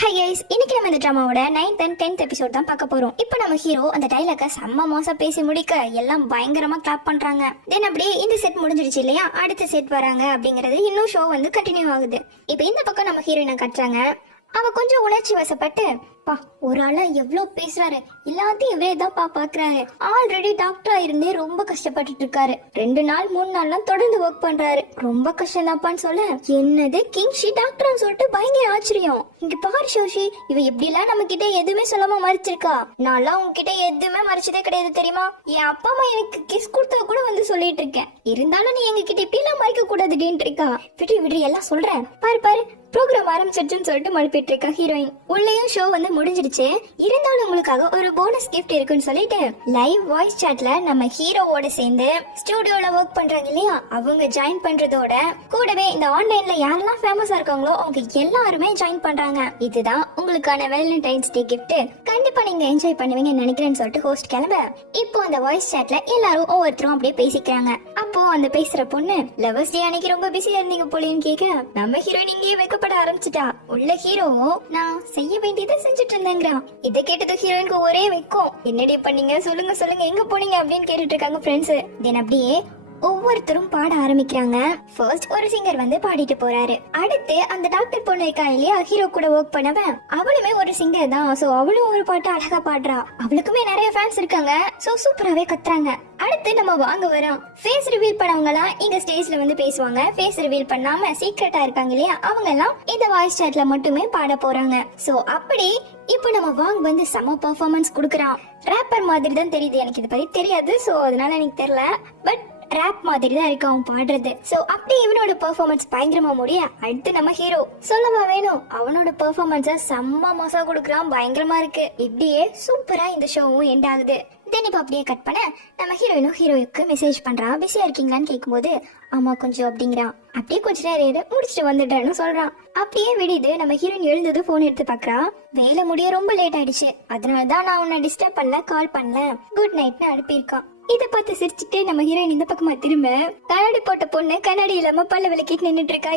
Hi guys, இன்னைக்கு நம்ம இந்த ட்ராமாவோட 9th and 10th எபிசோட் தான் பார்க்க போறோம். இப்போ நம்ம ஹீரோ அந்த டைலாக செம்ம மோசம் பேசி முடிக்க எல்லாம் பயங்கரமா கிளாப் பண்றாங்க. தென் அப்படியே இந்த செட் முடிஞ்சிடுச்சு இல்லையா, அடுத்த செட் வராங்க அப்படிங்கறது இன்னும் ஷோ வந்து கண்டினியூ ஆகுது. இப்போ இந்த பக்கம் நம்ம ஹீரோயினை கட்டுறாங்க. அவ கொஞ்சம் உணர்ச்சி வசப்பட்டு, பா ஒரு ஆளா எவ்வளவு பேசுறாரு, எல்லாத்தையும் இவரே தான் பாக்குறாரு. ஆல்ரெடி டாக்டரா இருந்தே ரொம்ப கஷ்டப்பட்டுட்டு இருக்காரு. 2 நாள் 3 நாள்லாம் தொடர்ந்து ஒர்க் பண்றாரு. ரொம்ப கஷ்டம் தான்ப்பான்னு சொல்ல, என்னது கிங்ஷி டாக்டர்னு சொல்லிட்டு பயங்கர ஆச்சரியம். இங்க பாரு சோஷி, இவ எப்படி எல்லாம் நம்ம கிட்ட எதுவுமே சொல்லாம மறைச்சிருக்கா. நான்லாம் உங்ககிட்ட எதுவுமே மறைச்சதே கிடையாது தெரியுமா. என் அப்பா அம்மா எனக்கு கிஸ் கொடுத்தா கூட வந்து சொல்லிட்டு இருக்கேன். இருந்தாலும் நீ எங்க கிட்ட இப்படி எல்லாம் மறைக்க கூடாதுன்னு இருக்கா. விட்டு எல்லாம் சொல்றேன். பாரு பாரு ப்ரோக்ராம் ஆரம்பிச்சிருச்சுன்னு சொல்லிட்டு மறுப்பிட்டு இருக்கா ஹீரோயின். உள்ளேயும் ஷோ வந்து முடிஞ்சிருச்சு. இருந்தாலும் உங்களுக்காக ஒரு போனஸ் கிஃப்ட் இருக்குன்னு சொல்லிட்டு லைவ் வாய்ஸ் சாட்ல நம்ம ஹீரோவோட சேர்ந்து ஸ்டுடியோல ஒர்க் பண்றாங்க இல்லையா, அவங்க ஜாயின் பண்றதோட கூடவே இந்த ஆன்லைன்ல யாரெல்லாம் ஃபேமஸா இருக்காங்களோ அவங்க எல்லாருமே ஜாயின் பண்றாங்க. இதுதான் உங்களுக்கான வேலண்டைன்ஸ் டே கிஃப்ட். கண்டிப்பா நீங்க என்ஜாய் பண்ணுவீங்கன்னு நினைக்கிறேன்னு சொல்லிட்டு ஹோஸ்ட் கிளம்ப, இப்போ அந்த வாய்ஸ் சாட்ல எல்லாரும் ஒவ்வொருத்தரும் அப்படியே பேசிக்கிறாங்க. அப்போ அந்த பேசுற பொண்ணு, லவர்ஸ் டே அன்னைக்கு ரொம்ப பிஸியா இருந்தீங்க போலேன்னு கேட்க, நம்ம ஹீரோயின் இங்கேயே வைக்கப்பட ஆரம்பிச்சுட்டா. உள்ள ஹீரோ, நான் செய்ய வேண்டியதை செஞ்சுட்டு இருந்தேங்கிறான். இதை கேட்டது ஹீரோயினுக்கு ஒரே வைக்கும். என்னடி பண்ணீங்க, சொல்லுங்க சொல்லுங்க, எங்க போனீங்க அப்படின்னு கேட்டுட்டு இருக்காங்க ஃப்ரெண்ட்ஸ். தென் அப்படியே ஒவ்வொருத்தரும் பாட ஆரம்பிக்கிறாங்க. ஃபர்ஸ்ட் ஒரு சிங்கர் வந்து பாடிட்டு போறாரு. அடுத்து அந்த டாக்டர் பொண்ணு இருக்கா இல்லையா, ஹீரோ கூட ஒர்க் பண்ணவன், அவளுமே ஒரு சிங்கர் தான். சோ அவளும் ஒரு பாட்டு அழகா பாடுறா. அவளுக்குமே நிறைய ஃபேன்ஸ் இருக்காங்க. சோ சூப்பராவே கத்துறாங்க. அடுத்து நம்ம வாங்க வரோம். ஃபேஸ் ரிவீல் பண்ணவங்க எல்லாம் இங்க ஸ்டேஜ்ல வந்து பேசுவாங்க. ஃபேஸ் ரிவீல் பண்ணாம சீக்ரெட்டா இருக்காங்க இல்லையா, அவங்க எல்லாம் இந்த வாய்ஸ் சாட்ல மட்டுமே பாட போறாங்க. சோ அப்படி இப்போ நம்ம வாங் வந்து செம பெர்ஃபார்மன்ஸ் கொடுக்கறான். ராப்பர் மாதிரி தான் தெரியுது, எனக்கு இத பத்தி தெரியாது. சோ அதனால எனக்கு தெரியல, பட் ராப் மாதிரி தான் இருக்கு அவன் பாடுறது. சோ அப்படி இவனோட பெர்ஃபார்மன்ஸ் பயங்கரமா முடிய, அடுத்து நம்ம ஹீரோ சொல்லவா வேணும், அவனோட பெர்ஃபார்மன்ஸ செம்ம மோசா கொடுக்கறான். பயங்கரமா இருக்கு. இப்படியே சூப்பரா இந்த ஷோவும் எண்ட் ஆகுது. தென் இப்ப அப்படியே கட் பண்ண நம்ம ஹீரோயினும் ஹீரோய்க்கு மெசேஜ் பண்றான். பிஸியா இருக்கீங்களான்னு கேட்கும்போது, ஆமா கொஞ்சம் அப்படிங்கிறான். அப்படியே கொஞ்ச நேரம் முடிச்சுட்டு வந்துட்டேன்னு சொல்றான். அப்படியே விடுது. நம்ம ஹீரோயின் எழுந்தது போன் எடுத்து பாக்குறா. வேலை முடிய ரொம்ப லேட் ஆயிடுச்சு, அதனாலதான் நான் உன்னை டிஸ்டர்ப் பண்ணல, கால் பண்ணல, குட் நைட்னு அனுப்பியிருக்கான். இத பார்த்து சிரிச்சுட்டு நம்ம ஹீரோயின் இந்த பக்கமா திரும்ப, கண்ணாடி போட்ட பொண்ணு கண்ணாடி இல்லாம பல்ல விளக்கிட்டு நின்னுட்டு இருக்கா.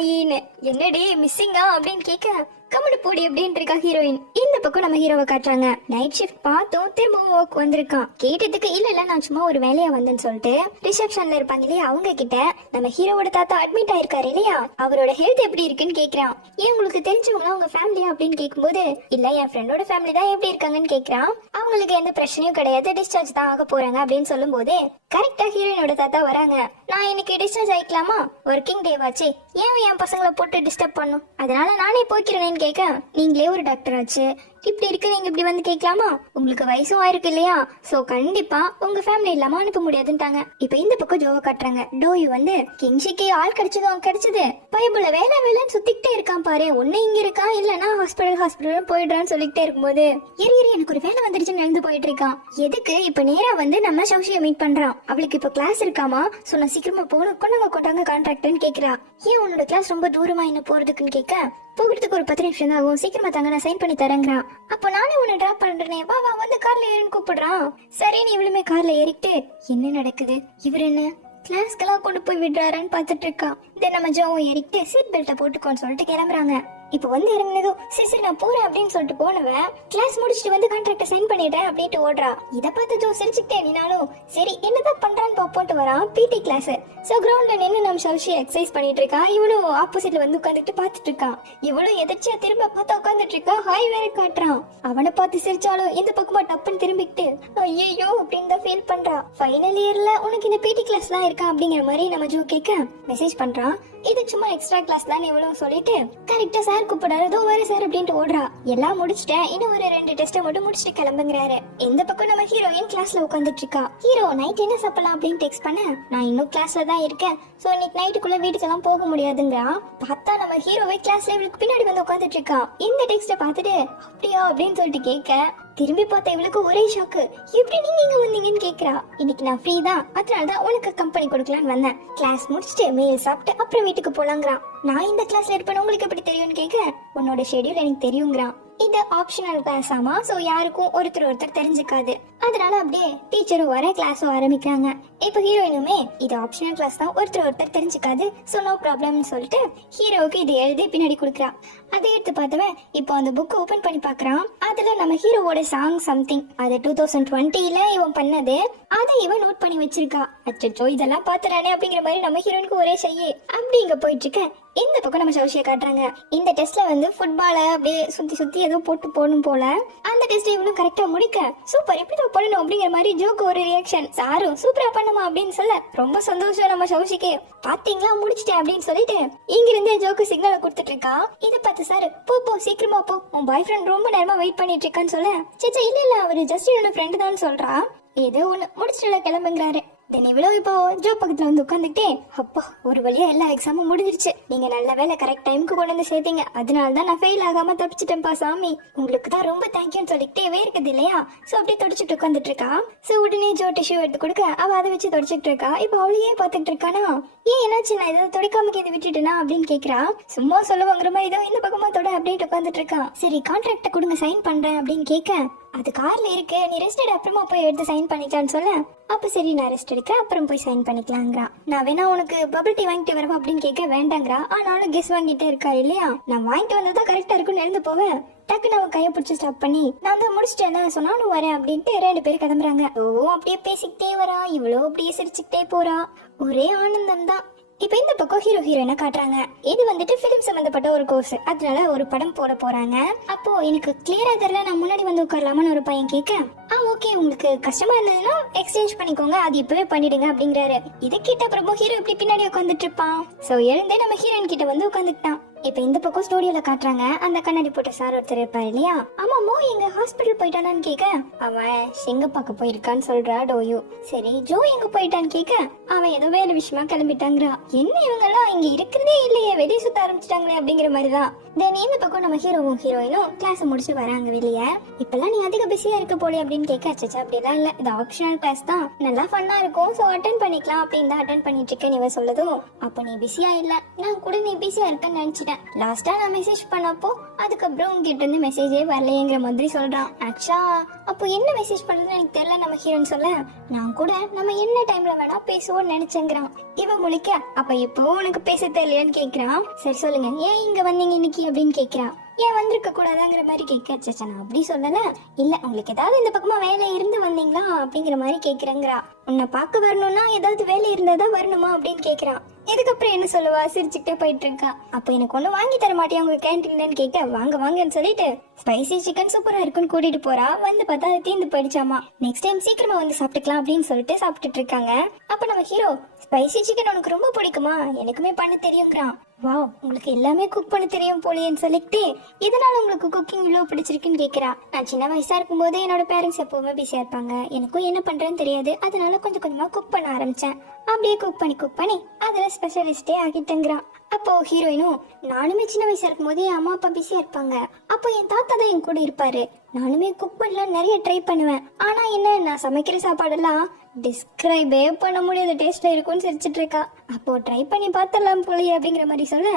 என்னடி மிஸ்ஸிங்கா அப்படின்னு கேட்க, கம்முனு போடி அப்படின்னு இருக்கா ஹீரோயின். இந்த பக்கம் நம்ம ஹீரோவை காட்டுறாங்க. நைட் ஷிஃப்ட் பார்த்தோம், திரும்பவும் ஒர்க் வந்திருக்கான். கேட்டதுக்கு இல்ல நான் சும்மா ஒரு வேலையா வந்தேன்னு சொல்லிட்டு ரிசப்ஷன்ல இருப்பாங்க இல்லையா, அவங்க கிட்ட நம்ம ஹீரோவோட தாத்தா அட்மிட் ஆயிருக்காரு இல்லையா, அவரோட ஹெல்த் எப்படி இருக்குன்னு கேக்குறான். ஏன் உங்களுக்கு தெரிஞ்சவங்களா உங்க ஃபேமிலியா அப்படின்னு கேட்கும்போது, இல்ல என் ஃப்ரெண்டோட ஃபேமிலி தான் எப்படி இருக்காங்கன்னு கேக்குறான். அவங்களுக்கு எந்த பிரச்சனையும் கிடையாது, டிஸ்சார்ஜ் தான் ஆக போறாங்க அப்படின்னு சொல்லும் போதே கரெக்டா ஹீரோயினோட தாத்தா வராங்க. நான் இன்னைக்கு டிஸ்சார்ஜ் ஆயிக்கலாமா, ஒர்க்கிங் டே வாச்சு, ஏன் என் பசங்களை போட்டு டிஸ்டர்ப் பண்ணும், அதனால நானே போய்க்கிறேன்னு கேட்க, நீங்களே ஒரு டாக்டர் ஆச்சு, இப்படி இருக்கு, நீங்க இப்படி வந்து கேட்கலாமா, உங்களுக்கு வயசும் ஆயிருக்கு இல்லையா, சோ கண்டிப்பா உங்க ஃபேமிலி இல்லாம அனுப்ப முடியாதுன்ட்டாங்க. இப்ப இந்த பக்கம் ஜோவை காட்டுறாங்க. டோயு வந்து, கிங்ஷிக்கு ஆள் கிடைச்சதும் கிடைச்சது, பைபிள வேலைன்னு சுத்திக்கிட்டே இருக்கான் பாரு, ஒண்ணு இங்க இருக்கா இல்லன்னா ஹாஸ்பிடல் போயிடுறான்னு சொல்லிக்கிட்டே இருக்கும்போது, எனக்கு ஒரு வேலை வந்துருச்சுன்னு நடந்து போயிட்டு இருக்கான். எதுக்கு இப்ப நேரா வந்து நம்ம சௌஷியை மீட் பண்றான். அவளுக்கு இப்ப கிளாஸ் இருக்காமா, சோ நான் சீக்கிரமா போகணும், கொண்டாங்க கான்ட்ராக்ட்னு கேக்குறா. ஏன் உன்னோட கிளாஸ் ரொம்ப தூரமா என்ன போறதுக்குன்னு கேட்க, போகிறதுக்கு ஒரு 10 நிமிஷம் தான் ஆகும், சீக்கிரமா தாங்க நான் சைன் பண்ணி தரேங்கிறான். அப்போ நானே உன்னை டிராப் பண்றேனே, வா வந்து கார்ல ஏறின்னு கூப்பிடுறான். சரி நீ இவளுமே கார்ல ஏறிட்டு, என்ன நடக்குது, இவர் என்ன கிளாஸ்க்கெல்லாம் கொண்டு போய் விடுறாருன்னு பாத்துட்டு இருக்கா. இதை நம்ம ஜோவும் ஏறிட்டு சீட் பெல்ட்டை போட்டுக்கோன்னு சொல்லிட்டு கிளம்புறாங்க. இப்ப வந்து இறங்குனதும் சரி நான் போறேன் அப்படின்னு சொல்லிட்டு போனவன், கிளாஸ் முடிச்சுட்டு வந்து கான்ட்ராக்ட சைன் பண்ணிட்டேன் அப்படின்ட்டு ஓடுறா. இதை பார்த்து ஜோ சிரிச்சுக்கிட்டே நின்னாலும் சரி என்னதான் பண்றான்னு பாப்போன்ட்டு வரான். பிடி கிளாஸ். சோ கிரவுண்ட்ல நின்று நம்ம சௌஷி எக்ஸசைஸ் பண்ணிட்டு இருக்கா. இவனும் ஆப்போசிட்ல வந்து உட்காந்துட்டு பாத்துட்டு இருக்கான். இவளும் எதிர்ச்சியா திரும்ப பார்த்தா உட்காந்துட்டு இருக்கா. ஹாய் வேற காட்டுறான். அவனை பார்த்து சிரிச்சாலும் இந்த பக்கமா டப்புன்னு திரும்பிக்கிட்டு ஐயோ அப்படின்னு தான் ஃபீல் பண்றா. ஃபைனல் இயர்ல உனக்கு இந்த பிடி கிளாஸ் எல்லாம் இருக்கா அப்படிங்கிற மாதிரி நம்ம ஜோ கேட்க மெசேஜ் பண்றான். இது சும்மா எக்ஸ்ட்ரா கிளாஸ் தான் இவ்வளவு சொல்லிட்டு கரெக்டா சார் கூப்பிடாரு வேற சார் அப்படின்ட்டு ஓடுறா. எல்லாம் முடிச்சுட்டேன், இன்னும் ஒரு 2 டெஸ்ட் மட்டும் முடிச்சுட்டு கிளம்புங்கிறாரு. இந்த பக்கம் நம்ம ஹீரோயின் கிளாஸ்ல உட்காந்துட்டு இருக்கா. ஹீரோ நைட் என்ன சாப்பிடலாம் அப்படின்னு டெக்ஸ்ட் பண்ண, நான் இன்னும் கிளாஸ்ல தான் இருக்கேன், சோ இன்னைக்கு நைட்டுக்குள்ள வீட்டுக்கெல்லாம் போக முடியாதுங்கிறா. பார்த்தா நம்ம ஹீரோவை கிளாஸ்ல இவளுக்கு பின்னாடி வந்து உட்காந்துட்டு இருக்கா. இந்த டெக்ஸ்ட பார்த்துட்டு அப்படியா அப்படின்னு சொல்லிட்டு கேட்க, திரும்பி பார்த்தா இவளுக்கு ஒரே ஷாக்கு. எப்படி நீங்க இங்க வந்தீங்கன்னு கேக்குறா. இன்னைக்கு நான் ஃப்ரீ தான், அதனாலதான் உனக்கு கம்பெனி கொடுக்கலான்னு வந்தேன். கிளாஸ் முடிச்சுட்டு மேல் சாப்பிட்டு அப்புறம் வீட்டுக்கு போலாங்கிறான். நான் இந்த கிளாஸ்ல இருப்பேன் உங்களுக்கு எப்படி தெரியும்னு கேட்க, உன்னோட ஷெட்யூல் எனக்கு தெரியுங்கிறான். இது ஆப்ஷனல் கிளாஸ் ஆமா, சோ யாருக்கும் ஒருத்தர் தெரிஞ்சுக்காது. அதனால அப்படியே டீச்சரும் வர கிளாஸும் ஆரம்பிக்கிறாங்க. இப்போ ஹீரோயினுமே இது ஆப்ஷனல் கிளாஸ் தான், ஒருத்தர் தெரிஞ்சுக்காது, சோ நோ ப்ராப்ளம்னு சொல்லிட்டு ஹீரோவுக்கு இது எழுதி பின்னாடி கொடுக்குறா. அதை எடுத்து பார்த்தவன் இப்போ அந்த புக் ஓபன் பண்ணி பார்க்கறான். அதுல நம்ம ஹீரோவோட சாங் சம்திங், அது 2020ல இவன் பண்ணது, அதை இவன் நோட் பண்ணி வச்சிருக்கா. அச்சோ இதெல்லாம் பாத்துறானே அப்படிங்கிற மாதிரி நம்ம ஹீரோனுக்கு ஒரே செய்ய அப்படி இங்க போயிட்டு இருக்க. இந்த பக்கம் நம்ம சௌஷியை காட்டுறாங்க. இந்த டெஸ்ட்ல வந்து ஃபுட்பால அப்படியே சுத்தி ஏதோ போட்டு போடணும் போல. அந்த டெஸ்ட் இவனும் கரெக்டா முடிக்க சூப்பர் எப்படி தான் பண்ணணும் அப்படிங்கிற மாதிரி ஜோக்கு ஒரு ரியாக்ஷன். சாரும் சூப்பரா பண்ணுமா அப்படின்னு சொல்ல ரொம்ப சந்தோஷம் நம்ம சௌஷிக்கு. பாத்தீங்களா முடிச்சிட்டேன் அப்படின்னு சொல்லிட்டு இங்க இருந்தே ஜோக்கு சிக்னலை கொடுத்துட்டு இருக்கா. இதை பார்த்து சார் போ சீக்கிரமா போ, உன் பாய் ஃப்ரெண்ட் ரொம்ப நேரமா வெயிட் பண்ணிட்டு இருக்கான்னு சொல்ல சேச்சா இல்ல அவரு ஜஸ்ட் என்னோட ஃப்ரெண்டு தான் சொல்றா. ஏதோ ஒண்ணு முடிச்சிட்டு கிளம்புங்கிறாரு. தென் இவ்வளவு இப்போ ஜோ பக்கத்துல வந்து உட்காந்துக்கிட்டே அப்பா ஒரு வழியா எல்லா எக்ஸாமும் முடிஞ்சிருச்சு, நீங்க நல்ல வேலை கரெக்ட் டைமுக்கு கொண்டு வந்து சேர்த்தீங்க, அதனாலதான் நான் ஃபெயில் ஆகாம தப்பிச்சிட்டேன்ப்பா சாமி, உங்களுக்கு தான் ரொம்ப தேங்க்யூன்னு சொல்லிக்கிட்டே இருக்குது இல்லையா. சோ அப்படியே தொடச்சிட்டு உட்காந்துட்டு இருக்கா. சோ உடனே ஜோ டிஷ்யூ எடுத்து கொடுக்க அவ அதை வச்சு தொடச்சிட்டு இருக்கா. இப்போ அவளையே பாத்துட்டு இருக்கானா. ஏன் என்னாச்சு நான் ஏதாவது தொடைக்காம இதை விட்டுட்டேனா அப்படின்னு கேக்குறா. சும்மா சொல்லுவாங்கிற மாதிரி ஏதோ இந்த பக்கமா தொட அப்படியே உட்காந்துட்டு இருக்கா. சரி கான்ட்ராக்ட கொடுங்க சைன் பண்றேன் அப்படின்னு கேட்க அது கார்ல இருக்கு, நீ ரெஸ்ட் எடு அப்புறமா போய் எடுத்து சைன் பண்ணிக்கலாம்னு சொல்ல அப்ப சரி நான் ரெஸ்ட் எடுக்க அப்புறம் போய் சைன் பண்ணிக்கலாங்கிறா. நான் வேணா உனக்கு பபிள் டீ வாங்கிட்டு வரவா அப்படின்னு கேட்க வேண்டாங்கிறா. ஆனாலும் கெஸ் வாங்கிட்டே இருக்கா இல்லையா. நான் வாங்கிட்டு வந்ததான் கரெக்டா இருக்கும்னு எழுந்து போவேன். டக்குன்னு அவன் கையை பிடிச்சி ஸ்டாப் பண்ணி நான் தான் முடிச்சிட்டேன் சொன்னாலும் வரேன் அப்படின்ட்டு 2 பேரும் கிளம்புறாங்க. ஓ அப்படியே பேசிக்கிட்டே வரா, இவ்வளோ அப்படியே சிரிச்சுக்கிட்டே போறா, ஒரே ஆனந்தம் தான். இப்ப இந்த பக்கம் ஹீரோ ஹீரோயினை காட்டுறாங்க. இது வந்துட்டு பிலிம் சம்பந்தப்பட்ட ஒரு கோர்ஸ், அதனால ஒரு படம் போட போறாங்க. அப்போ எனக்கு கிளியரா தெரியல, நான் முன்னாடி வந்து உட்காரலாமான்னு ஒரு பையன் கேட்க ஓகே உங்களுக்கு கஷ்டமா இருந்ததுன்னா எக்ஸ்சேஞ்ச் பண்ணிக்கோங்க, அது இப்பவே பண்ணிடுங்க அப்படிங்கிறாரு. இதை கேட்ட அப்புறமும் ஹீரோ இப்படி பின்னாடி உட்காந்துட்டு இருப்பான். சோ எழுந்தே நம்ம ஹீரோயின் கிட்ட வந்து உட்காந்துட்டான். இப்ப இந்த பக்கம் ஸ்டூடியோல காட்டுறாங்க. அந்த கண்ணாடி போட்ட சார் ஒருத்தர் இருப்பாரு இல்லையா. ஆமாமோ எங்க ஹாஸ்பிட்டல் போயிட்டானான்னு கேட்க அவன் எங்க பார்க்க போயிருக்கான்னு சொல்றா டோயு. சரி ஜோ எங்க போயிட்டான்னு கேட்க அவன் ஏதோ வேலை விஷயமா கிளம்பிட்டாங்கிறா. என்ன இவங்க எல்லாம் இங்க இருக்கிறதே இல்லையே, வெளியே சுத்த ஆரம்பிச்சிட்டாங்களே அப்படிங்கிற மாதிரிதான். தென் இந்த பக்கம் நம்ம ஹீரோவும் ஹீரோயினும் கிளாஸ் முடிச்சு வராங்க வெளியே. இப்பெல்லாம் நீ அதிக பிஸியா இருக்க போலே அப்படின்னு கேட்க அச்சா அப்படிலாம் இல்ல, இது ஆப்ஷனல் கிளாஸ் தான், நல்லா ஃபன்னா இருக்கும், சோ அட்டென்ட் பண்ணிக்கலாம் அப்படின்னு தான் அட்டென்ட் பண்ணிட்டு இருக்கேன் இவ சொல்லதும். அப்ப நீ பிஸியா இல்ல, நான் கூட நீ பிஸியா இருக்கன்னு நினைச்சிட்டேன். லாஸ்டா நான் மெசேஜ் பண்ணப்போ அதுக்கப்புறம் உங்ககிட்ட இருந்து மெசேஜே வரலையேங்கிற மாதிரி சொல்றான். ஆக்சுவலா அப்போ என்ன மெசேஜ் பண்றதுன்னு எனக்கு தெரியல நம்ம ஹீரோன்னு சொல்ல நான் கூட நம்ம என்ன டைம்ல வேணா பேசுவோம்னு நினைச்சேங்கிறான். இவ முழிக்க அப்ப இப்போ உனக்கு பேச தெரியலையான்னு கேக்குறான். சரி சொல்லுங்க ஏன் இங்க வந்தீங்க இன்னைக்கு அப்படின்னு கேக்குறான். ஏன் வந்திருக்க கூடாதாங்கிற மாதிரி கேட்க நான் அப்படி சொல்லல, இல்ல உங்களுக்கு ஏதாவது இந்த பக்கமா வேலை இருந்து வந்தீங்களா அப்படிங்கிற மாதிரி கேக்குறேங்கிறா. உன்னை பார்க்க வரணும்னா ஏதாவது வேலை இருந்தாதான் வரணுமா அப்படின்னு கேக்குறான். இதுக்கப்புறம் என்ன சொல்லுவா, சிரிச்சுக்கிட்டே போயிட்டு இருக்கா. அப்ப எனக்கு ஒண்ணு வாங்கி தர மாட்டியா உங்க கேன்டீன்லன்னு கேட்க வாங்கன்னு சொல்லிட்டு ஸ்பைசி சிக்கன் சூப்பரா இருக்குன்னு கூட்டிட்டு போறா. வந்து பார்த்தா அது தீந்து போயிடுச்சாமா. நெக்ஸ்ட் டைம் சீக்கிரமா வந்து சாப்பிட்டுக்கலாம் அப்படின்னு சொல்லிட்டு சாப்பிட்டுட்டு இருக்காங்க. அப்ப நம்ம ஹீரோ ஸ்பைசி சிக்கன் உனக்கு ரொம்ப பிடிக்குமா, எனக்குமே பண்ண தெரியுங்கிறான். வாவ் உங்களுக்கு எல்லாமே குக் பண்ண தெரியும் போலேன்னு சொல்லிட்டு இதனால உங்களுக்கு குக்கிங் இவ்வளவு பிடிச்சிருக்குன்னு கேக்குறா. நான் சின்ன வயசா இருக்கும் போது என்னோட பேரண்ட்ஸ் எப்பவுமே பிஸியா இருப்பாங்க, எனக்கும் என்ன பண்றேன்னு தெரியாது, அதனால கொஞ்சம் கொஞ்சமா குக் பண்ண ஆரம்பிச்சேன். அப்படியே குக் பண்ணி அதுல ஸ்பெஷலிஸ்டே ஆகிட்டேங்கிறான். அப்போ ஹீரோயினும் நானுமே சின்ன வயசா இருக்கும் போது என் அம்மா அப்பா பிஸியா இருப்பாங்க, அப்போ என் தாத்தா தான் என் கூட இருப்பாரு, நானுமே குக் பண்ணலாம் நிறைய ட்ரை பண்ணுவேன், ஆனா என்ன நான் சமைக்கிற சாப்பாடெல்லாம் டிஸ்கிரைபே பண்ண முடியாத டேஸ்ட்ல இருக்கும்னு சிரிச்சிட்டு இருக்கா. அப்போ ட்ரை பண்ணி பார்த்தலாம் போலயே அப்படிங்கிற மாதிரி சொல்ல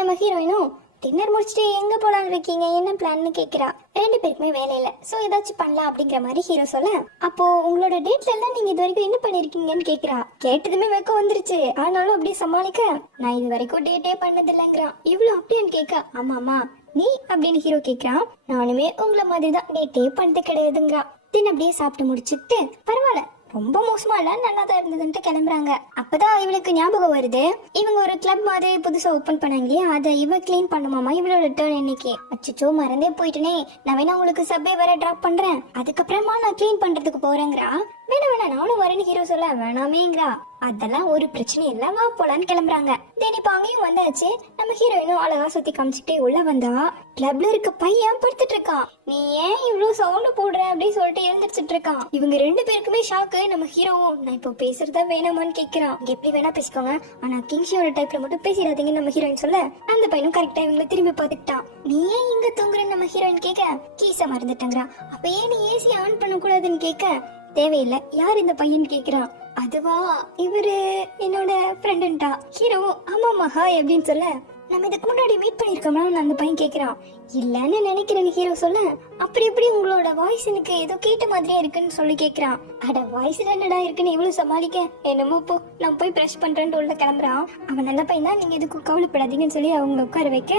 நம்ம ஹீரோயினும் டின்னர் முடிச்சுட்டு எங்க போலான்னு இருக்கீங்க, என்ன பிளான்னு கேக்குறா. 2 பேருக்குமே வேலை இல்ல, சோ ஏதாச்சும் பண்ணலாம் அப்படிங்கிற மாதிரி ஹீரோ சொல்ல அப்போ உங்களோட டேட்ல எல்லாம் நீங்க இது வரைக்கும் என்ன பண்ணிருக்கீங்கன்னு கேக்குறா. கேட்டதுமே வெக்கம் வந்துருச்சு, ஆனாலும் அப்படியே சமாளிக்க நான் இது வரைக்கும் டேட்டே பண்ணது இல்லைங்கிறான். இவ்வளவு அப்படின்னு கேட்க ஆமாமா நீ அப்படின்னு ஹீரோ கேக்குறான். நானுமே உங்களை மாதிரிதான் டேட்டே பண்ணது கிடையாதுங்கிறா. தின் அப்படியே சாப்பிட்டு முடிச்சுட்டு பரவாயில்ல ரொம்ப மோசமா இல்ல நல்லா தான் இருந்ததுன்ட்டு கிளம்புறாங்க. அப்பதான் இவளுக்கு ஞாபகம் வருது, இவங்க ஒரு கிளப் மாதிரி புதுசா ஓபன் பண்ணாங்க இல்லையா, அதை இவ கிளீன் பண்ணுமாமா இவளோட டர்ன் இன்னைக்கு. அச்சோ மறந்தே போயிட்டனே, நான் வேணா உங்களுக்கு சப்வே வேற டிராப் பண்றேன், அதுக்கப்புறமா நான் கிளீன் பண்றதுக்கு போறேங்கிறா. வேணா நானும் வரேன்னு ஹீரோ சொல்ல வேணாமேங்கிறா. அதெல்லாம் ஒரு பிரச்சனை இல்ல வா போலான்னு கிளம்புறாங்க. தென் இப்ப அங்கேயும் வந்தாச்சு. நம்ம ஹீரோயினும் அழகா சுத்தி காமிச்சுட்டே உள்ள வந்தா கிளப்ல இருக்க பையன் படுத்துட்டு இருக்கான். நீ ஏன் இவ்வளவு சவுண்ட் போடுற அப்படின்னு சொல்லிட்டு எழுந்திரிச்சிட்டு இருக்கான். இவங்க 2 பேருக்குமே ஷாக்கு. நம்ம ஹீரோவும் நான் இப்போ பேசுறதா வேணாமான்னு கேக்குறான். எப்படி வேணா பேசிக்கோங்க, ஆனா கிங்ஷியோட டைப்ல மட்டும் பேசிடாதீங்க நம்ம ஹீரோயின் சொல்ல அந்த பையனும் கரெக்டா இவங்களை திரும்பி பார்த்துக்கிட்டான். நீ ஏன் இங்க தூங்குறன்னு நம்ம ஹீரோயின் கேட்க கீச மறந்துட்டாங்கிறா. அப்ப ஏன் நீ ஏசி ஆன் பண்ண கூடாதுன்னு கேட்க தேவையில்லை யார் இந்த பையன் கேக்குறான். அதுவா இவரு என்னோட ஃப்ரெண்டுன்ட்டா. ஹீரோ ஆமாமா ஹாய் அப்படின்னு சொல்ல நம்ம இதுக்கு முன்னாடி மீட் பண்ணிருக்கோம்னா அந்த பையன் கேக்குறான். இல்லன்னு நினைக்கிறேன் ஹீரோ சொல்ல. அப்படி எப்படி உங்களோட வாய்ஸ் எனக்கு ஏதோ கேட்ட மாதிரியே இருக்குன்னு சொல்லி கேக்குறான். அட வாய்ஸ்ல என்னடா இருக்குன்னு இவ்வளவு சமாளிக்க, என்னமோ போ நான் போய் பிரஷ் பண்றேன்னு உள்ள கிளம்புறான். அவன் நல்ல பையன் தான், நீங்க எதுக்கும் கவலைப்படாதீங்கன்னு சொல்லி அவங்க உட்கார வைக்க,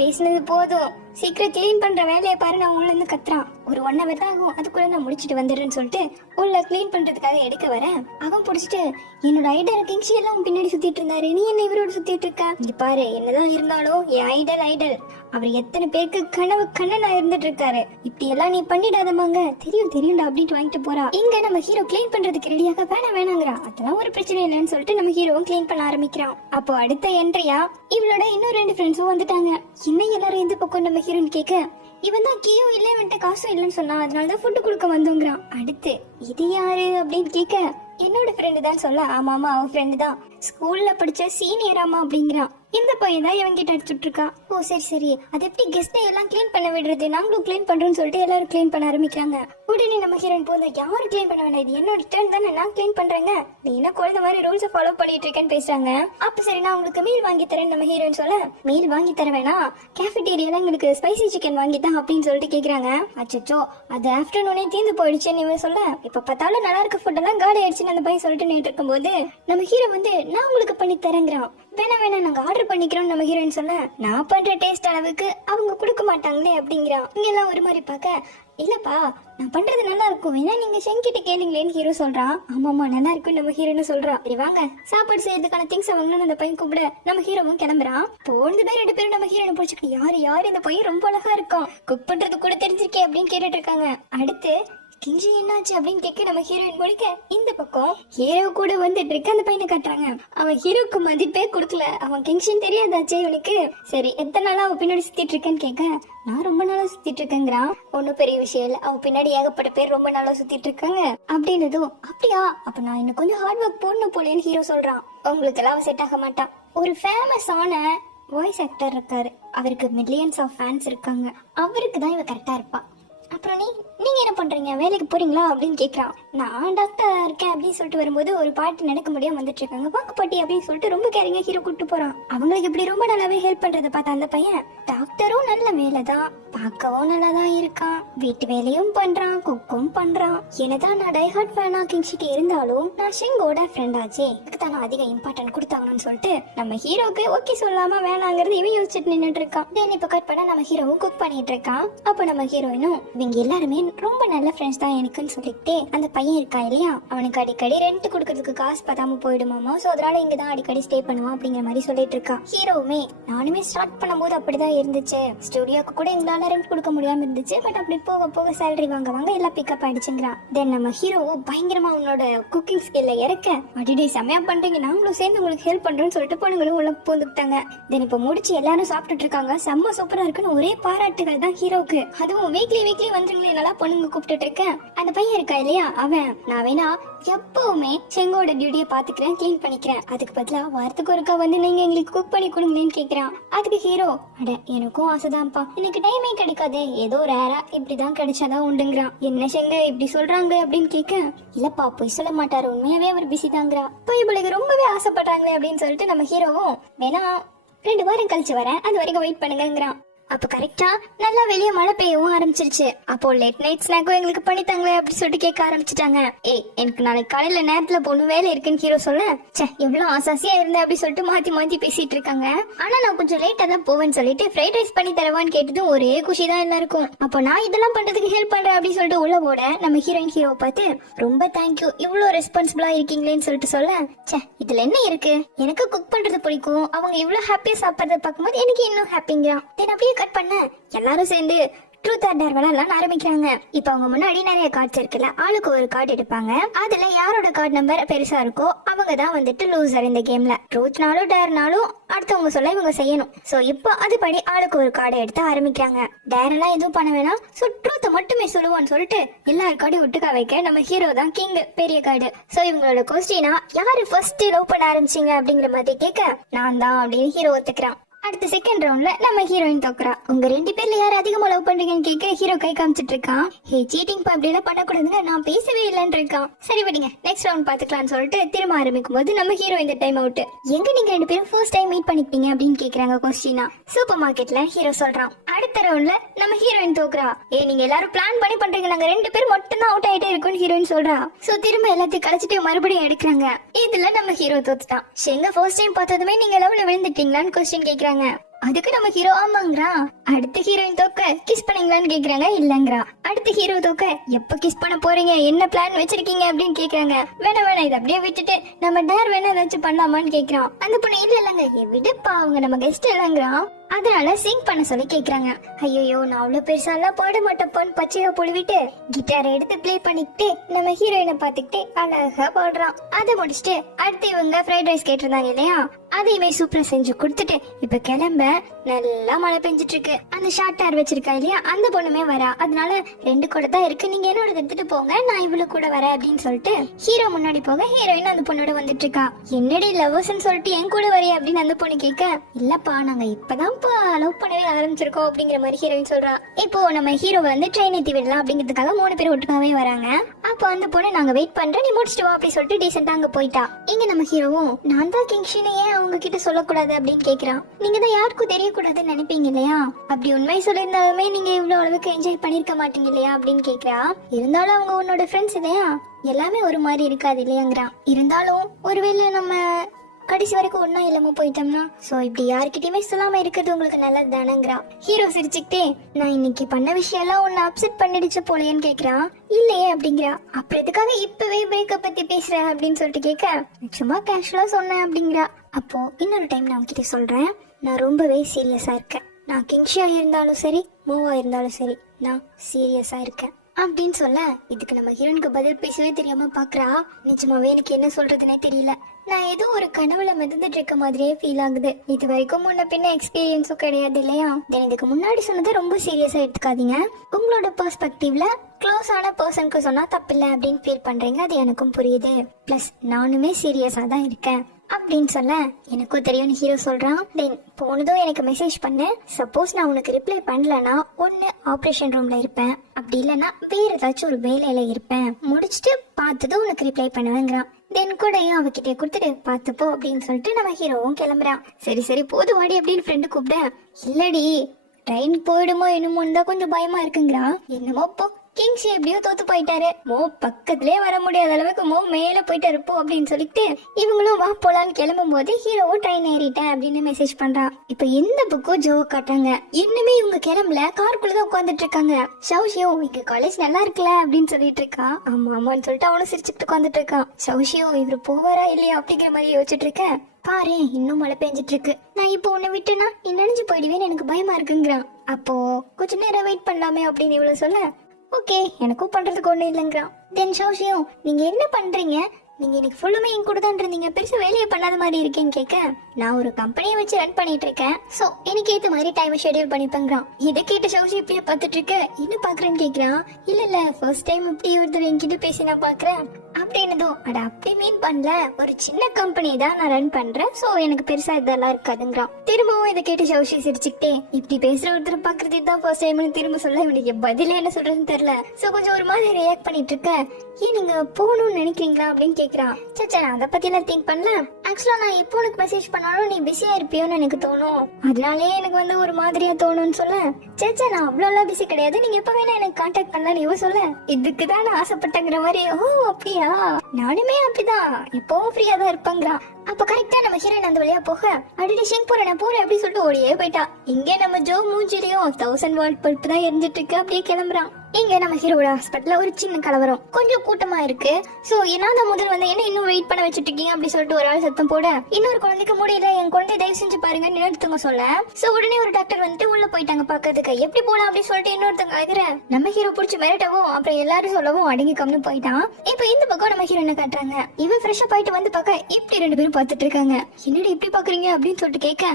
பேசினது போதும் சீக்கிரம் கிளீன் பண்ற வேலையை பாரு நான் உள்ள இருந்து கத்துறான். ஒரு 1 hour தான் ஆகும், அதுக்குள்ள நான் முடிச்சிட்டு வந்துடுறேன்னு சொல்லிட்டு உள்ள கிளீன் பண்றதுக்காக எடுக்க வரேன். அவன் புடிச்சிட்டு என்னோட ஐடல் கிங்ஷி எல்லாம் பின்னாடி சுத்திட்டு இருந்தாரு, நீ என்ன இவரோட சுத்திட்டு இருக்க? இங்க பாரு, என்னதான் இருந்தாலும் என் ஐடல் அவர் எத்தனை பேருக்கு கனவு கண்ணனா இருந்துட்டு இருக்காரு, இப்படி எல்லாம் நீ பண்ணிடாதமாங்க. தெரியும்டா அப்படின்ட்டு வாங்கிட்டு போறா. இங்க நம்ம ஹீரோ கிளீன் பண்றதுக்கு ரெடியாக வேணாங்கிறா. அதெல்லாம் ஒரு பிரச்சனை இல்லைன்னு சொல்லிட்டு நம்ம ஹீரோவும் கிளீன் பண்ண ஆரம்பிக்கிறான். அப்போ அடுத்த என்ட்ரியா இவளோட இன்னும் 2 ஃப்ரெண்ட்ஸும் வந்துட்டாங்க. இன்னும் எல்லாரும் எந்த பக்கம் நம்ம ஹீரோன்னு கேட்க, இவன் தான் கீயும் இல்ல வந்துட்டு காசும் இல்லைன்னு சொன்னா, அதனாலதான் ஃபுட்டு கொடுக்க வந்தோங்கிறான். அடுத்து இது யாரு அப்படின்னு கேட்க, என்னோட ஃப்ரெண்டு தான் சொல்ல. ஆமா அவ ஃப்ரெண்டு தான், ஸ்கூல்ல படிச்ச சீனியர் ஆமா அப்படிங்கிறான். இந்த பையன் தான் இவன் கிட்ட அடிச்சுட்டு இருக்கா. ஓ சரி, அது எப்படி கெஸ்ட்டை எல்லாம் கிளீன் பண்ண விடுறது, நாங்களும் கிளீன் பண்றோம்னு சொல்லிட்டு எல்லாரும் கிளீன் பண்ண ஆரம்பிக்கிறாங்க. உடனே நம்ம ஹீரோயின் போது, யாரும் கிளீன் பண்ண வேண்டாம், இது என்னோட டர்ன் தானே, நான் கிளீன் பண்றேங்க, நீ என்ன குழந்தை மாதிரி ரூல்ஸை ஃபாலோ பண்ணிட்டு இருக்கேன்னு பேசுறாங்க. அப்ப சரி நான் உங்களுக்கு மீல் வாங்கி தரேன் நம்ம ஹீரோயின் சொல்ல. மீல் வாங்கி தர வேணாம், கேஃபிடேரியால எங்களுக்கு ஸ்பைசி சிக்கன் வாங்கி தான் அப்படின்னு சொல்லிட்டு கேக்குறாங்க. அச்சோ அது ஆஃப்டர்நூனே தீர்ந்து போயிடுச்சுன்னு இவன் சொல்ல, இப்ப பார்த்தாலும் நல்லா இருக்க ஃபுட் எல்லாம் காலி ஆயிடுச்சுன்னு அந்த பையன் சொல்லிட்டு நின்று இருக்கும் போது நம்ம ஹீரோ வந்து நான் உங்களுக்கு பண்ணி தரேங்கிறான். வேணாம் நாங்க ஆர்டர் பண்ணிக்கிறோம் நம்ம ஹீரோயின் சொல்ல, நான் பண்ற டேஸ்ட் அளவுக்கு அவங்க கொடுக்க மாட்டாங்களே அப்படிங்கிறான். இங்க எல்லாம் ஒரு மாதிரி பார்க்க, இல்லப்பா நான் பண்றது நல்லா இருக்கும், வேணா நீங்க செங்கிட்ட கேளுங்களேன்னு ஹீரோ சொல்றான். ஆமாமா நல்லா இருக்கும் நம்ம ஹீரோன்னு சொல்றான். சரி வாங்க சாப்பாடு செய்யறதுக்கான திங்ஸ் வாங்கணும்னு அந்த பையன் கூப்பிட நம்ம ஹீரோவும் கிளம்புறான். போனது பேர் 2 பேரும் நம்ம ஹீரோனை பிடிச்சிக்கிட்டு, யாரு இந்த பையன் ரொம்ப அழகா இருக்கும், குக் பண்றது கூட தெரிஞ்சிருக்கே அப்படின்னு கேட்டுட்டு இருக்காங்க. அடுத்து கிஞ்சி என்னாச்சு அப்படின்னு கேட்க நம்ம ஹீரோயின் முடிக்க, இந்த பக்கம் ஹீரோ கூட வந்துட்டு இருக்க அந்த பையனை காட்டுறாங்க. அவன் ஹீரோக்கு மதிப்பே கொடுக்கல, அவன் கிங்ஷன் தெரியாதாச்சே இவனுக்கு. சரி எத்தனை நாளா அவன் பின்னாடி சுத்திட்டு இருக்கேன்னு கேட்க, நான் ரொம்ப நாளா சுத்திட்டு இருக்கேங்கிறான். ஒன்னும் பெரிய விஷயம் இல்ல, அவன் பின்னாடி ஏகப்பட்ட பேர் ரொம்ப நாளா சுத்திட்டு இருக்காங்க அப்படின்னதும், அப்படியா அப்ப நான் இன்னும் கொஞ்சம் ஹார்ட் ஒர்க் போடணும் போலேன்னு ஹீரோ சொல்றான். உங்களுக்கு எல்லாம் செட் ஆக மாட்டான், ஒரு ஃபேமஸான வாய்ஸ் ஆக்டர் இருக்காரு, அவருக்கு மில்லியன்ஸ் ஆஃப் ஃபேன்ஸ் இருக்காங்க, அவருக்கு தான் இவ கரெக்டா இருப்பா. அப்புறம் நீங்க என்ன பண்றீங்க, வேலைக்கு போறீங்களா அப்படின்னு கேக்குறான். நான் டாக்டரா இருக்கேன் அப்படின்னு சொல்லிட்டு வரும்போது ஒரு பாட்டு நடக்க முடியாம வந்துட்டு இருக்காங்க, வாங்க பாட்டி அப்படின்னு சொல்லிட்டு ரொம்ப கேரிங்கா ஹீரோ கூட்டு போறான். அவங்களுக்கு இப்படி ரொம்ப நல்லாவே ஹெல்ப் பண்றதை பார்த்தா அந்த பையன், டாக்டரும் நல்ல வேலைதான், பார்க்கவும் நல்லாதான் இருக்கான், வீட்டு வேலையும் பண்றான், குக்கும் பண்றான். என்னதான் நான் டைஹார்ட் ஃபேனா கிங்ஷிட்டு இருந்தாலும் நான் ஷெங்கோட ஃப்ரெண்ட் ஆச்சே, இதுக்கு தான் நான் அதிக இம்பார்ட்டன்ட் கொடுத்தாங்கன்னு சொல்லிட்டு நம்ம ஹீரோக்கு ஓகே சொல்லாம வேணாங்கிறது இவன் யோசிச்சுட்டு நின்னுட்டு இருக்கான். தென் இப்ப கட் பண்ண நம்ம ஹீரோவும் குக் பண்ணிட்டு இருக்கான். அப்ப நம்ம ஹீரோயினும், இவங்க எல்லாருமே ரொம்ப நல்ல ஃப்ரெண்ட்ஸ் தான் எனக்குன்னு சொல்லிட்டு அந்த பையன் இருக்கா இல்லையா, அவனுக்கு அடிக்கடி ரெண்ட் கொடுக்கறதுக்கு காசு பத்தாம போயிடுமாமா, சோ அதனால இங்கதான் அடிக்கடி ஸ்டே பண்ணுவான் அப்படிங்கிற மாதிரி சொல்லிட்டு இருக்கா. ஹீரோவுமே, நானுமே ஸ்டார்ட் பண்ணும்போது அப்படிதான் இருந்துச்சு, ஸ்டுடியோக்கு கூட எங்களால ரெண்ட் கொடுக்க முடியாம இருந்துச்சு, பட் அப்படி போக போக சேலரி வாங்க எல்லாம் பிக்கப் ஆயிடுச்சுங்கிறான். தென் நம்ம ஹீரோவும் பயங்கரமா அவனோட குக்கிங் ஸ்கில்ல இறக்க, அடிடே செமையா பண்றீங்க, நாங்களும் சேர்ந்து உங்களுக்கு ஹெல்ப் பண்றோம்னு சொல்லிட்டு பொண்ணுங்களும் உள்ள பூந்துட்டாங்க. தென் இப்ப முடிச்சு எல்லாரும் சாப்பிட்டுட்டு இருக்காங்க, செம்ம சூப்பரா இருக்குன்னு ஒரே பாராட்டுகள் தான் ஹீரோக்கு. அதுவும் வீக்லி வந்துருங்களே நல்லா பொண்ணுங்க கூப்பிட்டு இருக்கேன். அந்த பையன் இருக்கா இல்லையா, அவன் நான் வேணா எப்பவுமே செங்கோட டியூட்டியை பாத்துக்கிறேன், கிளீன் பண்ணிக்கிறேன், அதுக்கு பதிலா வாரத்துக்கு ஒருக்கா வந்து நீங்க எங்களுக்கு குக் பண்ணி கொடுங்களேன்னு கேக்குறான். அதுக்கு ஹீரோ, அட எனக்கும் ஆசைதான்ப்பா, எனக்கு டைமே கிடைக்காதே, ஏதோ ரேரா இப்படிதான் கிடைச்சாதான் உண்டுங்கிறான். என்ன செங்க இப்படி சொல்றாங்க அப்படின்னு கேட்க, இல்லப்பா பொய் சொல்ல மாட்டாரு, உண்மையாவே அவர் பிஸி தாங்கிறா, போய் இவளுக்கு ரொம்பவே ஆசைப்படுறாங்களே அப்படின்னு சொல்லிட்டு நம்ம ஹீரோவும், வேணா 2 வாரம் கழிச்சு வரேன், அது வரைக்கும் வெயிட் பண்ணுங்கிறான். அப்ப கரெக்டா நல்லா வெளியே மழை பெய்யவும் ஆரம்பிச்சிருச்சு. அப்போ லேட் நைட் ஸ்நாக்கும் எங்களுக்கு பண்ணித்தாங்களே அப்படி சொல்லிட்டு கேட்க ஆரம்பிச்சுட்டாங்க. எனக்கு நாளைக்கு காலையில நேரத்துல போகணும் வேலை இருக்குன்னு ஹீரோ சொல்ல, எவ்வளவு ஆசாசியா இருந்தேன் அப்படி சொல்லிட்டு மாத்தி பேசிட்டு இருக்காங்க. ஆனா நான் கொஞ்சம் லேட்டா தான் போவேன்னு சொல்லிட்டு ஃப்ரைட் ரைஸ் பண்ணி தரவான்னு கேட்டதும் ஒரே குஷி தான் எல்லாருக்கும். அப்போ நான் இதெல்லாம் பண்றதுக்கு ஹெல்ப் பண்றேன் அப்படி சொல்லிட்டு உள்ள போட நம்ம ஹீரோயின் ஹீரோ பார்த்து, ரொம்ப தேங்க்யூ இவ்வளவு ரெஸ்பான்சிபிளா இருக்கீங்களேன்னு சொல்லிட்டு சொல்ல, இதுல என்ன இருக்கு, எனக்கு குக் பண்றது பிடிக்கும், அவங்க இவ்வளவு ஹாப்பியா சாப்பிடறத பார்க்கும்போது எனக்கு இன்னும் ஹாப்பிங்கிறான். தென் அப்படியே கட் பண்ண எல்லாரும் சேர்ந்து ட்ரூத் ஆர் டேர் விளையாடலாம் ஆரம்பிக்கிறாங்க. இப்ப அவங்க முன்னாடி நிறைய கார்ட்ஸ் இருக்குல்ல, ஆளுக்கு ஒரு கார்டு எடுப்பாங்க, அதுல யாரோட கார்டு நம்பர் பெருசா இருக்கோ அவங்க தான் வந்துட்டு லூசர் இந்த கேம்ல. ட்ரூத்னாலும் டேர்னாலும் அடுத்தவங்க சொல்ல இவங்க செய்யணும். சோ இப்போ அதுபடி ஆளுக்கு ஒரு கார்டை எடுத்து ஆரம்பிக்கிறாங்க. டேர் எல்லாம் எதுவும் பண்ண வேணாம், சோ ட்ரூத்தை மட்டுமே சொல்லுவான்னு சொல்லிட்டு எல்லாரு கார்டையும் ஒட்டுக்கா வைக்க நம்ம ஹீரோ தான் கிங், பெரிய கார்டு. சோ இவங்களோட கொஸ்டினா, யாரு ஃபர்ஸ்ட் லவ் பண்ண ஆரம்பிச்சீங்க அப்படிங்கிற மாதிரி கேட்க, நான் தான் அப்படின்னு ஹீரோ ஒத்துக்கிறான். அடுத்த செகண்ட் ரவுண்ட்ல நம்ம ஹீரோயின் தோக்குறா. உங்க 2 பேர்ல யார் அதிகமா லவ் பண்றீங்கன்னு கேட்க ஹீரோ கை காமிச்சிட்டு இருக்கான். ஹே சீட்டிங் அப்படி எல்லாம் பண்ணக்கூடாதுன்னு நான் பேசவே இல்லைன்னு இருக்கான். சரி விடுங்க நெக்ஸ்ட் ரவுண்ட் பாத்துக்கலாம்னு சொல்லிட்டு திரும்ப ஆரம்பிக்கும் போது நம்ம ஹீரோ இந்த டைம் அவுட். எங்க நீங்க 2 பேரும் ஃபர்ஸ்ட் டைம் மீட் பண்ணிக்கிட்டீங்க அப்படின்னு கேக்குறாங்க கொஸ்டினா. சூப்பர் மார்க்கெட்ல ஹீரோ சொல்றான். அடுத்த ரவுண்ட்ல நம்ம ஹீரோயின் தோக்குறா. நீங்க எல்லாரும் பிளான் பண்ணி பண்றீங்க, நாங்க 2 பேர் மட்டும் தான் அவுட் ஆயிட்டே இருக்கோம்னு ஹீரோயின் சொல்றா. சோ திரும்ப எல்லாத்தையும் கழிச்சிட்டு மறுபடியும் எடுக்கிறாங்க. இதுல நம்ம ஹீரோ தோத்துட்டான். எங்க ஃபர்ஸ்ட் டைம் பார்த்ததுமே நீங்க லவ்ல விழுந்துட்டீங்களான்னு கொஸ்டின் கேக்குறாங்க. அதுக்கு நம்ம ஹீரோ ஆமாங்கறா. அடுத்த ஹீரோயின் தோக்க கிஸ் பண்ணீங்களான்னு கேக்குறாங்க. இல்லங்கறா. அடுத்த ஹீரோ தோக்க எப்ப கிஸ் பண்ண போறீங்க, என்ன பிளான் வச்சிருக்கீங்க அப்படின்னு கேக்குறாங்க. வேணா இதை அப்படியே விட்டுட்டு நம்ம டேர் வேணா ஏதாச்சும் பண்ணலாமான்னு கேக்குறான். அந்த பொண்ணு இல்லங்க விடுப்பா அவங்க நம்ம கெஸ்ட் இல்லங்கறா, அதனால சிங் பண்ண சொல்லி கேக்குறாங்க. ஐயோ நான் அவ்வளவு பெருசா எல்லாம் பாட மாட்டேப்போன்னு பச்சையா புழுவிட்டு கிட்டாரை எடுத்து பிளே பண்ணிக்கிட்டு நம்ம ஹீரோயினை பாத்துக்கிட்டு அழகா பாடுறான். அதை முடிச்சுட்டு அடுத்து இவங்க ஃப்ரைட் ரைஸ் கேட்டிருந்தாங்க இல்லையா, அதையுமே சூப்பரா செஞ்சு கொடுத்துட்டு இப்ப கிளம்ப நல்லா மழை பெஞ்சிட்டு இருக்கு. அந்த ஷார்ட் ஹேர் வச்சிருக்கா இல்லையா அந்த பொண்ணுமே வரா. அதனால 2 கூட தான் இருக்கு, நீங்க என்னோட எடுத்துட்டு போங்க, நான் இவ்வளவு கூட வரேன் அப்படின்னு சொல்லிட்டு ஹீரோ முன்னாடி போக ஹீரோயின் அந்த பொண்ணோட வந்துட்டு இருக்கா. என்னடி லவ்வர்ஸ்ன்னு சொல்லிட்டு என் கூட வரைய அப்படின்னு அந்த பொண்ணு கேட்க, இல்லப்பா நாங்க இப்பதான் லவ் பண்ணவே ஆரம்பிச்சிருக்கோம் அப்படிங்கிற மாதிரி ஹீரோயின் சொல்றா. இப்போ நம்ம ஹீரோ வந்து ட்ரெயின் ஏத்தி விடலாம் அப்படிங்கிறதுக்காக 3 பேர் ஒட்டுக்காவே வராங்க. அப்போ அந்த பொண்ணு நாங்க வெயிட் பண்றேன் நீ முடிச்சிட்டு வா அப்படி சொல்லிட்டு டீசெண்டா அங்க போயிட்டா. இங்க நம்ம ஹீரோவும் நான் தான் கிங்ஷினை ஏன் அவங்க கிட்ட சொல்லக்கூடாது அப்படின்னு கேக்குறான். நீங்க தான் யாருக்கும் தெரியக்கூடாதுன்னு நினைப்பீங்க இல்லையா, அப்படி உண்மை சொல்லியிருந்தாலுமே நீங்க இவ்வளவு அளவுக்கு என்ஜாய் பண்ணிருக்க மாட்டீங்க இல்லையா அப்படின்னு கேக்குறா. இருந்தாலும் அவங்க உன்னோட ஃப்ரெண்ட்ஸ் இல்லையா, எல்லாமே ஒரு மாதிரி இருக்காது இல்லையாங்கிறான். இருந்தாலும் ஒருவேளை நம்ம கடைசி வரைக்கும் ஒன்னா இல்லாம போயிட்டோம்னா சோ இப்படி யாருக்கிட்டயுமே சொல்லாம இருக்கிறது உங்களுக்கு நல்லது தானேங்கிறா. ஹீரோ சிரிச்சுக்கிட்டே நான் இன்னைக்கு பண்ண விஷயம் எல்லாம் உன்னை அப்செட் பண்ணிடுச்சு போலையேன்னு கேக்குறான். இல்லையே அப்படிங்கிறா. அப்புறம் எதுக்காக இப்பவே பிரேக்கப் பத்தி பேசுற அப்படின்னு சொல்லிட்டு கேட்க சும்மா கேஷுவலா சொன்னேன் அப்படிங்கிறா. அப்போ இன்னொரு டைம் நான் உங்ககிட்ட சொல்றேன், நான் ரொம்பவே சீரியஸா இருக்கேன். நான் கிங்ஷியா இருந்தாலும் சரி மூவா இருந்தாலும் சரி நான் சீரியஸா இருக்கேன் அப்படின்னு சொல்ல இதுக்கு நம்ம ஹீரோனுக்கு பதில் பேசவே தெரியாம பாக்குறா. நிஜமாவே எனக்கு என்ன சொல்றதுன்னே தெரியல, நான் ஏதோ ஒரு கனவுல மிதந்துட்டு இருக்க மாதிரியே ஃபீல் ஆகுது. இது வரைக்கும் முன்ன பின்ன எக்ஸ்பீரியன்ஸும் கிடையாது இல்லையா, இதுக்கு முன்னாடி சொன்னதை ரொம்ப சீரியஸா எடுத்துக்காதீங்க. உங்களோட பெர்ஸ்பெக்டிவ்ல க்ளோஸ் ஆன பர்சனுக்கு சொன்னா தப்பில்லை அப்படின்னு ஃபீல் பண்றீங்க, அது எனக்கும் புரியுது. பிளஸ் நானுமே சீரியஸா தான் இருக்கேன் அப்படின்னு சொல்ல எனக்கும் தெரியும்னு ஹீரோ சொல்றான். தென் போனதும் எனக்கு மெசேஜ் பண்ணு, சப்போஸ் நான் உனக்கு ரிப்ளை பண்ணலன்னா ஒன்னு ஆப்ரேஷன் ரூம்ல இருப்பேன், அப்படி இல்லைன்னா வேற ஏதாச்சும் ஒரு வேலையில இருப்பேன், முடிச்சுட்டு பார்த்ததும் உனக்கு ரிப்ளை பண்ணுவேங்கிறான். தென் கூடயும் அவகிட்ட கொடுத்துட்டு பார்த்துப்போ அப்படின்னு சொல்லிட்டு நம்ம ஹீரோவும் கிளம்புறான். சரி சரி போது வாடி அப்படின்னு ஃப்ரெண்டு கூப்பிட, இல்லடி ட்ரெயின் போயிடுமோ என்னமோன்னு தான் கொஞ்சம் பயமா இருக்குங்கிறா. என்னமோ போ கிங்ஷி எப்படியோ தோத்து போயிட்டாரு, மோ பக்கத்திலே வர முடியாத அளவுக்கு மோ மேல போயிட்டு இருப்போம் அப்படின்னு சொல்லிட்டு இவங்களும் வா போலான்னு கிளம்பும் போது ஹீரோவும் ட்ரெயின் ஏறிட்டேன் அப்படின்னு மெசேஜ் பண்றான். இப்ப எந்த புக்கும் ஜோ காட்டாங்க, இன்னுமே இவங்க கிளம்பல, காருக்குள்ளதான் உட்காந்துட்டு இருக்காங்க. ஷவுஷியோ இங்க காலேஜ் நல்லா இருக்குல்ல அப்படின்னு சொல்லிட்டு இருக்கா. ஆமா ஆமான்னு சொல்லிட்டு அவனும் சிரிச்சுட்டு உட்காந்துட்டு இருக்கான். ஷவுஷியோ இவரு போவாரா இல்லையா அப்படிங்கிற மாதிரி யோசிச்சுட்டு இருக்க. பாரு இன்னும் மழை பெஞ்சிட்டு இருக்கு, நான் இப்போ உன்னை விட்டுனா நீ நினைஞ்சு போயிடுவேன்னு எனக்கு பயமா இருக்குங்கிறான். அப்போ கொஞ்ச நேரம் வெயிட் பண்ணலாமே அப்படின்னு இவ்வளவு சொல்ல ஓகே எனக்கும் பண்றதுக்கு ஒண்ணு இல்லைங்கிறான். தென் ஷோஷியும் நீங்க என்ன பண்றீங்க, நீங்க இன்னைக்கு ஃபுல்லுமே என் கூட தான் இருந்தீங்க, பெருசா வேலையை பண்ணாத மாதிரி இருக்கேன்னு கேட்க, நான் ஒரு கம்பெனியை வச்சு ரன் பண்ணிட்டு இருக்கேன், சோ எனக்கு ஏத்த மாதிரி டைம் ஷெட்யூல் பண்ணிப்பேங்கிறான். இதை கேட்ட ஷோஷி இப்படியே பார்த்துட்டு இருக்க, என்ன பாக்குறேன்னு கேக்குறான். இல்ல ஃபர்ஸ்ட் டைம் இப்படி ஒருத்தர் என்கிட்ட பேசி நான் பாக்குறேன் அப்படின்னதும், அட அப்படி மீன் பண்ணல, ஒரு சின்ன கம்பெனி தான் நான் ரன் பண்றேன், சோ எனக்கு பெருசா இதெல்லாம் இருக்காதுங்கிறான். திரும்பவும் இதை கேட்டு ஷவுஷி சிரிச்சுக்கிட்டே, இப்படி பேசுற ஒருத்தர் பாக்குறது தான் ஃபர்ஸ்ட் டைம்னு திரும்ப சொல்ல இவனுக்கு பதில என்ன சொல்றதுன்னு தெரியல. சோ கொஞ்சம் ஒரு மாதிரி ரியாக்ட் பண்ணிட்டு இருக்க, ஏன் நீங்க போகணும்னு நினைக்கிறீங்களா அப்படின்னு கேக்குறான். சச்சா நான் அதை பத்தி எல்லாம் திங்க் பண்ணல, ஆக்சுவலா நான் இப்போ உனக்கு மெசேஜ் பண்ணாலும் நீ பிஸியா இருப்பியோன்னு எனக்கு தோணும், அதனாலே எனக்கு வந்து ஒரு மாதிரியா தோணும்னு சொல்ல, சேச்சா நான் அவ்வளவு பிஸி கிடையாது, நீங்க எப்ப வேணா எனக்கு கான்டாக்ட் பண்ணலான்னு இவ சொல்ல, இதுக்குதான் நான் ஆசைப்பட்டங்கிற மாதிரி. ஓ அப்படியா, நானுமே அப்படிதான் எப்பவும் ஃப்ரீயா தான் இருப்பாங்கிறான். அப்ப கரெக்டா நம்ம ஹீரோயின் அந்த வழியா போக, அடிடி ஷெங் போறேன் நான் போறேன் அப்படின்னு சொல்லிட்டு ஓடியே போயிட்டா. இங்க நம்ம ஜோ மூஞ்சிலையும் 1000 வாட் பல்ப் தான் எரிஞ்சிட்டு இருக்கு, அப்படியே கிளம்புறான். இங்க நம்ம ஹீரோட ஹாஸ்பிட்டல்ல ஒரு சின்ன கலவரம், கொஞ்சம் கூட்டமா இருக்கு. சோ என்ன முதல் வந்து என்ன இன்னும் வெயிட் பண்ண வச்சுட்டு இருக்கீங்க அப்படி சொல்லிட்டு ஒரு ஆள் சத்தம் போட, இன்னொரு குழந்தைக்கு முடியல, என் குழந்தை தயவு செஞ்சு பாருங்க நிறுத்துங்க சொல்ல. சோ உடனே ஒரு டாக்டர் வந்துட்டு உள்ள போயிட்டாங்க பாக்கிறதுக்கு, எப்படி போலாம் அப்படின்னு சொல்லிட்டு இன்னொருத்தங்க ஆகிற நம்ம ஹீரோ புடிச்சு மிரட்டவும் அப்புறம் எல்லாரும் சொல்லவும் அடங்கி கம்னு போயிட்டான். இப்ப இந்த பக்கம் நம்ம ஹீரோ என்ன காட்டுறாங்க, இவன் ஃப்ரெஷ்ஷா போயிட்டு வந்து பாக்க இப்படி 2 பேரும் பாத்துட்டு இருக்காங்க. என்னடி இப்படி பாக்குறீங்க அப்படின்னு சொல்லிட்டு கேட்க,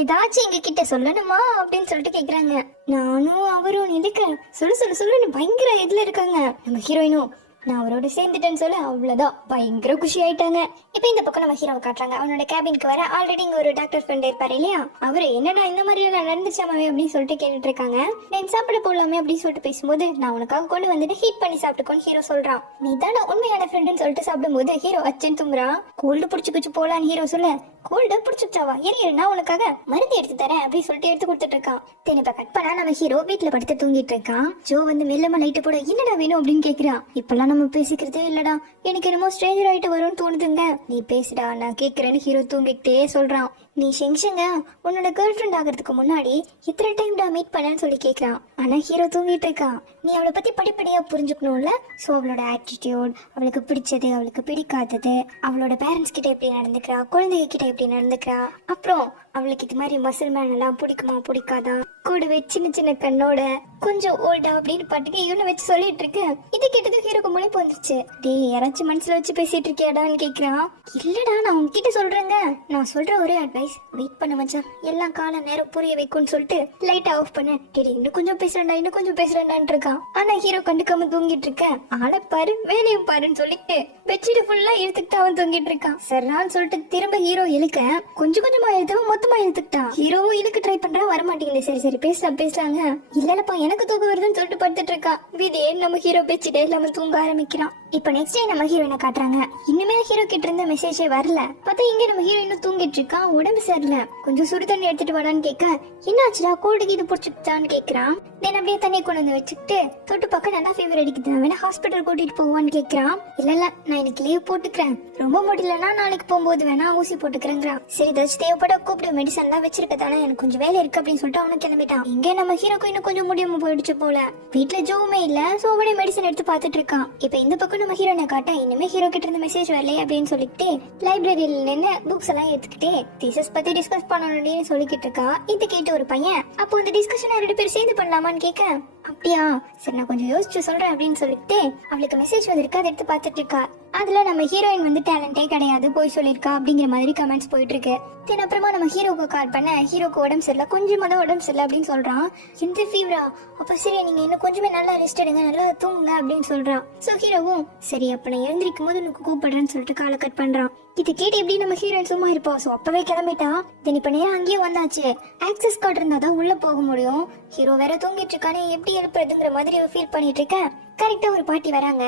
ஏதாச்சும் எங்க கிட்ட சொல்லணுமா அப்படின்னு சொல்லிட்டு கேக்குறாங்க. நானும் அவரும் எதுக்கு சொல்லு சொல்லு சொல்லுன்னு பயங்கர இதுல இருக்காங்க. நம்ம ஹீரோயினும் நான் அவரோட சேர்ந்துட்டேன்னு சொல்ல அவ்வளவுதான் பயங்கர குஷி ஆயிட்டாங்க. இப்போ இந்த பக்கம் நம்ம ஹீரோவை காட்டுறாங்க. அவனோட கேபினுக்கு வர ஆல்ரெடி இங்க ஒரு டாக்டர் ஃப்ரெண்ட் இருப்பாரு இல்லையா, அவரு என்னடா இந்த மாதிரி எல்லாம் நடந்துச்சாமே அப்படின்னு சொல்லிட்டு கேட்டுட்டு இருக்காங்க. நான் சாப்பிட போடலாமே அப்படின்னு சொல்லிட்டு பேசும்போது நான் உனக்காக கொண்டு வந்துட்டு ஹீட் பண்ணி சாப்பிட்டுக்கோன்னு ஹீரோ சொல்றான். நீ தானே உண்மையான ஃப்ரெண்டுன்னு சொல்லிட்டு சாப்பிடும்போது ஹீரோ அச்சன் தும்புறான். கோல்டு பிடிச்சிக்குச்சு போலான்னு ஹீரோ சொல்ல, கோல்டு பிடிச்சிச்சாவா, ஏறி நான் உனக்காக மருந்து எடுத்து தரேன் அப்படின்னு சொல்லிட்டு எடுத்து கொடுத்துட்டு இருக்கான். இப்ப கட் பண்ணா நம்ம ஹீரோ வீட்டுல படுத்து தூங்கிட்டு இருக்கான். ஜோ வந்து வெள்ளமா லைட்டு போட என்னடா வேணும் அப்படின்னு கேக்குறான். இப்பெல்லாம் நம்ம பேசிக்கிறதே இல்லடா, எனக்கு என்னமோ ஸ்ட்ரேஞ்சர் ஆயிட்டு வரும்னு தோணுதுங்க, நீ பேசுடா நான் கேக்குறேன்னு ஹீரோ தூங்கிட்டே சொல்றான். நீ ஷெங்ஷங்க உன்னோட கேர்ள் ஃப்ரெண்ட் ஆகிறதுக்கு முன்னாடி இத்தனை டைம்டா மீட் பண்ணன்னு சொல்லி கேட்கறான். ஆனா ஹீரோ தூங்கிட்டு இருக்கான். நீ அவளை பத்தி படிப்படியா புரிஞ்சுக்கணும்ல. ஸோ அவளோட ஆட்டிடியூட், அவளுக்கு பிடிச்சது அவளுக்கு பிடிக்காதது, அவளோட பேரண்ட்ஸ் கிட்ட எப்படி நடந்துக்கிறா, குழந்தைங்க கிட்ட எப்படி நடந்துக்கிறா, அப்புறம் அவளுக்கு இது மாதிரி மசில் மேன் எல்லாம் பிடிக்குமா பிடிக்காதா, கூடவே சின்ன சின்ன கண்ணோட கொஞ்சம் ஓல்டா அப்படின்னு பாட்டுக்கு இவனை வச்சு சொல்லிட்டு இருக்கு. இது கேட்டதும் ஹீரோக்கு முளைப்பு வந்துருச்சு. டேய் யாராச்சும் மனசுல வச்சு பேசிட்டு இருக்கியாடான்னு கேக்குறான். இல்லடா நான் உங்ககிட்ட சொல்றேங்க, நான் சொல்ற ஒரே அட்வைஸ் வெயிட் பண்ண மச்சான், எல்லாம் கால நேரம் புரிய வைக்கும்னு சொல்லிட்டு லைட் ஆஃப் பண்ண. டேய் இன்னும் கொஞ்சம் பேசுறேன்டா இன்னும் கொஞ்சம் பேசுறேன்டான்னு இருக்கான். ஆனா ஹீரோ கண்டுக்காம தூங்கிட்டு இருக்க. ஆளை பாரு வேலையும் பாருன்னு சொல்லிட்டு பெட்ஷீட் ஃபுல்லா இழுத்துக்கிட்டு அவன் தூங்கிட்டு இருக்கான். சரின்னு சொல்லிட்டு திரும்ப ஹீரோ இழுக்க கொஞ்சம் கொஞ்சமா இழுத்தவன் மொத்தமா இழுத்துக்கிட்டான். ஹீரோவும் இழுக்க ட்ரை பண்றா வர மாட்டேங்குது. சரி சரி பேசலாங்க. இல்லப்பா எனக்கு தூக்கம் வருதுன்னு சொல்லிட்டு படுத்துட்டு இருக்கான். விதே நம்ம ஹீரோ பெட்ஷீட்டே இல்லாம தூங்க ஆரம்பிக்கிறான். இப்ப நெக்ஸ்ட் டே நம்ம ஹீரோயினை காட்டுறாங்க. இன்னுமே ஹீரோ கிட்ட இருந்த மெசேஜே வரல. பார்த்தா இங்க நம்ம ஹீரோ இன்னும் தூங்கிட்டு இருக்கான். உடம்பு சரியில்ல, கொஞ்சம் சுடு தண்ணி எடுத்துட்டு வரான்னு கேட்க, என்னாச்சுடா கோல்டுக்கு இது பிடிச்சிட்டான்னு கேக்குறான். தென் அப்படியே தண்ணி கொண்டு வந்து வச்சுக்கிட்டு தொட்டு பக்கம் நல்லா ஃபீவர் அடிக்குது, வேணா ஹாஸ்பிட்டல் கூட்டிட்டு போவான்னு கேக்குறான். இல்ல நான் இன்னைக்கு லீவ் போட்டுக்கிறேன், ரொம்ப முடியலன்னா நாளைக்கு போகும்போது வேணா ஊசி போட்டுக்கிறேங்கிறான். சரி ஏதாச்சும் தேவைப்பட கூப்பிட்டு மெடிசன் எல்லாம் வச்சிருக்க தானே, எனக்கு கொஞ்சம் வேலை இருக்கு அப்படின்னு சொல்லிட்டு அவனும் கிளம்பிட்டான். இங்க நம்ம ஹீரோக்கு இன்னும் கொஞ்சம் முடியாம போயிடுச்சு போல. வீட்டுல ஜோவுமே இல்ல, சோ அவனே மெடிசன் எடுத்து பாத்துட்டு இருக்கான். இப்ப இந்த பக்கம் நம்ம ஹீரோனை காட்ட இனிமே ஹீரோ கிட்ட இருந்து மெசேஜ் வரலையே அப்படின்னு சொல்லிட்டு லைப்ரரியில நின்று புக்ஸ் எல்லாம் எடுத்துக்கிட்டே தீசஸ் பத்தி டிஸ்கஸ் பண்ணணும்னு சொல்லிக்கிட்டு இருக்கா. இது கேட்டு ஒரு பையன், அப்போ அந்த டிஸ்கஷன் 2 பேரும் சேர்ந்து பண்ணலாமான்னு கேட்க, அப்படியா சரி நான் கொஞ்சம் யோசிச்சு சொல்றேன் அப்படின்னு சொல்லிட்டு அவளுக்கு மெசேஜ் வந்திருக்கு, அதை எடுத்து பார்த்துட்டு இருக்கா. அதுல நம்ம ஹீரோயின் வந்து டேலண்டே கிடையாது, போய் சொல்லிருக்கா அப்படிங்கிற மாதிரி கமெண்ட்ஸ் போயிட்டு இருக்கு. தென் அப்புறமா நம்ம ஹீரோக்கு கால் பண்ண, ஹீரோக்கு உடம்பு சரியில்லை, கொஞ்சமா தான் உடம்பு சரியில்லை அப்படின்னு சொல்றான். இந்த ஃபீவரா, அப்ப சரி நீங்க இன்னும் கொஞ்சமே நல்லா ரெஸ்ட் எடுங்க, நல்லா தூங்குங்க அப்படின்னு சொல்றான். சோ ஹீரோவும் சரி அப்ப நான் எழுந்திருக்கும் போது உனக்கு கூப்பிடுறேன்னு சொல்லிட்டு காலை கட் பண்றான். இது கேட்டு எப்படி நம்ம ஹீரோயின் சும்மா இருப்பா. சோ அப்பவே கிளம்பிட்டா. தென் இப்ப நேரம் அங்கேயே வந்தாச்சு. ஆக்சஸ் கார்டு இருந்தாதான் உள்ள போக முடியும். ஹீரோ வேற தூங்கிட்டு இருக்கானே, எப்படி எழுப்புறதுங்கிற மாதிரி ஃபீல் பண்ணிட்டு இருக்கேன். கரெக்டா ஒரு பாட்டி வராங்க.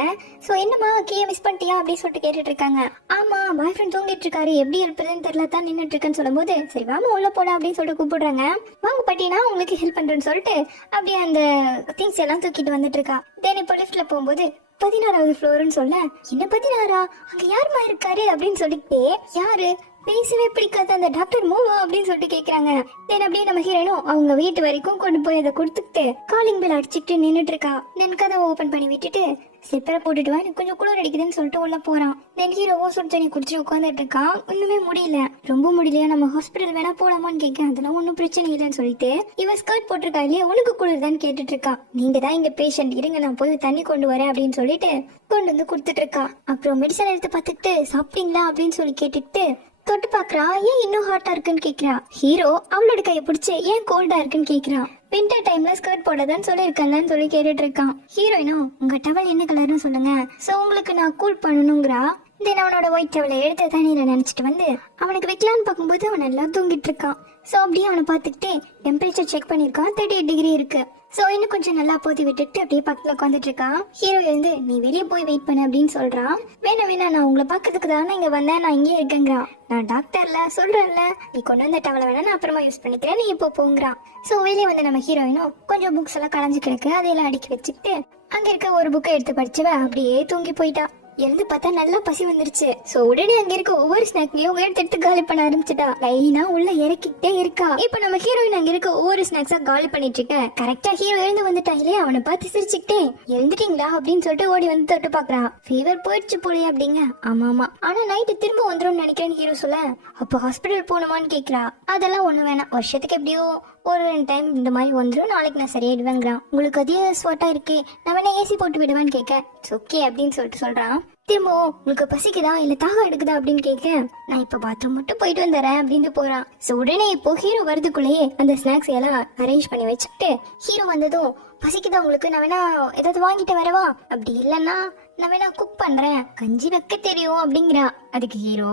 சோ என்னமா கீயை மிஸ் பண்ணிட்டியா அப்படின்னு சொல்லிட்டு கேட்டுட்டு இருக்காங்க. ஆமா பாய் ஃப்ரெண்ட் தூங்கிட்டு இருக்காரு, எப்படி எழுப்புறதுன்னு தெரியல தான் நின்னுட்டு இருக்கேன்னு சொல்லும் போது சரி வாமா உள்ள போலாம் அப்படின்னு சொல்லிட்டு கூப்பிடுறாங்க. வாங்க பாட்டி நான் உங்களுக்கு ஹெல்ப் பண்றேன்னு சொல்லிட்டு அப்படியே அந்த திங்ஸ் எல்லாம் தூக்கிட்டு வந்துட்டு இருக்கா. தென் இப்போ லிஃப்ட்ல போகும்போது 16வது ஃப்ளோர்னு சொல்ல, என்ன 16ஆ அங்க யாருமா இருக்காரு அப்படின்னு சொல்லிட்டு, யாரு பேசவே பிடிக்காத அந்த டாக்டர் மூவா அப்படின்னு சொல்லிட்டு கேக்குறாங்க. தென் அப்படியே நம்ம ஹீரோனும் அவங்க வீட்டு வரைக்கும் கொண்டு போய் அதை கொடுத்துட்டு காலிங் பெல் அடிச்சுட்டு நின்னுட்டு இருக்கா. தென் கதவை ஓபன் பண்ணி விட்டுட்டு ஸ்லிப்பரை போட்டுட்டு வா எனக்கு கொஞ்சம் குளிர் அடிக்குதுன்னு சொல்லிட்டு உள்ள போறான். தென் ஹீரோவும் சுடு தண்ணி குடிச்சு உட்காந்துட்டு இருக்கான். ஒண்ணுமே முடியல. ரொம்ப முடியலையா நம்ம ஹாஸ்பிட்டல் வேணா போலாமான்னு கேட்க, அதெல்லாம் ஒன்னும் பிரச்சனை இல்லைன்னு சொல்லிட்டு இவ ஸ்கர்ட் போட்டிருக்கா இல்லையா, உனக்கு குளிர்தான்னு கேட்டுட்டு இருக்கா. நீங்க தான் இங்க பேஷண்ட், இருங்க நான் போய் தண்ணி கொண்டு வரேன் அப்படின்னு சொல்லிட்டு கொண்டு வந்து கொடுத்துட்டு இருக்கா. அப்புறம் மெடிசன் எடுத்து பார்த்துட்டு சாப்பிட்டீங்களா அப்படின்னு சொல்லி கேட்டுட்டு தொட்டு பாக்குறா. ஏன் இன்னும் ஹாட்டா இருக்குன்னு கேக்குறா. ஹீரோ அவளோட கையை பிடிச்சு ஏன் கோல்டா இருக்குன்னு கேக்குறான். வின்டர் டைம்ல ஸ்கர்ட் போடாதான்னு சொல்லிருக்கலன்னு சொல்லி கேட்டுட்டு இருக்கான். ஹீரோயினும் உங்க டவல் என்ன கலர்னு சொல்லுங்க, சோ உங்களுக்கு நான் கூல் பண்ணணுங்கிறா. தென் அவனோட ஒயிட் டவலை எடுத்து தண்ணியில நினைச்சிட்டு வந்து அவனுக்கு வைக்கலான்னு பார்க்கும்போது அவன் நல்லா தூங்கிட்டு இருக்கான். சோ அப்படியே அவனை பார்த்துக்கிட்டே டெம்பரேச்சர் செக் பண்ணிருக்கான். 38 டிகிரி இருக்கு. சோ இன்னும் கொஞ்சம் நல்லா போத்தி விட்டுட்டு அப்படியே பக்கத்துல உட்காந்துட்டு இருக்கான். ஹீரோ எழுந்து நீ வெளியே போய் வெயிட் பண்ணு அப்படின்னு சொல்றான். வேணா நான் உங்களை பாக்கிறதுக்கு தானே இங்க வந்தேன், நான் இங்கே இருக்கேங்கிறான். நான் டாக்டர்ல சொல்றேன்ல, நீ கொண்டு வந்த டவலை வேணா நான் அப்புறமா யூஸ் பண்ணிக்கிறேன், நீ இப்போ போங்கிறான். சோ வெளியே வந்து நம்ம ஹீரோயினும் கொஞ்சம் புக்ஸ் எல்லாம் கலைஞ்சு கிடக்கு, அதையெல்லாம் அடுக்கி வச்சுக்கிட்டு அங்க இருக்க ஒரு புக்கை எடுத்து படிச்சவ அப்படியே தூங்கி போயிட்டா. எழுந்து பார்த்தா நல்லா பசி வந்துருச்சு. சோ உடனே அங்க இருக்க ஒவ்வொரு ஸ்நாக்கையும் எடுத்து காலி பண்ண ஆரம்பிச்சுட்டா. லைனா உள்ள இறக்கிட்டே இருக்கா. இப்ப நம்ம ஹீரோயின் அங்க இருக்க ஒவ்வொரு ஸ்நாக்ஸா காலி பண்ணிட்டு இருக்க. கரெக்டா ஹீரோ எழுந்து வந்துட்டா இல்லையா, அவனை பார்த்து சிரிச்சுக்கிட்டே எழுந்துட்டீங்களா அப்படின்னு சொல்லிட்டு ஓடி வந்து தொட்டு பாக்குறான். ஃபீவர் போயிடுச்சு போலே அப்படிங்க. ஆமா ஆனா நைட்டு திரும்ப வந்துடும் நினைக்கிறேன்னு ஹீரோ சொல்ல, அப்போ ஹாஸ்பிட்டல் போகணுமான்னு கேக்குறா. அதெல்லாம் ஒண்ணு வேணாம், வருஷத்துக்கு எப்படியோ ஒரு 2 டைம் இந்த மாதிரி வந்துடும், நாளைக்கு நான் சரியாயிடுவேங்கிறான். உங்களுக்கு அதே ஸ்வாட்டா இருக்கு, நான் வேணா ஏசி போட்டு விடுவேன்னு கேட்க, ஓகே அப்படின்னு சொல்லிட்டு சொல்றான். திரும்ப உங்களுக்கு பசிக்குதா இல்ல தாகம் எடுக்குதா அப்படின்னு கேட்க, நான் இப்ப பாத்ரூம் மட்டும் போயிட்டு வந்துறேன் அப்படின்னு போறான். சோ உடனே இப்போ ஹீரோ வரதுக்குள்ளேயே அந்த ஸ்நாக்ஸ் எல்லாம் அரேஞ்ச் பண்ணி வச்சுட்டு ஹீரோ வந்ததும் பசிக்குதா உங்களுக்கு, நான் வேணா ஏதாவது வாங்கிட்டு வரவா, அப்படி இல்லைன்னா நான் வேணா குக் பண்றேன், கஞ்சி வைக்க தெரியும் அப்படிங்கிறா. அதுக்கு ஹீரோ,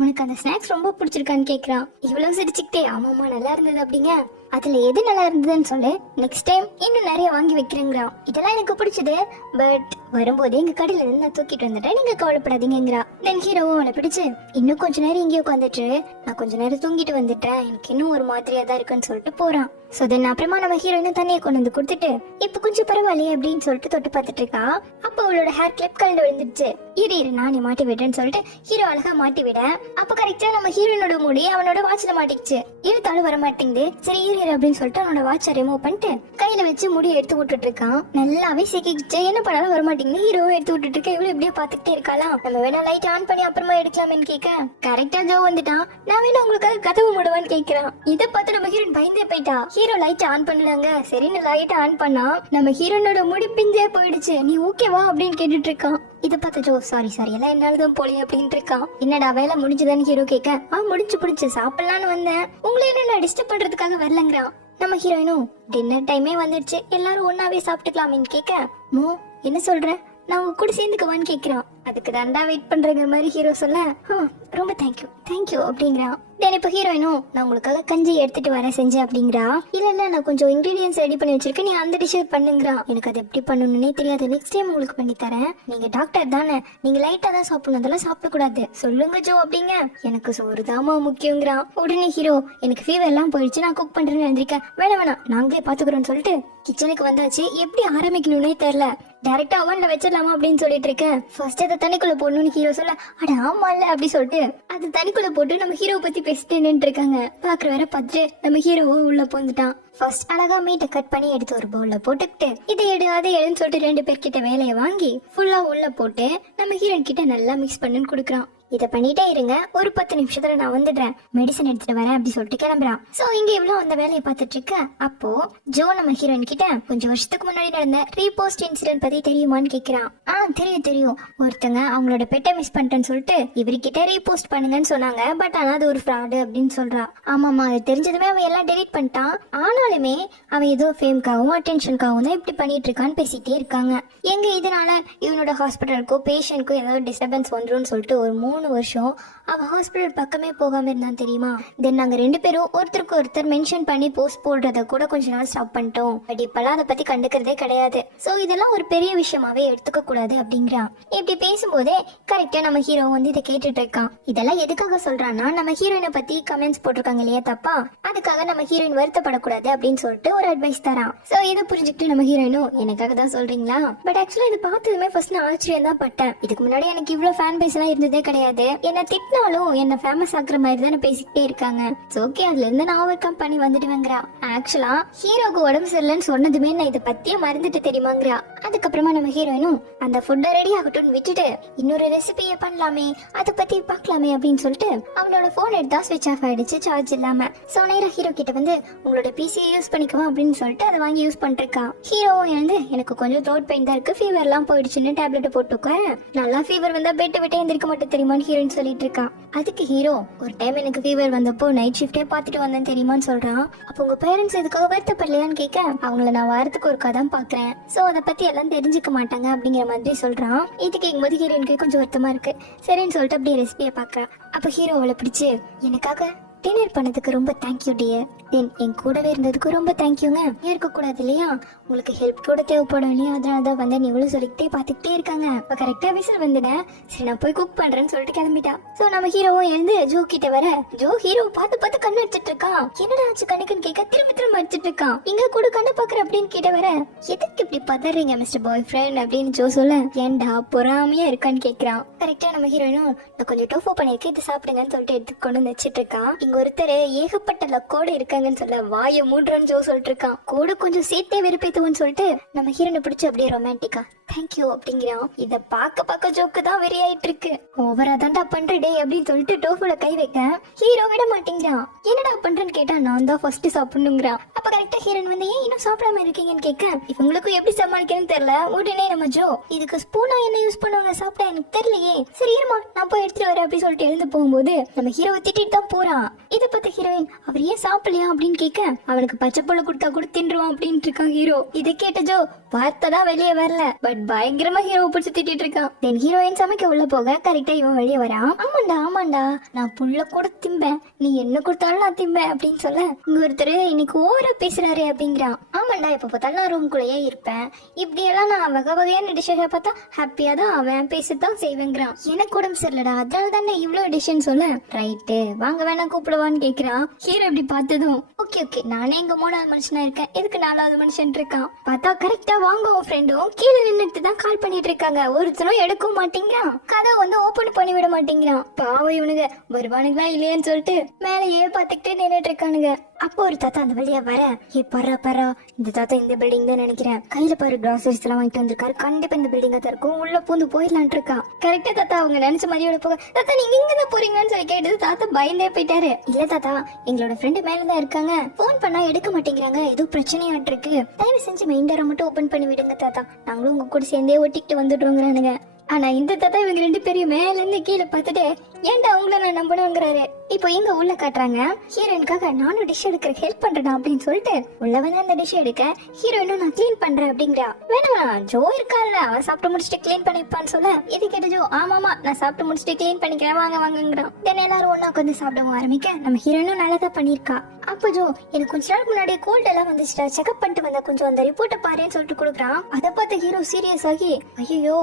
உனக்கு அந்த ஸ்நாக்ஸ் ரொம்ப பிடிச்சிருக்கான்னு கேக்குறான். இவ்வளவு சிரிச்சுக்கிட்டே, ஆமாமா நல்லா இருந்தது அப்படிங்க. அதுல எது நல்லா இருந்ததுன்னு சொல்லு, நெக்ஸ்ட் டைம் இன்னும் நிறைய வாங்கி வைக்கிறேங்கிறான். இதெல்லாம் எனக்கு பிடிச்சது, பட் வரும்போதே எங்க கடையில இருந்து நான் தூக்கிட்டு வந்துட்டேன், நீங்க கவலைப்படாதீங்கிறா. தென் ஹீரோவும் அவளை பிடிச்சு, இன்னும் கொஞ்ச நேரம் இங்கே உட்காந்துட்டு நான் கொஞ்ச நேரம் தூங்கிட்டு வந்துட்டேன், எனக்கு இன்னும் ஒரு மாதிரியா தான் இருக்குன்னு சொல்லிட்டு போறான். சோ தென் அப்புறமா நம்ம ஹீரோயின் தண்ணியை கொண்டு வந்து கொடுத்துட்டு, இப்ப கொஞ்சம் பரவாயில்லையே அப்படின்னு சொல்லிட்டு தொட்டு பார்த்துட்டு இருக்கா. அப்ப அவளோட ஹேர் கிளிப் கலந்து விழுந்துருச்சு. இரு நானே மாட்டி விடுறேன்னு சொல்லிட்டு ஹீரோ அழகா மாட்டி விட, அப்ப கரெக்டா நம்ம ஹீரோயினோட முடி அவனோட வாட்ச்ல மாட்டிக்கிச்சு. இழுத்தாலும் வர மாட்டேங்குது. சரி இரு அப்படின்னு சொல்லிட்டு அவனோட வாட்சை ரிமூவ் பண்ணிட்டு கையில வச்சு முடியை எடுத்து விட்டுட்டு இருக்கான். நல்லாவே சிக்கிச்சு. என்ன பண்ணாலும் வர மாட்டேங்குது. ஹீரோவை எடுத்து விட்டுட்டு இருக்க, இவ்வளவு இப்படியே பாத்துக்கிட்டே இருக்கலாம். நம்ம வேணா லைட் ஆன் பண்ணி அப்புறமா எடுக்கலாமேன்னு கேட்க, கரெக்டா ஜோ வந்துட்டான். நான் வேணா உங்களுக்காக கதவு மூடுவான்னு கேட்கிறான். இதை பார்த்து நம்ம ஹீரோயின் பயந்தே போயிட்டா. ஹீரோ லைட் ஆன் பண்ணலாங்க. சரின்னு லைட் ஆன் பண்ணா நம்ம ஹீரோனோட முடி பிஞ்சே போயிடுச்சு. நீ ஓகேவா அப்படின்னு கேட்டுட்டு இருக்கான். இதை பார்த்து ஜோ, சாரி எல்லாம் என்னாலதான் போலி அப்படின்ட்டு இருக்கான். என்னடா வேலை முடிஞ்சுதான்னு ஹீரோ கேட்க, முடிச்சு சாப்பிடலான்னு வந்தேன், உங்களை என்ன நான் டிஸ்டர்ப் பண்றதுக்காக வரலங்கிறான். நம்ம ஹீரோயினும், டின்னர் டைமே வந்துடுச்சு, எல்லாரும் ஒன்னாவே சாப்பிட்டுக்கலாமேன்னு கேட்க, என்ன சொல்ற, நான் உங்க கூட சேர்ந்துக்குவான்னு கேட்கிறான். அதுக்கு தாண்டா வெயிட் பண்றங்கிற மாதிரி ஹீரோ சொல்ல, ரொம்ப தேங்க்யூ அப்படிங்கிறான். தென் இப்ப ஹீரோயினும், நான் உங்களுக்காக கஞ்சி எடுத்துட்டு வர செஞ்சேன் அப்படிங்கிறா. இல்ல நான் கொஞ்சம் இன்கிரீடியன்ஸ் ரெடி பண்ணி வச்சிருக்கேன், நீ அந்த டிஷ் பண்ணுங்கிறான். எனக்கு அது எப்படி பண்ணணும்னே தெரியாது, நெக்ஸ்ட் டைம் உங்களுக்கு பண்ணி தரேன். நீங்க டாக்டர் தானே, நீங்க லைட்டா தான் சாப்பிடணும், அதெல்லாம் சாப்பிட கூடாது, சொல்லுங்க ஜோ அப்படிங்க. எனக்கு சோறு தாமா முக்கியங்கிறான். உடனே ஹீரோ, எனக்கு ஃபீவர் எல்லாம் போயிடுச்சு, நான் குக் பண்றேன்னு எழுந்திருக்கேன், வேணாம் நாங்களே பாத்துக்கிறோம்னு சொல்லிட்டு கிச்சனுக்கு வந்தாச்சு. எப்படி ஆரம்பிக்கணும்னே தெரியல, டைரக்டா அவன்ல வச்சிடலாமா அப்படின்னு சொல்லிட்டு இருக்கேன். ஃபர்ஸ்ட் அதை தண்ணிக்குள்ள போடணும்னு ஹீரோ சொல்ல, அட ஆமா இல்ல அப்படி சொல்லிட்டு அது தண்ணிக்குள்ள போட்டு நம்ம ஹீரோ பத்தி பேசிட்டு நின்று இருக்காங்க. பாக்குற வேற பார்த்துட்டு நம்ம ஹீரோவும் உள்ள போந்துட்டான். ஃபர்ஸ்ட் அழகா மீட்டை கட் பண்ணி எடுத்து ஒரு பவுல்ல போட்டுக்கிட்டு, இதை எடு அதை எடுன்னு சொல்லிட்டு 2 பேர்கிட்ட வேலையை வாங்கி ஃபுல்லா உள்ள போட்டு நம்ம ஹீரோயின் கிட்ட நல்லா மிக்ஸ் பண்ணுன்னு கொடுக்குறான். இதை பண்ணிட்டே இருங்க, ஒரு 10 நிமிஷத்துல நான் வந்துடுறேன், மெடிசன் எடுத்துட்டு வரேன் அப்படி சொல்லிட்டு கிளம்புறான். சோ இங்க இவ்வளவு அந்த வேலையை பார்த்துட்டு இருக்க. அப்போ ஜோ நம்ம ஹீரோயின் கிட்ட, கொஞ்சம் வருஷத்துக்கு முன்னாடி நடந்த ரீபோஸ்ட் இன்சிடென்ட் பத்தி தெரியுமான்னு கேக்குறான். தெரியும், ஒருத்தங்க அவங்களோட பெட்டை மிஸ் பண்ணிட்டேன்னு சொல்லிட்டு இவர்கிட்ட ரீபோஸ்ட் பண்ணுங்கன்னு சொன்னாங்க, பட் ஆனா அது ஒரு ஃப்ராடு அப்படின்னு சொல்றான். ஆமாமா, அது தெரிஞ்சதுமே அவன் எல்லாம் டெலீட் பண்ணிட்டான். ஆனாலுமே அவன் ஏதோ ஃபேம்காகவும் அட்டென்ஷனுக்காகவும் தான் இப்படி பண்ணிட்டு இருக்கான்னு பேசிட்டே இருக்காங்க. எங்க இதனால இவனோட ஹாஸ்பிட்டலுக்கோ பேஷண்ட்க்கோ ஏதாவது டிஸ்டர்பன்ஸ் வந்துரும்னு சொல்லிட்டு ஒரு 3 வருஷம் அவன் ஹாஸ்பிட்டல் பக்கமே போகாம இருந்தான் தெரியுமா. தென் நாங்க 2 பேரும் ஒருத்தருக்கு ஒருத்தர் மென்ஷன் பண்ணி போஸ்ட் போடுறத கூட கொஞ்ச நாள் ஸ்டாப் பண்ணிட்டோம். பட் இப்பெல்லாம் அதை பத்தி கண்டுக்கிறதே கிடையாது. சோ இதெல்லாம் ஒரு பெரிய விஷயமாவே எடுத்துக்க கூடாது அப்படிங்கிறான். இப்படி பேசும்போதே கரெக்டா நம்ம ஹீரோ வந்து இதை கேட்டுட்டு இருக்கான். இதெல்லாம் எதுக்காக சொல்றான்னா, நம்ம ஹீரோயினை பத்தி கமெண்ட்ஸ் போட்டிருக்காங்க இல்லையா தப்பா, அதுக்காக நம்ம ஹீரோயின் வருத்தப்படக்கூடாது அப்படின்னு சொல்லிட்டு ஒரு அட்வைஸ் தரான். சோ இதை புரிஞ்சுக்கிட்டு நம்ம ஹீரோயினும், எனக்காக தான் சொல்றீங்களா, பட் ஆக்சுவலா இது பார்த்ததுமே ஃபர்ஸ்ட் நான் ஆச்சரியம் தான் பட்டேன். இதுக்கு முன்னாடி எனக்கு இவ்வளவு ஃபேன் பேஸ் எல்லாம் இருந்ததே கிடையாது. என்ன திட்டினாலும் என்ன ஃபேமஸ் ஆக்குற மாதிரி தான் பேசிக்கிட்டே இருக்காங்க. ஓகே, அதுல இருந்து நான் ஓவர் கம் பண்ணி வந்துடுவேங்கிறா. ஆக்சுவலா ஹீரோக்கு உடம்பு சரியில்லைன்னு சொன்னதுமே நான் இதை பத்தியே மறந்துட்டு தெரியுமாங்கிறா. அதுக்கப்புறமா நம்ம ஹீரோயினும் அந்த ஃபுட்டை ரெடி ஆகட்டும்னு விட்டுட்டு இன்னொரு ரெசிபியை பண்ணலாமே, அதை பத்தி பார்க்கலாமே அப்படின்னு சொல்லிட்டு அவனோட போன் எடுத்தா ஸ்விட்ச் ஆஃப் ஆயிடுச்சு, சார்ஜ் இல்லாம. சோ நேரா ஹீரோ கிட்ட வந்து, உங்களோட பிசியை யூஸ் பண்ணிக்குவா அப்படின்னு சொல்லிட்டு அதை வாங்கி யூஸ் பண்ணிருக்கா. ஹீரோவும் எழுந்து, எனக்கு கொஞ்சம் த்ரோட் பெயின் தான் இருக்கு, ஃபீவர் எல்லாம் போயிடுச்சுன்னு டேப்லெட் போட்டு உட்கார, நல்லா ஃபீவர் வந்தா பெட்டு விட்டே எந்திரிக்க மாட்டேன் தெரியுமான்னு ஹீரோயின் சொல்லிட்டு இருக்கா. அதுக்கு ஹீரோ, ஒரு டைம் எனக்கு ஃபீவர் வந்தப்போ நைட் ஷிஃப்டே பார்த்துட்டு வந்தேன் தெரியுமான்னு சொல்றான். அப்போ உங்க பேரண்ட்ஸ் எதுக்காக வருத்தப்படலையான்னு கேட்க, அவங்கள நான் வாரத்துக்கு ஒருக்கா தான் பாக்குறேன், சோ அதை பத்தி எல்லாம் தெரிஞ்சுக்க மாட்டாங்க அப்படிங்கிற மாதிரி சொல்றான். இது கேட்கும்போது ஹீரோயினுக்கு கொஞ்சம் வருத்தமா இருக்கு. சரின்னு சொல்லிட்டு அப்படியே ரெசிபியை பாக்குறா. அப்ப ஹீரோ அவளை பிடிச்சு, எனக்காக டின்னர் பண்ணதுக்கு ரொம்ப தேங்க்யூ டியர், தென் என் கூடவே இருந்ததுக்கு ரொம்ப தேங்க்யூங்க. இருக்க கூடாது இல்லையா, உங்களுக்கு ஹெல்ப் கூட தேவைப்படும் இல்லையா, அதனாலதான் வந்து நீ இவ்வளவு சொல்லிக்கிட்டே பாத்துக்கிட்டே இருக்காங்க. இப்ப கரெக்டா விசில் வந்துட்டேன், சரி நான் போய் குக் பண்றேன்னு சொல்லிட்டு கிளம்பிட்டா. சோ நம்ம ஹீரோவும் எழுந்து ஜோ கிட்ட வர, ஜோ ஹீரோ பார்த்து கண்ணு அடிச்சிட்டு இருக்கான். என்னடா ஆச்சு கண்ணுக்குன்னு கேட்க, திரும்ப அடிச்சிட்டு இருக்கான். இங்க கூட கண்ணு பாக்குற அப்படின்னு கிட்ட வர, எதுக்கு இப்படி பதறீங்க மிஸ்டர் பாய் ஃப்ரெண்ட் அப்படின்னு ஜோ சொல்ல, ஏன்டா பொறாமையா இருக்கான்னு கேக்குறான். கரெக்டா நம்ம ஹீரோயினும், நான் கொஞ்சம் டோஃபோ பண்ணிருக்கேன், இதை சாப்பிடுங்கன்னு சொல்லிட்டு எடுத்து கொண்டு வந்து வச்சிட்டு இருக்கான். இங்க ஒருத்தர் ஏகப்பட்ட லக்கோட இருக்காங்கன்னு சொல்ல, வாய மூடுறான்னு ஜோ சொல்லிட்டு இருக்கான். கூட கொஞ்சம் சேர்த்தே வெறுப்பேத்துவோன்னு சொல்லிட்டு நம்ம ஹீரோனை பிடிச்சி அப்படியே ரொமான்டிக்கா தேங்க்யூ அப்படிங்கிறான். இத பார்க்க ஜோக்கு தான் வெறி ஆயிட்டு இருக்கு. ஓவரா தான்டா பண்ற டே அப்படின்னு சொல்லிட்டு டோஃபுல கை வைக்க ஹீரோ விட மாட்டேங்கிறான். என்னடா பண்றேன்னு கேட்டா, நான் தான் ஃபர்ஸ்ட் சாப்பிடணுங்கிறான். அப்ப கரெக்டா ஹீரோன் வந்து, ஏன் இன்னும் சாப்பிடாம இருக்கீங்கன்னு கேட்க, இவங்களுக்கும் எப்படி சமாளிக்கணும்னு தெரியல. உடனே நம்ம ஜோ, இதுக்கு ஸ்பூனா என்ன யூஸ் பண்ணுவாங்க சாப்பிட்டா எனக்கு தெரியலையே, சரி இருமா நான் போய் எடுத்துட்டு வரேன் அப்படி சொல்லிட்டு எழுந்து போகும்போது நம்ம ஹீரோவை திட்டிட்டு தான் போறான். இதை பத்தி ஹீரோயின், அவர் ஏன் சாப்பிடலையா அப்படின்னு கேட்க, அவனுக்கு பச்சை பொருளை கொடுத்தா கூட தின்றுவான் அப்படின்ட்டு இருக்கான் ஹீரோ. இதை கேட்ட ஜோ, வார்த்தை தான் வெளியே வரல, பட் பட் பயங்கரமா ஹீரோவை பிடிச்சி திட்டிட்டு இருக்கான். தென் ஹீரோயின் சமைக்க உள்ள போக கரெக்டா இவன் வெளியே வரான். ஆமாண்டா நான் புள்ள கூட திம்பேன், நீ என்ன கொடுத்தாலும் நான் திம்பேன் அப்படின்னு சொல்ல இங்க ஒருத்தர் இன்னைக்கு ஓவரா பேசுறாரு அப்படிங்கிறான். ஆமாண்டா இப்ப பார்த்தாலும் நான் ரூம்குள்ளேயே இருப்பேன், இப்படி எல்லாம் நான் வகை வகையான டிஷ்ஷை பார்த்தா ஹாப்பியா தான் அவன் பேசத்தான் செய்வேங்கிறான். எனக்கு உடம்பு சரியில்லடா அதனால தானே இவ்வளவு டிஷ்ன்னு சொல்ல ரைட்டு வாங்க வேணா கூப்பிடுவான்னு கேக்குறான். ஹீரோ இப்படி பார்த்ததும் ஓகே நானே இங்க 3வது மனுஷனா இருக்கேன், எதுக்கு 4வது மனுஷன் இருக்கான். பார்த்தா கரெக்டா வாங்க உன் ஃப்ரெண்டும் கீழே நின்னுட்டு தான் கால் பண்ணிட்டு இருக்காங்க. ஒருத்தரும் எடுக்கவும் மாட்டேங்கிறான், கதை வந்து ஓபன் பண்ணி விட மாட்டேங்கிறான். பாவம் இவனுங்க வருவானுங்களா இல்லையான்னு சொல்லிட்டு மேலேயே பாத்துக்கிட்டு நின்னுட்டு இருக்கானுங்க. அப்போ ஒரு தாத்தா அந்த வழியா வர ஏ பரா இந்த தாத்தா இந்த பில்டிங் தான் நினைக்கிறேன், கையில பாரு கிராசரிஸ் எல்லாம் வாங்கிட்டு வந்திருக்காரு, கண்டிப்பா இந்த பில்டிங்கா தான் இருக்கும், உள்ள பூந்து போயிடலான் இருக்கான். கரெக்டா தாத்தா அவங்க நினைச்ச மாதிரியோட போக தாத்தா நீங்க இங்கதான் போறீங்கன்னு சொல்லி கேட்டது தாத்தா பயந்தே போயிட்டாரு. இல்ல தாத்தா எங்களோட ஃப்ரெண்டு மேலதான் இருக்காங்க, போன் பண்ணா எடுக்க மாட்டேங்கிறாங்க, ஏதோ பிரச்சனையாட்டு இருக்கு, தயவு செஞ்சு மெயின் டோரை மட்டும் ஓபன் பண்ணி விடுங்க தாத்தா, நாங்களும் உங்க கூட சேர்ந்தே ஒட்டிக்கிட்டு வந்துடுவோங்கிறானுங்க. ஆனா இந்த தாத்தா இவங்க 2 பேரும் மேல இருந்து கீழே பார்த்துட்டு ஏன்டா அவங்கள நான் நம்பணுங்கிறாரு. இப்போ இங்க உள்ள காட்டுறாங்க ஹீரோயினுக்காக நானும் டிஷ் எடுக்கிற ஹெல்ப் பண்றேன் அப்படின்னு சொல்லிட்டு உள்ள வந்து அந்த டிஷ் எடுக்க ஹீரோயினும் நான் கிளீன் பண்றேன் அப்படிங்கிறா. வேணாமா ஜோ இருக்கால அவன் சாப்பிட்டு முடிச்சுட்டு கிளீன் பண்ணிப்பான்னு சொல்ல இது கேட்ட ஜோ ஆமாமா நான் சாப்பிட்டு முடிச்சுட்டு கிளீன் பண்ணிக்கிறேன் வாங்கங்கிறான். தென் எல்லாரும் ஒன்னா உட்காந்து சாப்பிடவும் ஆரம்பிக்க நம்ம ஹீரோயினும் நல்லதான் பண்ணிருக்கா. அப்போ ஜோ எனக்கு கொஞ்ச நாளுக்கு முன்னாடியே கோல்ட் எல்லாம் வந்துச்சுடா, செக்அப் பண்ணிட்டு வந்தா கொஞ்சம் அந்த ரிப்போர்ட்டை பாருன்னு சொல்லிட்டு கொடுக்குறான். அதை பார்த்த ஹீரோ சீரியஸ் ஆகி ஐயோ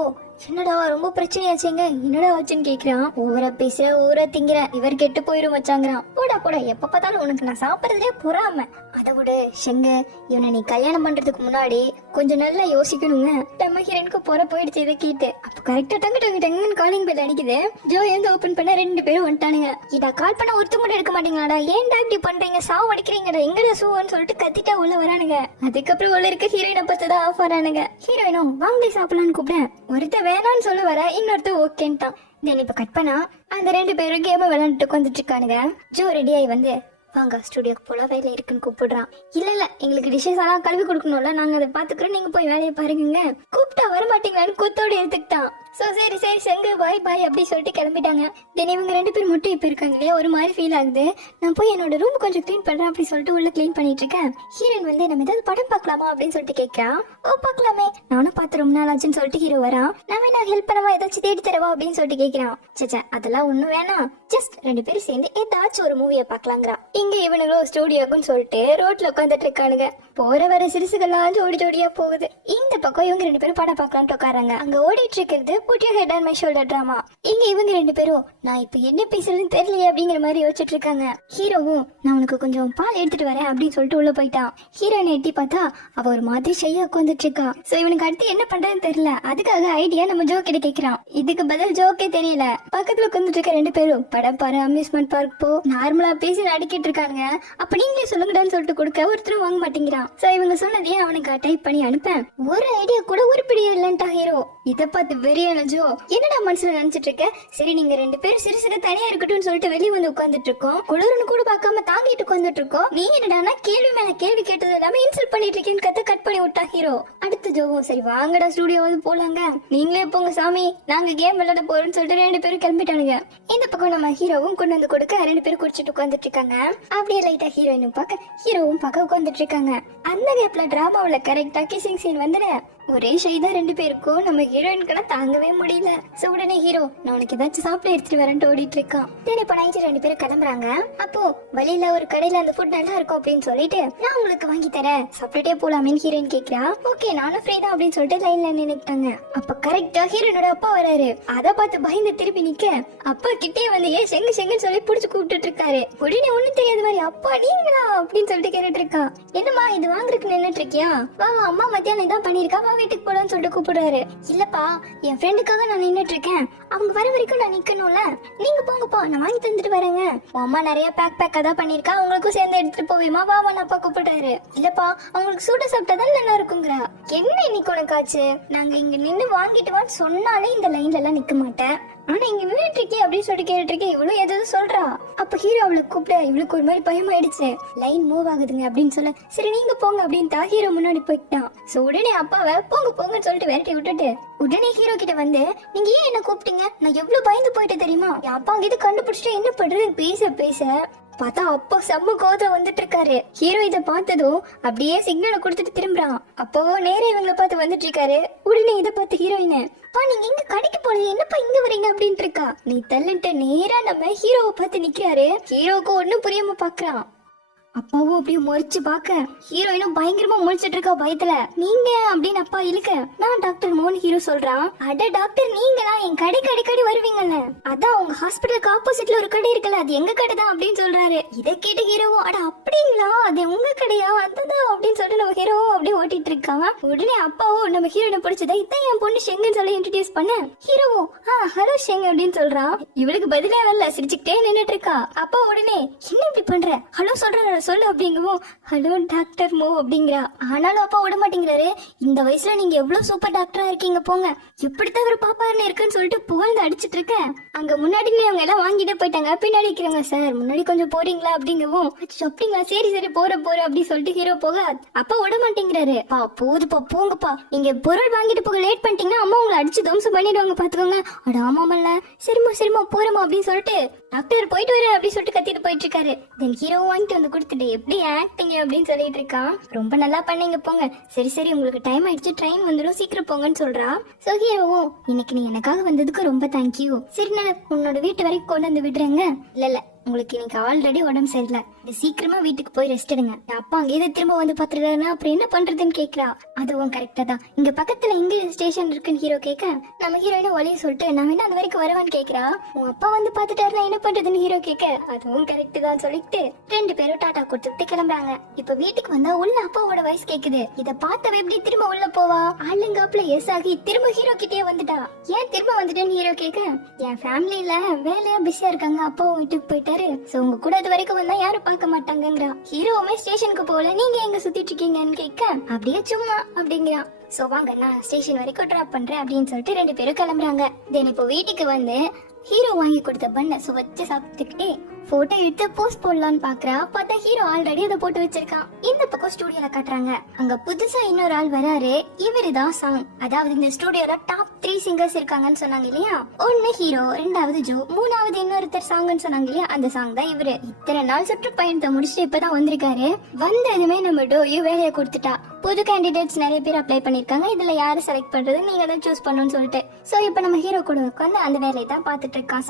என்னடா ரொம்ப பிரச்சனையாச்சுங்க என்னடா ஆச்சுன்னு கேக்குறான். ஊரா பேசுற ஊரா திங்கிற இவர் கெட்டு போயிரும் வச்சாங்கிறான். போடா எப்ப பார்த்தாலும் உனக்கு நான் சாப்பிடறதே பொறாம. அதை விட செங்க இவனை நீ கல்யாணம் பண்றதுக்கு முன்னாடி கொஞ்சம் நல்லா யோசிக்கணுங்க. நம்ம ஹீரோனுக்கு போற போயிடுச்சு இதை கேட்டு. அப்ப கரெக்டா டங்குன்னு காலிங் பெல் அடிக்குது. ஜோ எந்த ஓபன் பண்ண 2 பேரும் வந்துட்டானுங்க. இதா கால் பண்ண ஒருத்த மட்டும் எடுக்க மாட்டீங்களாடா, ஏன்டா இப்படி பண்றீங்க, சாவு அடிக்கிறீங்கடா, எங்கடா சூவன்னு சொல்லிட்டு கத்திட்டா உள்ள வரானுங்க. அதுக்கப்புறம் உள்ள இருக்க ஹீரோயினை பார்த்துதான் ஆஃப் வரானுங்க. ஹீரோயினும் வாங்கி சாப்பிடலான்னு கூப்பிட ஒருத்த வேணான்னு சொல்ல வர இன்னொருத்த ஓகேன்ட்டான். தென் இப்ப கட் பண்ணா அந்த 2 பேரும் கேம விளையாண்டுட்டு வந்துட்டு இருக்கானுங்க. ஜோ ரெடியாகி வந்து வாங்க ஸ்டுடியோக்கு போல வேலை இருக்குன்னு கூப்பிடுறான். இல்ல எங்களுக்கு டிஷஸ் எல்லாம் கழுவி கொடுக்கணும்ல, நாங்க அதை பாத்துக்கிறோம், நீங்க போய் வேலையை பாருங்க. கூப்பிட்டா வர மாட்டீங்களான்னு கொத்தோடு எடுத்துக்கிட்டான். சோ சரி செங்கு பாய் அப்படி சொல்லிட்டு கிளம்பிட்டாங்க. தென் இவங்க 2 பேரும் மட்டும் இப்ப இருக்காங்க இல்லையா, ஒரு மாதிரி ஃபீல் ஆகுது. நான் போய் என்னோட ரூம் கொஞ்சம் கிளீன் பண்றேன் அப்படி சொல்லிட்டு உள்ள கிளீன் பண்ணிட்டு இருக்கேன். ஹீரோயின் வந்து நம்ம ஏதாவது படம் பார்க்கலாமா அப்படின்னு சொல்லிட்டு கேட்கறான். ஓ பார்க்கலாமே, நானும் பார்த்து ரொம்ப நாள் ஆச்சுன்னு சொல்லிட்டு ஹீரோ வரான். நான் வேணா ஹெல்ப் பண்ணவா ஏதாச்சும் தேடி தரவா அப்படின்னு சொல்லிட்டு கேட்கறான். சேச்சா அதெல்லாம் ஒண்ணும் வேணாம், ஜஸ்ட் 2 பேரும் சேர்ந்து ஏதாச்சும் ஒரு மூவியை பார்க்கலாங்கிறா. இங்க இவனுங்களும் ஸ்டுடியோக்குன்னு சொல்லிட்டு ரோட்ல உட்காந்துட்டு இருக்கானுங்க. போற வர சிறுசுகள்லாம் ஜோடியா போகுது. இந்த பக்கம் இவங்க 2 பேரும் படம் பார்க்கலான்ட்டு உட்காராங்க. அங்க ஓடிட்டு இருக்கிறது Put Your Head on My Shoulder drama. இங்க இவங்க 2 பேரும் நான் இப்ப என்ன பேசுறதுன்னு தெரியலையே அப்படிங்கிற மாதிரி யோசிச்சுட்டு இருக்காங்க. ஹீரோவும் நான் உனக்கு கொஞ்சம் பால் எடுத்துட்டு வரேன் அப்படின்னு சொல்லிட்டு உள்ள போயிட்டான். ஹீரோயினை எட்டி பார்த்தா அவ ஒரு மாதிரி ஷையா உட்காந்துட்டு இருக்கா. சோ இவனுக்கு அடுத்து என்ன பண்றதுன்னு தெரியல. அதுக்காக ஐடியா நம்ம ஜோ கிட்ட கேக்குறான். இதுக்கு பதில் ஜோக்கே தெரியல. பக்கத்துல உட்காந்துட்டு இருக்க 2 பேரும் படம் பாரு, அம்யூஸ்மெண்ட் பார்க் போ, நார்மலா பேசி நடிக்கிட்டு இருக்கானுங்க. அப்ப நீங்களே சொல்லுங்கடான்னு சொல்லிட்டு கொடுக்க ஒருத்தரும் வாங்க மாட்டேங்கிறான். சோ இவங்க சொன்னதையே அவனுக்கு டைப் பண்ணி அனுப்ப ஒரு ஐடியா கூட உருப்படியா இல்லன்ட்டா ஹீரோ. இதை பார்த்து வெறியான ஜோ என்னடா மனசுல நினைச்சிட்டு இருக்க, சரி நீங்க 2 பேரும் சிறுசுக்கு தனியா இருக்கட்டும்னு சொல்லிட்டு வெளியே வந்து உட்காந்துட்டு இருக்கோம், குளிர்னு கூட பார்க்காம தாங்கிட்டு உட்காந்துட்டு இருக்கோம், நீ என்னடானா கேள்வி மேல கேள்வி கேட்டது எல்லாமே இன்சல்ட் பண்ணிட்டு இருக்கேன்னு கட் பண்ணி விட்டா ஹீரோ. அடுத்து ஜோவும் சரி வாங்கடா ஸ்டுடியோ வந்து போலாங்க, நீங்களே போங்க சாமி நாங்க கேம் விளையாட போறோம்னு சொல்லிட்டு 2 பேரும் கிளம்பிட்டானுங்க. இந்த பக்கம் நம்ம ஹீரோவும் கொண்டு வந்து கொடுக்க 2 பேரும் குடிச்சிட்டு உட்காந்துட்டு இருக்காங்க. அப்படியே லைட்டா ஹீரோயினும் பார்க்க ஹீரோவும் பார்க்க உட்காந்துட்டு இருக்காங்க. அந்த கேப்ல டிராமாவுல கரெக்டா கிசிங் சீன் வந்துட ஒரே ஷைதான் 2 பேருக்கும் நம்ம ஹீரோயினுக்கெல்லாம் தாங்கவே முடியல. சோ உடனே ஹீரோ நான் உனக்கு ஏதாச்சும் சாப்பிட எடுத்துட்டு வரேன்ட்டு ஓடிட்டு இருக்கான். இப்ப நைட்டு 2 பேரும் கிளம்புறாங்க. அப்போ வழியில ஒரு கடையில அந்த ஃபுட் நல்லா இருக்கும் அப்படின்னு சொல்லிட்டு நான் உங்களுக்கு வாங்கி தரேன் சாப்பிட்டுட்டே போலாமேன்னு ஹீரோயின் கேக்குறா. ஓகே நானும் ஃப்ரீ தான் அப்படின்னு சொல்லிட்டு லைன்ல நின்னுட்டாங்க. அப்ப கரெக்டா ஹீரோனோட அப்பா வராரு. அதை பார்த்து பயந்து திருப்பி நிக்க அப்பா கிட்டே வந்து ஏன் செங்குன்னு சொல்லி புடிச்சு கூப்பிட்டு இருக்காரு. உடனே ஒண்ணும் தெரியாத மாதிரி அப்பா நீங்களா அப்படின்னு சொல்லிட்டு கேட்டுட்டு இருக்கா. என்னம்மா இது வாங்குறதுக்கு நின்னுட்டு இருக்கியா, வா அம்மா மத்தியானம் இதான் பண்ணிருக்கா, வீட்டுக்கு போலான்னு சொல்லிட்டு கூப்பிடுறாரு. இல்லப்பா என் ஃப்ரெண்டுக்காக நான் நின்னுட்டு இருக்கேன், அவங்க வர வரைக்கும் நான் நிக்கணும்ல, நீங்க போங்கப்பா நான் வாங்கி தந்துட்டு வரேங்க. அம்மா நிறைய பேக் அதான் பண்ணிருக்கா, அவங்களுக்கும் சேர்ந்து எடுத்துட்டு போவேமா வாமா அப்பா கூப்பிடுறாரு. இல்லப்பா அவங்களுக்கு சூட சாப்பிட்டாதான் நல்லா இருக்குங்கிறா. என்ன இன்னைக்கு உனக்கு ஆச்சு, நாங்க இங்க நின்னு வாங்கிட்டு வான்னு சொன்னாலே இந்த லைன்ல எல்லாம் நிக்க மாட்டேன், ஆனா இங்க நின்னுட்டு இருக்கே அப்படின்னு சொல்லிட்டு கேட்டுட்டு இருக்கேன், இவ்வளவு எதாவது சொல்றா. அப்ப ஹீரோ அவளுக்கு கூப்பிட இவளுக்கு ஒரு மாதிரி பயமாயிடுச்சு. லைன் மூவ் ஆகுதுங்க அப்படின்னு சொல்ல சரி நீங்க போங்க அப்படின்னு ஹீரோ முன்னாடி போயிட்டான். சோ உடனே அப்பாவை போங்கன்னு சொல்லிட்டு விரட்டி விட்டுட்டு உடனே ஹீரோ கிட்ட வந்து நீங்க ஏன் என்ன கூப்பிட்டீங்க, நான் எவ்வளவு பயந்து போயிட்டு தெரியுமா, என் அப்பா கிட்ட கண்டுபிடிச்சிட்டு என்ன பண்றது பேச பார்த்தா அப்போ செம்ம கோவம் வந்துட்டு இருக்காரு. ஹீரோ இதை பார்த்ததும் அப்படியே சிக்னலை கொடுத்துட்டு திரும்புறான். அப்போ நேரா இவங்களை பார்த்து வந்துட்டு இருக்காரு. உடனே இதை பார்த்து ஹீரோயின், பா நீங்க எங்க கடைக்கு போறது, என்னப்பா இங்க வரீங்க அப்படின்ட்டு இருக்கா. நீ தள்ளிட்டு நேரா நம்ம ஹீரோவை பார்த்து நிக்கிறாரு. ஹீரோவுக்கு ஒண்ணும் புரியாம பாக்குறான். அப்பாவும் அப்படியே முறைச்சு பாக்க ஹீரோயினும் பயங்கரமா முழிச்சிட்டு இருக்கா பயத்துல. நீங்க அப்படின்னு அப்பா இழுக்க, நான் டாக்டர் மோகன். ஹீரோ சொல்றான், அட டாக்டர் நீங்களா, என் கடைக்கு அடிக்கடி வருவீங்கல்ல, அதான் உங்க ஹாஸ்பிட்டலுக்கு ஆப்போசிட்ல ஒரு கடை இருக்குல்ல, அது எங்க கடை தான் அப்படின்னு சொல்றாரு. இதை கேட்டு ஹீரோவும், அட அப்படிங்களா, அது உங்க கடையா, அதுதான் அப்படின்னு சொல்லிட்டு நம்ம ஹீரோவும் அப்படியே ஓட்டிட்டு இருக்கான். உடனே அப்பாவும் நம்ம ஹீரோயினை பிடிச்சதா, இதான் என் பொண்ணு ஷெங்குன்னு சொல்லி இன்ட்ரடியூஸ் பண்ண ஹீரோவும் ஹலோ ஷெங் அப்படின்னு சொல்றான். இவளுக்கு பதிலே வரல, சிரிச்சுக்கிட்டே நின்னுட்டு இருக்கா. அப்பா உடனே, என்ன இப்படி பண்ற, ஹலோ சொல்ற சொல்லு அப்படிங்கவும், ஹலோ டாக்டர் மோ அப்படிங்கிறா. ஆனாலும் அப்பா விட மாட்டேங்கிறாரு. இந்த வயசுல நீங்க எவ்வளவு சூப்பர் டாக்டரா இருக்கீங்க போங்க, இப்படித்தான் ஒரு பாப்பாருன்னு இருக்குன்னு சொல்லிட்டு புகழ்ந்து அடிச்சிட்டு இருக்கேன். அங்க முன்னாடி அவங்க எல்லாம் வாங்கிட்டு போயிட்டாங்க, பின்னாடி இருக்கிறாங்க. சார் முன்னாடி கொஞ்சம் போறீங்களா அப்படிங்கவும், அப்படிங்களா, சரி சரி போற அப்படி சொல்லிட்டு ஹீரோ போக அப்பா விட மாட்டேங்கிறாரு. பா போதுப்பா போங்கப்பா, நீங்க பொருள் வாங்கிட்டு போக லேட் பண்ணிட்டீங்கன்னா அம்மா உங்களை அடிச்சு தம்சம் பண்ணிடுவாங்க பாத்துக்கோங்க. அட ஆமாமல்ல, சரிமா போறமா அப்படின்னு சொல்லிட்டு டாக்டர் போயிட்டு வரேன் அப்படின்னு சொல்லிட்டு கத்திட்டு போயிட்டு இருக்காரு. தென் ஹீரோ வாங்கிட்டு வந்து கொடுத்துட்டு, எப்படி ஆக்டிங் அப்படின்னு சொல்லிட்டு இருக்கான். ரொம்ப நல்லா பண்ணீங்க போங்க, சரி உங்களுக்கு டைம் ஆயிடுச்சு, ட்ரெயின் வந்துடும், சீக்கிரம் போங்கன்னு சொல்றா. சோ ஹீரோவும், இன்னைக்கு நீ எனக்காக வந்ததுக்கு ரொம்ப தேங்க்யூ, சரி நான் உன்னோட வீட்டு வரைக்கும் கொண்டு வந்து விடுறேங்க. இல்ல உங்களுக்கு இன்னைக்கு ஆல்ரெடி உடம்பு சரியில்லை, சீக்கிரமா வீட்டுக்கு போய் ரெஸ்ட் எடுங்க. அப்பா அங்கே திரும்ப வந்து பாத்துட்டாருன்னா அப்புறம் என்ன பண்றதுன்னு கேக்குறா. அதுவும் கரெக்டா தான், இங்க பக்கத்துல எங்க ஸ்டேஷன் இருக்குன்னு ஹீரோ கேட்க, நம்ம ஹீரோயினும் வழிய சொல்லிட்டு, நான் வேணா அந்த வரைக்கும் வரவான்னு கேக்குறா. உன் அப்பா வந்து பாத்துட்டாருன்னா என்ன பண்றதுன்னு ஹீரோ கேட்க, அதுவும் கரெக்ட் தான் சொல்லிட்டு ரெண்டு பேரும் டாடா கொடுத்துட்டு கிளம்புறாங்க. இப்ப வீட்டுக்கு வந்தா உள்ள அப்பாவோட வாய்ஸ் கேக்குது. இத பார்த்தவ எப்படி திரும்ப உள்ள போவா, ஆளுங்காப்புல எஸ் ஆகி திரும்ப ஹீரோ கிட்டே வந்துட்டா. ஏன் திரும்ப வந்துட்டேன்னு ஹீரோ கேட்க, என் ஃபேமிலியில வேலையா பிஸியா இருக்காங்க, அப்பாவும் வீட்டுக்கு போயிட்டாரு, சோ உங்க கூட அது வரைக்கும் வந்தா யாரும் பார்க்க மாட்டாங்கங்கறா. ஹீரோவுமே ஸ்டேஷனுக்கு போல, நீங்க எங்க சுத்திட்டு இருக்கீங்கன்னு கேட்க, அப்படியே சும்மா அப்படிங்கிறான். சோ வாங்க நான் ஸ்டேஷன் வரைக்கும் டிராப் பண்றேன் அப்படின்னு சொல்லிட்டு ரெண்டு பேரும் கிளம்புறாங்க. தென் இப்போ வீட்டுக்கு வந்து ஹீரோ வாங்கி கொடுத்த பண்ண சுவைச்சு சாப்பிட்டுக்கிட்டே போட்டோ எடுத்து போஸ்ட் போடலான்னு பாக்குறா. பார்த்தா ஹீரோ ஆல்ரெடி அதை போட்டு வச்சிருக்கான். இந்த பக்கம் ஸ்டுடியோல காட்டுறாங்க. அங்க புதுசா இன்னொரு ஆள் வராரு. இவருதான் சாங். அதாவது இந்த ஸ்டுடியோல டாப் 3 சிங்கர்ஸ் இருக்காங்கன்னு சொன்னாங்க இல்லையா, ஒன்னு ஹீரோ, ரெண்டாவது ஜோ, மூணாவது இன்னொருத்தர் சாங்னு சொன்னாங்க இல்லையா, அந்த சாங் தான் இவரு. இத்தனை நாள் சுற்றுப்பயணத்தை முடிச்சுட்டு இப்பதான் வந்திருக்காரு. வந்ததுமே நம்ம டோயோ வேலையை கொடுத்துட்டா. புது கேண்டிடேட்ஸ் நிறைய பேர் அப்ளை பண்ணிருக்காங்க, இதுல யாரு செலக்ட் பண்றது நீங்க தான் சூஸ் பண்ணணும்னு சொல்லிட்டு. சோ இப்ப நம்ம ஹீரோ கூட உட்காந்து அந்த வேலையை தான் பாத்துட்டு இருக்கான்.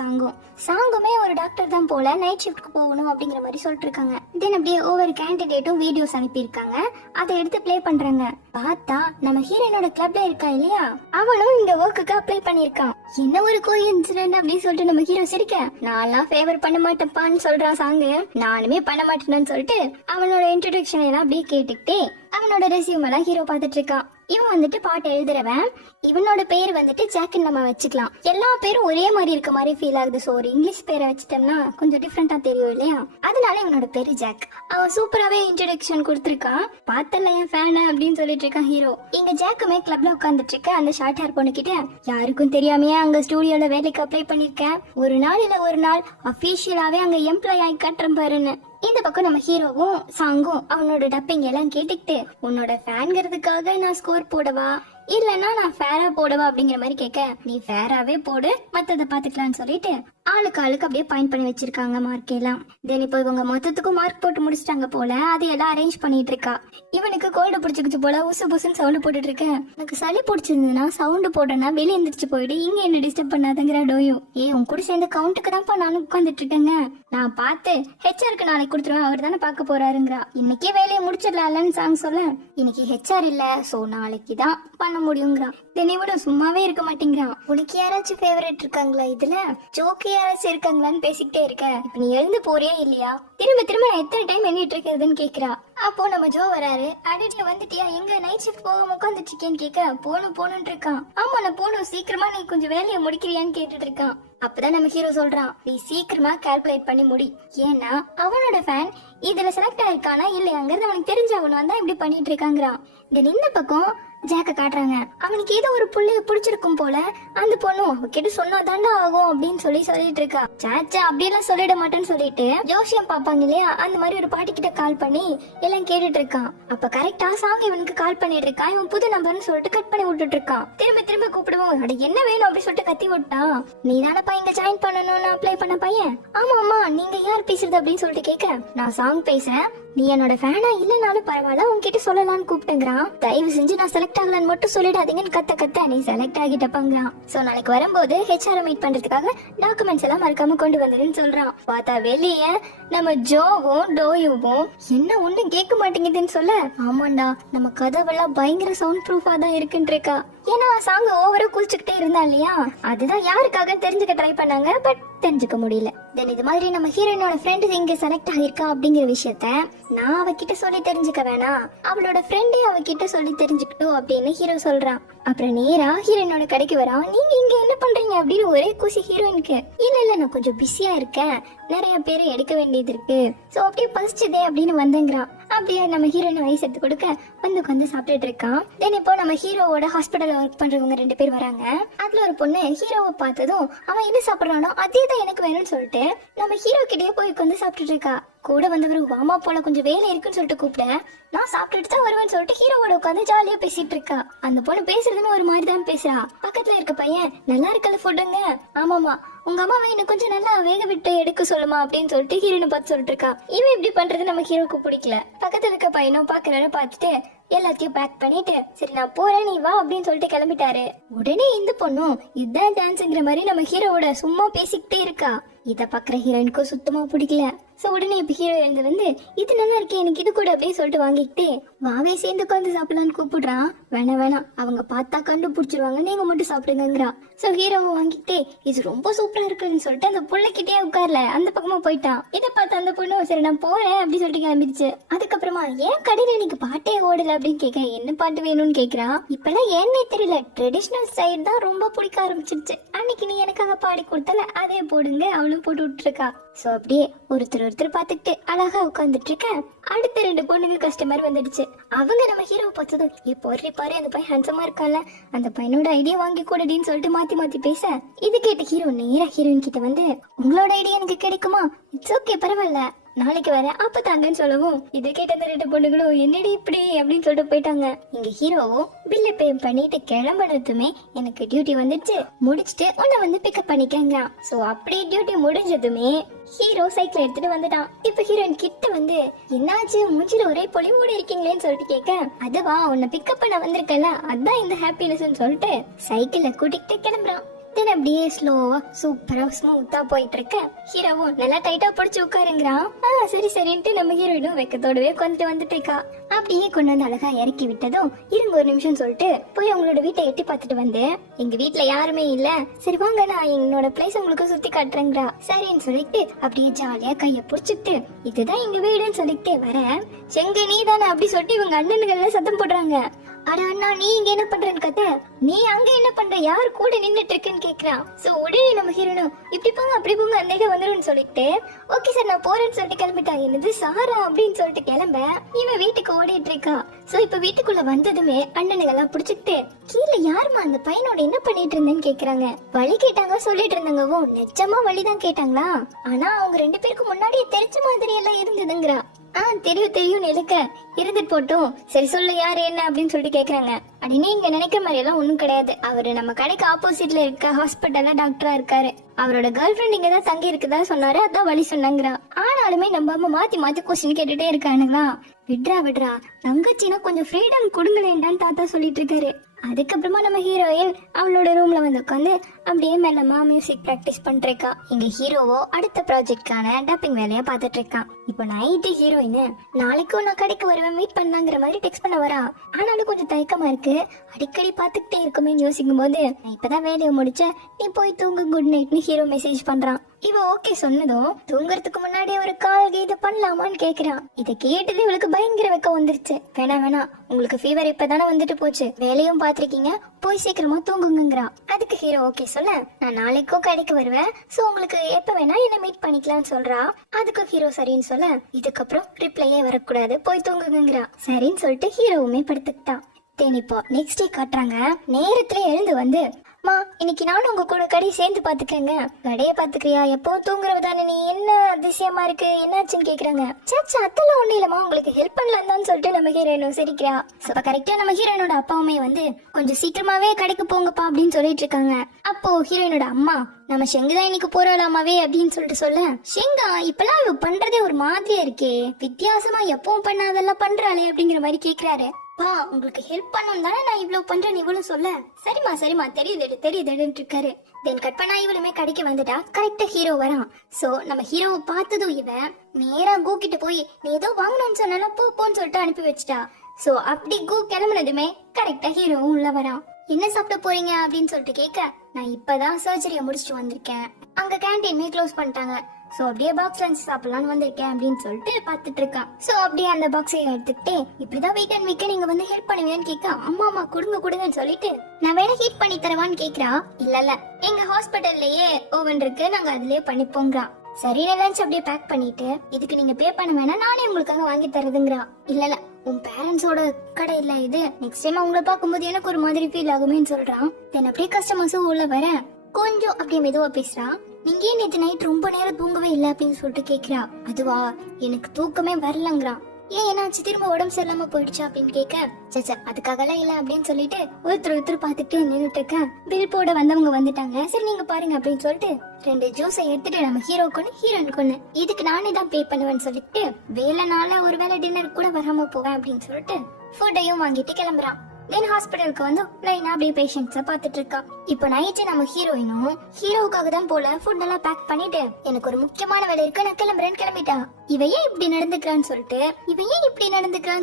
சாங்குமே ஒரு டாக்டர் தான் போல, நைட் ஷிஃப்ட்க்கு போகணும் அப்படிங்கிற மாதிரி சொல்லிட்டு இருக்காங்க. தென் அப்படியே ஒவ்வொரு கேண்டிடேட்டும் வீடியோஸ் அனுப்பியிருக்காங்க, அதை எடுத்து ப்ளே பண்றாங்க. பார்த்தா நம்ம ஹீரோனோட கிளப்ல இருக்கா இல்லையா, அவனும் இந்த ஒர்க்குக்கு அப்ளை பண்ணிருக்கான். என்ன ஒரு கோயின்சிடென்ட் அப்படின்னு சொல்லிட்டு நம்ம ஹீரோ சிரிக்க, நான்லாம் ஃபேவர் பண்ண மாட்டேன்ப்பான்னு சொல்றான் சாங்கு. நானுமே பண்ண மாட்டேன்னு சொல்லிட்டு அவனோட இன்ட்ரோடக்ஷன் எல்லாம் அப்படியே கேட்டுக்கிட்டே அவனோட ரெசியூம் எல்லாம் ஹீரோ பாத்துட்டு இருக்கான். இவன் வந்துட்டு பாட்டு எழுதுறவன். இவனோட பேர் வந்துட்டு ஜாக்குன்னு நம்ம வச்சுக்கலாம். எல்லா பேரும் ஒரே மாதிரி இருக்க மாதிரி ஃபீல் ஆகுது. சோ ஒரு இங்கிலீஷ் பேரை வச்சுட்டோம்னா கொஞ்சம் டிஃப்ரெண்டா தெரியும் இல்லையா, அதனால இவனோட பேரு ஜாக். அவன் சூப்பராவே இன்ட்ரோடக்ஷன் கொடுத்துருக்கான். பார்த்தல என் ஃபேன் அப்படின்னு சொல்லிட்டு இருக்கான் ஹீரோ. இங்க ஜாக்குமே கிளப்ல உட்காந்துட்டு இருக்க அந்த ஷார்ட் ஹேர் பொண்ணுகிட்ட, யாருக்கும் தெரியாமையே அங்க ஸ்டுடியோல வேலைக்கு அப்ளை பண்ணிருக்கேன், ஒரு நாள் இல்ல ஒரு நாள் அபிஷியலாவே அங்க எம்ப்ளாய் ஆகி கட்டுறேன் பாருன்னு. இந்த பக்கம் நம்ம ஹீரோவும் சாங்கும் அவனோட டப்பிங் எல்லாம் கேட்டுக்கிட்டு, உன்னோட ஃபேன்ங்கிறதுக்காக நான் ஸ்கோர் போடவா இல்லன்னா நான் ஃபேரா போடவா அப்படிங்கிற மாதிரி கேட்க, நீ ஃபேராவே போடு, மத்தத பாத்துக்கலாம்னு சொல்லிட்டு ஆளுக்கு அப்படியே பாயிண்ட் பண்ணி வச்சிருக்காங்க மார்க் எல்லாம். தென் இப்போ இவங்க மொத்தத்துக்கும் மார்க் போட்டு முடிச்சிட்டாங்க போல, அதையெல்லாம் அரேஞ்ச் பண்ணிட்டு இருக்கா. இவனுக்கு கோல்டு பிடிச்சிக்கிச்சு போல, உசு புசுன்னு சவுண்ட் போட்டுட்டு இருக்கேன். எனக்கு சளி பிடிச்சிருந்ததுன்னா சவுண்ட் போட்டேன்னா வெளியே எந்திரிச்சு போயிட்டு இங்க என்ன டிஸ்டர்ப் பண்ணாதங்கிற டோயும். உன் கூட சேர்ந்து கவுண்ட்டுக்கு தான்ப்பா நானும் உட்காந்துட்டு இருக்கேங்க, நான் பார்த்து ஹெச்ஆருக்கு நாளைக்கு கொடுத்துருவேன், அவர் தானே பார்க்க போறாருங்கிறா. இன்னைக்கே வேலையை முடிச்சிடலாம்னு சாங் சொல்ல, இன்னைக்கு ஹெச்ஆர் இல்ல, சோ நாளைக்கு தான் பண்ண முடியுங்கிறான். தெனிவிட சும்மாவே இருக்க மாட்டேங்கிறான். உனக்கு யாராச்சும் ஃபேவரட் இருக்காங்களா, இதுல ஜோக்கு யாராச்சும் இருக்காங்களான்னு பேசிக்கிட்டே இருக்க, இப்ப நீ எழுந்து போறியா இல்லையா, திரும்ப நான் எத்தனை டைம் எண்ணிட்டு இருக்கிறதுன்னு கேக்குறா. அப்போ நம்ம ஜோ வராரு. அடிட்டில வந்துட்டியா, எங்க நைட் ஷிஃப்ட் போக உட்காந்துட்டு இருக்கேன்னு கேட்க, போகணும்னு இருக்கான். ஆமா நான் போகணும், சீக்கிரமா நீ கொஞ்சம் வேலையை முடிக்கிறியான்னு கேட்டுட்டு இருக்கான். அப்பதான் நம்ம ஹீரோ சொல்றான், நீ சீக்கிரமா கால்குலேட் பண்ணி முடி, ஏன்னா அவனோட ஃபேன் இதுல செலக்ட் ஆயிருக்கானா இல்லையாங்கிறது அவனுக்கு தெரிஞ்சாகணும், வந்தா இப்படி பண்ணிட்டு இருக்காங்கிறான். இந்த பக்கம் ஜாக்க காட்டுறாங்க. அவனுக்கு ஏதோ ஒரு புள்ளைய பிடிச்சிருக்கும் போல, அந்த பொண்ணு அவகிட்ட சொன்னா தாண்டா ஆகும் அப்படின்னு சொல்லிட்டு இருக்கா. சாச்சா அப்படியெல்லாம் சொல்லிட மாட்டேன்னு சொல்லிட்டு ஜோசியம் பாப்பாங்க இல்லையா, அந்த மாதிரி ஒரு பாட்டி கிட்ட கால் பண்ணி எல்லாம் கேட்டுட்டு இருக்கான். அப்ப கரெக்டா சாங் இவனுக்கு கால் பண்ணிட்டு இருக்கான். இவன் புது நம்பர்னு சொல்லிட்டு கட் பண்ணி விட்டுட்டு இருக்கான். திரும்ப கூப்பிடுவோம், அட என்ன வேணும் அப்படின்னு சொல்லிட்டு கத்தி விட்டான். நீ தானப்பா இங்க ஜாயின் பண்ணணும்னு அப்ளை பண்ண பையன். ஆமா ஆமா, நீங்க யார் பேசுறது அப்படின்னு சொல்லிட்டு கேட்க, நான் சாங் பேசுறேன், நீ என்னோட ஃபேனா இல்லனாலும் பரவாயில்ல உன்கிட்ட சொல்லலாம்னு கூப்பிட்டுங்கிறான். தயவு செஞ்சு நான் செலக்ட் ஆகலன்னு மட்டும் சொல்லிடாதீங்கன்னு கத்த நீ செலக்ட் ஆகிட்டப்பாங்கிறான். சோ நாளைக்கு வரும்போது HR மீட் பண்றதுக்காக டாக்குமெண்ட்ஸ் எல்லாம் மறக்காம கொண்டு வந்துருன்னு சொல்றான். பார்த்தா வெளியே நம்ம ஜோவும் டோயுவும் என்ன ஒண்ணு கேட்க மாட்டேங்குதுன்னு சொல்ல, ஆமாண்டா நம்ம கதவெல்லாம் பயங்கர சவுண்ட் ப்ரூஃபா தான் இருக்குன்னு இருக்கா. ஏன்னா சாங் ஓவரா குளிச்சுக்கிட்டே இருந்தா இல்லையா, அதுதான் யாருக்காக தெரிஞ்சுக்க ட்ரை பண்ணாங்க, பட் தெரிஞ்சுக்க முடியல. தென் இது மாதிரி நம்ம ஹீரோயினோட ஃப்ரெண்டு இங்க செலக்ட் ஆகிருக்கா அப்படிங்கிற விஷயத்த நான் அவகிட்ட சொல்லி தெரிஞ்சுக்க வேணாம், அவளோட ஃப்ரெண்டே அவகிட்ட சொல்லி தெரிஞ்சுக்கிட்டோம் அப்படின்னு ஹீரோ சொல்றான். அப்புறம் நேரா ஹீரோயினோட கடைக்கு வரான். நீங்க இங்க என்ன பண்றீங்க அப்படின்னு ஒரே குசி ஹீரோயினுக்கு. இல்ல நான் கொஞ்சம் பிஸியா இருக்கேன், நிறைய பேரை எடுக்க வேண்டியது இருக்கு, சோ அப்படியே பசிச்சதே அப்படின்னு வந்தேங்கிறான். அப்படியே நம்ம ஹீரோயின் ஐஸ் எடுத்து கொடுக்க வந்து சாப்பிட்டுட்டு இருக்கான். தென் இப்போ நம்ம ஹீரோவோட ஹாஸ்பிட்டல்ல ஒர்க் பண்றவங்க 2 பேர் வராங்க. அதுல ஒரு பொண்ணு ஹீரோவை பார்த்ததும் அவன் என்ன சாப்பிடறானோ அதே தான் எனக்கு வேணும்னு சொல்லிட்டு நம்ம ஹீரோ கிட்டே போய் உட்காந்து சாப்பிட்டுட்டு இருக்கா. கூட வந்தவர் வாமா போல கொஞ்சம் வேலை இருக்குன்னு சொல்லிட்டு கூப்பிட, நான் சாப்பிட்டுட்டு தான் வருவேன்னு சொல்லிட்டு ஹீரோவோட உட்காந்து ஜாலியா பேசிட்டு இருக்கா. அந்த பொண்ணு பேசுறதுன்னு ஒரு மாதிரி தான் பேசுறா. பக்கத்துல இருக்க பையன், நல்லா இருக்கல ஃபுட்டுங்க, ஆமாமா உங்க அம்மாவை இன்னும் கொஞ்சம் நல்லா வேக விட்டு எடுக்க சொல்லுமா அப்படின்னு சொல்லிட்டு ஹீரோனை பார்த்து சொல்லிட்டு இருக்கா. இவன் இப்படி பண்றது நம்ம ஹீரோக்கு பிடிக்கல. பக்கத்துல இருக்க பையனும் பாக்குறாரு, பார்த்துட்டு எல்லாத்தையும் பேக் பண்ணிட்டு சரி நான் போறேன் நீ வா அப்படின்னு சொல்லிட்டு கிளம்பிட்டாரு. உடனே இந்த பொண்ணும் இதுதான் டான்ஸ்ங்கிற மாதிரி நம்ம ஹீரோவோட சும்மா பேசிக்கிட்டே இருக்கா. இத பாக்குற ஹீரோயினுக்கும் சுத்தமா பிடிக்கல. சோ உடனே இப்ப ஹீரோ எழுந்து வந்து இது நல்லா இருக்கே எனக்கு இது கூட அப்படியே சொல்லிட்டு வாங்கிக்கிட்டு வாவே சேர்ந்து உட்காந்து சாப்பிடலான்னு கூப்பிடுறான். வேணாம் அவங்க பார்த்தா கண்டுபிடிச்சிருவாங்க, நீங்க மட்டும் சாப்பிடுங்கிறா. சோ ஹீரோவை வாங்கிட்டு இது ரொம்ப சூப்பரா இருக்குன்னு சொல்லிட்டு அந்த புள்ளைக்கிட்டே உட்கார்ல அந்த பக்கமா போயிட்டான். இதை பார்த்து அந்த பொண்ணு சரி நான் போறேன் அப்படி சொல்லிட்டு கிளம்பிடுச்சு. அதுக்கப்புறமா ஏன் கடையில இன்னைக்கு பாட்டே ஓடல அப்படின்னு கேட்க, என்ன பாட்டு வேணும்னு கேக்குறான். இப்பெல்லாம் ஏன்னே தெரியல ட்ரெடிஷனல் ஸ்டைல் தான் ரொம்ப பிடிக்க ஆரம்பிச்சிருச்சு, அன்னைக்கு நீ எனக்காக பாடி கொடுத்தல அதே போடுங்க அவளும் போட்டு விட்டுருக்கா. சோ அப்படியே ஒருத்தர் பாத்துக்கிட்டு அழகா உட்காந்துட்டு இருக்க. அடுத்த 2 பொண்ணுங்க கஸ்டமர் வந்துடுச்சு. அவங்க நம்ம ஹீரோவை பார்த்ததும் இப்போ பாரு அந்த பையன் ஹேண்ட்ஸமா இருக்கான்ல, அந்த பையனோட ஐடியா வாங்கி கூடடின்னு சொல்லிட்டு மாத்தி பேச, இது கேட்ட ஹீரோ நேரா ஹீரோயின் கிட்ட வந்து உங்களோட ஐடியா எனக்கு கிடைக்குமா, இட்ஸ் ஓகே பரவாயில்ல நாளைக்கு வர அப்ப தாங்கன்னு சொல்லவும், இதை கேட்ட அந்த 2 பொண்ணுங்களும் என்னடி இப்படி அப்படின்னு சொல்லிட்டு போயிட்டாங்க. இங்க ஹீரோவும் பில்ல பே பண்ணிட்டு கிளம்பினதுமே எனக்கு டியூட்டி வந்துச்சு, முடிச்சுட்டு உன்னை வந்து பிக்கப் பண்ணிக்கங்க. சோ அப்படியே டியூட்டி முடிஞ்சதுமே ஹீரோ சைக்கிள் எடுத்துட்டு வந்துட்டான். இப்ப ஹீரோயின் கிட்ட வந்து என்னாச்சு மூஞ்சில ஒரே பொலிவோட இருக்கீங்களேன்னு சொல்லிட்டு கேட்க, அதுவா உன்னை பிக்கப் பண்ண வந்திருக்கல அதான் இந்த ஹாப்பினஸ் சொல்லிட்டு சைக்கிள கூட்டிகிட்டு கிளம்புறான். தென் அப்படியே ஸ்லோவா சூப்பரா ஸ்மூத்தா போயிட்டு இருக்க. ஹீரோவும் நல்லா டைட்டா பிடிச்சு உட்காருங்கிறான். சரின்ட்டு நம்ம ஹீரோயினும் வெக்கத்தோடவே உட்காந்துட்டு வந்துட்டு இருக்கா. அப்படியே கொண்டு வந்து அழகா இறக்கி விட்டதும் இருங்க ஒரு நிமிஷம் சொல்லிட்டு போய் அவங்களோட வீட்டை எட்டி பார்த்துட்டு வந்து, எங்க வீட்டுல யாருமே இல்ல, சரி வாங்க நான் என்னோட பிளேஸ் உங்களுக்கு சுத்தி காட்டுறேங்கிறா. சரின்னு சொல்லிட்டு அப்படியே ஜாலியா கைய புடிச்சுட்டு இதுதான் எங்க வீடுன்னு சொல்லிட்டு வர, செங்க நீ தானே அப்படி சொல்லிட்டு இவங்க அண்ணன்கள் சத்தம் போடுறாங்க. அட அண்ணா நீ இங்க என்ன பண்றன்னு கத்த, நீ அங்க என்ன பண்ற யார் கூட நின்னுட்டு இருக்குன்னு கேக்குறான். சோ உடனே நம்ம ஹீரோனும் இப்படி போங்க அப்படி போங்க அந்த இடம் வந்துடும் சொல்லிட்டு ஓகே சார் நான் போறேன்னு சொல்லிட்டு கிளம்பிட்டா. என்னது சாரா அப்படின்னு சொல்லிட்டு கிளம்ப இவன் வீட்டுக்கு ஓடிட்டு இருக்கா. சோ இப்ப வீட்டுக்குள்ள வந்ததுமே அண்ணனுங்கெல்லாம் புடிச்சுக்கிட்டு கீழே யாருமா அந்த பையனோட என்ன பண்ணிட்டு இருந்தேன்னு கேக்குறாங்க. வழி கேட்டாங்க சொல்லிட்டு இருந்தாங்க. நிஜமா வழிதான் கேட்டாங்களா, ஆனா அவங்க 2 பேருக்கு முன்னாடியே தெரிஞ்ச மாதிரி எல்லாம் இருந்ததுங்கிறா. தெரியும் நிலுக்க இருந்துட்டு போட்டும், சரி சொல்லு யாரு என்ன அப்படின்னு சொல்லிட்டு கேக்குறாங்க. அடி நீங்க நினைக்கிற மாதிரி எல்லாம் ஒண்ணும் கிடையாது, அவரு நம்ம கடைக்கு ஆப்போசிட்ல இருக்க ஹாஸ்பிட்டல்ல டாக்டரா இருக்காரு, அவரோட கேர்ள் ஃபிரெண்ட் இங்க தான் தங்கி இருக்குதா சொன்னாரு, அதான் வழி சொன்னாங்கிறா. ஆனாலுமே நம்ம அம்மா மாத்தி கொஸ்டின் கேட்டுட்டே இருக்கானுங்களா. விட்ரா தங்கச்சினா கொஞ்சம் ஃப்ரீடம் கொடுங்களேன்டான்னு தாத்தா சொல்லிட்டு இருக்காரு. அதுக்கப்புறமா நம்ம ஹீரோயின் அவளோட ரூம்ல வந்து உட்காந்து அப்படியே மெல்லமா மியூசிக் பிராக்டிஸ் பண்ணிருக்கா. இங்க ஹீரோவோ அடுத்த ப்ராஜெக்ட்கான டப்பிங் வேலையா பாத்துட்டு இருக்கான். இப்போ நைட்டு ஹீரோயின் நாளைக்கும் நான் கடைக்கு வருவேன் மீட் பண்ணலாங்கிற மாதிரி டெக்ஸ்ட் பண்ண வரா. ஆனாலும் கொஞ்சம் தயக்கமா இருக்கு, அடிக்கடி பாத்துக்கிட்டே இருக்குமே யோசிக்கும் போது நான் இப்பதான் வேலையை முடிச்ச நீ போய் தூங்கு குட் நைட்னு ஹீரோ மெசேஜ் பண்றான். இவ ஓகே சொன்னதும் தூங்குறதுக்கு முன்னாடி ஒரு கால் கீது பண்ணலாமான்னு கேக்குறான். இதை கேட்டது இவளுக்கு பயங்கர வெக்கம் வந்துருச்சு. வேணாம் உங்களுக்கு ஃபீவர் இப்பதானே வந்துட்டு போச்சு, வேலையும் பாத்திருக்கீங்க, போய் சீக்கிரமா தூங்குங்கிறா. அதுக்கு ஹீரோ ஓகே சொல்ல நான் நாளைக்கும் கடைக்கு வருவேன், சோ உங்களுக்கு எப்ப வேணா என்ன மீட் பண்ணிக்கலாம்னு சொல்றா. அதுக்கு ஹீரோ சரின்னு சொல்ல இதுக்கப்புறம் ரிப்ளையே வரக்கூடாது போய் தூங்குங்கிறா. சரின்னு சொல்லிட்டு ஹீரோவுமே படுத்துக்கிட்டான். இப்போ நெக்ஸ்ட் டே காட்டுறாங்க. நேரத்துல எழுந்து வந்து, மா இன்னைக்கு நானும் உங்க கூட கடையை சேர்ந்து பாத்துக்கங்க. கடையை பாத்துக்கிறியா? எப்போ தூங்குறவ தானே நீ, என்ன அதிசயமா இருக்கு, என்னாச்சுன்னு கேக்குறாங்க. சாச்சா அதெல்லாம் ஒண்ணு இல்லமா, உங்களுக்கு ஹெல்ப் பண்ணலாம் தான் சொல்லிட்டு நம்ம ஹீரோயினும் சிரிக்கிறா. கரெக்டா நம்ம ஹீரோயினோட அப்பாவுமே வந்து கொஞ்சம் சீக்கிரமாவே கடைக்கு போங்கப்பா அப்படின்னு சொல்லிட்டு இருக்காங்க. அப்போ ஹீரோயினோட அம்மா, நம்ம ஷெங்குதான் இன்னைக்கு போறாளாமாவே அப்படின்னு சொல்லிட்டு சொல்ல, ஷெங்கா இப்பெல்லாம் இவ பண்றதே ஒரு மாதிரியா இருக்கே, வித்தியாசமா எப்பவும் பண்ணாதெல்லாம் பண்றாளே அப்படிங்கிற மாதிரி கேக்குறாரு. பா உங்களுக்கு ஹெல்ப் பண்ணணும் தானே நான் இவ்வளவு பண்றேன் இவ்வளவு சொல்ல, சரிம்மா தெரியுதுன்னு இருக்காரு. தென் கட் பண்ணா இவளுமே கடைக்கு வந்துட்டா. கரெக்டா ஹீரோ வரான். சோ நம்ம ஹீரோவை பார்த்ததும் இவன் நேரா கூ கிட்ட போய், நீ ஏதோ வாங்கணும்னு சொன்னால போன்னு சொல்லிட்டு அனுப்பி வச்சுட்டா. சோ அப்படி கூ கிளம்புனதுமே கரெக்டா ஹீரோவும் உள்ள வரான். என்ன சாப்பிட போறீங்க அப்படின்னு சொல்லிட்டு கேட்க, நான் இப்பதான் சர்ஜரியை முடிச்சுட்டு வந்திருக்கேன், அங்க கேண்டீன்மே க்ளோஸ் பண்ணிட்டாங்க, சோ அப்படியே பாக்ஸ் லஞ்ச் சாப்பிடலாம்னு வந்திருக்கேன் அப்படின்னு சொல்லிட்டு பாத்துட்டு இருக்கான். சோ அப்படியே அந்த பாக்ஸையும் எடுத்துக்கிட்டே, இப்படிதான் வீக்கெண்ட் நீங்க வந்து ஹெல்ப் பண்ணுவீங்கன்னு கேட்க, அம்மா கொடுங்கன்னு சொல்லிட்டு, நான் வேணா ஹீட் பண்ணி தரவான்னு கேக்குறா. இல்ல எங்க ஹாஸ்பிட்டல்லயே ஓவன் இருக்கு, நாங்க அதுலயே பண்ணிப்போங்கிறா. சரி லஞ்ச் அப்படியே பேக் பண்ணிட்டு, இதுக்கு நீங்க பே பண்ண வேணா நானே உங்களுக்காக வாங்கி தரதுங்கிறா. இல்ல உன் பேரண்ட்ஸோட கடை இல்ல இது, நெக்ஸ்ட் டைம் அவங்கள பாக்கும்போது எனக்கு ஒரு மாதிரி ஃபீல் ஆகுமேன்னு சொல்றான். தென் அப்படியே கஸ்டமர்ஸும் உள்ள வர கொஞ்சம் அப்படியே மெதுவா பேசுறான். நீங்க ஏன் நேத்து நைட் ரொம்ப நேரம் தூங்கவே இல்லை அப்படின்னு சொல்லிட்டு கேக்குறா. அதுவா எனக்கு தூக்கமே வரலங்கிறான். ஏன் என்னாச்சு, திரும்ப உடம்பு சரியில்லாம போயிடுச்சா அப்படின்னு கேட்க, சச்சா அதுக்காகலாம் இல்ல அப்படின்னு சொல்லிட்டு ஒருத்தர் பாத்துட்டு நின்னுட்டு இருக்கேன். பில் போட வந்தவங்க வந்துட்டாங்க, சரி நீங்க பாருங்க அப்படின்னு சொல்லிட்டு 2 ஜூஸை எடுத்துட்டு நம்ம ஹீரோக்கு ஒண்ணு ஹீரோயினுக்கு ஒண்ணு, இதுக்கு நானே தான் பே பண்ணுவேன்னு சொல்லிட்டு வேலைனால ஒருவேளை டின்னர் கூட வராம போவேன் அப்படின்னு சொல்லிட்டு ஃபுட்டையும் வாங்கிட்டு கிளம்புறான். தென் ஹாஸ்பிட்டலுக்கு வந்து லைனா அப்படியே பேஷண்ட்ஸ பாத்துட்டு இருக்கா. இப்போ நைட்டு நம்ம ஹீரோயினும் ஹீரோவுக்காக தான் போல ஃபுட் எல்லாம் பேக் பண்ணிட்டு, எனக்கு ஒரு முக்கியமான வேலை இருக்கு நான் கிளம்புறேன்னு கிளம்பிட்டா. இவ ஏன் இப்படி நடந்துக்கிறான்னு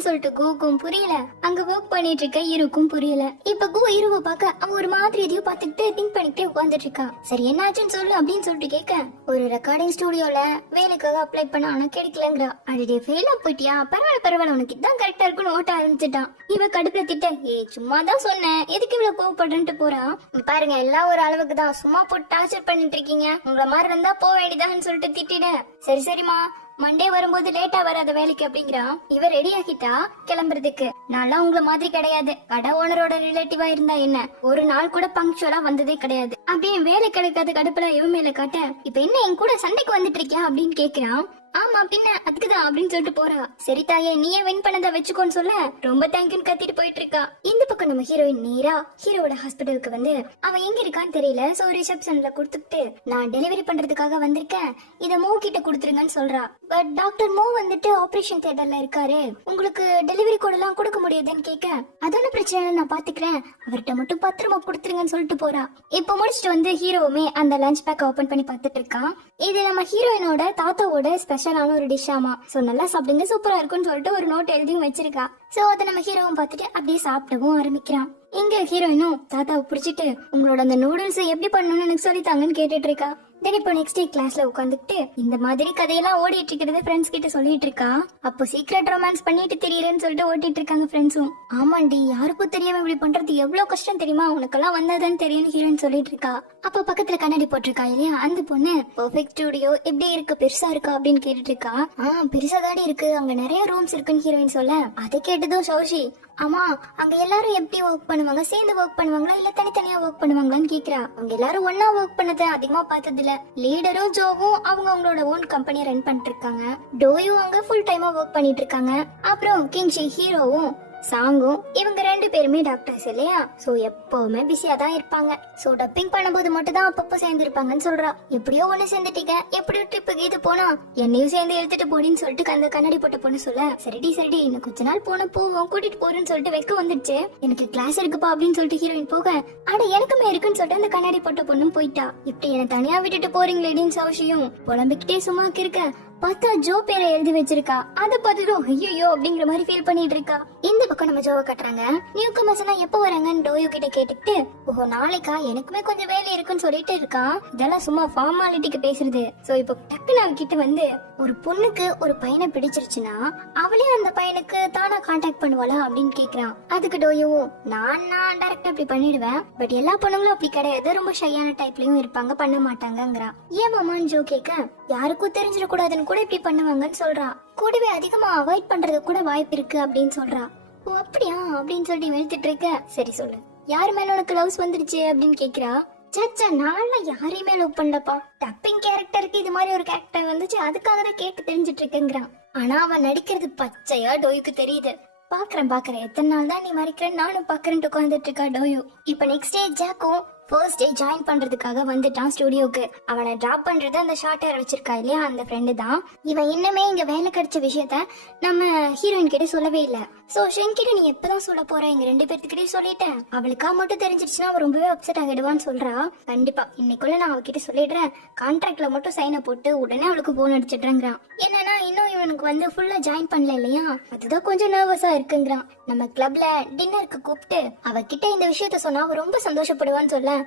சொல்லிட்டு கூக்கும் புரியல, அங்க ஒர்க் பண்ணிட்டு இருக்க ஹீரோக்கும் புரியல. இப்ப கூ ஹீரோவை பார்க்க அவன் ஒரு மாதிரி எதையும் பாத்துக்கிட்டு திங்க் பண்ணிக்கிட்டே உட்காந்துட்டு இருக்கா. சரி என்னாச்சுன்னு சொல்லு அப்படின்னு சொல்லிட்டு கேட்க, ஒரு ரெக்கார்டிங் ஸ்டுடியோல வேலைக்காக அப்ளை பண்ண ஆனா கிடைக்கலங்கிறா. அடே ஃபெயிலா போயிட்டியா, பரவாயில்ல உனக்கு இதான் கரெக்டா இருக்குன்னு ஓட்ட ஆரம்பிச்சுட்டான். இவ கடுப்புல திட்ட, சும்மாதான் சொன்னேன் எதுக்கு இவ்வளவு கோவப்படுறேன்ட்டு போறான். பாருங்க எல்லாம் ஒரு அளவுக்கு தான், சும்மா போட்டு டார்ச்சர் பண்ணிட்டு இருக்கீங்க, உங்களை மாதிரி இருந்தா போக வேண்டியதான்னு சொல்லிட்டு திட்டிட. சரிமா மண்டே வரும்போது லேட்டா வராத வேலைக்கு அப்படிங்கிறான். இவ ரெடி ஆகிட்டா கிளம்புறதுக்கு. நான்லாம் உங்களை மாதிரி கிடையாது, கடை ஓனரோட ரிலேட்டிவா இருந்தா என்ன, ஒரு நாள் கூட பங்க்சுவலா வந்ததே கிடையாது அப்படியே வேலை கிடைக்காத கடுப்புல இவன் மேல காட்ட, இப்ப என்ன என் கூட சண்டைக்கு வந்துட்டு இருக்கியா அப்படின்னு கேக்குறான். ஆமா பின்ன அதுக்குதான் அப்படின்னு சொல்லிட்டு போறா. சரி தாயே நீயே வின் பண்ணதை வச்சுக்கோன்னு சொல்ல, ரொம்ப தேங்க்யூன்னு கத்திட்டு போயிட்டு இருக்கா. இந்த பக்கம் நம்ம ஹீரோயின் நேரா ஹீரோட ஹாஸ்பிட்டலுக்கு வந்து, அவன் எங்க இருக்கான்னு தெரியல, சோ ரிசப்ஷன்ல கொடுத்துட்டு, நான் டெலிவரி பண்றதுக்காக வந்திருக்கேன், இத மூ கிட்ட கொடுத்துருங்கன்னு சொல்றா. பட் டாக்டர் மூ வந்துட்டு ஆபரேஷன் தியேட்டர்ல இருக்காரு, உங்களுக்கு டெலிவரி கோட் எல்லாம் கொடுக்க முடியாதுன்னு கேட்க, அதோட பிரச்சனை நான் பாத்துக்கிறேன், அவர்கிட்ட மட்டும் பத்திரமா கொடுத்துருங்கன்னு சொல்லிட்டு போறா. இப்போ முடிச்சுட்டு வந்து ஹீரோவுமே அந்த லஞ்ச் பேக் ஓபன் பண்ணி பாத்துட்டு இருக்கான். இது நம்ம ஹீரோயினோட தாத்தாவோட ஸ்பெஷலான ஒரு டிஷ் ஆமா, சோ நல்லா சாப்பிடுங்க சூப்பரா இருக்குன்னு சொல்லிட்டு ஒரு நோட் எழுதியும் வச்சிருக்கா. சோ அதை நம்ம ஹீரோவும் பார்த்துட்டு அப்படியே சாப்பிடவும் ஆரம்பிக்கிறான். இங்க ஹீரோயினும் தாத்தாவை பிடிச்சிட்டு, உங்களோட அந்த நூடுல்ஸ் எப்படி பண்ணணும்னு எனக்கு சொல்லித்தாங்கன்னு கேட்டுட்டு இருக்கா. தென் இப்போ நெக்ஸ்ட் டே கிளாஸ்ல உட்காந்துட்டு இந்த மாதிரி கதையெல்லாம் ஓடிட்டு இருக்கிறது ஃப்ரெண்ட்ஸ் கிட்ட சொல்லிட்டு இருக்கா. அப்போ சீக்ரெட் ரொமான்ஸ் பண்ணிட்டு தெரியறேன்னு சொல்லிட்டு ஓட்டிட்டு இருக்காங்க ஃப்ரெண்ட்ஸும். ஆமாண்டி யாருக்கும் தெரியாம இப்படி பண்றது எவ்வளவு கஷ்டம் தெரியுமா, உனக்கெல்லாம் வந்தாதான் தெரியும் ஹீரோன்னு சொல்லிட்டு இருக்கா. அப்போ பக்கத்துல கண்ணாடி போட்டிருக்கா இல்லையா அந்த பொண்ணு, பெர்ஃபெக்ட் ஸ்டுடியோ எப்படி இருக்கு பெருசா இருக்கா அப்படின்னு கேட்டுட்டு இருக்கா. பெருசா தாடி இருக்கு, அங்க நிறைய ரூம்ஸ் இருக்குன்னு ஹீரோயின் சொல்ல, அதை கேட்டதும் சௌஷி, ஆமா அங்க எல்லாரும் எப்படி ஒர்க் பண்ணுவாங்க, சேர்ந்து ஒர்க் பண்ணுவாங்களா இல்ல தனித்தனியா ஒர்க் பண்ணுவாங்களான்னு கேக்குறா. அவங்க எல்லாரும் ஒன்னா ஒர்க் பண்ணதை அதிகமா பார்த்தது இல்ல. லீடரும் ஜோவும் அவங்க அவங்களோட ஓன் கம்பெனி ரன் பண்ணிட்டு இருக்காங்க, டோயும் அங்க ஃபுல் டைமா ஒர்க் பண்ணிட்டு இருக்காங்க. அப்புறம் கிங்ஷி ஹீரோவும் சாங்கும் இவங்க 2 பேருமே டாக்டர்ஸ் இல்லையா, சோ எப்பவுமே பிஸியா தான் இருப்பாங்க. சோ டப்பிங் பண்ணும்போது மட்டும் தான் அப்பப்போ சேர்ந்து இருப்பாங்கன்னு சொல்றா. எப்படியோ ஒண்ணு சேர்ந்துட்டீங்க, எப்படியோ ட்ரிப்புக்கு இது போனா என்னையும் சேர்ந்து எடுத்துட்டு போடின்னு சொல்லிட்டு அந்த கண்ணாடி போட்ட பொண்ணு சொல்ல, சரிடி இன்னும் கொஞ்ச நாள் போன போவோம் கூட்டிட்டு போறேன்னு சொல்லிட்டு வெக்க வந்துடுச்சு, எனக்கு கிளாஸ் இருக்குப்பா அப்படின்னு சொல்லிட்டு ஹீரோயின் போக, அட எனக்குமே இருக்குன்னு சொல்லிட்டு அந்த கண்ணாடி போட்ட பொண்ணும் போயிட்டா. இப்படி என்ன தனியா விட்டுட்டு போறீங்களேடின்னு சௌஷியும் புலம்பிக்கிட்டே சும்மா இருக்க. பார்த்தா ஜோ பேரை எழுதி வச்சிருக்கா. அத பார்த்துட்டும் ஐயோ அப்படிங்கிற மாதிரி ஃபீல் பண்ணிட்டு இருக்கா. இந்த பக்கம் நம்ம ஜோவை கட்டுறாங்க. நியூ கமர்ஸ் எல்லாம் எப்போ வராங்கன்னு டோயோ கிட்ட கேட்டுக்கிட்டு, ஓஹோ நாளைக்கா எனக்குமே கொஞ்சம் வேலை இருக்குன்னு சொல்லிட்டு இருக்கா. இதெல்லாம் சும்மா ஃபார்மாலிட்டிக்கு பேசுறது. சோ இப்போ டக்குன்னு அவ கிட்ட வந்து, ஒரு பொண்ணுக்கு ஒரு பையனை பிடிச்சிருச்சுன்னா அவளே அந்த பையனுக்கு தானா கான்டாக்ட் பண்ணுவாளா அப்படின்னு கேக்குறான். அதுக்கு டோயோவும், நான் டைரக்டா அப்படி பண்ணிடுவேன், பட் எல்லா பொண்ணுங்களும் அப்படி கிடையாது, ரொம்ப ஷையான டைப்லயும் இருப்பாங்க, பண்ண மாட்டாங்கங்கிறான். ஏன் மாமான்னு ஜோ கேட்க, யாருக்கும் தெரிஞ்சிடக்கூடாதுன்னு கூட இப்படி பண்ணுவாங்கன்னு சொல்றா. கூடவே அதிகமா அவாய்ட் பண்றது கூட வாய்ப்பு இருக்கு அப்படின்னு சொல்றா. ஓ அப்படியா அப்படின்னு சொல்லிட்டு வெளுத்துட்டு இருக்க. சரி சொல்லு, யாரு மேல உனக்கு லவ்ஸ் வந்துருச்சு அப்படின்னு கேக்குறா. சச்சா, நான் யாரையுமே லவ் பண்ணலப்பா. டப்பிங் கேரக்டருக்கு இது மாதிரி ஒரு கேரக்டர் வந்துச்சு, அதுக்காக தான் கேட்டு தெரிஞ்சிட்டு இருக்கேங்கிறான். ஆனா அவன் நடிக்கிறது பச்சையா டோயுக்கு தெரியுது. பாக்குறேன் எத்தனை நாள் தான் நீ மறைக்கிறேன், நானும் பாக்குறேன் உட்காந்துட்டு இருக்கா டோயு. இப்ப நெக்ஸ்ட் டே ஜாக்கும் ஃபர்ஸ்ட் டே ஜாயின் பண்றதுக்காக வந்துட்டான் ஸ்டுடியோக்கு. அவனை டிராப் பண்றது அந்த ஷார்ட் ஹேர் வச்சிருக்கா இல்லையா, அந்த ஃப்ரெண்டு தான். இவன் இன்னமே இங்க வேலை கிடைச்ச விஷயத்த நம்ம ஹீரோயின் கிட்ட சொல்லவே இல்ல. சோ ஷென்கிட்ட நீ எப்பதான் சொல்ல போற, எங்க 2 பேர்த்துக்கிட்டே சொல்லிட்டேன், அவளுக்கா மட்டும் தெரிஞ்சிருச்சுன்னா அவ ரொம்பவே அப்செட் ஆகிடுவான்னு சொல்றா. கண்டிப்பா இன்னைக்குள்ள நான் அவகிட்ட சொல்லிடுறேன், கான்ட்ராக்ட்ல மட்டும் சைனை போட்டு உடனே அவளுக்கு போன் அடிச்சிடுறேங்கிறான். என்னன்னா இன்னும் இவனுக்கு வந்து ஃபுல்லா ஜாயின் பண்ணல இல்லையா, அதுதான் கொஞ்சம் நர்வஸா இருக்குங்கிறான். நம்ம கிளப்ல டின்னருக்கு கூப்பிட்டு அவகிட்ட இந்த விஷயத்த சொன்னா அவ ரொம்ப சந்தோஷப்படுவான்னு சொல்ல.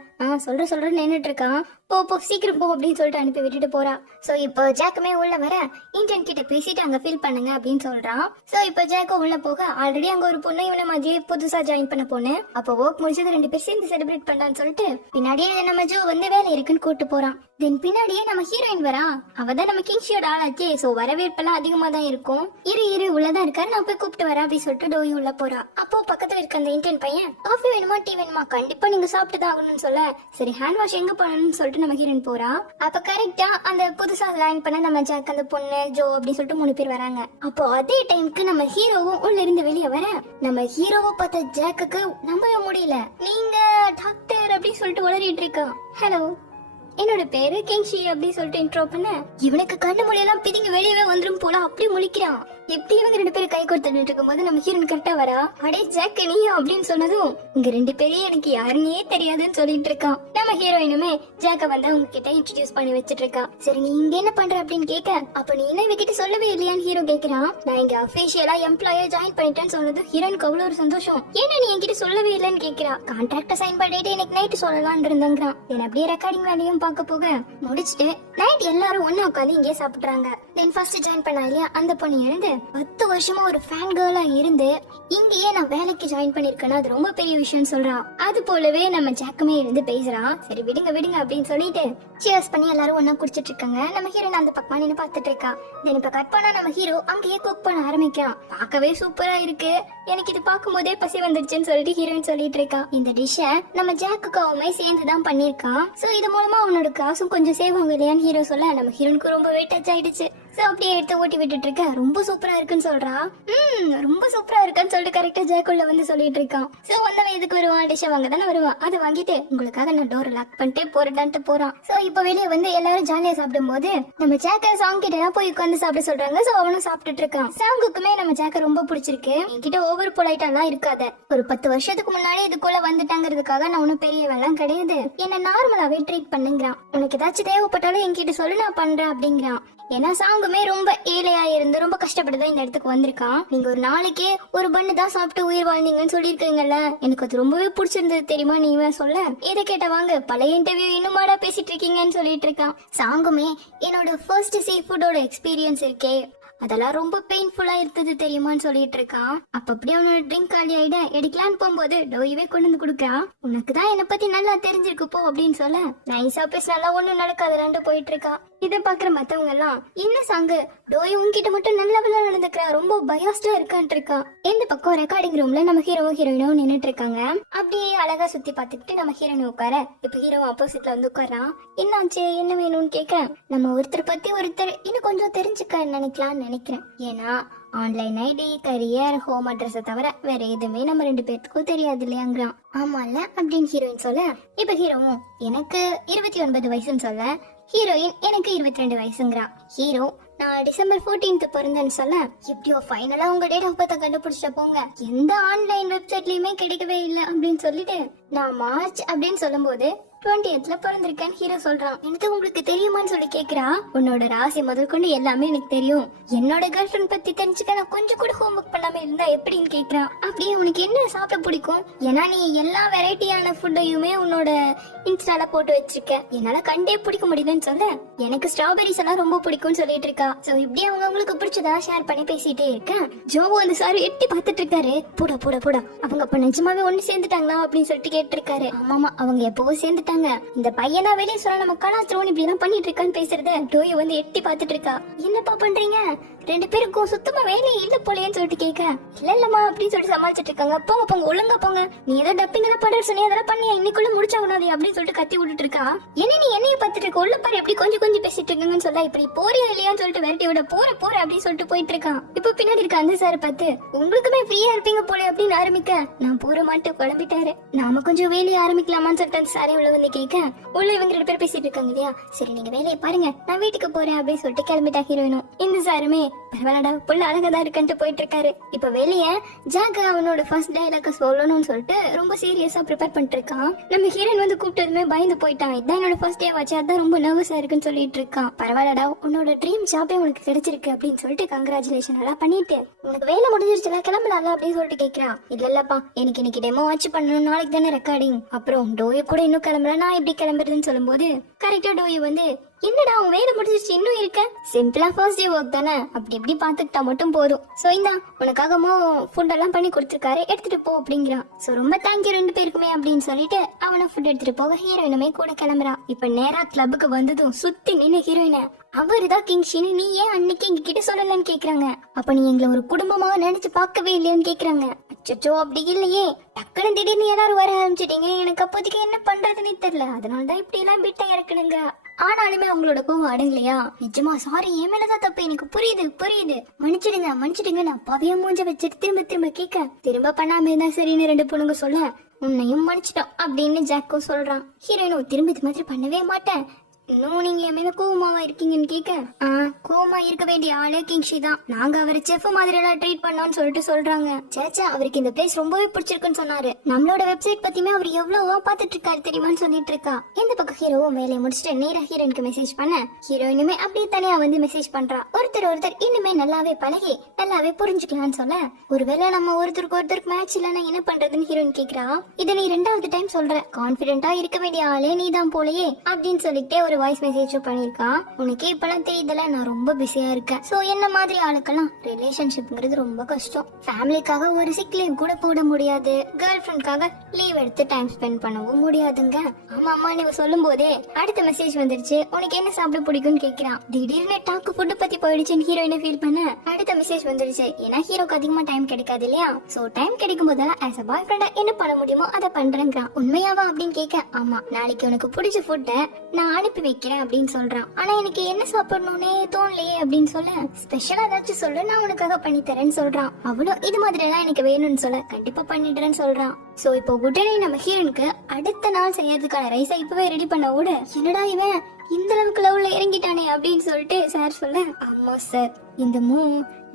சொல்றேன்னு நின்னுட்டு இருக்கான். போ சீக்கிரம் போ அப்படின்னு சொல்லிட்டு அனுப்பி விட்டுட்டு போறா. சோ இப்போ ஜாக்குமே உள்ள வர இன்டர்ன் கிட்ட பேசிட்டு அங்க ஃபீல் பண்ணுங்க அப்படின்னு சொல்றான். சோ இப்போ ஜாக்கோ உள்ள போக ஆல்ரெடி அங்க ஒரு பொண்ணு இவனை மாதிரியே புதுசா ஜாயின் பண்ண பொண்ணு. அப்போ ஒர்க் முடிச்சது 2 பேர் சேர்ந்து செலிப்ரேட் பண்ணலான்னு சொல்லிட்டு பின்னாடியே நம்ம ஜோ வந்து வேலை இருக்குன்னு கூட்டு போறான். தென் பின்னாடியே நம்ம ஹீரோயின் வரா. அவதான் நம்ம கிங்ஷியோட ஆளாச்சே. சோ வரவேற்பெல்லாம் அதிகமா தான் இருக்கும். இரு உள்ளதான் இருக்காரு, நான் போய் கூப்பிட்டு வரேன் அப்படின்னு சொல்லிட்டு டோயி உள்ள போறா. அப்போ பக்கத்துல இருக்க அந்த இன்டர்ன் பையன் காஃபி வேணுமா டீ வேணுமா, கண்டிப்பா நீங்க சாப்பிட்டு தான் ஆகணும்னு சொல்ல. சரி ஹேண்ட் வாஷ் எங்க பண்ணணும்னு சொல்லிட்டு நம்ம ஹீரோயின் போறா. அப்ப கரெக்டா அந்த புதுசா ஜாயின் பண்ண நம்ம ஜாக், அந்த பொண்ணு, ஜோ அப்படின்னு சொல்லிட்டு 3 பேர் வராங்க. அப்போ அதே டைம்க்கு நம்ம ஹீரோவும் உள்ள இருந்து வெளியே வர நம்ம ஹீரோவை பார்த்த ஜாக்குக்கு நம்பவே முடியல. நீங்க டாக்டர் அப்படின்னு சொல்லிட்டு உளறிட்டு இருக்கான். ஹலோ, என்னோட பேரு கிங்ஷி அப்படின்னு சொல்லிட்டு இன்ட்ரோ பண்ண இவனுக்கு கண்ணு மொழியெல்லாம் பிதிங்க வெளியவே வந்துரும் போல அப்படி முழிக்கிறான். எப்படி இவங்க 2 பேரும் கை கொடுத்துட்டு இருக்கும் போது நம்ம ஹீரோன் கரெக்டா வரா. அடே ஜாக் நீயா அப்படின்னு சொன்னதும் இங்க 2 பேரையும் எனக்கு யாருன்னே தெரியாதுன்னு சொல்லிட்டு இருக்கான். நம்ம ஹீரோயினுமே ஜாக்க வந்து அவங்க கிட்ட இன்ட்ரோடியூஸ் பண்ணி வச்சிட்டு இருக்கா. சரி நீ இங்க என்ன பண்ற அப்படின்னு கேட்க, அப்ப நீ என்ன இவகிட்ட சொல்லவே இல்லையான்னு ஹீரோ கேக்குறான். நான் இங்க அபிஷியலா எம்ப்ளாயா ஜாயின் பண்ணிட்டேன்னு சொன்னது ஹீரோனுக்கு அவ்வளவு ஒரு சந்தோஷம். ஏன்னா நீ என்கிட்ட சொல்லவே இல்லைன்னு கேக்குறா. கான்ட்ராக்ட சைன் பண்ணிட்டு எனக்கு நைட் சொல்லலாம்னு இருந்தாங்கிறான். என்ன அப்படியே ரெக்கார்டிங் வேலையும் பார்க்க போக முடிச்சுட்டு நைட் எல்லாரும் ஒண்ணா உட்காந்து இங்கே சாப்பிடுறாங்க. தென் ஃபர்ஸ்ட் ஜாயின் பண்ணா இல்லையா அந்த பொண்ணு இருந்து 10 வருஷமா ஒரு ஃபேன் கேர்லா இருந்து இங்கேயே நான் வேலைக்கு ஜாயின் பண்ணிருக்கேன்னா அது ரொம்ப பெரிய விஷயம் சொல்றான். அது போலவே நம்ம ஜாக்குமே இருந்து பேசுறான். சரி விடுங்க அப்படின்னு சொல்லிட்டு சியர்ஸ் பண்ணி எல்லாரும் ஒண்ணா குடிச்சிட்டு இருக்காங்க. நம்ம ஹீரோயின் அந்த பக்கமா நின்னு பாத்துட்டு இருக்கா. தென் இப்ப கட் பண்ணா நம்ம ஹீரோ அங்கேயே குக் பண்ண ஆரம்பிக்கிறான். பார்க்கவே சூப்பரா இருக்கு, எனக்கு இது பார்க்கும் போதே பசி வந்துருச்சுன்னு சொல்லிட்டு ஹீரோயின் சொல்லிட்டு இருக்கா. இந்த டிஷ்ஷ நம்ம ஜாக்குக்காவுமே சேர்ந்துதான் பண்ணிருக்கான். சோ இது மூலமா அவனோட காசும் கொஞ்சம் சேவ் ஆகும் இல்லையான்னு ஹீரோ சொல்ல நம்ம ஹீரோனுக்கு ரொம்ப டச் ஆயிடுச்சு. சோ அப்படியே எடுத்து ஓட்டி விட்டுட்டு இருக்க. ரொம்ப சூப்பரா இருக்குன்னு சொல்றா. ரொம்ப சூப்பரா இருக்குன்னு சொல்லிட்டு கரெக்டா ஜாக்குள்ள வந்து சொல்லிட்டு இருக்கான். சோ வந்தவன் எதுக்கு வருவான், டிஷ் வாங்க தானே வருவான். அதை வாங்கிட்டு உங்களுக்காக நான் டோர் லாக் பண்ணிட்டு போறேன்ட்டு போறான். சோ இப்போ வெளியே வந்து எல்லாரும் ஜாலியா சாப்பிடும் போது நம்ம ஜாக்க சாங் கிட்ட போய் உட்காந்து சாப்பிட சொல்றாங்க. சோ அவனும் சாப்பிட்டுட்டு இருக்கான். சாங்குக்குமே நம்ம ஜாக்க ரொம்ப பிடிச்சிருக்கு. என்கிட்ட ஓவர் பொலைட்டாலாம் இருக்காத, ஒரு 10 வருஷத்துக்கு முன்னாடி இதுக்குள்ள வந்துட்டாங்கிறதுக்காக நான் ஒன்னும் பெரியவெல்லாம் கிடையாது, என்ன நார்மலாவே ட்ரீட் பண்ணுங்கிறான். உனக்கு ஏதாச்சும் தேவைப்பட்டாலும் என்கிட்ட சொல்லு நான் பண்றேன் அப்படிங்கிறான். ஏன்னா சாங்குமே ரொம்ப ஏழையா இருந்து ரொம்ப கஷ்டப்பட்டுதான் இந்த இடத்துக்கு வந்திருக்கான். நீங்க ஒரு நாளைக்கே ஒரு பண்ணு தான் சாப்பிட்டு உயிர் வாழ்ந்தீங்கன்னு சொல்லிருக்கீங்கல்ல, எனக்கு அது ரொம்பவே பிடிச்சிருந்தது தெரியுமா நீ சொல்ல. இதை கேட்ட வாங்க பழைய இன்டர்வியூ இன்னுமாடா பேசிட்டு இருக்கீங்கன்னு சொல்லிட்டு இருக்கான். சாங்குமே என்னோட ஃபர்ஸ்ட் சீ ஃபுட்டோட எக்ஸ்பீரியன்ஸ் இருக்கே அதெல்லாம் ரொம்ப பெயின்ஃபுல்லா இருந்தது தெரியுமான்னு சொல்லிட்டு இருக்கான். அப்ப அப்படியே அவனோட ட்ரிங்க் காலி ஆயிட எடுக்கலான்னு போகும்போது டோயிவே கொண்டு வந்து கொடுக்குறான். உனக்குதான் என்ன பத்தி நல்லா தெரிஞ்சிருக்கு போ அப்படின்னு சொல்ல நைஸா பேச நல்லா ஒண்ணும் நடக்காதுலான்ட்டு போயிட்டு இருக்கான். இதை பாக்குற மத்தவங்க எல்லாம் என்ன சாங்கு டோய் உன்கிட்ட மட்டும் நல்ல நடந்துக்கிறா, ரொம்ப பயாஸ்டா இருக்கான்ட்டு இருக்கான். இந்த பக்கம் ரெக்கார்டிங் ரூம்ல நம்ம ஹீரோவும் ஹீரோயினும் நின்னுட்டு இருக்காங்க. அப்படியே அழகா சுத்தி பாத்துக்கிட்டு நம்ம ஹீரோயின் உட்கார இப்ப ஹீரோ ஆப்போசிட்ல வந்து உட்காரான். என்னாச்சு என்ன வேணும்னு கேட்க நம்ம ஒருத்தர் பத்தி ஒருத்தர் இன்னும் கொஞ்சம் தெரிஞ்சுக்க நினைக்கலாம்னு நினைக்கிறேன். ஏன்னா ஆன்லைன் ஐடி, கரியர், ஹோம் அட்ரஸை தவிர வேற எதுவுமே நம்ம 2 பேர்த்துக்கும் தெரியாது இல்லையாங்கிறான். ஆமால அப்படின்னு ஹீரோயின் சொல்ல இப்ப ஹீரோவும் எனக்கு 29 வயசுன்னு சொல்ல ஹீரோயின் எனக்கு 22 வயசுங்கிறா. ஹீரோ நான் டிசம்பர் 14th பிறந்தேன்னு சொல்ல எப்படியோ ஃபைனலா உங்க டேட் ஆஃப் பர்த் கண்டுபிடிச்ச போங்க, எந்த ஆன்லைன் வெப்சைட்லயுமே கிடைக்கவே இல்லை அப்படின்னு சொல்லிட்டு நான் மார்ச் அப்படின்னு சொல்லும் போது 20th பிறந்திருக்கேன்னு ஹீரோ சொல்றான். எனக்கு உங்களுக்கு தெரியுமான்னு சொல்லி கேக்குறா. உன்னோட ராசி முதல் கொண்டு எல்லாமே எனக்கு தெரியும், என்னோட கேர்ள் ஃபிரெண்ட் பத்தி தெரிஞ்சுக்க நான் கொஞ்சம் கூட ஹோம் ஒர்க் பண்ணாம இருந்தா எப்படின்னு கேக்குறான். அப்படியே உனக்கு என்ன சாப்பிட பிடிக்கும், ஏன்னா நீ எல்லா வெரைட்டியான ஃபுட்டையுமே உன்னோட இன்ஸ்டால போட்டு வச்சிருக்க, என்னால கண்டே பிடிக்க முடியலன்னு சொல்ல எனக்கு ஸ்ட்ராபெரிஸ் எல்லாம் ரொம்ப பிடிக்கும்னு சொல்லிட்டு இருக்கா. சோ இப்படியே அவங்க அவங்களுக்கு பிடிச்சதா ஷேர் பண்ணி பேசிட்டே இருக்கேன். ஜோவோ அந்த சாரி எட்டி பாத்துட்டு இருக்காரு. போடா அவங்க அப்ப நிஜமாவே ஒண்ணு சேர்ந்துட்டாங்களா அப்படின்னு சொல்லிட்டு கேட்டு இருக்காரு. ஆமாமா அவங்க எப்பவோ சேர்ந்துட்டாங்க, மாட்டாங்க. இந்த பையனா வெளியே சொல்ல நம்ம கலாச்சாரம் இப்படி எல்லாம் பண்ணிட்டு இருக்கான்னு பேசுறத டோய் வந்து எட்டி பாத்துட்டு இருக்கா. என்னப்பா பண்றீங்க, ரெண்டு பேருக்கும் சுத்தமா வேலையே இல்ல போலேன்னு சொல்லிட்டு கேட்க, இல்லம்மா அப்படின்னு சொல்லிட்டு சமாளிச்சிட்டு இருக்காங்க. போங்க போங்க ஒழுங்கா போங்க, நீ ஏதோ டப்பிங் எல்லாம் பண்ற சொன்னி அதெல்லாம் பண்ணியா, இன்னைக்குள்ள முடிச்சாகணும் அப்படின்னு சொல்லிட்டு கத்தி விட்டுட்டு இருக்கா. என்ன நீ என்னைய பார்த்துட்டு இருக்க, உள்ள பாரு எப்படி கொஞ்சம் கொஞ்சம் பேசிட்டு இருக்காங்கன்னு சொல்ல, இப்படி போறியா இல்லையான்னு சொல்லிட்டு விரட்டி விட போற அப்படின்னு சொல்லிட்டு போயிட்டு இருக்கான். இப்போ பின்னாடி இருக்க அந்த சார் பார்த்து, உங்களுக்குமே ஃப்ரீயா இருப்பீங்க போல அப்படின்னு ஆரம்பிக்க, நான் போற மாட்டு குழம்பிட்டாரு, நாம கொஞ்சம் வேலையை ஆரம்பிக்கலாமான்னு சொல்லிட்டு அந்த சாரே உள்ள வந்து கேட்க, உள்ள இவங்க 2 பேர் பேசிட்டு இருக்காங்க இல்லையா, சரி நீங்க வேலையை பாருங்க நான் வீட்டுக்கு போறேன் அப்படின்னு சொல்லிட்டு கிளம்பிட்டா ஹீரோயினும். இந்த சாருமே பரவாயில்லடா புள்ள அழகதா இருக்குன்ட்டு போயிட்டு இருக்காரு. இப்ப வெளியே ஜாக் அவனோட ஃபர்ஸ்ட் டயலாக சொல்லணும்னு சொல்லிட்டு ரொம்ப சீரியஸா ப்ரிப்பேர் பண்ணிட்டு இருக்கான். நம்ம ஹீரோயின் வந்து கூப்பிட்டதுமே பயந்து போயிட்டான். இதான் என்னோட ஃபர்ஸ்ட் டே வாச்சு, அதான் ரொம்ப நர்வஸா இருக்குன்னு சொல்லிட்டு இருக்கான். பரவாயில்லடா உன்னோட ட்ரீம் ஜாபே உனக்கு கிடைச்சிருக்கு அப்படின்னு சொல்லிட்டு கங்க்ராச்சுலேஷன் எல்லாம் பண்ணிட்டு, உனக்கு வேலை முடிஞ்சிருச்சுல கிளம்பலாம் அப்படின்னு சொல்லிட்டு கேட்கிறான். இல்லப்பா எனக்கு இன்னைக்கு டெமோ வாட்ச் பண்ணணும், நாளைக்கு தானே ரெக்கார்டிங், அப்புறம் டோயை கூட இன்னும் கிளம்புறேன், நான் எப்படி கிளம்புறதுன்னு சொல்லும்போது கரெக்டா டோயை வந்து, என்னடா உன் வேலை முடிஞ்சிருச்சு இன்னும் இருக்க, சிம்பிளா ஃபர்ஸ்ட் டே ஒர்க் தானே, அப்படி இப்படி பாத்துக்கிட்டா மட்டும் போதும், சோ இந்த உனக்காக ஃபுட் எல்லாம் பண்ணி கொடுத்துருக்காரு எடுத்துட்டு போ அப்படிங்கிறான். சோ ரொம்ப தேங்க்யூ 2 பேருக்குமே அப்படின்னு சொல்லிட்டு அவனை ஃபுட் எடுத்துட்டு போக ஹீரோயினுமே கூட கிளம்புறான். இப்ப நேரா கிளப்புக்கு வந்ததும் சுத்தி நின்னு ஹீரோயின, அவருதான் கிங்ஷின்னு நீ ஏன் அன்னைக்கு எங்க கிட்ட சொல்லலன்னு கேக்குறாங்க. அப்ப நீ எங்களை ஒரு குடும்பமா நினைச்சு பார்க்கவே இல்லையான்னு கேக்குறாங்க. அச்சோ அப்படி இல்லையே, டக்குன்னு திடீர்னு எல்லாரும் வர ஆரம்பிச்சிட்டீங்க, எனக்கு அப்போதைக்கு என்ன பண்றதுன்னு தெரியல, அதனாலதான் இப்படி எல்லாம் பிட்டா இறக்குனுங்க. ஆனாலுமே அவங்களோட கோவம் அடங்கலையா, நிஜமா சாரி என் மேலதான் தப்பு, எனக்கு புரியுது மன்னிச்சிடுங்க நான் பவிய மூஞ்ச வச்சுட்டு திரும்ப திரும்ப கேட்க, திரும்ப பண்ணாம இருந்தா சரின்னு 2 பொண்ணுங்க சொல்ல, உன்னையும் மன்னிச்சிட்டோம் அப்படின்னு ஜாக்கோ சொல்றான். ஹீரோயினும் திரும்ப இது மாதிரி பண்ணவே மாட்டேன், இன்னும் நீங்க என் மேல கோவமாவா இருக்கீங்கன்னு கேட்க, கோவமா இருக்க வேண்டிய ஆளே கிங்ஷி தான், நாங்க அவரை செஃப் மாதிரி எல்லாம் ட்ரீட் பண்ணோம்னு சொல்லிட்டு சொல்றாங்க. சேச்சா அவருக்கு இந்த பிளேஸ் ரொம்பவே பிடிச்சிருக்குன்னு சொன்னாரு, நம்மளோட வெப்சைட் பத்தியுமே அவர் எவ்வளவோ பாத்துட்டு இருக்காரு தெரியுமான்னு சொல்லிட்டு இருக்கா. இந்த பக்கம் ஹீரோவும் வேலையை முடிச்சுட்டு நேரா ஹீரோயினுக்கு மெசேஜ் பண்ண, ஹீரோயினுமே அப்படியே தனியா வந்து மெசேஜ் பண்றா. ஒருத்தர் இன்னுமே நல்லாவே பழகி நல்லாவே புரிஞ்சுக்கலாம்னு சொல்ல, ஒருவேளை நம்ம ஒருத்தருக்கு மேட்ச் இல்லன்னா என்ன பண்றதுன்னு ஹீரோயின் கேக்குறா. இதை நீ 2வது டைம் சொல்ற, கான்பிடென்டா இருக்க வேண்டிய ஆளே நீதான் போலயே அப்படின்னு சொல்லிட்டு ஒரு வாய்ஸ் மெசேஜ் பண்ணிருக்கான். உனக்கே இப்பெல்லாம் தெரியுதுல நான் ரொம்ப பிஸியா இருக்கேன், சோ என்ன மாதிரி ஆளுக்கெல்லாம் ரிலேஷன்ஷிப்ங்கிறது ரொம்ப கஷ்டம், ஃபேமிலிக்காக ஒரு சிக் லீவ் கூட போட முடியாது, கேர்ள் ஃப்ரெண்ட்காக லீவ் எடுத்து டைம் ஸ்பெண்ட் பண்ணவும் முடியாதுங்க. ஆமா நீ சொல்லும் போதே அடுத்த மெசேஜ் வந்துருச்சு, உனக்கு என்ன சாப்பிட பிடிக்கும்னு கேக்குறான். திடீர்னு டாக்கு ஃபுட் பத்தி போயிடுச்சுன்னு ஹீரோயினை ஃபீல் பண்ண அடுத்த மெசேஜ் வந்துருச்சு, ஏன்னா ஹீரோக்கு அதிகமா டைம் கிடைக்காது இல்லையா, சோ டைம் கிடைக்கும் போதெல்லாம் ஆஸ் அ பாய் ஃப்ரெண்டா என்ன பண்ண முடியுமோ அதை பண்றேங்கிறான். உண்மையாவா அப்படின்னு கேட்க, ஆமா நாளைக்கு உனக்கு பிடிச்ச ஃபுட்டை நான் அனுப்பி வைக்கிறேன் அப்படின்னு சொல்றான். ஆனா எனக்கு என்ன சாப்பிடணும்னே தோணலையே அப்படின்னு சொல்ல, ஸ்பெஷலா ஏதாச்சும் சொல்லு நான் உனக்காக பண்ணி தரேன்னு சொல்றான். அவளும் இது மாதிரி எல்லாம் எனக்கு வேணும்னு சொல்ல, கண்டிப்பா பண்ணிடுறேன்னு சொல்றான். சோ இப்போ உடனே நம்ம ஹீரோனுக்கு அடுத்த நாள் செய்யறதுக்கான ரைஸை இப்பவே ரெடி பண்ண விட, என்னடா இவன் இந்த அளவுக்கு லவ்ல இறங்கிட்டானே அப்படின்னு சொல்லிட்டு சார் சொல்ல, ஆமா சார் இந்த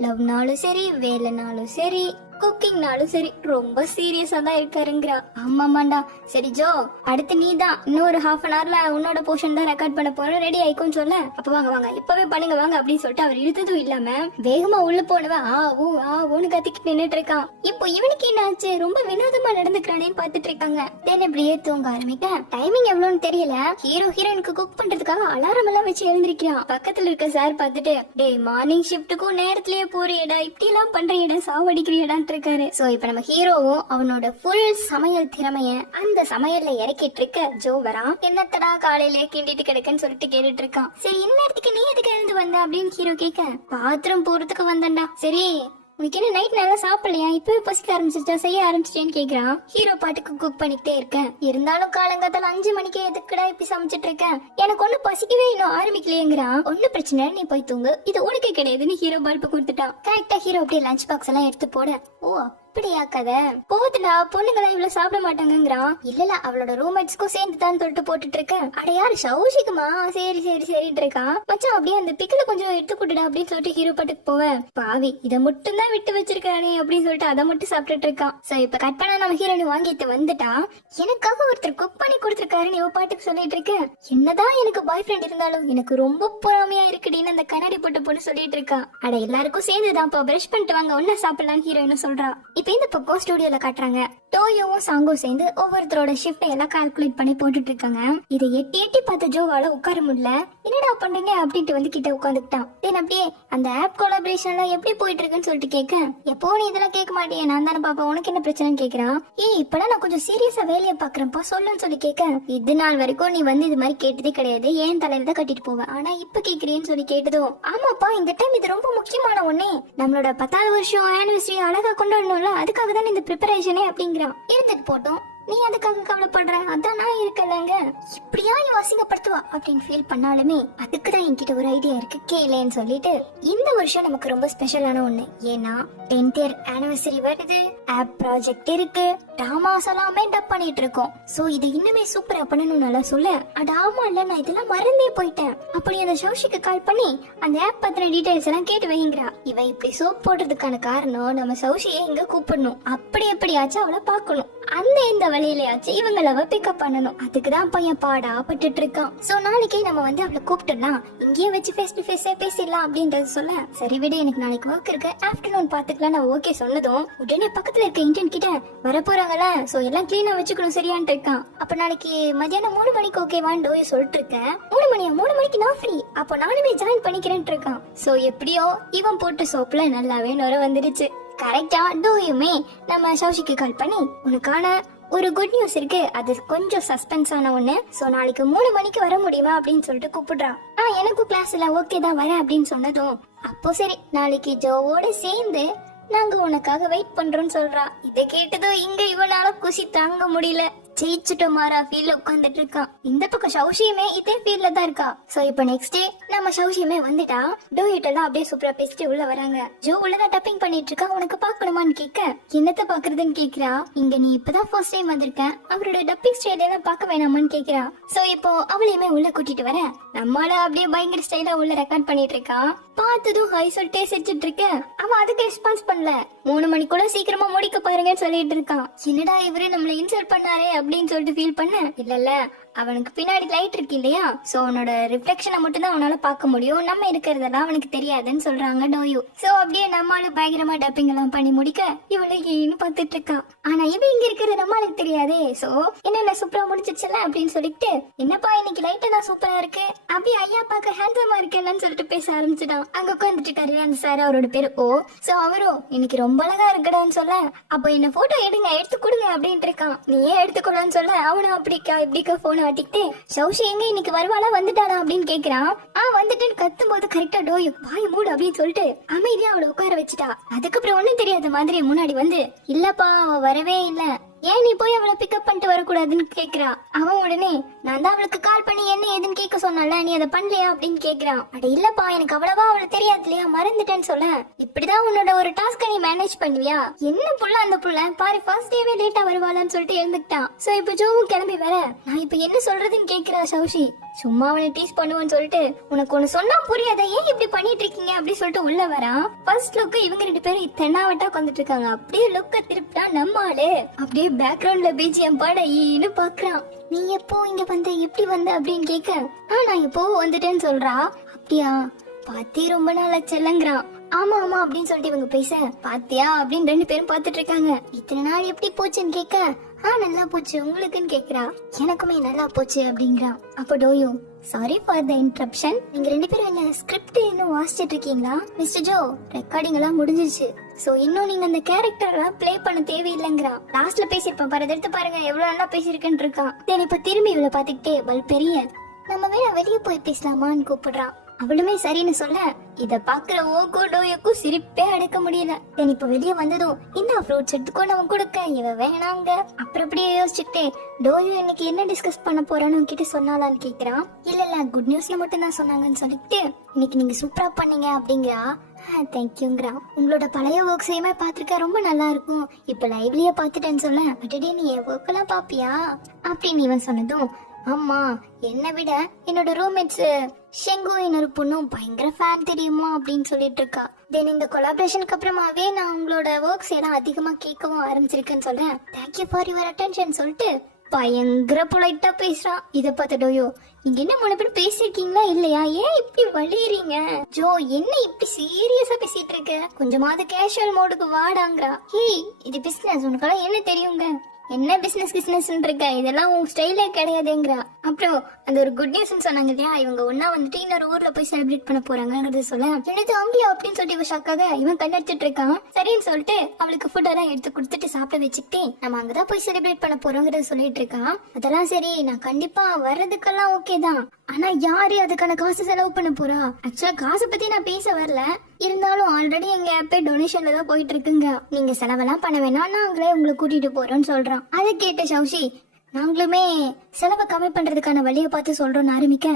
லவ்னாலும் சரி வேலைனாலும் சரி குக்கிங்னாலும் சரி ரொம்ப சீரியஸா தான் இருக்காருங்கிறா. ஆமாமாண்டா சரி ஜோ அடுத்து நீ தான் இன்னும் ஒரு ½ an hourல உன்னோட போர்ஷன் தான் ரெக்கார்ட் பண்ண போறோம், ரெடி ஆயிக்கும்னு சொல்ல, அப்ப வாங்க இப்பவே பண்ணுங்க வாங்க அப்படின்னு சொல்லிட்டு அவர் இழுத்ததும் இல்லாம வேகமா உள்ள போனவன் ஓன்னு கத்திக்கிட்டு நின்னுட்டு இருக்கான். இப்போ இவனுக்கு என்ன ஆச்சு, ரொம்ப வினோதமா நடந்துக்கிறானேன்னு பாத்துட்டு இருக்காங்க. தென் இப்படியே தூங்க ஆரம்பிக்க டைமிங் எவ்வளவுன்னு தெரியல, ஹீரோயினுக்கு குக் பண்றதுக்காக அலாரம் எல்லாம் வச்சு எழுந்திருக்கிறான். பக்கத்துல இருக்க சார் பாத்துட்டு, டேய் மார்னிங் ஷிப்ட்டுக்கும் நேரத்திலேயே போறியடா, இப்படி எல்லாம் பண்றியடா, சாவடிக்கிறியடா இருக்காரு. சோ இப்ப நம்ம ஹீரோவும் அவனோட ஃபுல் சமையல் திறமைய அந்த சமையல்ல இறக்கிட்டு இருக்க ஜோ வரான். என்னத்தடா காலையில கிண்டிட்டு கிடக்குன்னு சொல்லிட்டு கேட்டுட்டு இருக்கான். சரி இந்நேரத்துக்கு நீ எதுக்கு எழுந்து வந்த அப்படின்னு ஹீரோ கேட்க, பாத்ரூம் போறதுக்கு வந்தேன்டா. சரி உனக்கு என்ன நைட் நல்லா சாப்பிடலையா, இப்பவே பசிக்க ஆரம்பிச்சிட்டா, செய்ய ஆரம்பிச்சிட்டேன்னு கேக்குறான். ஹீரோ பாட்டுக்கு குக் பண்ணிக்கிட்டே இருக்கேன், இருந்தாலும் காலங்காத்தால 5 மணிக்கு எதுக்குடா இப்படி சமைச்சிட்டு இருக்கேன், எனக்கு ஒண்ணு பசிக்கவே இன்னும் ஆரம்பிக்கலையேங்கிறான். ஒன்னும் பிரச்சனை நீ போய் தூங்கு, இது உனக்கு கிடையாதுன்னு ஹீரோ பல்பு கொடுத்துட்டான். கரெக்டா ஹீரோ அப்படியே லஞ்ச் பாக்ஸ் எல்லாம் எடுத்து போட, ஓ அப்படியா கதை போதுடா, பொண்ணுங்களாம் இவ்வளவு சாப்பிட மாட்டாங்கிறான். இல்ல அவளோட ரூம்மேட்ஸ்க்கும் சேர்ந்துதான் சொல்லிட்டு போட்டுட்டு இருக்க. அட யாரு சௌஷிக்குமா, சரி சரிட்டு இருக்கான். மச்சான் அப்படியே அந்த பிக்கல கொஞ்சம் எடுத்து கொடுடா அப்படின்னு சொல்லிட்டு ஹீரோ பாட்டுக்கு போவேன். பாவி இதை மட்டும் தான் விட்டு வச்சிருக்கானே அப்படின்னு சொல்லிட்டு அதை மட்டும் சாப்பிட்டுட்டு இருக்கான். சோ இப்ப கட் பண்ணா நம்ம ஹீரோனி வாங்கிட்டு வந்துட்டா. எனக்காக ஒருத்தர் குக் பண்ணி கொடுத்துருக்காருன்னு இவ பாட்டுக்கு சொல்லிட்டு இருக்க. என்னதான் எனக்கு பாய் ஃப்ரெண்ட் இருந்தாலும் எனக்கு ரொம்ப பொறாமையா இருக்குடின்னு அந்த கண்ணாடி போட்ட பொண்ணு சொல்லிட்டு இருக்கா. அட எல்லாருக்கும் சேர்ந்துதான் பிரஷ் பண்ணிட்டு வாங்க ஒன்னா சாப்பிடலான்னு ஹீரோயின் சொல்றா. இப்ப இந்த பக்கம் ஸ்டுடியோல காட்டுறாங்க. டோயோவும் சாங்கும் சேர்ந்து ஒவ்வொருத்தரோட ஷிஃப்ட் எல்லாம் கால்குலேட் பண்ணி போட்டுட்டு இருக்காங்க. இதை எட்டி எட்டி பார்த்த ஜோவால உட்கார முடியல. என்னடா பண்றீங்க அப்படின்ட்டு வந்து கிட்ட உட்காந்துக்கிட்டான். தென் அப்படியே அந்த ஆப் கொலாபரேஷன்ல எப்படி போயிட்டு இருக்குன்னு சொல்லிட்டு கேட்க, எப்போ நீ இதெல்லாம் கேட்க மாட்டியே, நான் தானே பாப்பா, உனக்கு என்ன பிரச்சனைன்னு கேக்குறான். இப்பதான் நான் கொஞ்சம் சீரியஸா வேலையை பாக்குறேன்ப்பா சொல்லுன்னு சொல்லி கேட்க, இது நாள் வரைக்கும் நீ வந்து இது மாதிரி கேட்டதே கிடையாது, ஏன் தலையில தான் கட்டிட்டு போவேன், ஆனா இப்ப கேக்குறேன்னு சொல்லி கேட்டதும், ஆமாப்பா இந்த டைம் இது ரொம்ப முக்கியமான ஒண்ணே, நம்மளோட 10வது வருஷம் ஆனிவர்சரி அழகா கொண்டாடணும்ல, அதுக்காக தான் இந்த ப்ரிப்பரேஷனே அப்படிங்கிறான். இருந்துட்டு போட்டோம், நீ அதுக்காக கவலைப்படுற, அதான் நான் இருக்கலங்க, இப்படியா இவ அசிங்கப்படுத்துவா அப்படின்னு ஃபீல் பண்ணாலுமே அதுக்குதான் என்கிட்ட ஒரு ஐடியா இருக்கு கேளேன்னு சொல்லிட்டு, இந்த வருஷம் நமக்கு ரொம்ப ஸ்பெஷலான ஒண்ணு. ஏன்னா 10th year anniversary வருது, ஆப் ப்ராஜெக்ட் இருக்கு, டிராமாஸ் எல்லாமே டப் பண்ணிட்டு இருக்கோம். சோ இது இன்னுமே சூப்பரா பண்ணணும்னால சொல்ல, அட ஆமா இல்ல நான் இதெல்லாம் மறந்தே போயிட்டேன். அப்படி அந்த சௌஷிக்கு கால் பண்ணி அந்த ஆப் பத்தின டீடைல்ஸ் எல்லாம் கேட்டு வைங்கிறா. இவ இப்படி சோப் போடுறதுக்கான காரணம் நம்ம சௌஷியை இங்க கூப்பிடணும், அப்படி எப்படியாச்சும் அவளை பாக்கணும், அந்த இந்த வழியிலயாச்சும் இவங்களை பிக்கப் பண்ணணும். அதுக்குதான் பையன் பாடா பட்டுட்டு இருக்கான். சோ நாளைக்கே நம்ம வந்து அவளை கூப்பிட்டுலாம் இங்கேயே வச்சு ஃபேஸ் டு ஃபேஸே பேசிடலாம் அப்படின்றது சொல்ல, சரி விட எனக்கு நாளைக்கு ஒர்க் இருக்கு, ஆஃப்டர்நூன் பாத்துக்கலாம் நான் ஓகே சொன்னதும் உடனே பக்கத்துல இருக்க இன்டர்ன் கிட்ட வரப்போறாங்கல்ல, சோ எல்லாம் கிளீனா வச்சுக்கணும் சரியான்ட்டு இருக்கான். அப்ப நாளைக்கு மத்தியானம் 3 மணிக்கு ஓகேவான்னு சொல்லிட்டு இருக்கேன். 3 மணிக்கு நான் ஃப்ரீ, அப்போ நானுமே ஜாயின் பண்ணிக்கிறேன் இருக்கான். சோ எப்படியோ இவன் போட்டு சோப்ல நல்லாவே நுர வந்துடுச்சு. கரெக்டா டோயுமே நம்ம சௌஷிக்கு கால் பண்ணி, உனக்கான ஒரு குட் நியூஸ் இருக்கு, அது கொஞ்சம் சஸ்பென்ஸ் ஆன ஒண்ணு, சோ நாளைக்கு 3 மணிக்கு வர முடியுமா அப்படின்னு சொல்லிட்டு கூப்பிடுறான். எனக்கும் கிளாஸ்ல ஓகே தான் வரேன் அப்படின்னு சொன்னதும், அப்போ சரி நாளைக்கு ஜோவோட சேர்ந்து நாங்க உனக்காக வெயிட் பண்றோம்னு சொல்றா. இதை கேட்டதும் இங்க இவனால குசி தாங்க முடியல. ஜெயிச்சுட்டோமாரா ஃபீல்ல உட்காந்துட்டு இருக்கான். இந்த பக்கம் சௌஷியுமே இதே ஃபீல்ல தான் இருக்கா. சோ இப்ப நெக்ஸ்ட் டே நம்ம சௌஷியுமே வந்துட்டா. டோயிட்டெல்லாம் அப்படியே சூப்பரா பேசிட்டு உள்ள வராங்க. ஜோ உள்ளதான் டப்பிங் பண்ணிட்டு இருக்கா. உனக்கு பாக்கணுமான்னு கேட்க, என்னத்த பாக்குறதுன்னு கேக்குறா. இங்க நீ இப்பதான் ஃபர்ஸ்ட் டைம் வந்திருக்க, அவரோட டப்பிங் ஸ்டைல் எல்லாம் பாக்க வேணாமான்னு கேக்குறா. சோ இப்போ அவளையுமே உள்ள கூட்டிட்டு வர, நம்மளால அப்படியே பயங்கர ஸ்டைலா உள்ள ரெக்கார்ட் பண்ணிட்டு இருக்கா. பார்த்ததும் ஹை சொல்லிட்டே சிரிச்சிட்டு இருக்க. அவன் அதுக்கு ரெஸ்பான்ஸ் பண்ணல. 3 மணிக்குள்ள சீக்கிரமா முடிக்க பாருங்கன்னு சொல்லிட்டு இருக்கான். என்னடா இவரு நம்மள இன்சல்ட் பண்ணாரே அப்படின்னு சொல்லிட்டு ஃபீல் பண்ண, இல்ல அவனுக்கு பின்னாடி லைட் இருக்கு இல்லையா, சோ அவனோட ரிஃப்ளெக்ஷனை மட்டும் தான் அவனால பார்க்க முடியும், நம்ம இருக்கிறதெல்லாம் அவனுக்கு தெரியாதுன்னு சொல்றாங்க டோயு. சோ அப்படியே நம்மளால பயங்கரமா டப்பிங் எல்லாம் பண்ணி முடிக்க இவளை ஏன்னு பார்த்துட்டு இருக்கான். ஆனா இவன் இங்க இருக்கிறது நம்மளுக்கு தெரியாதே. சோ என்ன சூப்பரா முடிச்சிச்சுல அப்படின்னு சொல்லிட்டு, என்னப்பா இன்னைக்கு லைட் எல்லாம் சூப்பரா இருக்கு, அப்படியே ஐயா பார்க்க ஹேண்ட்ஸமா இருக்கேன்னு சொல்லிட்டு பேச ஆரம்பிச்சுட்டான். அங்க உட்காந்துட்டு இருக்காரு அந்த சார், அவரோட பேரு ஓ. சோ அவரும் இன்னைக்கு ரொம்ப அழகா இருக்கடான்னு சொல்ல, அப்போ என்ன போட்டோ எடுங்க எடுத்து கொடுங்க அப்படின்ட்டு இருக்கான். நீயே எடுத்துக்கூடான்னு சொல்ல, அவனும் அப்படிக்கா இப்படிக்கா போன வாட்டிக்கிட்டு, சௌஷி எங்க இன்னைக்கு வருவாளா வந்துட்டானா அப்படின்னு கேக்குறான். வந்துட்டேன்னு கத்தும் போது கரெக்டா டோயு வாய் மூடு அப்படின்னு சொல்லிட்டு அமைதியா அவளை உட்கார வச்சுட்டா. அதுக்கப்புறம் ஒண்ணும் தெரியாத மாதிரி முன்னாடி வந்து, இல்லப்பா அவ வரவே இல்ல, ஏன் நீ போய் அவளை பிக்கப் பண்ணிட்டு வரக்கூடாதுன்னு கேக்குறா. அவன் உடனே, நான் தான் அவளுக்கு கால் பண்ணி என்ன ஏதுன்னு கேட்க சொன்னால, நீ அதை பண்ணலையா அப்படின்னு கேக்குறான். அட இல்லப்பா எனக்கு அவ்வளவா அவளை தெரியாது இல்லையா, மறந்துட்டேன்னு சொல்ல, இப்படிதான் உன்னோட ஒரு டாஸ்க நீ மேனேஜ் பண்ணுவியா, என்ன புள்ள அந்த புள்ள பாரு ஃபர்ஸ்ட் டேவே லேட்டா வருவாளான்னு சொல்லிட்டு எழுந்துட்டான். சோ இப்ப ஜோவும் கிளம்பி வர, நான் இப்ப என்ன சொல்றதுன்னு கேக்குறா சௌஷி. சும்மா அவனை டீஸ் பண்ணுவான்னு சொல்லிட்டு, உனக்கு ஒண்ணு சொன்னா புரியாத, ஏன் இப்படி பண்ணிட்டு இருக்கீங்க அப்படின்னு சொல்லிட்டு உள்ள வரான். ஃபர்ஸ்ட் லுக் இவங்க 2 பேரும் தென்னாவட்டா உட்காந்துட்டு இருக்காங்க. அப்படியே லுக்க திருப்பிட்டா நம்ம ஆளு அப்படியே பேக்ரவுண்ட்ல பிஜிஎம் பாட ஈன்னு பாக்குறான். நீ எப்போ இங்க வந்த, எப்படி வந்த அப்படின்னு கேட்க, நான் எப்போ வந்துட்டேன்னு சொல்றா. அப்படியா பாத்தி ரொம்ப நாள் ஆச்சுலங்கிறான். ஆமா ஆமா அப்படின்னு சொல்லிட்டு இவங்க பேச, பாத்தியா அப்படின்னு 2 பேரும் பாத்துட்டு இருக்காங்க. இத்தனை நாள் எப்படி போச்சுன்னு கேட்க, நல்லா போச்சு உங்களுக்குன்னு கேக்குறா. எனக்குமே நல்லா போச்சு அப்படிங்கிறான். அப்ப டோயோ, சாரி ஃபார் த இன்டரப்ஷன், நீங்க 2 பேரும் என்ன ஸ்கிரிப்ட் இன்னும் வாசிச்சிட்டு இருக்கீங்களா? மிஸ்டர் ஜோ ரெக்கார்டிங் எல்லாம் முடிஞ்சிருச்சு, சோ இன்னும் நீங்க அந்த கேரக்டர் எல்லாம் பிளே பண்ண தேவையில்லைங்கிறான். லாஸ்ட்ல பேசிருப்பேன் பாரு, எடுத்து பாருங்க எவ்வளவு நல்லா பேசிருக்கேன்னு இருக்கான். தென் இப்ப திரும்பி இவளை பாத்துக்கிட்டே, பல் பெரிய நம்ம வேணா வெளியே போய் பேசலாமான்னு கூப்பிடுறான். அவளுமே சரின்னு சொல்ல, இத பாக்குற ஓகோ டோயோக்கும் சிரிப்பே அடக்க முடியல. தென் இப்ப வெளியே வந்ததும், இந்த ஃப்ரூட்ஸ் எடுத்துக்கொண்டு அவன் கொடுக்க, இவ வேணாங்க. அப்புறம் அப்படியே யோசிச்சுட்டே, டோயோ இன்னைக்கு என்ன டிஸ்கஸ் பண்ண போறான்னு உன்கிட்ட சொன்னாலான்னு கேக்குறான். இல்ல குட் நியூஸ்ல மட்டும் தான் சொன்னாங்கன்னு சொல்லிட்டு, இன்னைக்கு நீங்க சூப்பரா பண்ணீங்க அப்படிங்கிறா. தேங்க்யூங்கிறான். உங்களோட பழைய ஒர்க்ஸையுமே பாத்துருக்க, ரொம்ப நல்லா இருக்கும், இப்ப லைவ்லயே பாத்துட்டேன்னு சொல்ல, அடடே நீ என் ஒர்க் எல்லாம் பாப்பியா அப்படின்னு இவன் சொன்னதும், ஆமா என்னை விட என்னோட ரூம்மேட்ஸ் ஷெங்கு இன்னொரு பொண்ணும் பயங்கர ஃபேன் தெரியுமா அப்படின்னு சொல்லிட்டு இருக்கா. தென் இந்த கொலாபரேஷனுக்கு அப்புறமாவே நான் உங்களோட ஒர்க்ஸ் எல்லாம் அதிகமா கேட்கவும் ஆரம்பிச்சிருக்கேன்னு சொல்றேன். தேங்க்யூ ஃபார் யுவர் அட்டென்ஷன் சொல்லிட்டு பயங்கர பொலைட்டா பேசுறான். இத பார்த்த டோயோ, நீங்க என்ன முன்ன பின்ன பேசிருக்கீங்களா இல்லையா? ஏன் இப்படி வலியறீங்க? ஜோ என்ன இப்படி சீரியஸா பேசிட்டு இருக்க? கொஞ்சமாவது கேஷுவல் மோடுக்கு வாடாங்கறா. ஹேய், இது பிசினஸ், உனக்கெல்லாம் என்ன தெரியுங்க? என்ன பிசினஸ் இருக்க, இதெல்லாம் உன் ஸ்டைலே கிடையாதுங்கிறா. அப்புறம் அந்த ஒரு குட் நியூஸ் சொன்னாங்க இல்லையா, இவங்க ஒன்னா வந்துட்டு இன்னொரு ஊர்ல போய் செலிப்ரேட் பண்ண போறாங்கிறது சொல்ல, எனக்கு அங்கேயா அப்படின்னு சொல்லிட்டு இவ ஷாக்காக இவன் கண்ணடிச்சிட்டு இருக்கான். சரின்னு சொல்லிட்டு அவளுக்கு ஃபுட் எல்லாம் எடுத்து கொடுத்துட்டு சாப்பிட வச்சுக்கிட்டே நம்ம அங்கதான் போய் செலிப்ரேட் பண்ண போறோங்கிறத சொல்லிட்டு இருக்கான். அதெல்லாம் சரி, நான் கண்டிப்பா வர்றதுக்கெல்லாம் ஓகே தான். ஆனா யாரு அதுக்கான காசு செலவு பண்ண போறா? ஆக்சுவலா காசை பத்தி நான் பேச வரல, இருந்தாலும் ஆல்ரெடி எங்க ஆப்பே டொனேஷன்ல தான் போயிட்டு இருக்குங்க. நீங்க செலவெல்லாம் பண்ண வேணாம், நாங்களே உங்களை கூட்டிட்டு போறோம்னு சொல்றான். அதை கேட்ட சௌஷி, நாங்களுமே செலவை கம்மி பண்றதுக்கான வழியை பார்த்து சொல்றோம்னு ஆரம்பிக்க,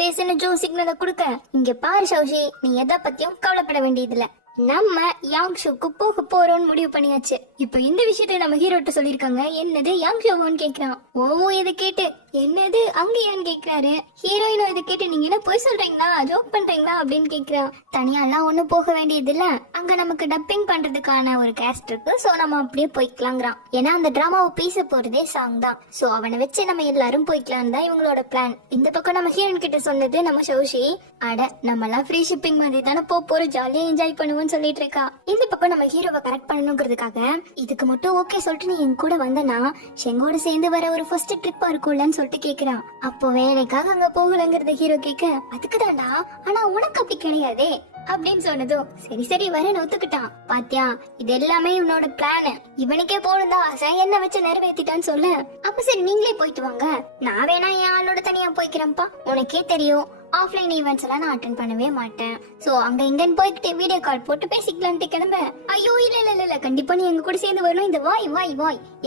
பேசுன்னு ஜோ சிக்னலை கொடுக்க, இங்க பாரு சௌஷி, நீ எதை பத்தியும் கவலைப்பட வேண்டியதில்ல, நம்ம யாங் ஷோக்கு போக போறோம்னு முடிவு பண்ணியாச்சு. இப்ப இந்த விஷயத்த நம்ம ஹீரோட்ட சொல்லிருக்காங்க. என்னது யாங் ஷோன்னு கேக்குறான். ஓ, இதை கேட்டு என்னது அங்கேயான்னு கேக்குறாரு. ஹீரோயினும் இதை கேட்டு நீங்க என்ன போய் சொல்றீங்களா, ஜோக் பண்றீங்களா அப்படின்னு கேக்குறா. தனியா எல்லாம் ஒண்ணும் போக வேண்டியது இல்ல, அங்க நமக்கு டப்பிங் பண்றதுக்கான ஒரு கேஸ்ட் இருக்கு, சோ நம்ம அப்படியே போய்க்கலாங்கிறான். ஏன்னா அந்த டிராமாவை பேச போறதே சாங் தான், சோ அவனை வச்சு நம்ம எல்லாரும் போய்க்கலாம் தான் இவங்களோட பிளான். இந்த பக்கம் நம்ம ஹீரோயின் கிட்ட சொன்னது நம்ம சௌஷி, அட நம்ம எல்லாம் ஃப்ரீ ஷிப்பிங் மாதிரி தானே போறோம், ஜாலியா என்ஜாய் பண்ணுவோம் சொல்லிட்டு இருக்கா. இந்த பக்கம் நம்ம ஹீரோவை கரெக்ட் பண்ணணுங்கிறதுக்காக, இதுக்கு மட்டும் ஓகே சொல்லிட்டு நீ என் கூட வந்தனா செங்கோட சேர்ந்து வர ஒரு ஃபர்ஸ்ட் ட்ரிப்பா இருக்கும்லன்னு சொல்லிட்டு கேக்குறான். அப்போ வேலைக்காக அங்க போகலங்கிறத ஹீரோ கேட்க, அதுக்கு தாண்டா, ஆனா உனக்கு அப்படி கிடையாதே அப்படின்னு சொன்னதும் சரி சரி வரேன்னு ஒத்துக்கிட்டான். பாத்தியா, இது எல்லாமே இவனோட பிளான், இவனுக்கே போனதா ஆசை என்ன வச்சு நிறைவேற்றிட்டான்னு சொல்ல, அப்ப சரி நீங்களே போயிட்டு வாங்க, நான் வேணா என் ஆளோட தனியா போய்க்கிறேன்ப்பா, உனக்கே தெரியும் ஆஃப்லைன் ஈவெண்ட்ஸ் எல்லாம் நான் அட்டென்ட் பண்ணவே மாட்டேன், சோ அங்க இங்கன்னு போய்கிட்டு வீடியோ கால் போட்டு பேசிக்கலான்ட்டு கிளம்ப. ஐயோ இல்ல கண்டிப்பா நீ எங்க கூட சேர்ந்து வரணும், இந்த வாய்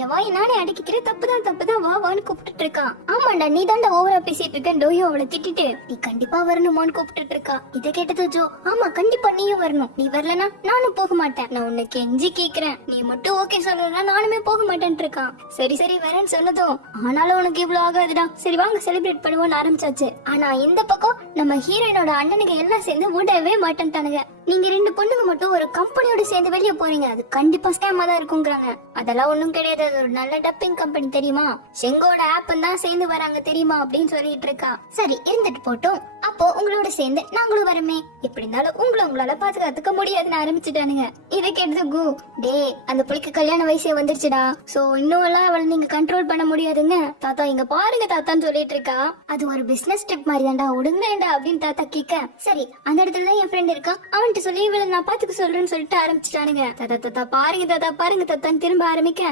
என் வாய் நானே அடக்கிக்கிறேன், தப்புதான் வான்னு கூப்பிட்டு இருக்கான். ஆமாண்டா நீ தாண்டா ஓவரா பேசிட்டு இருக்க, டோயோ அவளை திட்டிட்டு நீ கண்டிப்பா வரணுமான்னு கூப்பிட்டு இருக்கா. இதை கேட்டது ஜோ, ஆமா கண்டிப்பா நீயும் வரணும், நீ வரலனா நானும் போக மாட்டேன், நான் உன்னை கெஞ்சி கேக்குறேன், நீ மட்டும் ஓகே சொல்லலன்னா நானுமே போக மாட்டேன்னு இருக்கான். சரி வரேன்னு சொன்னதும், ஆனாலும் உனக்கு இவ்வளவு ஆகாதுடா, சரி வாங்க செலிப்ரேட் பண்ணுவோம்னு ஆரம்பிச்சாச்சு. ஆனா இந்த பக்கம் நம்ம ஹீரோயினோட அண்ணனுங்க எல்லாம் சேர்ந்து விடவே மாட்டேன்ட்டானுங்க. நீங்க ரெண்டு பொண்ணுங்க மட்டும் ஒரு கம்பெனியோட சேர்ந்து வெளியே போறீங்க, அது கண்டிப்பா ஸ்கேமா தான் இருக்குங்கிறாங்க. அதெல்லாம் ஒண்ணும் கிடையாது, அது ஒரு நல்ல டப்பிங் கம்பெனி தெரியுமா, செங்கோட ஆப் தான் சேர்ந்து வராங்க தெரியுமா அப்படின்னு சொல்லிட்டு இருக்கா. சரி இருந்துட்டு போட்டோம், அப்போ உங்களோட சேர்ந்து நாங்களும் வரமே, எப்படி இருந்தாலும் உங்களால பாதுகாத்துக்க முடியாதுன்னு ஆரம்பிச்சுட்டானுங்க. இதை கேட்டது கு, டே அந்த புள்ளிக்கு கல்யாண வயசே வந்துருச்சுடா, சோ இன்னும் எல்லாம் அவளை நீங்க கண்ட்ரோல் பண்ண முடியாதுங்க தாத்தா, இங்க பாருங்க தாத்தான்னு சொல்லிட்டு இருக்கா. அது ஒரு பிசினஸ் ட்ரிப் மாதிரி தான்டா, உடுங்கடா அப்படின்னு தாத்தா கேட்க, சரி அந்த இடத்துல தான் என் ஃப்ரெண்ட் இருக்கா, அவன்கிட்ட சொல்லி இவளை நான் பாத்துக்க சொல்றேன்னு சொல்லிட்டு ஆரம்பிச்சுட்டானுங்க. தாத்தா பாருங்க தாத்தான்னு திரும்ப ஆரம்பிக்க,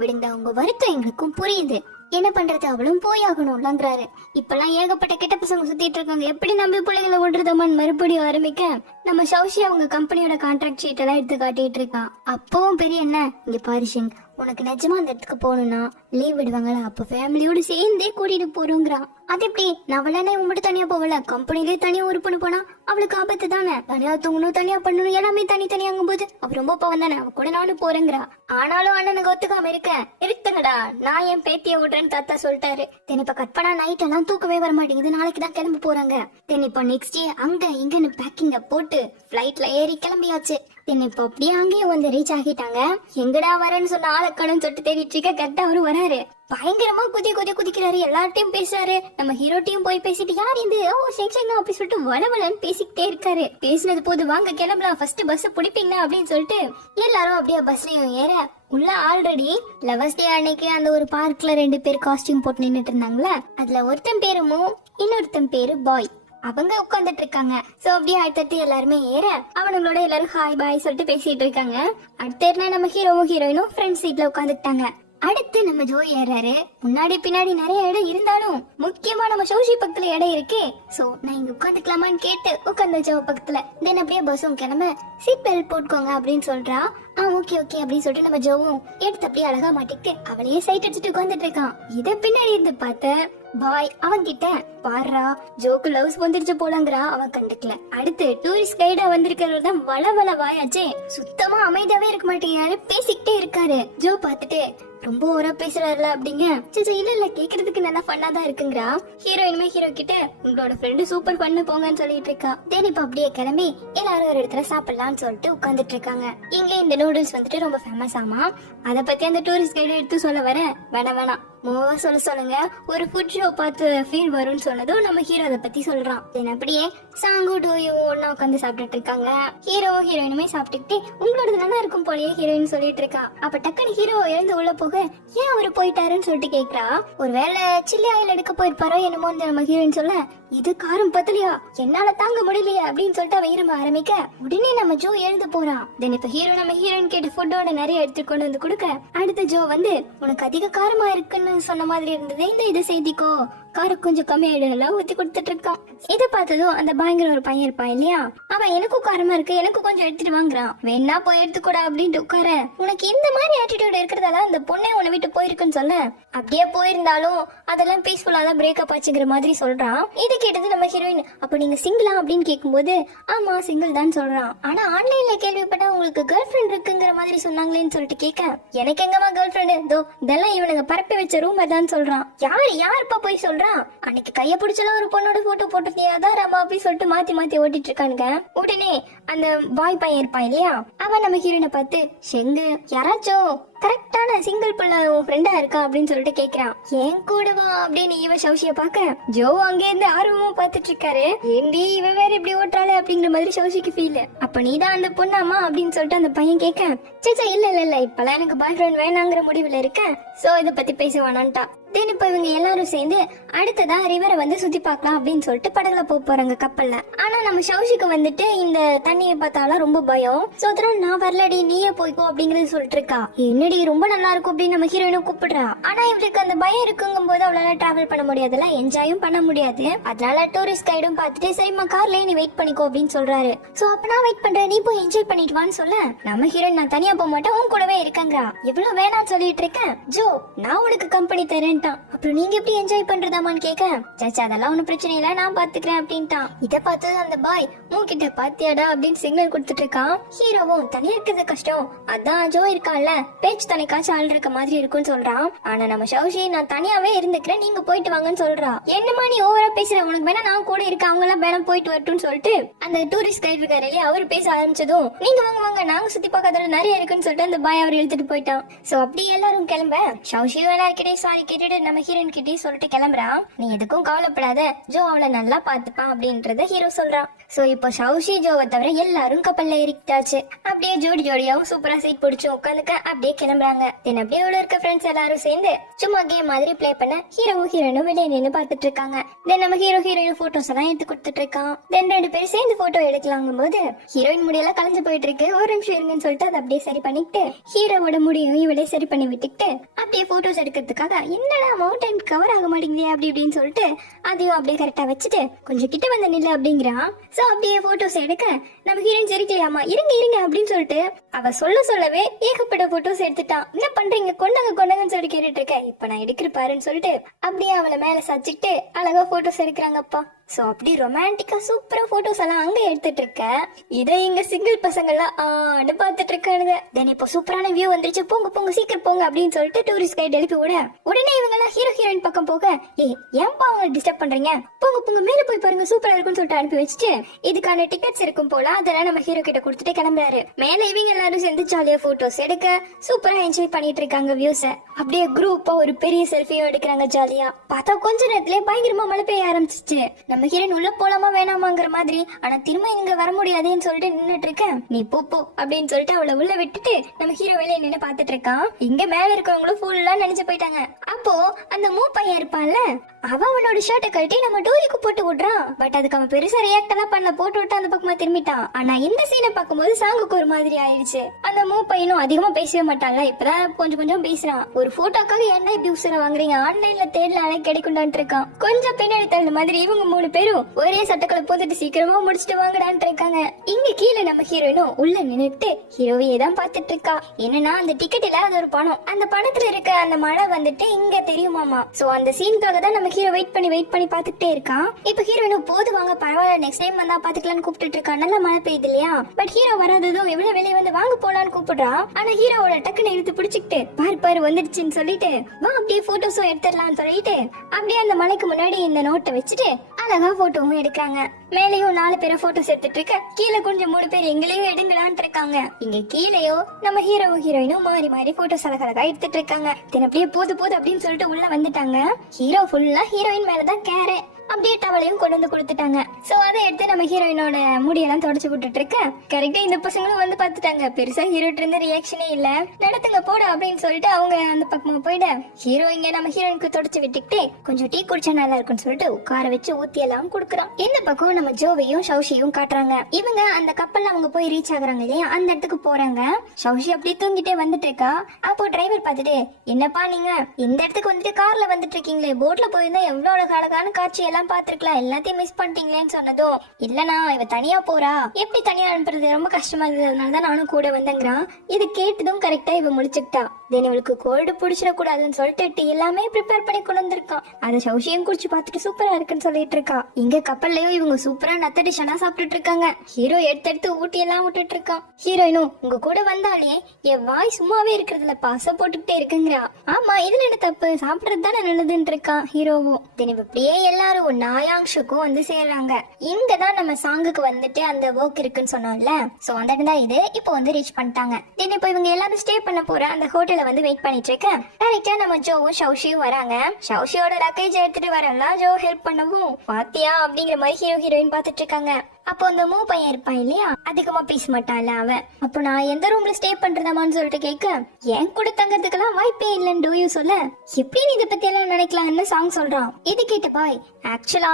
விடுங்க உங்க வருத்தம் எங்களுக்கும் புரியுது, என்ன பண்றது அவளும் போய் ஆகணும்லங்கிறாரு. இப்பெல்லாம் ஏகப்பட்ட கெட்ட பசங்க சுத்திட்டு இருக்காங்க, எப்படி நம்பி பிள்ளைகளை விடுறதமான்னு மறுபடியும் ஆரம்பிக்க, நம்ம சௌஷி அவங்க கம்பெனியோட கான்ட்ராக்ட் ஷீட் எல்லாம் எடுத்து காட்டிட்டு இருக்கான். அப்பவும் பெரிய என்ன, இங்க பாரு சிங், உனக்கு நிஜமா அந்த இடத்துக்கு போகணும்னா லீவ் விடுவாங்களா, அப்ப ஃபேமிலியோட சேர்ந்தே கூட்டிட்டு போறோங்கிறான். அது எப்படி, நான் அவளானே உங்கள்கிட்ட தனியா போகல, கம்பெனிலே தனியா ஒரு பொண்ணு போனா அவளுக்கு ஆபத்து தானே, தனியா தூங்கணும் தனியா பண்ணணும் எல்லாமே தனியாங்கும் போது அவ ரொம்ப பவன் தானே, அவ கூட நானும் போறேங்கிறா. ஆனாலும் அண்ணனுக்கு ஒத்துக்காம இருக்குங்கடா, நான் என் பேத்திய விடுறேன்னு தாத்தா சொல்லிட்டாரு. தென்னிப்ப கட் பண்ணா நைட் எல்லாம் தூக்கமே வர மாட்டேங்குது, நாளைக்கு தான் கிளம்பி போறாங்க. தென்னிப்ப நெக்ஸ்ட் டே அங்க இங்கன்னு பேக்கிங்க போட்டு பிளைட்ல ஏறி கிளம்பியாச்சு. தென்னிப்ப அப்படியே அங்கேயும் வந்து ரீச் ஆகிட்டாங்க. எங்கடா வரேன்னு சொன்ன ஆளக்கணும்னு சொல்லிட்டு தேடிட்டு இருக்க, கரெக்டா அவரு வராரு. பயங்கரமா குதிக்கிறாரு, எல்லார்ட்டையும் பேசுறாரு. நம்ம ஹீரோட்டையும் போய் பேசிட்டு, யார் இது, ஓ செங்ஷன் அப்படி சொல்லிட்டு வளவலன்னு பேசிக்கிட்டே இருக்காரு. பேசினது போது வாங்க கிளம்பலாம், ஃபர்ஸ்ட் பஸ் பிடிப்பீங்களா அப்படின்னு சொல்லிட்டு எல்லாரும் அப்படியே பஸ்லயும் ஏற உள்ள ஆல்ரெடி லவர்ஸ் டே அன்னைக்கு அந்த ஒரு பார்க்ல 2 பேர் காஸ்டியூம் போட்டு நின்னுட்டு இருந்தாங்களா, அதுல ஒருத்தன் பேரு மூ, இன்னொருத்தன் பேரு பாய், அவங்க உட்காந்துட்டு இருக்காங்க. சோ அப்படியே அடுத்தடுத்து எல்லாருமே ஏற அவனுங்களோட எல்லாரும் ஹாய் பாய் சொல்லிட்டு பேசிட்டு இருக்காங்க. அடுத்த நம்ம ஹீரோவும் ஹீரோயினும் ஃப்ரெண்ட் சீட்ல உட்காந்துட்டாங்க. அடுத்து நம்ம ஜோ ஏறாரு. முன்னாடி பின்னாடி நிறைய இடம் இருந்தாலும் முக்கியமா நம்ம சௌஷி பக்கத்துல இடம் இருக்கு. சோ நான் இங்க உட்காந்துக்கலாமான்னு கேட்டு உட்காந்து ஜோ பக்கத்துல. தென் அப்படியே பஸ்ஸும் கிளம்ப சீட் பெல்ட் போட்டுக்கோங்க அப்படின்னு சொல்றா. ஓகே அப்படின்னு சொல்லிட்டு நம்ம ஜோவும் எடுத்து அப்படியே அழகா மாட்டிக்கிட்டு அவளையே சைட் அடிச்சுட்டு உட்காந்துட்டு இருக்கான். இத பின்னாடி இருந்து பார்த்த பாய் அவன் கிட்ட, பாருடா ஜோக்கு லவ்ஸ் வந்துருச்சு போலங்கிறா. அவன் கண்டுக்கல. அடுத்து டூரிஸ்ட் கைடா வந்திருக்கிறவர் தான் வள வாயாச்சே, சுத்தமா அமைதியாவே இருக்க மாட்டேங்கிறாரு, பேசிக்கிட்டே இருக்காரு. ஜோ பாத்துட்டு ரொம்ப ஓரா பேசுறாருல அப்படிங்க. சரி இல்ல கேக்குறதுக்கு நல்லா ஃபன்னா தான் இருக்குங்கிறா. ஹீரோயினுமே ஹீரோ கிட்ட உங்களோட ஃப்ரெண்டு சூப்பர் பண்ணு போங்கன்னு சொல்லிட்டு இருக்கா. தென் இப்ப அப்படியே கிளம்பி எல்லாரும் ஒரு இடத்துல சாப்பிடலாம்னு சொல்லிட்டு உட்காந்துட்டு இருக்காங்க. இங்க இந்த நூடுல்ஸ் வந்துட்டு ரொம்ப ஃபேமஸ் ஆமா, அத பத்தி அந்த டூரிஸ்ட் கைடு எடுத்து சொல்ல வர வேணாம் மோவா சொல்லுங்க ஒரு ஃபுட் ஷோ பார்த்து ஃபீல் வரும்னு சொன்னதும் நம்ம ஹீரோ அதை பத்தி சொல்றான். தென் அப்படியே சாங்கு டூயோ ஒன்னா உட்காந்து சாப்பிட்டுட்டு இருக்காங்க. ஹீரோவும் ஹீரோயினுமே சாப்பிட்டுக்கிட்டு உங்களோட நல்லா இருக்கும் போலயே ஹீரோயின் சொல்லிட்டு இருக்கா. அப்ப டக்குனு ஹீரோ எழுந்து உள்ள போக ஏன் அவரு போயிட்டாருன்னு சொல்லிட்டு கேக்குறா. ஒருவேளை சில்லி ஆயில் எடுக்க போயிருப்பாரோ என்னமோ நம்ம ஹீரோயின் சொல்ல இது காரம் பத்தலையா என்னால தாங்க முடியலையா அப்படின்னு சொல்லிட்டு அவன் இரும்ப ஆரம்பிக்க உடனே நம்ம ஜோ எழுந்து போறான். தென் இப்ப ஹீரோ நம்ம ஹீரோயின் கேட்ட ஃபுட்டோட நிறைய எடுத்து கொண்டு வந்து கொடுக்க அடுத்த ஜோ வந்து உனக்கு அதிக காரமா இருக்குன்னு சொன்ன மாதிரி இருந்தது இந்த இது செய்திக்கோ காரம் கொஞ்சம் கம்மியாயிடுலாம் ஊத்தி கொடுத்துட்டு இருக்கான். இதை பார்த்ததும் அந்த பயங்கர ஒரு பையன் இருப்பான் இல்லையா அவன் எனக்கும் காரமா இருக்கு எனக்கு கொஞ்சம் எடுத்துட்டு வாங்குறான் வேணா போய் எடுத்துக்கூடா அப்படின்ட்டு உட்கார உனக்கு இந்த மாதிரி ஆட்டிடியூட் இருக்கிறதால அந்த பொண்ணே உன்னை விட்டு போயிருக்குன்னு சொல்ல அப்படியே போயிருந்தாலும் அதெல்லாம் பீஸ்ஃபுல்லா தான் பிரேக்கப் ஆச்சுங்கிற மாதிரி சொல்றான். இது கேட்டது நம்ம ஹீரோயின் அப்ப நீங்க சிங்கிளா அப்படின்னு கேட்கும்போது ஆமா சிங்கிள் தான் சொல்றான். ஆனா ஆன்லைன்ல கேள்விப்பட்டா உங்களுக்கு கேர்ள் ஃபிரெண்ட் இருக்குங்கிற மாதிரி சொன்னாங்களேன்னு சொல்லிட்டு கேட்க எனக்கு எங்கம்மா கேர்ள் ஃபிரெண்ட் இதோ இதெல்லாம் இவனுங்க பரப்பி வச்ச ரூமர் தான் சொல்றான். யாருப்பா போய் சொல்றான் அன்னைக்கு கைய பிடிச்சலாம் ஒரு பொண்ணோட போட்டோ போட்டுட்டியா அதான் ரமா அப்படி சொல்லிட்டு மாத்தி மாத்தி ஓட்டிட்டு இருக்கானுங்க. உடனே அந்த பாய் பையன் இருப்பான் இல்லையா அவன் நம்ம ஹீரோயினை பார்த்து செங்கு யாராச்சும் கரெக்டான சிங்கிள் பிள்ளை உன் ஃப்ரெண்டா இருக்கா அப்படின்னு சொல்லிட்டு கேக்குறான். ஏன் கூடவா அப்படின்னு இவன் சௌஷிய பாக்க ஜோ அங்கே இருந்து ஆர்வமா பாத்துட்டு இருக்காரு. ஏண்டி இவ வேற இப்படி ஓட்டுறாளே அப்படிங்கிற மாதிரி சௌஷிக்கு ஃபீல். அப்ப நீதான் அந்த பொண்ணாமா அப்படின்னு சொல்லிட்டு அந்த பையன் கேட்க சேச்சா இல்ல இப்பெல்லாம் எனக்கு பாய் ஃப்ரெண்ட் வேணாங்கிற முடிவுல இருக்கேன் சோ இதை பத்தி பேசுவானான்ட்டா. தென் இப்ப இவங்க எல்லாரும் சேர்ந்து அடுத்ததா ரிவரை வந்து சுத்தி பார்க்கலாம் அப்படின்னு சொல்லிட்டு படகுல போறாங்க கப்பல்ல. ஆனா நம்ம சௌஷிக்கு வந்துட்டு இந்த தண்ணியை பார்த்தாலும் ரொம்ப பயம். சோ நான் வரலடி நீயே போய்க்கோ அப்படிங்கறது சொல்லிட்டு இருக்கா. என்னடி ரொம்ப நல்லா இருக்கும் அப்படின்னு நம்ம ஹீரோயினும் கூப்பிடுறா. ஆனா இவளுக்கு அந்த பயம் இருக்குங்கும் போது அவளால டிராவல் பண்ண முடியாதுல என்ஜாயும் பண்ண முடியாது. அதனால டூரிஸ்ட் கைடும் பார்த்துட்டு சரிம்மா கார்லயே நீ வெயிட் பண்ணிக்கோ அப்படின்னு சொல்றாரு. சோ அப்ப நான் வெயிட் பண்றேன் நீ போய் என்ஜாய் பண்ணிட்டு வான்னு சொல்ல நம்ம ஹீரோயின் நான் தனியா போக மாட்டேன் உன் கூடவே இருக்கங்கா எவ்வளவு வேணாம்னு சொல்லிட்டு இருக்கேன். ஜோ நான் உனக்கு கம்பெனி தரேன் அப்புறம் நீங்க எப்படி என்ஜாய் பண்றதாமான்னு கேட்க சாச்சா அதெல்லாம் ஒன்னும் பிரச்சனை இல்ல நான் பாத்துக்கிறேன் அப்படின்ட்டான். இத பார்த்தது அந்த பாய் மூக்கிட்ட பாத்தியாடா அப்படின்னு சிக்னல் கொடுத்துட்டு இருக்கான். ஹீரோவும் தனியா இருக்கிறது கஷ்டம் அதான் ஜோ இருக்கான்ல பேச்சு தனிக்காச்சும் ஆள் இருக்க மாதிரி இருக்குன்னு சொல்றான். ஆனா நம்ம சௌஷி நான் தனியாவே இருந்துக்கிறேன் நீங்க போயிட்டு வாங்கன்னு சொல்றா. என்னமா நீ ஓவரா பேசுற உனக்கு வேணா நான் கூட இருக்க அவங்க எல்லாம் வேணா போயிட்டு வரட்டும்னு சொல்லிட்டு அந்த டூரிஸ்ட் கைடு இருக்காரு இல்லையா அவரு பேச ஆரம்பிச்சதும் நீங்க வாங்க நாங்க சுத்தி பார்க்காத நிறைய இருக்குன்னு சொல்லிட்டு அந்த பாய் அவர் இழுத்துட்டு போயிட்டான். சோ அப்படி எல்லாரும் கிளம்ப சௌஷி எல்லாருக்கிட்டே சாரி கேட்டுட்டு நம்ம ஹீரோயின் கிட்டே சொல்லிட்டு கிளம்புறான். நீ எதுக்கும் கவலைப்படாத ஜோ அவளை நல்லா பாத்துப்பான் அப்படின்றத ஹீரோ சொல்றான். சோ இப்போ சௌஷி ஜோவை தவிர எல்லாரும் கப்பல்ல ஏறிக்கிட்டாச்சு. அப்படியே ஜோடியாவும் சூப்பரா சீட் பிடிச்சு உட்காந்துக்க அப்படியே கிளம்புறாங்க. தென் அப்படியே உள்ள இருக்க ஃப்ரெண்ட்ஸ் எல்லாரும் சேர்ந்து சும்மா கேம் மாதிரி பிளே பண்ண ஹீரோவும் ஹீரோயினும் வெளியே நின்று பாத்துட்டு இருக்காங்க. தென் நம்ம ஹீரோ ஹீரோயின் போட்டோஸ் எல்லாம் எடுத்து கொடுத்துட்டு இருக்கான். தென் ரெண்டு பேரும் சேர்ந்து போட்டோ எடுக்கலாங்கும் போது ஹீரோயின் முடியெல்லாம் கலைஞ்சு போயிட்டு இருக்கு ஒரு நிமிஷம் இருங்கன்னு சொல்லிட்டு அதை அப்படியே சரி பண்ணிட்டு ஹீரோவோட முடியும் இவளே சரி பண்ணி விட்டுக்கிட்டு அப்படியே போட்டோஸ் எடுக்கிறதுக்காக என்னடா மவுண்டன் கவர் ஆக மாட்டேங்குது அப்படி இப்படின்னு சொல்லிட்டு அதையும் அப்படியே கரெக்டா வச்சுட்டு கொஞ்சம் கிட்ட வந்த நில்ல அப்படிங்கிறான். சோ அப்படியே போட்டோஸ் எடுக்க நம்ம ஹீரோயின் சரிக்கலையாமா இருங்க அப்படின்னு சொல்லிட்டு அவ சொல்லவே ஏகப்பட்ட போட்டோஸ் எடுத்துட்டான். என்ன பண்றீங்க கொண்டாங்கன்னு சொல்லி கேட்டுட்டு இருக்க இப்ப நான் எடுக்கிற பாருன்னு சொல்லிட்டு அப்படியே அவளை மேல சச்சிட்டு அழகா போட்டோஸ் எடுக்கிறாங்கப்பா. சோ அப்படி ரொமான்டிக்கா சூப்பரா போட்டோஸ் எல்லாம் அங்க எடுத்துட்டு இருக்க இதை எங்க சிங்கிள் பசங்க எல்லாம் ஆடு பாத்துட்டு இருக்கானுங்க. தென் இப்போ சூப்பரான வியூ வந்துருச்சு போங்க சீக்கிரம் போங்க அப்படின்னு சொல்லிட்டு டூரிஸ்ட் கைட் எழுப்பி விட உடனே இவங்க எல்லாம் ஹீரோ ஹீரோயின் பக்கம் போக ஏன்பா அவங்க டிஸ்டர்ப் பண்றீங்க போங்க மேல போய் பாருங்க சூப்பரா இருக்கும்னு சொல்லிட்டு அனுப்பி வச்சுட்டு இதுக்கான டிக்கெட்ஸ் இருக்கும் போல அதெல்லாம் நம்ம ஹீரோ கிட்ட கொடுத்துட்டு கிளம்புறாரு. மேல இவங்க எல்லாரும் சேர்ந்து ஜாலியா போட்டோஸ் எடுக்க சூப்பரா என்ஜாய் பண்ணிட்டு இருக்காங்க வியூஸ. அப்படியே குரூப்பா ஒரு பெரிய செல்ஃபியும் எடுக்கிறாங்க ஜாலியா. பார்த்தா கொஞ்ச நேரத்திலே பயங்கரமா மழை பெய்ய ஆரம்பிச்சிச்சு. நம்ம ஹீரோயின் உள்ள போலாமா வேணாமாங்கிற மாதிரி ஆனா திரும்ப இங்க வர முடியாதுன்னு சொல்லிட்டு நின்னுட்டு இருக்கேன். நீ போ அப்படின்னு சொல்லிட்டு அவளை உள்ள விட்டுட்டு நம்ம ஹீரோ வெளியே நின்று பாத்துட்டு இருக்கான். இங்க மேல இருக்கவங்களும் ஃபுல்லா நினைச்சு போயிட்டாங்க. அப்போ அந்த பையன் இருப்பான்ல அவனோட ஷர்ட்டை கழட்டி நம்ம டோரிக்கு போட்டு விடுறான். பட் அதுக்கு அவன் பெருசா ரியாக்ட் எல்லாம் பண்ணல போட்டு விட்டு அந்த பக்கமா திரும்பிட்டான். ஆனா இந்த சீனை பார்க்கும்போது சாங்குக்கு ஒரு மாதிரி ஆயிடுச்சு. அந்த பையனும் அதிகமா பேசவே மாட்டான்ல இப்பதான் கொஞ்சம் பேசுறான். ஒரு போட்டோக்காக என்ன இப்படி உசுர வாங்குறீங்க ஆன்லைன்ல தேடல கிடைக்கும்டான்ட்டு இருக்கான். கொஞ்சம் பின்னாடி தள்ள மாதிரி இவங்க 3 பேரும் ஒரே சட்டக்களை போட்டுட்டு சீக்கிரமா முடிச்சுட்டு வாங்கடான்ட்டு இருக்காங்க. இங்க கீழே நம்ம ஹீரோயினும் உள்ள நின்னுட்டு ஹீரோவையே தான் பாத்துட்டு இருக்கா. என்னன்னா அந்த டிக்கெட் இல்ல அது ஒரு பணம் அந்த பணத்துல இருக்க அந்த மழை வந்துட்டு இங்க தெரியுமாமா. சோ அந்த சீனுக்காக தான் நம்ம ஹீரோ வெயிட் பண்ணி பாத்துக்கிட்டே இருக்கான். இப்ப ஹீரோயினும் போது வாங்க பரவாயில்ல நெக்ஸ்ட் டைம் வந்தா பாத்துக்கலாம்னு கூப்பிட்டு இருக்கான். நல்லா மழை பெய்யுது இல்லையா. பட் ஹீரோ வராததும் எவ்வளவு வெளியே வந்து வாங்க போலான்னு கூப்பிடுறான். ஆனா ஹீரோவோட டக்குன்னு இழுத்து பிடிச்சிக்கிட்டு பாரு வந்துடுச்சுன்னு சொல்லிட்டு வா அப்படியே போட்டோஸும் எடுத்துடலாம்னு சொல்லிட்டு அப்படியே அந்த மலைக்கு முன்னாடி இந்த நோட்டை வச்சுட்டு அழகா போட்டோவும் எடுக்கிறாங்க. மேலேயும் 4 பேரை போட்டோஸ் எடுத்துட்டு இருக்க, கீழே கொஞ்சம் 3 பேர் எங்களையும் எடுங்களான் இருக்காங்க. இங்க கீழேயோ நம்ம ஹீரோவும் ஹீரோயினும் மாறி மாறி போட்டோஸ் அழகழகா எடுத்துட்டு இருக்காங்க. அப்படியே போது அப்படின்னு சொல்லிட்டு உள்ள வந்துட்டாங்க. ஹீரோ ஃபுல்லா ஹீரோயின் மேலதான் கேரு. அப்படியே டவலையும் கொண்டு வந்து கொடுத்துட்டாங்க. சோ அதை எடுத்து நம்ம ஹீரோயினோட முடியெல்லாம் தொடச்சு விட்டுட்டு இருக்க, கரெக்டா இந்த பசங்களும் வந்து பாத்துட்டாங்க. பெருசா ஹீரோட்ட இருந்து ரியாக்ஷனே இல்ல. நடத்துங்க போட அப்படின்னு சொல்லிட்டு அவங்க அந்த பக்கமா போயிட, ஹீரோ இங்க நம்ம ஹீரோயினுக்கு தொடச்சு விட்டுக்கிட்டே கொஞ்சம் டீ குடிச்சா நல்லா இருக்குன்னு சொல்லிட்டு உட்கார வச்சு ஊத்தி எல்லாம் கொடுக்குறான். இந்த பக்கம் நம்ம ஜோவையும் ஷௌஷியும் காட்டுறாங்க. இவங்க அந்த கப்பல்ல அவங்க போய் ரீச் ஆகுறாங்க இல்லையா, அந்த இடத்துக்கு போறாங்க. ஷௌஷி அப்படியே தூங்கிட்டே வந்துட்டு இருக்கா. அப்போ டிரைவர் பார்த்துட்டு, என்னப்பா நீங்க இந்த இடத்துக்கு வந்துட்டு கார்ல வந்துட்டு இருக்கீங்களே, போட்ல போயிருந்தா எவ்வளவு அழகான காட்சி எல்லாம் பாத்துருக்கலாம், எல்லாத்தையும் மிஸ் பண்ணிட்டீங்களேன்னு சொன்னதும், இல்லனா இவ தனியா போறா, எப்படி தனியா அனுப்புறது, ரொம்ப கஷ்டமா இருந்ததுனாலதான் நானும் கூட வந்தேங்கிறான். இது கேட்டதும் கரெக்டா இவ முடிச்சுக்கிட்டா. தென் இவளுக்கு கோல்டு பிடிச்சிட கூடாதுன்னு சொல்லிட்டு டீ எல்லாமே ப்ரிப்பேர் பண்ணி கொண்டு வந்திருக்கான். அதை ஷௌஷியும் குடிச்சு பார்த்துட்டு சூப்பரா இருக்குன்னு சொல்லிட்டு இருக்கா. இங்க கப்பல்லையும் இவங்க சூப்பரா நத்த டிஷ்ஷனா சாப்பிட்டுட்டு இருக்காங்க. ஹீரோ எடுத்து ஊட்டி எல்லாம் விட்டுட்டு இருக்கான். ஹீரோயினும் உங்க கூட வந்தாலே என் வாய் சும்மாவே இருக்கிறதுல பாசம் போட்டுக்கிட்டே இருக்குங்கிறா. ஆமா இதுல என்ன தப்பு, சாப்பிடுறது தானே நல்லதுன்னு இருக்கான் ஹீரோவும். தென் இப்படியே எல்லாரும் நாயாங்ஷுக்கும் வந்து சேர்றாங்க. இங்கதான் நம்ம சாங்குக்கு வந்துட்டு அந்த ஒர்க் இருக்குன்னு சொன்னோம்ல, சோ அந்த இடம் தான் இது. இப்போ வந்து ரீச் பண்ணிட்டாங்க. தென் இப்போ இவங்க எல்லாரும் ஸ்டே பண்ண போற அந்த ஹோட்டல்ல வந்து வெயிட் பண்ணிட்டு இருக்கேன். டைரக்டா நம்ம ஜோவும் ஷௌஷியும் வராங்க. ஷௌஷியோட லக்கேஜ் எடுத்துட்டு வரலாம் ஜோ ஹெல்ப் பண்ணவும், பாத்தியா அப்படிங்கிற மாதிரி ஹீரோ ஹீரோயின் பாத்துட்டு இருக்காங்க. அப்போ அந்த பையன் இருப்பான் இல்லையா, அதிகமா பேச மாட்டான்ல அவன். அப்போ நான் எந்த ரூம்ல ஸ்டே பண்றதாமான்னு சொல்லிட்டு கேட்க, என் கூட தங்கறதுக்கெல்லாம் வாய்ப்பே இல்லைன்னு டூயும் சொல்ல, எப்படி நீ இதை பத்தி எல்லாம் நினைக்கலாம்னு சாங் சொல்றான். இது கேட்ட பாய், ஆக்சுவலா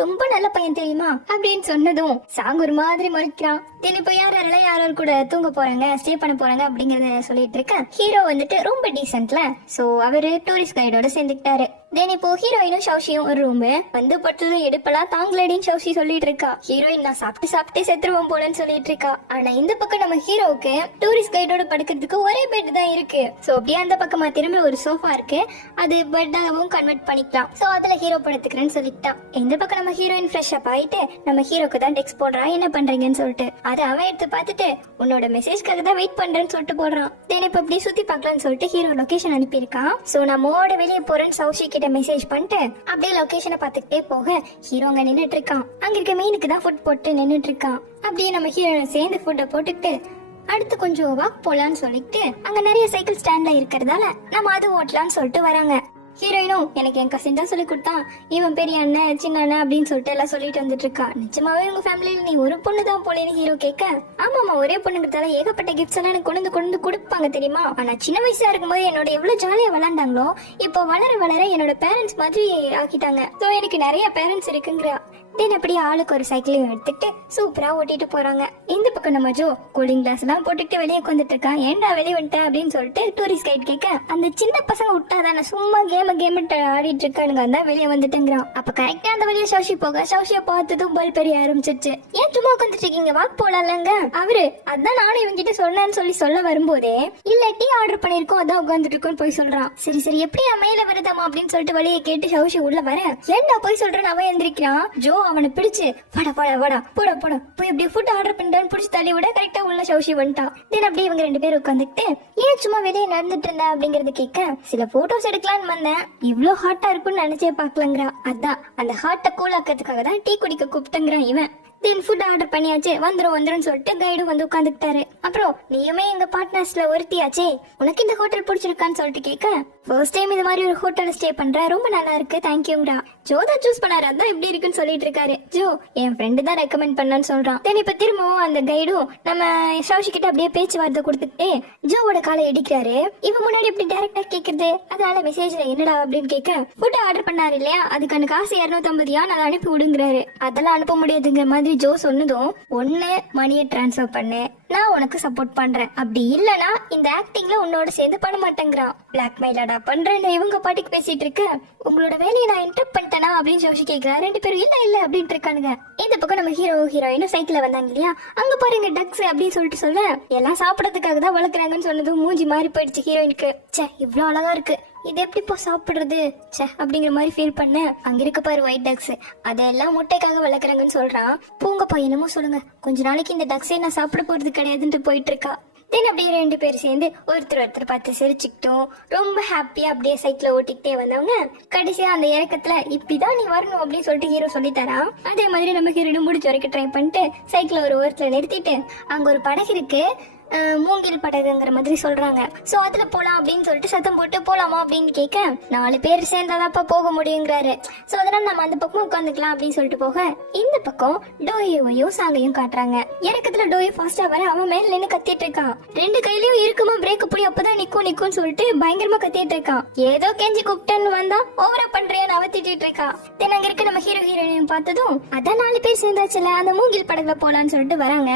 ரொம்ப நல்ல பையன் தெரியுமா அப்படின்னு சொன்னதும் சாங் ஒரு மாதிரி முறைக்கிறான். தென் இப்போ யார் கூட தூங்க போறாங்க, ஸ்டே பண்ண போறாங்க அப்படிங்கறத சொல்லிட்டு இருக்க, ஹீரோ வந்துட்டு ரொம்ப டீசென்ட்ல, சோ அவரு டூரிஸ்ட் கைடோட சேர்ந்துக்கிட்டாரு. தென் இப்போ ஹீரோயினும் ஷௌஷியும் ஒரு ரூம் வந்து பட்டதும் எடுப்பெல்லாம் தாங்களடின்னு ஷௌஷி சொல்லிட்டு இருக்கா. ஹீரோயின் நான் சாப்பிட்டு செத்துருவோம் போலன்னு சொல்லிட்டு இருக்கா. ஆனா இந்த பக்கம் நம்ம ஹீரோவுக்கு டூரிஸ்ட் கைடோட படுக்கிறதுக்கு ஒரே பெட் தான் இருக்கு. சோ அப்படியே அந்த பக்கமா திரும்பி ஒரு சோஃபா இருக்கு, அது பெட்டாகவும் கன்வெர்ட் பண்ணிக்கலாம். சோ அதுல ஹீரோ படுத்துக்கிறேன்னு சொல்லிட்டான். இந்த பக்கம் நம்ம ஹீரோயின் ஃப்ரெஷ் அப் ஆயிட்டு நம்ம ஹீரோக்கு தான் டெக்ஸ்ட் போடுறா, என்ன பண்றீங்கன்னு சொல்லிட்டு. அதை அவன் எடுத்து பார்த்துட்டு உன்னோட மெசேஜ்க்காக தான் வெயிட் பண்றேன்னு சொல்லிட்டு போடுறான். தென் இப்ப அப்படியே சுத்தி பார்க்கலாம்னு சொல்லிட்டு ஹீரோ லொகேஷன் அனுப்பியிருக்கான். சோ நம்மோட வெளியே போறேன்னு சௌஷி கிட்ட மெசேஜ் பண்ணிட்டு அப்படியே லொகேஷனை பார்த்துக்கிட்டே போக, ஹீரோ அங்க நின்னுட்டு இருக்கான். அங்க இருக்க மீனுக்கு தான் ஃபுட் போட்டு நின்னுட்டு இருக்கான். அப்படியே நம்ம ஹீரோனை சேர்ந்து ஃபுட்டை போட்டுக்கிட்டு அடுத்து கொஞ்சம் வாக் போலான்னு சொல்லிட்டு அங்க நிறைய சைக்கிள் ஸ்டாண்ட்ல இருக்கிறதால நம்ம அது ஓட்டலான்னு சொல்லிட்டு வராங்க. ஹீரோயினும் எனக்கு என் கசின் தான் சொல்லி கொடுத்தான், இவன் பெரிய அண்ணன் சின்ன அண்ணன் அப்படின்னு சொல்லிட்டு எல்லாம் சொல்லிட்டு வந்துட்டு இருக்கா. நிஜமாவே உங்க ஃபேமிலியில நீ ஒரு பொண்ணு தான் போலேன்னு ஹீரோ கேட்க, ஆமாமா ஒரே பொண்ணுங்கிறதால ஏகப்பட்ட கிஃப்ட்ஸ் எல்லாம் எனக்கு கொண்டு வந்து கொடுப்பாங்க தெரியுமா. ஆனா சின்ன வயசா இருக்கும்போது என்னோட எவ்வளவு ஜாலியா விளையாண்டாங்களோ இப்போ வளர என்னோட பேரண்ட்ஸ் மாதிரி ஆக்கிட்டாங்க. சோ எனக்கு நிறைய பேரண்ட்ஸ் இருக்குங்கிறா. தென் அப்படியே ஆளுக்கு ஒரு சைக்கிளையும் எடுத்துட்டு சூப்பரா ஓட்டிட்டு போறாங்க. இந்த பக்கம் நம்ம ஜோ கூலிங் கிளாஸ் எல்லாம் போட்டுட்டு வெளியே உட்காந்துட்டு இருக்கான். ஏன்டா வெளியே வந்துட்டேன் அப்படின்னு சொல்லிட்டு டூரிஸ்ட் கைட் கேட்க, அந்த சின்ன பசங்க விட்டாதானே சும்மா கேம் ஆடிட்டு இருக்கானுங்க, அதான் வெளியே வந்துட்டேங்கிறான். அப்ப கரெக்டா அந்த வெளியே ஷௌஷி போக, ஷௌஷிய பார்த்ததும் பல் பெரிய ஆரம்பிச்சிருச்சு. ஏன் சும்மா உட்காந்துட்டு இருக்கீங்க, வாக் போலாம்லங்க. அவரு அதான் நானும் இவங்கிட்ட சொன்னேன்னு சொல்ல வரும்போதே இல்ல டீ ஆர்டர் பண்ணிருக்கோம் அதான் உட்காந்துட்டு இருக்கோம் போய் சொல்றான். சரி எப்படி மேல வருதாமா அப்படின்னு சொல்லிட்டு வழியை கேட்டு ஷௌஷி உள்ள வர, ஏன்டா போய் சொல்றேன்னு அவன் எந்திரிக்கிறான். ஜோ அவனை பிடிச்சு வாடா போட போய் அப்படியே ஃபுட் ஆர்டர் பண்ணிட்டான்னு பிடிச்சி தள்ளி விட கரெக்டா உள்ள ஷௌஷி வந்துட்டான். தென் அப்படியே இவங்க 2 பேரும் உட்காந்துட்டு ஏன் சும்மா வெளியே நடந்துட்டு இருந்த அப்படிங்கறது கேட்க, சில போட்டோஸ் எடுக்கலான்னு வந்தேன், இவ்ளோ ஹாட்டா இருக்கும்னு நினைச்சே பாக்கலங்கிறா. அதான் அந்த ஹார்ட்டை கூல் ஆக்கிறதுக்காக தான் டீ குடிக்க கூப்பிட்டங்கிறான் இவன். தென் ஃபுட் ஆர்டர் பண்ணியாச்சு, வந்துரும் சொல்லிட்டு கைடும் வந்து உட்காந்துக்கிட்டாரு. அப்புறம் நீயுமே எங்க பார்ட்னர்ஸ்ல ஒருத்தியாச்சே, உனக்கு இந்த ஹோட்டல் பிடிச்சிருக்கான்னு சொல்லிட்டு கேட்க, ஃபர்ஸ்ட் டைம் இந்த மாதிரி ஒரு ஹோட்டல் ஸ்டே பண்ற, ரொம்ப நல்லா இருக்கு தேங்க்யூங்கிறா. ஜோ தான் சூஸ் பண்ணாரு, அதான் இப்படி இருக்குன்னு சொல்லிட்டு இருக்காரு. ஜோ என் ஃப்ரெண்டு தான் ரெக்கமெண்ட் பண்ணான்னு சொல்றான். தென் இப்ப திரும்பவும் அந்த கைடும் நம்ம ஷௌஷி கிட்ட அப்படியே பேச்சுவார்த்தை கொடுத்துட்டு ஜோவோட காலை இடிக்கிறாரு. இவன் முன்னாடி எப்படி டைரக்டா கேக்குறது, அதனால மெசேஜ்ல என்னடா அப்படின்னு கேட்க, ஃபுட் ஆர்டர் பண்ணாரு இல்லையா அதுக்கான காசு 250 அதை அனுப்பி விடுங்கிறாரு. அதெல்லாம் அனுப்ப முடியாதுங்கிற மாதிரி ஜோ சொன்னதும், ஒண்ணு மணியை டிரான்ஸ்ஃபர் பண்ணு, நான் உனக்கு சப்போர்ட் பண்றேன், அப்படி இல்லனா இந்த ஆக்டிங்ல உன்னோட சேர்ந்து பண்ண மாட்டேங்கிறான். பிளாக்மெயிலடா பண்றேன்னு இவங்க பாட்டுக்கு பேசிட்டு இருக்க, உங்களோட வேலையை நான் இன்டரப்ட் பண்ணிட்டேனா அப்படின்னு ஷௌஷி கேட்கிறா. 2 பேரும் இல்ல அப்படின்ட்டு இருக்கானுங்க. இந்த பக்கம் நம்ம ஹீரோயினும் சைக்கிள்ல வந்தாங்க இல்லையா, அங்க பாருங்க டக்ஸ் அப்படின்னு சொல்லிட்டு சொல்ல, எல்லாம் சாப்பிடறதுக்காக தான் வளர்க்குறாங்கன்னு சொன்னதும் மூஞ்சி மாறி போயிடுச்சு ஹீரோயினுக்கு. சே இவ்வளவு அழகா இருக்கு, இது எப்படிப்பா சாப்பிடுறது சே அப்படிங்கிற மாதிரி ஃபீல் பண்ண. அங்க இருக்க பாரு ஒயிட் டக்ஸ், அதெல்லாம் முட்டைக்காக வளர்க்குறாங்கன்னு சொல்றான். பூங்கப்பா என்னமோ சொல்லுங்க, கொஞ்ச நாளைக்கு இந்த டக்ஸே நான் சாப்பிட போறது கிடையாதுன்ட்டு போயிட்டு இருக்கா. தென் அப்படியே 2 பேரும் சேர்ந்து ஒருத்தர் பார்த்து சிரிச்சுக்கிட்டும் ரொம்ப ஹாப்பியா அப்படியே சைக்கிள ஓட்டிக்கிட்டே வந்தவங்க கடைசியா அந்த இறக்கத்துல இப்படிதான் நீ வரணும் அப்படின்னு சொல்லிட்டு ஹீரோ சொல்லித்தரா. அதே மாதிரி நம்ம ஹீரோடும் முடிச்ச வரைக்கும் ட்ரை பண்ணிட்டு சைக்கிள ஒரு ஓரத்துல நிறுத்திட்டு அங்க ஒரு படகு இருக்கு, மூங்கில் படகுங்கிற மாதிரி சொல்றாங்க. சோ அதுல போலாம் அப்படின்னு சொல்லிட்டு சத்தம் போட்டு போலாமா அப்படின்னு கேட்க 4 பேர் சேர்ந்தாதாப்பா போக முடியுங்கிறாரு. சோ அதனால நம்ம அந்த பக்கம் உட்காந்துக்கலாம் அப்படின்னு சொல்லிட்டு போக இந்த பக்கம் டோயோவையும் சாங்கையும் காட்டுறாங்க. இறக்கத்துல டோயோ ஃபாஸ்டா வர அவன் மேல நின்று கத்திட்டு இருக்கான். 2 கையிலயும் இருக்குமா பிரேக் புடி அப்பதான் நிக்கும் சொல்லிட்டு பயங்கரமா கத்திட்டு இருக்கான். ஏதோ கெஞ்சி கூப்பிட்டேன்னு வந்தா ஓவரா பண்றேன்னு அவ திட்டிட்டு இருக்கா. தென் அங்க இருக்க நம்ம ஹீரோ ஹீரோயினையும் பார்த்ததும் அதான் 4 பேர் சேர்ந்தாச்சுல அந்த மூங்கில் படகுல போலான்னு சொல்லிட்டு வராங்க.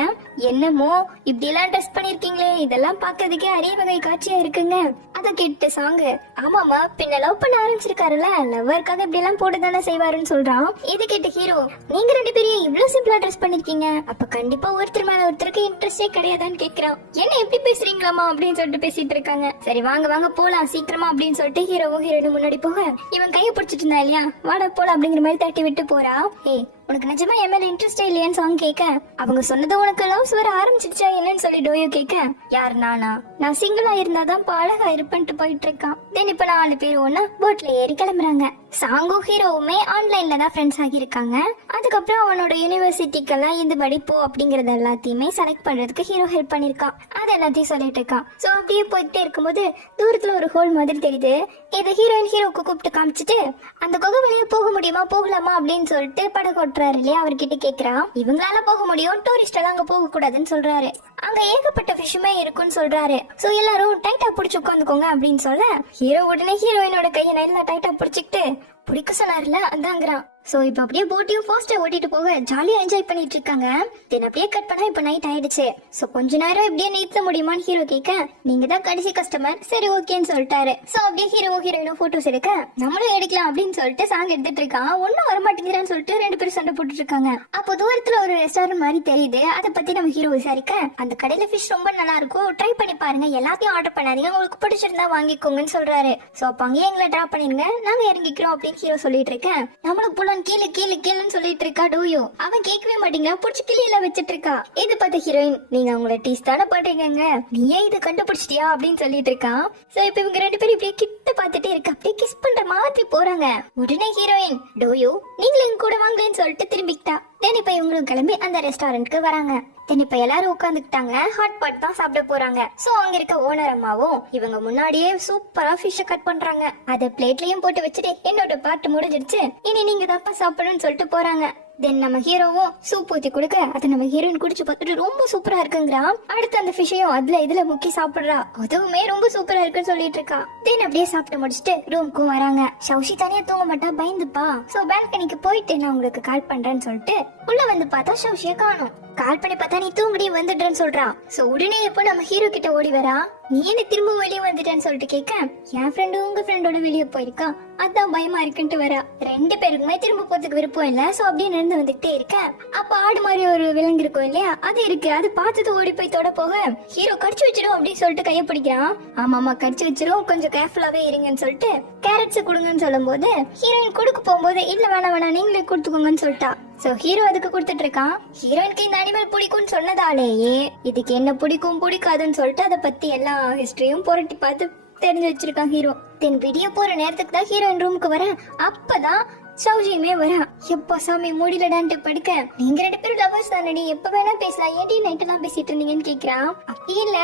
என்னமோ இப்படி எல்லாம் ட்ரெஸ் பண்ணிருக்கீங்களே, இதெல்லாம் பாக்குறதுக்கே அரிய வகை காட்சியா இருக்குங்க. அத கேட்டு சாங்கு ஆமாமா பின்ன லவ் பண்ண ஆரம்பிச்சிருக்காருல்ல, லவ்வருக்காக இப்படி எல்லாம் போட்டுதானே செய்வாருன்னு சொல்றான். இது கேட்டு ஹீரோ நீங்க 2 பேரும் இவ்வளவு சிம்பிளா ட்ரெஸ் பண்ணிருக்கீங்க, அப்ப கண்டிப்பா ஒருத்தர் மேல ஒருத்தருக்கு இன்ட்ரெஸ்டே கிடையாதான்னு கேக்குறான். என்ன எப்படி பேசுறீங்களாமா அப்படின்னு சொல்லிட்டு பேசிட்டு இருக்காங்க. சரி வாங்க வாங்க போலாம் சீக்கிரமா அப்படின்னு சொல்லிட்டு ஹீரோவும் ஹீரோயின் முன்னாடி போக இவன் கையை பிடிச்சிட்டு இருந்தா இல்லையா, வாடா போலாம் அப்படிங்கிற மாதிரி தட்டி விட்டு போறா. ஏய் உனக்கு நிஜமா என் மேல இன்ட்ரெஸ்டே இல்லையான்னு சாங் கேட்க அவங்க சொன்னது உனக்கு லவ்ஸ் வர ஆரம்பிச்சிருச்சா என்னன்னு சொல்லி டோயோ கேட்க யார் நானா, நான் சிங்கிளா இருந்தாதான் அழகா இருப்பேன்ட்டு போயிட்டு இருக்கான். தென் இப்ப 4 பேர் ஒன்னா போட்ல ஏறி கிளம்புறாங்க. சாங்கும் ஹீரோவுமே ஆன்லைன்ல தான் ஃப்ரெண்ட்ஸ் ஆகியிருக்காங்க. அதுக்கப்புறம் அவனோட யூனிவர்சிட்டிக்கெல்லாம் இந்த படிப்போ அப்படிங்கறது எல்லாத்தையுமே செலக்ட் பண்றதுக்கு ஹீரோ ஹெல்ப் பண்ணிருக்கான். அது எல்லாத்தையும் சொல்லிட்டு இருக்கான். சோ அப்படியே போயிட்டே இருக்கும்போது தூரத்துல ஒரு ஹோல் மாதிரி தெரியுது. இதை ஹீரோயின் ஹீரோக்கு கூப்பிட்டு காமிச்சிட்டு அந்த குகை வழியா போக முடியுமா போகலாமா அப்படின்னு சொல்லிட்டு படகு ஓட்டுறாரு இல்லையா, அவர்கிட்ட கேக்குறான். இவங்களால போக முடியும், டூரிஸ்ட் எல்லாம் அங்க போக கூடாதுன்னு சொல்றாரு. அங்க ஏகப்பட்ட ஃபிஷ்ஷுமே இருக்குன்னு சொல்றாரு. சோ எல்லாரும் டைட்டா புடிச்சு உட்காந்துக்கோங்க அப்படின்னு சொல்ல ஹீரோ உடனே ஹீரோயினோட கையை நல்லா டைட்டா புடிச்சுக்கிட்டு பிடிக்க சொன்னார்ல அதாங்கிறான். சோ இப்ப அப்படியே போட்டையும் ஃபாஸ்டா ஓட்டிட்டு போக ஜாலியா என்ஜாய் பண்ணிட்டு இருக்காங்க. தென் அப்படியே கட் பண்ணா இப்ப நைட் ஆயிடுச்சு. சோ கொஞ்ச நேரம் இப்படியே நிறுத்த முடியுமான்னு ஹீரோ கேட்க நீங்க தான் கடைசி கஸ்டமர், சரி ஓகேன்னு சொல்லிட்டாரு. சோ அப்படியே ஹீரோ ஹீரோயினும் போட்டோஸ் எடுக்க நம்மளும் எடுக்கலாம் அப்படின்னு சொல்லிட்டு சாங் எடுத்துட்டு இருக்கான். ஒன்னும் வரமாட்டேங்கிறான்னு சொல்லிட்டு 2 பேரும் சண்டை போட்டுட்டு இருக்காங்க. அப்போ தூரத்துல ஒரு ரெஸ்டாரண்ட் மாதிரி தெரியுது. அதை பத்தி நம்ம ஹீரோ விசாரிக்க அந்த கடையில ஃபிஷ் ரொம்ப நல்லா இருக்கும், ட்ரை பண்ணி பாருங்க, எல்லாத்தையும் ஆர்டர் பண்ணாதீங்க, உங்களுக்கு பிடிச்சிருந்தா வாங்கிக்கோங்கன்னு சொல்றாரு. சோ அப்ப அங்கேயே எங்களை டிராப் பண்ணிருங்க, நாங்க இறங்கிக்கிறோம் அப்படின்னு ஹீரோ சொல்லிட்டு இருக்கேன். நம்மளும் புலன் கீழே கீழே கீழன்னு சொல்லிட்டு இருக்கா டோயோ. அவன் கேட்கவே மாட்டீங்க, புடிச்சு கிளியில வச்சிட்டு இருக்கா. இது பார்த்த ஹீரோயின் நீங்க அவங்கள டீஸ் தானே பண்றீங்க, நீயே இதை கண்டுபிடிச்சிட்டியா அப்படின்னு சொல்லிட்டு இருக்கான். சோ இப்ப இவங்க 2 பேரும் இப்படியே கிட்ட பாத்துட்டே இருக்க அப்படியே கிஸ் பண்ற மாதிரி போறாங்க. உடனே ஹீரோயின் டோயோ நீங்களும் எங்க கூட வாங்கலன்னு சொல்லிட்டு திரும்பிக்கிட்டா. தென் இப்ப இவங்களும் கிளம்பி அந்த ரெஸ்டாரண்ட்க்கு வராங்க. தென் இப்ப எல்லாரும் உட்காந்துக்கிட்டாங்க, ஹாட் பாட் தான் சாப்பிட போறாங்க. சோ அங்க இருக்க ஓனர் அம்மாவும் இவங்க முன்னாடியே சூப்பரா ஃபிஷ் கட் பண்றாங்க. அத பிளேட்லயும் போட்டு வச்சுட்டு என்னோட பாட்டு முடிஞ்சிருச்சு, இனி நீங்க தான் சாப்பிடணும்னு சொல்லிட்டு போறாங்க. தென் நம்ம ஹீரோவும் சூப் ஊத்தி கொடுக்க அதை நம்ம ஹீரோயின் குடிச்சு பார்த்துட்டு ரொம்ப சூப்பரா இருக்குங்கிறான். அடுத்து அந்த ஃபிஷையும் அதுல இதுல முக்கி சாப்பிடுறா, அதுவுமே ரொம்ப சூப்பரா இருக்குன்னு சொல்லிட்டு இருக்கா. தென் அப்படியே சாப்பிட்டு முடிச்சுட்டு ரூமுக்கும் வராங்க. சௌஷி தனியா தூங்க மாட்டா, பயந்துப்பா. சோ பால்கனிக்கு போயிட்டு நான் உங்களுக்கு கால் பண்றேன்னு சொல்லிட்டு உள்ள வந்து பார்த்தா சௌஷிய காணோம். கால் பண்ணி பார்த்தா நீ தூங்கடி வந்துடுறேன்னு சொல்றான். சோ உடனே எப்போ நம்ம ஹீரோ கிட்ட ஓடி வரா. நீ என்ன திரும்ப வெளியே வந்துட்டேன்னு சொல்லிட்டு கேட்க என் ஃப்ரெண்டு உங்க ஃப்ரெண்டோட வெளியே போயிருக்கா, அதான் பயமா இருக்குன்ட்டு வரா. 2 பேருக்குமே திரும்ப போறதுக்கு விருப்பம் இல்ல. சோ அப்படியே நடந்து வந்துட்டே இருக்க அப்ப ஆடு மாதிரி ஒரு விலங்கு இருக்கும் இல்லையா, அது இருக்கு. அது பார்த்தது ஓடி போய் தொட போக ஹீரோ கடிச்சு வச்சிடும் அப்படின்னு சொல்லிட்டு கைய பிடிக்கிறான். ஆமாமா கடிச்சு வச்சிரும், கொஞ்சம் கேர்ஃபுல்லாவே இருங்கன்னு சொல்லிட்டு கேரட்ஸ் கொடுங்கன்னு சொல்லும் போது ஹீரோயின் கொடுக்க போகும்போது இல்ல வேணாம் நீங்களே கொடுத்துக்கோங்கன்னு சொல்லிட்டா. சோ ஹீரோ அதுக்கு கொடுத்துட்டு இருக்கான். ஹீரோயினுக்கு இந்த அனிமல் பிடிக்கும்னு சொன்னதாலேயே இதுக்கு என்ன பிடிக்கும் பிடிக்காதுன்னு சொல்லிட்டு அதை பத்தி எல்லா ஹிஸ்டரியும் புரட்டி பார்த்து தெரிஞ்சு வச்சிருக்கான் ஹீரோ. தென் விடிய போற நேரத்துக்கு தான் ஹீரோயின் ரூமுக்கு வர. அப்பதான் சௌஜியுமே வரா. எப்பா சாமி மூடிலடான்ட்டு படுக்க நீங்க 2 பேரும் லவர்ஸ் தானடி, எப்ப வேணா பேசலாம், ஏடி நைட் எல்லாம் பேசிட்டு இருந்தீங்கன்னு கேக்குறான். அப்படி இல்ல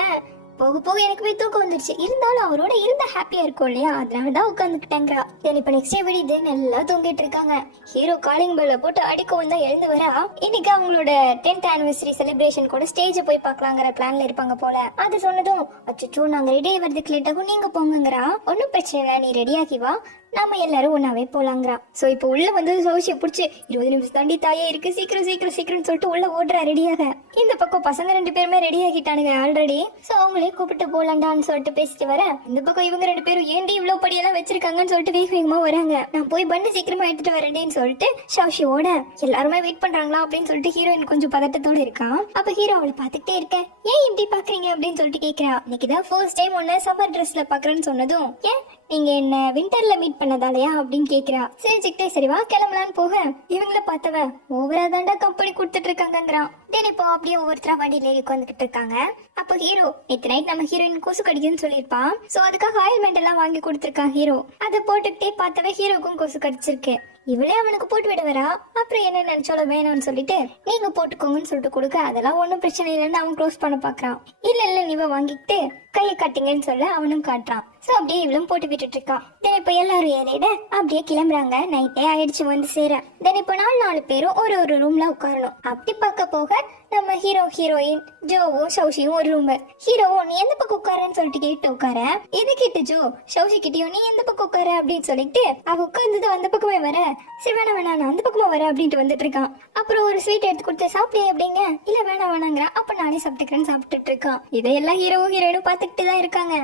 போக போக எனக்கு போய் தூக்கம் வந்துருச்சு, இருந்தாலும் அவரோட இருந்தா ஹாப்பியா இருக்கும் இல்லையா, அதனாலதான் உட்காந்துக்கிட்டேங்கிறா. சரி இப்ப நெக்ஸ்ட் டே விடிது நல்லா தூங்கிட்டு இருக்காங்க. ஹீரோ காலிங் பெல்ல போட்டு அடிக்கவும் தான் எழுந்து வரா. இன்னைக்கு அவங்களோட 10th anniversary செலிப்ரேஷன் கூட ஸ்டேஜ் போய் பாக்கலாங்கிற பிளான்ல இருப்பாங்க போல. அது சொன்னதும் அச்சோ நாங்க ரெடி வரதுக்கு லேட் ஆகும், நீங்க போங்கங்கிறா. ஒன்னும் பிரச்சனை இல்ல, நீ ரெடியாகி வா, நாம எல்லாரும் ஒன்னாவே போலாங்கிறா. சோ இப்போ உள்ள வந்து சௌஷிய புடிச்சு 20 நிமிஷம் தாண்டி தாயே இருக்கு, சீக்கிரம் சீக்கிரம் சீக்கிரம் சொல்லிட்டு உள்ள ஓடுறா ரெடியாக. இந்த பக்கம் பசங்க 2 பேருமே ரெடி ஆகிட்டானுங்க ஆல்ரெடி. சோ அவங்களே கூப்பிட்டு போலாண்டான்னு சொல்லிட்டு பேசிட்டு வர இந்த பக்கம் இவங்க 2 பேரும் ஏண்டி இவ்வளவு படியெல்லாம் வச்சிருக்காங்கன்னு சொல்லிட்டு வேக வேகமா வராங்க. நான் போய் பண்ணு சீக்கிரமா எடுத்துட்டு வரேன்னு சொல்லிட்டு சௌஷி ஓட எல்லாருமே வெயிட் பண்றாங்களா அப்படின்னு சொல்லிட்டு ஹீரோயின் கொஞ்சம் பதட்டத்தோட இருக்கான். அப்ப ஹீரோ அவளை பாத்துக்கிட்டே இருக்க ஏன் இப்படி பாக்குறீங்க அப்படின்னு சொல்லிட்டு கேக்குறா. இன்னைக்குதான் ஃபர்ஸ்ட் டைம் ஒன்னு சம்மர் ட்ரெஸ்ல பாக்குறேன்னு சொன்னதும் ஏன் நீங்க என்ன விண்டர்ல மீட் பண்ணதாலயா அப்படின்னு கேக்குறா. சிரிச்சுக்கிட்டே சரி வா கிளம்பலான்னு போக இவங்கள பார்த்தவன் ஓவரா தாண்டா கம்பெனி கொடுத்துட்டு இருக்காங்கிறான். தென் இப்போ அப்படியே ஒவ்வொருத்தரா வண்டியில ஏறி உட்காந்துக்கிட்டு இருக்காங்க. அப்போ ஹீரோ நேற்று நைட் நம்ம ஹீரோயின் கொசு கடிக்குதுன்னு சொல்லியிருப்பான். சோ அதுக்காக ஆயில்மெண்ட் எல்லாம் வாங்கி கொடுத்துருக்கான் ஹீரோ. அதை போட்டுக்கிட்டே பார்த்தவ ஹீரோக்கும் கொசு கடிச்சிருக்கு. இவளே அவனுக்கு போட்டு விட வரா. அப்புறம் என்ன நினைச்சாலும் வேணும்னு சொல்லிட்டு நீங்க போட்டுக்கோங்கன்னு சொல்லிட்டு கொடுக்க அதெல்லாம் ஒன்றும் பிரச்சனை இல்லைன்னு அவன் க்ளோஸ் பண்ண பாக்குறான். இல்ல நீவ வாங்கிக்கிட்டு கையை காட்டுங்கன்னு சொல்ல அவனும் காட்டுறான். சோ அப்படியே இவளும் போட்டு விட்டுட்டு இருக்கான். தென் இப்ப எல்லாரும் ஏறிட அப்படியே கிளம்புறாங்க. நைட்டே ஆயிடுச்சு வந்து சேர. தென் இப்ப 4 பேரும் ஒரு ரூம்ல உட்காரணும். அப்படி பார்க்க போக நம்ம ஹீரோ ஹீரோயின் ஜோவும் ஷௌஷியும் ஒரு ரூம். ஹீரோவும் நீ எந்த பக்கம் உட்காரன்னு சொல்லிட்டு கேட்டு உட்கார. இது கேட்டு ஜோ ஷௌஷி கிட்டயும் நீ எந்த பக்கம் உட்கார அப்படின்னு சொல்லிட்டு அவ உட்கார்ந்தது அந்த பக்கமே வர. சரி வேணா நான் அந்த பக்கமா வர அப்படின்ட்டு வந்துட்டு இருக்கான். அப்புறம் ஒரு ஸ்வீட் எடுத்து கொடுத்து சாப்பிட்டே அப்படிங்க. இல்ல வேணாங்கிறா. அப்ப நானே சாப்பிட்டுக்கிறேன்னு சாப்பிட்டுட்டு இருக்கான். இதையெல்லாம் ஹீரோவும் ஹீரோயினும் பார்த்துக்கிட்டு தான் இருக்காங்க.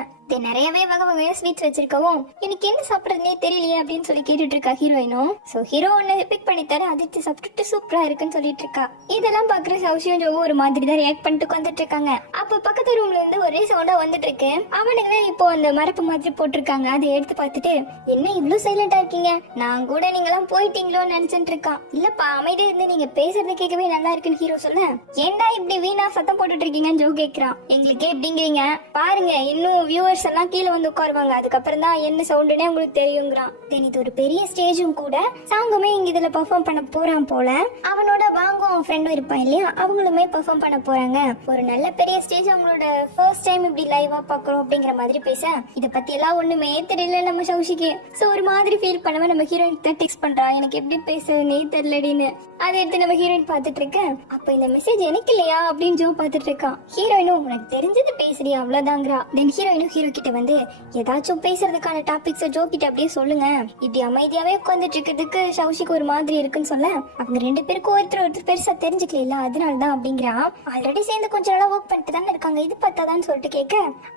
நிறையவே வகையா ஸ்வீட்ஸ் வச்சிருக்கவும் எனக்கு என்ன சாப்பிடுறதுனே தெரியலையே அப்படின்னு சொல்லி கேட்டுட்டு இருக்கா ஹீரோயினும். சோ ஹீரோ ஒன்னு பிக் பண்ணி தர அதிர்ச்சி சாப்பிட்டுட்டு சூப்பரா இருக்குன்னு சொல்லிட்டு இருக்கா. இதெல்லாம் பாக்குற சௌஷியும் ஜோவும் ஒரு மாதிரி தான் ரியாக்ட் பண்ணிட்டு வந்துட்டு இருக்காங்க. அப்ப பக்கத்து ரூம்ல இருந்து ஒரே சவுண்டா வந்துட்டு இருக்கு. அவனுக்கு இப்போ அந்த மரப்பு மாதிரி போட்டிருக்காங்க. அதை எடுத்து பார்த்துட்டு என்ன இவ்வளவு சைலண்டா இருக்கீங்க, நான் கூட நீங்க எல்லாம் போயிட்டீங்களோன்னு நினைச்சிட்டு இருக்கான். இல்லப்பா அமைதியா இருந்து நீங்க பேசுறது கேட்கவே நல்லா இருக்குன்னு ஹீரோ சொல்ல ஏன்டா இப்படி வீணா சத்தம் போட்டுட்டு இருக்கீங்கன்னு ஜோ கேக்குறான். எங்களுக்கே எப்படிங்கிறீங்க பாருங்க, இன்னும் வியூவர்ஸ் எல்லாம் கீழே வந்து உட்காருவாங்க, அதுக்கப்புறம் தான் என்ன சவுண்டுனே உங்களுக்கு தெரியுங்கிறான். தென் இது ஒரு பெரிய ஸ்டேஜும் கூட. சாங்குமே இங்க இதுல பெர்ஃபார்ம் பண்ண போறான் போல. அவனோட வாங்கும் அவன் ஃப்ரெண்டும் இருப்பான் இல்லையா, அவங்களுமே பெர்ஃபார்ம் பண்ண போறாங்க. ஒரு நல்ல பெரிய ஸ்டேஜ், அவங்களோட ஃபர்ஸ்ட் டைம் இப்படி லைவா பாக்குறோம் அப்படிங்கிற மாதிரி பேச இத பத்தி எல்லாம் ஒண்ணுமே தெரியல நம்ம ஷௌஷிக்கு. சோ ஒரு மாதிரி ஃபீல் பண்ணவ நம்ம ஹீரோயின் டெக்ஸ்ட் பண்றா, எனக்கு எப்படி பேசுறதுனே தெரியலடின்னு. அதை எடுத்து நம்ம ஹீரோயின் பாத்துட்டு இருக்க. அப்ப இந்த மெசேஜ் எனக்கு இல்லையா அப்படின்னு ஜோ பாத்துட்டு இருக்கான். ஹீரோயினும் உனக்கு தெரிஞ்சது பேசுறியா அவ்வளவுதாங்கிறா. தென் ஹீரோயினும் ஹீரோ கிட்ட வந்து ஏதாச்சும் பேசுறதுக்கான டாபிக்ஸ் ஜோ கிட்ட அப்படியே சொல்லுங்க, இப்படி அமைதியாவே உட்காந்துட்டு இருக்கிறதுக்கு ஷௌஷிக்கு ஒரு மாதிரி இருக்குன்னு சொல்ல அவங்க 2 பேருக்கும் ஒருத்தர் பெருசா தெரிஞ்சுக்கல அதனாலதான் அப்படிங்கிறான். ஆல்ரெடி சேர்ந்து கொஞ்ச நாளா ஒர்க் பண்ணிட்டு தானே இருக்காங்க, இது பார்த்தாதான்னு சொல்லிட்டு கேட்க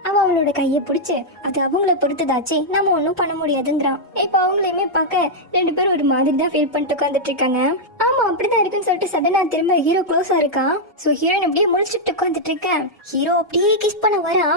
அவன் அவளோட கையை பிடிச்சு அது அவங்களை பொறுத்ததாச்சு நம்ம ஒன்னும் பண்ண முடியாதுங்கிறான். இப்ப அவங்களையுமே பார்க்க 2 பேரும் ஒரு மாதிரி தான் ஃபீல் பண்ணிட்டு உட்காந்துட்டு இருக்காங்க. ஆமா அப்படிதான் இருக்குன்னு சொல்லிட்டு சடனா திரும்ப ஹீரோ க்ளோஸா இருக்கான். சோ ஹீரோயின் அப்படியே முடிச்சுட்டு உட்காந்துட்டு இருக்கேன். ஹீரோ அப்படியே கிஸ் பண்ண வரா.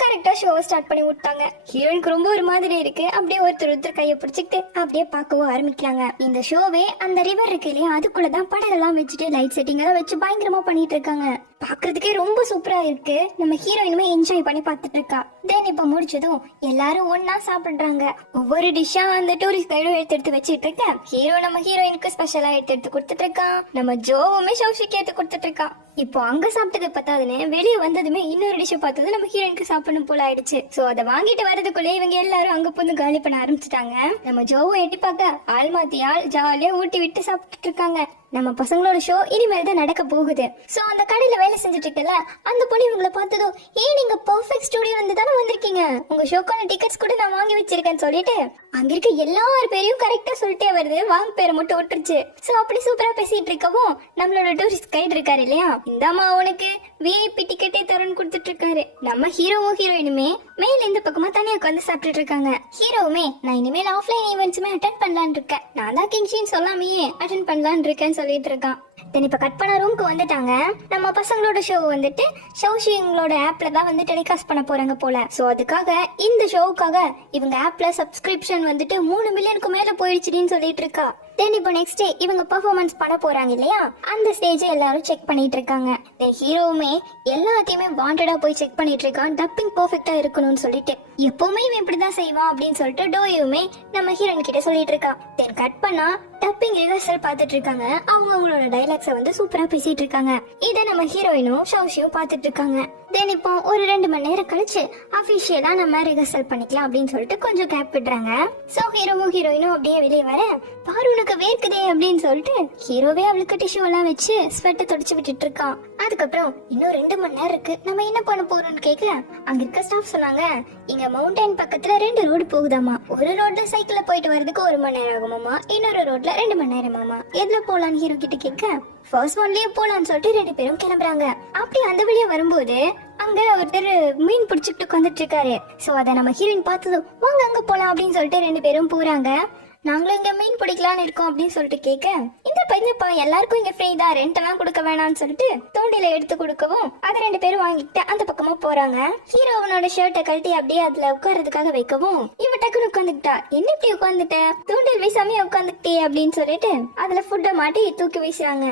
கரெக்டா ஷோவை ஸ்டார்ட் பண்ணி விட்டாங்க. ஹீரோயினுக்கு ரொம்ப ஒரு மாதிரி இருக்கு. அப்படியே ஒருத்தர் கையை பிடிச்சிக்கிட்டு அப்படியே பார்க்கவும் ஆரம்பிக்கிறாங்க. இந்த ஷோவே அந்த ரிவர் இருக்கு இல்லையா, அதுக்குள்ளதான் படகெல்லாம் வச்சுட்டு லைட் செட்டிங் எல்லாம் வச்சு பயங்கரமா பண்ணிட்டு இருக்காங்க. பாக்குறதுக்கே ரொம்ப சூப்பரா இருக்கு. நம்ம ஹீரோயினுமே என்ஜாய் பண்ணி பார்த்துட்டு இருக்கா. தென் இப்ப முடிச்சதும் எல்லாரும் ஒன்னா சாப்பிடுறாங்க. ஒவ்வொரு டிஷ்ஷா அந்த டூரிஸ்ட் கைடும் எடுத்து வச்சுட்டு இருக்க. ஹீரோ நம்ம ஹீரோயினுக்கு ஸ்பெஷலா எடுத்து கொடுத்துட்டு இருக்கான். நம்ம ஜோவுமே ஷௌஷிக்கு எடுத்து கொடுத்துட்டு இருக்கான். இப்போ அங்க சாப்பிட்டது பத்தாதுன்னு வெளியே வந்ததுமே இன்னொரு டிஷ் பார்த்தது நம்ம ஹீரோயினுக்கு சாப்பிடணும் போல ஆயிடுச்சு. சோ அதை வாங்கிட்டு வரதுக்குள்ளே இவங்க எல்லாரும் அங்க புந்து காலி பண்ண ஆரம்பிச்சுட்டாங்க. நம்ம ஜோவும் எட்டி பார்க்க ஆள் மாத்தி ஆள் ஜாலியா ஊட்டி விட்டு சாப்பிட்டுட்டு இருக்காங்க. நம்ம பசங்களோட ஷோ இனிமேல் தான் நடக்க போகுது. சோ அந்த கடையில வேலை செஞ்சுட்டு இருக்கல அந்த பொண்ணு இவங்களை பார்த்ததும் ஏன் நீங்க பெர்ஃபெக்ட் ஸ்டுடியோ வந்து தானே வந்திருக்கீங்க, உங்க ஷோக்கான டிக்கெட்ஸ் கூட நான் வாங்கி வச்சிருக்கேன்னு சொல்லிட்டு அங்க இருக்க எல்லார் பேரையும் கரெக்டா சொல்லிட்டே வருது. வாங்க பேரை மட்டும் விட்டுருச்சு. சோ அப்படி சூப்பரா பேசிட்டு இருக்கவும் நம்மளோட டூரிஸ்ட் கைடு இருக்காரு இல்லையா, இந்தாமா உனக்கு விஐபி டிக்கெட்டே தரன்னு கொடுத்துட்டு இருக்காரு. நம்ம ஹீரோவும் ஹீரோயினுமே மேல இந்த பக்கமா தனியா உட்காந்து சாப்பிட்டுட்டு இருக்காங்க. ஹீரோவுமே நான் இனிமேல் ஆஃப்லைன் ஈவெண்ட்ஸுமே அட்டென்ட் பண்ணலான்னு இருக்கேன், நான் தான் கிங்ஷின்னு சொல்லாமையே அட்டென்ட் பண்ணலான்னு இருக்கேன்னு சொல்லிட்டு இருக்கான். தென் இப்ப கட் பண்ண ரூம்க்கு வந்துட்டாங்க. நம்ம பசங்களோட ஷோ வந்துட்டு ஷௌஷிங்களோட ஆப்ல தான் வந்து டெலிகாஸ்ட் பண்ண போறாங்க போல. சோ அதுக்காக இந்த ஷோவுக்காக இவங்க ஆப்ல சப்ஸ்கிரிப்ஷன் வந்துட்டு 3 மில்லியனுக்கு மேல போயிடுச்சுன்னு சொல்லிட்டு இருக்கா. தென் இப்போ நெக்ஸ்ட் டே இவங்க பெர்ஃபார்மன்ஸ் பண்ண போறாங்க இல்லையா, அந்த ஸ்டேஜ் எல்லாரும் செக் பண்ணிட்டு இருக்காங்க. தென் ஹீரோவுமே எல்லாத்தையுமே வாண்டடா போய் செக் பண்ணிட்டு இருக்கான், டப்பிங் பெர்ஃபெக்ட்டா இருக்கணும்னு சொல்லிட்டு. எப்பவுமே இவன் இப்படிதான் செய்வான் அப்படின்னு சொல்லிட்டு டோயுமே நம்ம ஹீரோயின் கிட்ட சொல்லிட்டு இருக்கான். தென் கட் பண்ணா டப்பிங் ரிஹர்சல் பார்த்துட்டு இருக்காங்க. அவங்களோட டைலாக்ஸை வந்து சூப்பரா பேசிட்டு இருக்காங்க. இதை நம்ம ஹீரோயினும் ஷௌஷியும் பார்த்துட்டு இருக்காங்க. தென் இப்போ ஒரு 2 மணி நேரம் கழிச்சு அபிஷியலா நம்ம ரிஹர்சல் பண்ணிக்கலாம் அப்படின்னு சொல்லிட்டு கொஞ்சம் கேப் விடுறாங்க. சோ ஹீரோவும் ஹீரோயினும் அப்படியே வெளியே வர பாரு உனக்கு வேர்க்குதே அப்படின்னு சொல்லிட்டு ஹீரோவே அவளுக்கு டிஷ்யூ எல்லாம் வச்சு ஸ்வெட்டை தொடச்சு விட்டுட்டு இருக்கான். அதுக்கப்புறம் இன்னும் 2 மணி நேரம் இருக்கு, நம்ம என்ன பண்ண போறோம்னு கேட்க அங்க இருக்க ஸ்டாஃப் சொன்னாங்க இங்க மவுண்டன் பக்கத்துல 2 ரோடு போகுதாமா, ஒரு ரோட்ல சைக்கிள்ல போயிட்டு வரதுக்கு 1 மணி நேரம் ஆகுமாமா, இன்னொரு ரோட்ல 2 மணி நேரமாமா, எதுல போலான்னு ஹீரோ கிட்ட கேட்க ஃபர்ஸ்ட் ஒன்லயே போலான்னு சொல்லிட்டு 2 பேரும் கிளம்புறாங்க. அப்படி அந்த வழியா வரும்போது அங்க ஒருத்தர் மீன் பிடிச்சிட்டு உட்காந்துட்டு இருக்காரு. சோ அத நம்ம ஹீரோயின் பார்த்ததும் வாங்க அங்க போலாம் அப்படின்னு சொல்லிட்டு 2 பேரும் போறாங்க. நாங்களும் இங்க மீன் பிடிக்கலான்னு இருக்கோம் அப்படின்னு சொல்லிட்டு கேட்க, இந்த பையன்ப்பா எல்லாருக்கும் இங்க ஃப்ரீ தான், ரெண்ட் எல்லாம் கொடுக்க வேணாம்னு சொல்லிட்டு தூண்டில எடுத்து கொடுக்கவும் அதை 2 பேரும் வாங்கிட்டு அந்த பக்கமா போறாங்க. ஹீரோ அவனோட ஷர்ட்டை கழட்டி அப்படியே அதுல உட்கார்றதுக்காக வைக்கவும் இவ டக்குன்னு உட்காந்துக்கிட்டா. என்ன இப்படி உட்காந்துட்ட, தூண்டில் வீசாமே உட்காந்துக்கிட்டே அப்படின்னு சொல்லிட்டு அதுல ஃபுட்டை மாட்டி தூக்கி வீசுறாங்க.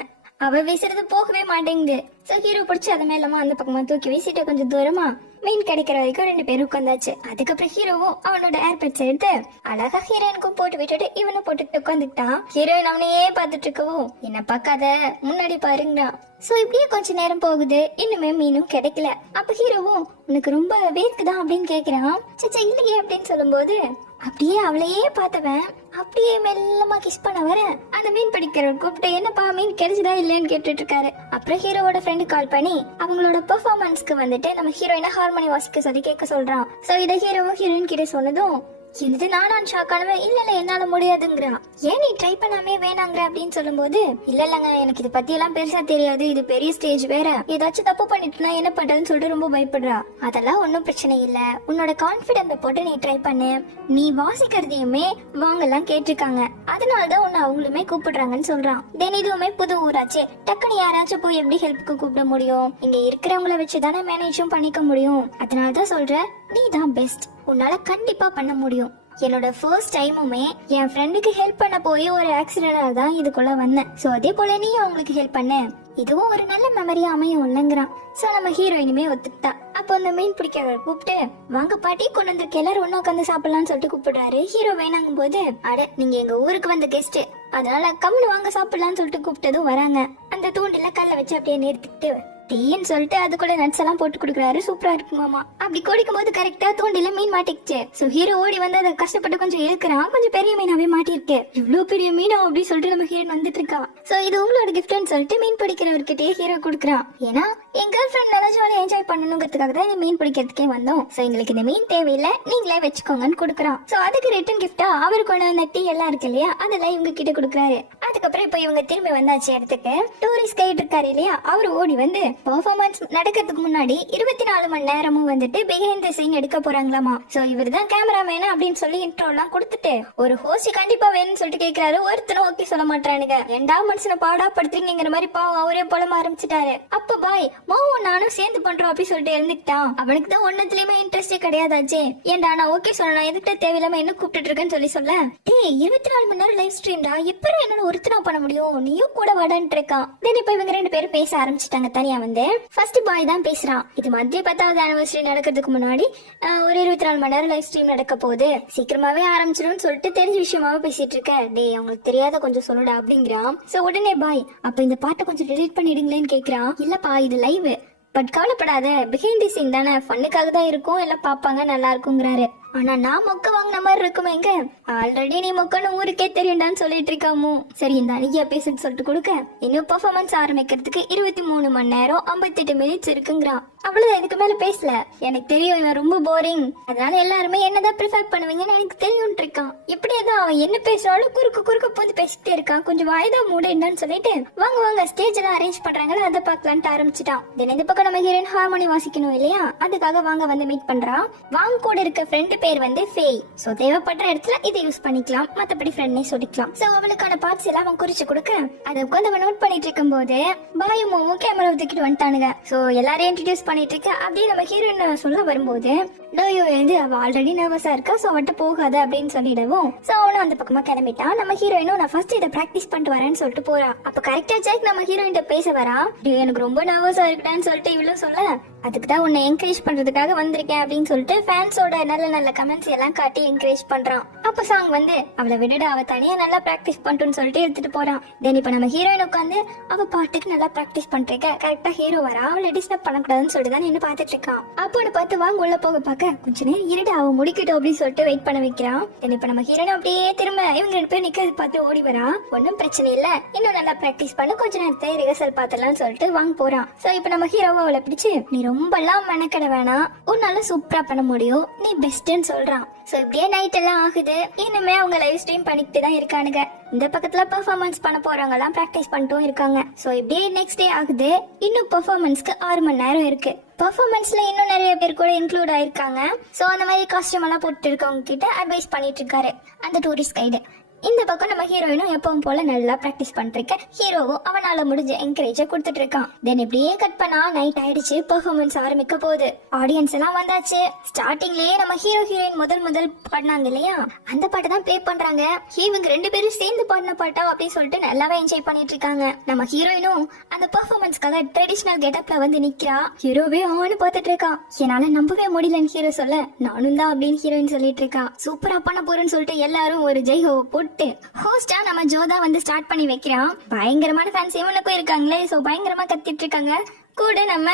அவ வீசுறது போகவே மாட்டேங்குது. சோ ஹீரோ பிடிச்சி அது மேலமா அந்த பக்கமா தூக்கி வீசிட்டு கொஞ்சம் தூரமா மீன் கிடைக்கிற வரைக்கும் 2 பேரும் உட்காந்தாச்சு. அதுக்கப்புறம் ஹீரோவும் அவனோட ஏர்பட்ஸ் எடுத்து அழகா ஹீரோயினுக்கும் போட்டு விட்டுட்டு இவனும் போட்டுட்டு உட்காந்துக்கிட்டான். ஹீரோயின் அவனையே பார்த்துட்டு இருக்கவும், என்ன பார்க்காத முன்னாடி பாருங்கிறான். சோ இப்படியே கொஞ்ச நேரம் போகுது, இன்னுமே மீனும் கிடைக்கல. அப்ப ஹீரோவும் உனக்கு ரொம்ப வேர்க்குதான் அப்படின்னு கேக்குறான். சச்சா இல்லையே அப்படின்னு சொல்லும் போது அப்படியே அவளையே பார்த்தவன் அப்படியே மெல்லமா கிஸ் பண்ண வர அந்த மீன் பிடிக்கிறவர் கூப்பிட்டு என்னப்பா மீன் கிடைச்சதா இல்லையான்னு கேட்டுட்டு இருக்காரு. அப்புறம் ஹீரோவோட ஃப்ரெண்டு கால் பண்ணி அவங்களோட பெர்ஃபார்மன்ஸ்க்கு வந்துட்டு நம்ம ஹீரோயினை ஹார்மோனி வாசிக்க சொல்லி கேட்க சொல்றான். சோ இதை ஹீரோவும் ஹீரோயின் கிட்ட சொன்னதும் இது நானும் ஷாக் ஆனவன், இல்ல என்னால முடியாதுங்கிறான். ஏன் நீ ட்ரை பண்ணாமே வேணாங்கிற அப்படின்னு சொல்லும் போது இல்லங்க எனக்கு இதை பத்தி எல்லாம் பெருசா தெரியாது, இது பெரிய ஸ்டேஜ் வேற, ஏதாச்சும் தப்பு பண்ணிட்டுனா என்ன பண்றதுன்னு சொல்லிட்டு ரொம்ப பயப்படுறா. அதெல்லாம் ஒன்னும் பிரச்சனை இல்ல, உன்னோட கான்பிடன்ட போட்டு நீ ட்ரை பண்ணு, நீ வாசிக்கிறதையுமே வாங்கலாம் கேட்டிருக்காங்க, அதனாலதான் உன்னை அவங்களுமே கூப்பிடுறாங்கன்னு சொல்றான். தென் இதுவுமே புது ஊராச்சே, டக்குனு யாராச்சும் போய் எப்படி ஹெல்ப்புக்கு கூப்பிட முடியும், இங்க இருக்கிறவங்கள வச்சுதானே மேனேஜும் பண்ணிக்க முடியும், அதனாலதான் சொல்ற நீ தான் பெஸ்ட், உன்னால கண்டிப்பா பண்ண முடியும். என்னோட ஃபர்ஸ்ட் டைமுமே என் ஃப்ரெண்டுக்கு ஹெல்ப் பண்ண போய் ஒரு ஆக்சிடென்டால தான் இதுக்குள்ள வந்தேன். சோ அதே போல நீ அவங்களுக்கு ஹெல்ப் பண்ண, இதுவும் ஒரு நல்ல மெமரியா அமையும் இல்லைங்கிறான். சோ நம்ம ஹீரோயினுமே ஒத்துக்கிட்டா. அப்போ அந்த மீன் பிடிக்கிறவர் கூப்பிட்டு வாங்க பாட்டி கொண்டு வந்திருக்க எல்லாரும் ஒண்ணா உட்காந்து சாப்பிடலாம்னு சொல்லிட்டு கூப்பிடுறாரு. ஹீரோ வேணாங்கும் போது அட நீங்க எங்க ஊருக்கு வந்த கெஸ்ட், அதனால கம்முனு வாங்க சாப்பிடலாம்னு சொல்லிட்டு கூப்பிட்டதும் வராங்க. அந்த தூண்டில கல்ல வச்சு அப்படியே நிறுத்திட்டு டீன்னு சொல்லிட்டு அதுக்குள்ள நட்ஸ் எல்லாம் போட்டு கொடுக்குறாரு. சூப்பரா இருக்கு மாமா. அப்படி குடிக்கும் போது கரெக்டா தூண்டில மீன் மாட்டிக்கிச்சு. சோ ஹீரோ ஓடி வந்து அதை கஷ்டப்பட்டு கொஞ்சம் இழுக்கிறான், கொஞ்சம் பெரிய மீனாவே மாட்டிருக்கு. இவ்வளவு பெரிய மீனா அப்படின்னு சொல்லிட்டு நம்ம ஹீரோ வந்துட்டு இருக்கா. சோ இது உங்களோட கிஃப்ட்னு சொல்லிட்டு மீன் பிடிக்கிறவர்கிட்டயே ஹீரோ கொடுக்குறான். ஏன்னா என் கேர்ள் ஃப்ரெண்ட் நல்லா ஜாலியா என்ஜாய் பண்ணணுங்கிறதுக்காக தான் இந்த மீன் பிடிக்கிறதுக்கே வந்தோம். சோ எங்களுக்கு இந்த மீன் தேவையில்லை, நீங்களே வச்சுக்கோங்கன்னு கொடுக்குறான். சோ அதுக்கு ரிட்டர்ன் கிஃப்டா அவர் கொண்டு வந்த டீ எல்லாம் இருக்கு இல்லையா, அதெல்லாம் இவங்க கிட்ட கொடுக்குறாரு. அதுக்கப்புறம் இப்ப இவங்க திரும்பி வந்தாச்சு இடத்துக்கு. டூரிஸ்ட் கைட் இருக்காரு இல்லையா, அவர் ஓடி வந்து பெர்ஃபார்மன்ஸ் நடக்கிறதுக்கு முன்னாடி 24 மணி நேரமும் வந்துட்டு பிஹைண்ட் தி சீன் எடுக்க போறாங்களாமா. சோ இவர் தான் கேமராமேன் அப்படின்னு சொல்லி இன்ட்ரோ எல்லாம் கொடுத்துட்டு ஒரு ஹோஸ்ட் கண்டிப்பா வேணும்னு சொல்லிட்டு கேக்குறாரு. ஒருத்தனும் ஓகே சொல்ல மாட்டானுங்க. 2ஆம் மனுஷனை பாடா படுத்துறீங்கிற மாதிரி பாவம் அவரே புலம்ப ஆரம்பிச்சிட்டாரு. அப்ப பாய் மாவும் நானும் சேர்ந்து பண்றோம் அப்படின்னு சொல்லிட்டு இருந்துட்டான். அவனுக்கு தான் ஒன்னத்துலயுமே இன்ட்ரெஸ்டே கிடையாதாச்சே. ஏன்டா நான் ஓகே சொன்னா எதுக்கு தேவையில்லாம என்ன கூப்பிட்டு இருக்கேன்னு சொல்லி சொல்ல, டேய் 24 மணி நேரம் லைவ் ஸ்ட்ரீம்டா, எப்பறம் என்னால ஒருத்தனா பண்ண முடியும், நீயும் கூட வடன்ட்டு இருக்கான். தென் இப்ப இவங்க 2 பேரும் பேச ஆரம்பிச்சிட்டாங்க தனியா வந்து. ஃபர்ஸ்ட் பாய் தான் பேசுறான். இது மத்திய 10வது ஆனிவர்சரி நடக்கிறதுக்கு முன்னாடி ஒரு 24 மணி நேரம் லைவ் ஸ்ட்ரீம் நடக்க போகுது, சீக்கிரமாவே ஆரம்பிச்சிடும் சொல்லிட்டு தெரிஞ்ச விஷயமாவே பேசிட்டு இருக்க. டேய் அவங்களுக்கு தெரியாத கொஞ்சம் சொல்லுடா அப்படிங்கிறான். சோ உடனே பாய் அப்ப இந்த பாட்டை கொஞ்சம் டெலீட் பண்ணிடுங்களேன்னு கேக்குறான். இல்லப்பா இது லைவ், பட் கவலைப்படாத பிஹைண்ட் தி சீன் தானே, ஃபன்னுக்காக தான் இருக்கும், எல்லாம் பாப்பாங்க நல்லா இருக்குங்கிறாரு. ஆனா நான் மொக்க வாங்கின மாதிரி இருக்குமே, எங்க ஆல்ரெடி நீ மொக்கன்னு ஊருக்கே தெரியும்டான்னு சொல்லிட்டு இருக்காமோ. சரி இந்த அழகியா பேசுன்னு சொல்லிட்டு கொடுக்க இன்னும் பெர்ஃபார்மன்ஸ் ஆரம்பிக்கிறதுக்கு 23 மணி நேரம் 58 மினிட்ஸ் இருக்குங்கிறான். அவ்வளவுதான், இதுக்கு மேல பேசல. எனக்கு தெரியும் இவன் ரொம்ப போரிங், அதனால எல்லாருமே என்னதான் ப்ரிஃபர் பண்ணுவீங்கன்னு எனக்கு தெரியும் இருக்கான். இப்படியேதான் அவன் என்ன பேசுறாலும் குறுக்க போது பேசிட்டே இருக்கான். கொஞ்சம் வாய்தா மூட என்னன்னு சொல்லிட்டு வாங்க வாங்க ஸ்டேஜ் எல்லாம் அரேஞ்ச் பண்றாங்களா அதை பாக்கலான்ட்டு ஆரம்பிச்சிட்டான். இந்த பக்கம் நம்ம ஹீரோயின் ஹார்மோனி வாசிக்கணும் இல்லையா, அதுக்காக வாங்க வந்து மீட் பண்றான். வாங்க கூட இருக்க ஃப்ரெண்டு பேர் வந்து ஃபேய். சோ தேவைப்படுற இடத்துல இதை யூஸ் பண்ணிக்கலாம், மத்தபடி ஃப்ரெண்ட்னே சொல்லிக்கலாம். சோ அவளுக்கான பார்ட்ஸ் எல்லாம் அவன் குறிச்சு கொடுக்க அதை உட்காந்து அவன் நோட் பண்ணிட்டு இருக்கும் போது பாயுமோவும் கேமரா தூக்கிட்டு வந்துட்டானுங்க. சோ எல்லாரையும் இன்ட்ரடியூஸ் பண்ணிட்டு இருக்க. அப்படியே நம்ம ஹீரோயின் சொல்ல வரும்போது டோயோ எழுந்து அவ ஆல்ரெடி நர்வஸா இருக்கா, சோ அவட்ட போகாத அப்படின்னு சொல்லிடவும் சோ அவனும் அந்த பக்கமா கிளம்பிட்டான். நம்ம ஹீரோயினும் நான் ஃபர்ஸ்ட் இதை பிராக்டிஸ் பண்ணிட்டு வரேன்னு சொல்லிட்டு போறா. அப்ப கரெக்டா ஜெக் நம்ம ஹீரோயின் பேச வரா. எனக்கு ரொம்ப நர்வஸா இருக்குடான்னு சொல்லிட்டு இவ்வளவு சொல்ல, அதுக்கு தான் உன்னை என்கரேஜ் பண்றதுக்காக வந்திருக்கேன் அப்படின்னு சொல்லிட்டு ஃபேன்ஸோட நல்ல நல்ல கமெண்ட்ஸ் எல்லாம் காட்டி என்கரேஜ் பண்றான். அப்ப சாங் வந்து அவளை விடுடா, அவ தனியா நல்லா பிராக்டிஸ் பண்ணிட்டுன்னு சொல்லிட்டு எடுத்துட்டு போறான். தென் இப்ப நம்ம ஹீரோயின் உட்காந்து அவ பாட்டுக்கு நல்லா பிராக்டிஸ் பண்ணிருக்க. கரெக்டா ஹீரோ வரா, அவளை டிஸ்டர்ப் பண்ணக்கூடாதுன்னு சொல்லிட்டு தான் நின்று பாத்துட்டு இருக்கான். அப்போன்னு பார்த்து வாங்க உள்ள போக பாக்க கொஞ்ச நேரம் இருடா அவன் முடிக்கட்டும் அப்படின்னு சொல்லிட்டு வெயிட் பண்ண வைக்கிறான். தென் இப்ப நம்ம ஹீரோயின் அப்படியே திரும்ப இவங்க 2 பேர் நிக்கிறது பார்த்து ஓடி வரா. ஒன்னும் பிரச்சனை இல்ல, இன்னும் நல்லா பிராக்டிஸ் பண்ணு, கொஞ்ச நேரத்தை ரிஹர்சல் பாத்துலாம்னு சொல்லிட்டு வாங்க போறான். சோ இப்ப நம்ம ஹீரோவை அவளை பிடிச்சு நீ ரொம்ப எல்லாம் மெனக்கட வேணாம், உன்னால சூப்பரா பண்ண முடியும், நீ பெஸ்ட்ன்னு சொல்றான். சோ இப்படியே நைட் எல்லாம் ஆகுது. இனிமே அவங்க லைவ் ஸ்ட்ரீம் பண்ணிட்டு தான் இருக்கானுங்க. இந்த பக்கத்துல பெர்ஃபார்மன்ஸ் பண்ண போறவங்க எல்லாம் பிராக்டிஸ் பண்ணிட்டும் இருக்காங்க. சோ இப்படியே நெக்ஸ்ட் டே ஆகுது. இன்னும் பெர்ஃபார்மன்ஸ்க்கு 6 மணி நேரம் இருக்கு. பெர்ஃபார்மன்ஸ்ல இன்னும் நிறைய பேர் கூட இன்க்ளூட் ஆயிருக்காங்க. சோ அந்த மாதிரி காஸ்டியூம் எல்லாம் போட்டு இருக்கவங்க கிட்ட அட்வைஸ் பண்ணிட்டு இருக்காரு அந்த டூரிஸ்ட் கைடு. இந்த பக்கம் நம்ம ஹீரோயினும் எப்பவும் போல நல்லா பிராக்டிஸ் பண்ணிருக்க, ஹீரோவும் அவனால முடிஞ்ச என்கரேஜ கொடுத்துட்டு இருக்கான். தென் இப்படியே கட் பண்ணா நைட் ஆயிடுச்சு, பெர்ஃபார்மன்ஸ் ஆரம்பிக்க போகுது. ஆடியன்ஸ் எல்லாம் வந்தாச்சு. ஸ்டார்டிங்லயே நம்ம ஹீரோ ஹீரோயின் முதல் பாடினாங்க இல்லையா, அந்த பாட்டை தான் ப்ளே பண்றாங்க. இவங்க 2 பேரும் சேர்ந்து பாடின பாட்டா அப்படின்னு சொல்லிட்டு நல்லாவே என்ஜாய் பண்ணிட்டு இருக்காங்க. நம்ம ஹீரோயினும் அந்த பெர்ஃபார்மன்ஸ்க்காக ட்ரெடிஷனல் கெட்டப்ல வந்து நிக்கிறா. ஹீரோவே அவனு பார்த்துட்டு இருக்கா. என்னால நம்பவே முடியலன்னு ஹீரோ சொல்ல, நானும் தான் அப்படின்னு ஹீரோயின் சொல்லிட்டு இருக்கா. சூப்பரா பண்ண போறேன்னு சொல்லிட்டு எல்லாரும் ஒரு ஜெய் ஹோ போட்டு ஹோஸ்டா நம்ம ஜோதா வந்து ஸ்டார்ட் பண்ணி வைக்கிறான். பயங்கரமான ஃபேன்ஸ் இவனுக்கும் இருக்காங்களே, சோ பயங்கரமா கத்திட்டு இருக்காங்க. கூட நம்ம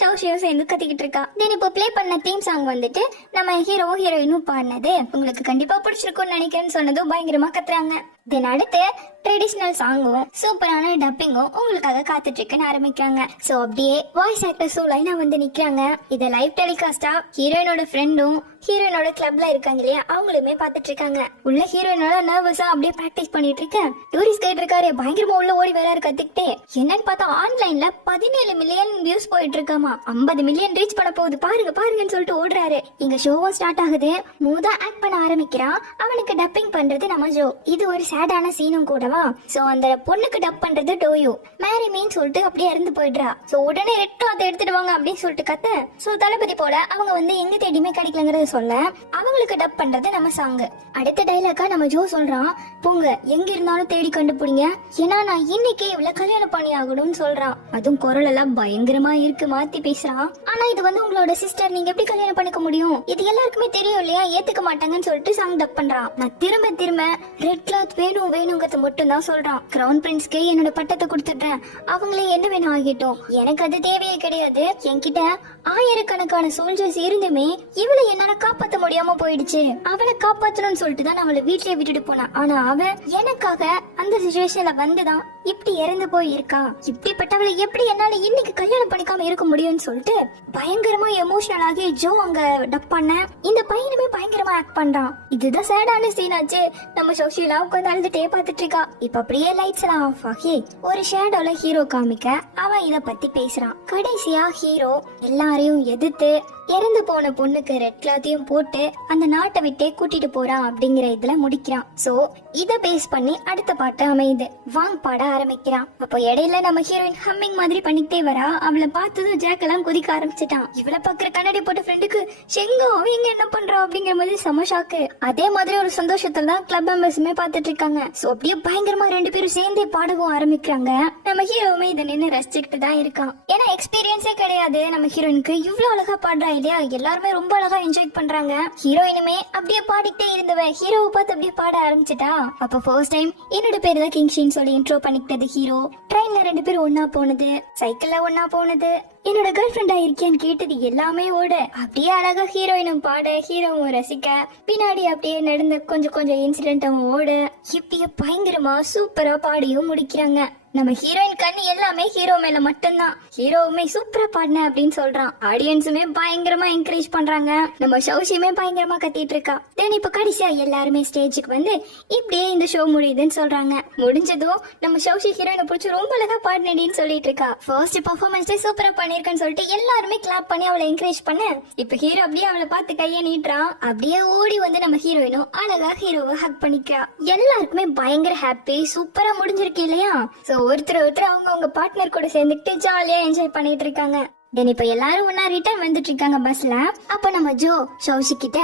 ஷௌஷியும் சேர்ந்து கத்திக்கிட்டு இருக்கா. தென் இப்போ ப்ளே பண்ண தீம் சாங் வந்துட்டு நம்ம ஹீரோவும் ஹீரோயினும் பாடினது உங்களுக்கு கண்டிப்பா பிடிச்சிருக்கும்னு நினைக்கிறேன்னு சொன்னதும் பயங்கரமா கத்துறாங்க. தென் அடுத்து ட்ரெடிஷனல் சாங்கும் சூப்பரான டப்பிங்கும் உங்களுக்காக காத்துட்டு இருக்குன்னு ஆரம்பிக்கிறாங்க. சோ அப்படியே வாய்ஸ் ஆக்டர்ஸ் லைனா வந்து நிக்கிறாங்க. இத லைவ் டெலிகாஸ்டா ஹீரோயினோட ஃப்ரெண்டும் ஹீரோயினோட கிளப்ல இருக்காங்க இல்லையா, அவங்களுமே பாத்துட்டு இருக்காங்க. உள்ள ஹீரோயினோட நர்வஸா அப்படியே பிராக்டிஸ் பண்ணிட்டு இருக்கேன். டூரிஸ்ட் கைட் இருக்காரு, பயங்கரமா உள்ள ஓடி வராரு கத்துக்கிட்டே. என்னன்னு பார்த்தா ஆன்லைன்ல 17 மில்லியன் வியூஸ் போயிட்டு இருக்காமா, 50 மில்லியன் ரீச் பண்ண போகுது, பாருங்கன்னு சொல்லிட்டு ஓடுறாரு. இங்க ஷோவும் ஸ்டார்ட் ஆகுது. மூதா ஆக்ட் பண்ண ஆரம்பிக்கிறான். அவனுக்கு டப்பிங் பண்றது நம்ம ஜோ. இது ஒரு சேடான சீனும் கூடவா. சோ அந்த பொண்ணுக்கு டப் பண்றது டோயோ. மேரி மீன் சொல்லிட்டு அப்படியே இறந்து போயிடுறா. சோ உடனே ரெட்டோ அதை எடுத்துட்டு வாங்க அப்படின்னு சொல்லிட்டு கத்த. சோ தளபதி போல அவங்க வந்து எங்க தேடியுமே கிடைக்கலங்கறத சொல்ல அவங்களுக்கு டப் பண்றது நம்ம சாங். அடுத்த டைலாக்கா நம்ம ஜோ சொல்றான், போங்க எங்க இருந்தாலும் தேடி கண்டுபிடிங்க, ஏன்னா நான் இன்னைக்கே இவ்வளவு கல்யாணம் பண்ணி ஆகணும்னு சொல்றான். அதுவும் குரல் எல்லாம் பயங்கரமா இருக்கு, மாத்தி பேசுறான். ஆனா இது வந்து உங்களோட சிஸ்டர், நீங்க எப்படி கல்யாணம் பண்ணிக்க முடியும், இது எல்லாருக்குமே தெரியும் இல்லையா, ஏத்துக்க மாட்டாங்கன்னு சொல்லிட்டு சாங் டப் பண்றான். நான் திரும்ப ரெட் கிளாத் வேணுங்கிறது மட்டும் தான் சொல்றான். கிரவுன் பிரின்ஸ்க்கு என்னோட பட்டத்தை கொடுத்துடுறேன், அவங்களே என்ன வேணும் ஆகிட்டோம், எனக்கு அது தேவையே கிடையாது. என்கிட்ட ஆயிரக்கணக்கான சோல்ஜர்ஸ் இருந்துமே இவளை என்னால காப்பாத்த முடியாம போயிடுச்சு. அவளை காப்பாத்தணும்னு சொல்லிட்டு தான் அவளை வீட்லயே விட்டுட்டு போனா. ஆனா அவ எனக்காக அந்த சிச்சுவேஷன்ல வந்துதான் இப்படி இறந்து போயிருக்கா. இப்படிப்பட்டவளை எப்படி என்னால இன்னைக்கு கல்யாணம் பண்ணிக்காம இருக்க முடியும்னு சொல்லிட்டு பயங்கரமா எமோஷனல் ஆகி ஜோ அங்க டப் பண்ண. இந்த பையனுமே பயங்கரமா ஆக்ட் பண்றான். இதுதான் சேடான சீன் ஆச்சு. நம்ம சோஷியலா உட்காந்து அழுதுட்டே பாத்துட்டு இருக்கா. இப்ப அப்படியே லைட்ஸ் எல்லாம் ஆஃப் ஆகி ஒரு ஷேடோல ஹீரோ காமிக்க அவன் இத பத்தி பேசுறான். கடைசியா ஹீரோ எல்லாரையும் எதிர்த்து இறந்து போன பொண்ணுக்கு ரெட் கிளாத்தையும் போட்டு அந்த நாட்டை விட்டே கூட்டிட்டு போறான் அப்படிங்கிற இதுல முடிக்கிறான். சோ இத பேஸ் பண்ணி அடுத்த பாட்டு அமையுது. வாங் பாட ஆரம்பிக்கிறான். அப்போ இடையில நம்ம ஹீரோயின் ஹம்மிங் மாதிரி பண்ணிட்டே வரா. அவளை பார்த்ததும் ஜாக் எல்லாம் குதிக்க ஆரம்பிச்சிட்டான். இவளை பாக்குற கண்ணாடி போட்ட ஃப்ரெண்டுக்கு செங்கோ அவங்க என்ன பண்றா அப்படிங்கிற மாதிரி செம ஷாக்கு. அதே மாதிரி ஒரு சந்தோஷத்துல தான் கிளப் மெம்பர்ஸுமே பாத்துட்டு இருக்காங்க. சோ அப்படியே பயங்கரமா 2 பேரும் சேர்ந்தே பாடவும் ஆரம்பிக்கிறாங்க. நம்ம ஹீரோவுமே இதை நின்று ரசிச்சுக்கிட்டு தான் இருக்கான். ஏன்னா எக்ஸ்பீரியன்ஸே கிடையாது நம்ம ஹீரோயினுக்கு. இவ்வளவு அழகா பாடுறா இல்லையா, எல்லாருமே ரொம்ப அழகா என்ஜாய் பண்றாங்க. ஹீரோயினுமே அப்படியே பாடிட்டே இருந்தவ ஹீரோவை பார்த்து அப்படியே பாட ஆரம்பிச்சிட்டா. அப்ப ஃபர்ஸ்ட் டைம் என்னோட பேரு தான் கிங்ஷின்னு சொல்லி இன்ட்ரோ பண்ணிக்கிட்டது ஹீரோ. ட்ரெயின்ல 2 பேரும் ஒன்னா போனது, சைக்கிள்ல ஒன்னா போனது, என்னோட கேர்ள் ஃப்ரெண்டா இருக்கியான்னு கேட்டது எல்லாமே ஓட அப்படியே அழகா ஹீரோயினும் பாட ஹீரோவும் ரசிக்க பின்னாடி அப்படியே நடந்த கொஞ்சம் இன்சிடென்ட்டும் ஓட இப்படியே பயங்கரமா சூப்பரா பாடியும் முடிக்கிறாங்க. நம்ம ஹீரோயின் கண்ணு எல்லாமே ஹீரோ மேல மட்டும்தான். ஹீரோவுமே சூப்பரா பாடின அப்படின்னு சொல்றான். ஆடியன்ஸுமே பயங்கரமா என்கரேஜ் பண்றாங்க. நம்ம ஷௌஷியுமே பயங்கரமா கத்திட்டு இருக்கா. தென் இப்ப கடைசியா எல்லாருமே ஸ்டேஜுக்கு வந்து இப்படியே இந்த ஷோ முடியுதுன்னு சொல்றாங்க. முடிஞ்சதும் நம்ம ஷௌஷி ஹீரோயினை பிடிச்சி ரொம்ப அழகா பாடினேன்னு சொல்லிட்டு இருக்கா. ஃபர்ஸ்ட் பெர்ஃபார்மன்ஸ்ல சூப்பரா பண்ணிருக்கேன்னு சொல்லிட்டு எல்லாருமே கிளாப் பண்ணி அவளை என்கரேஜ் பண்ண இப்ப ஹீரோ அப்படியே அவளை பார்த்து கைய நீட்டுறான். அப்படியே ஓடி வந்து நம்ம ஹீரோயினும் அழகா ஹீரோவை ஹக் பண்ணிக்கிறா. எல்லாருக்குமே பயங்கர ஹாப்பி, சூப்பரா முடிஞ்சிருக்கு இல்லையா. சோ ஒருத்தர் அவங்க பார்ட்னர் கூட சேர்ந்துட்டு ஜாலியா என்ஜாய் பண்ணிட்டு இருக்காங்க. தென் இப்ப எல்லாரும் ஒன்னா ரிட்டர்ன் வந்துட்டு இருக்காங்க பஸ்ல. அப்ப நம்ம ஜோ ஷௌஷி கிட்ட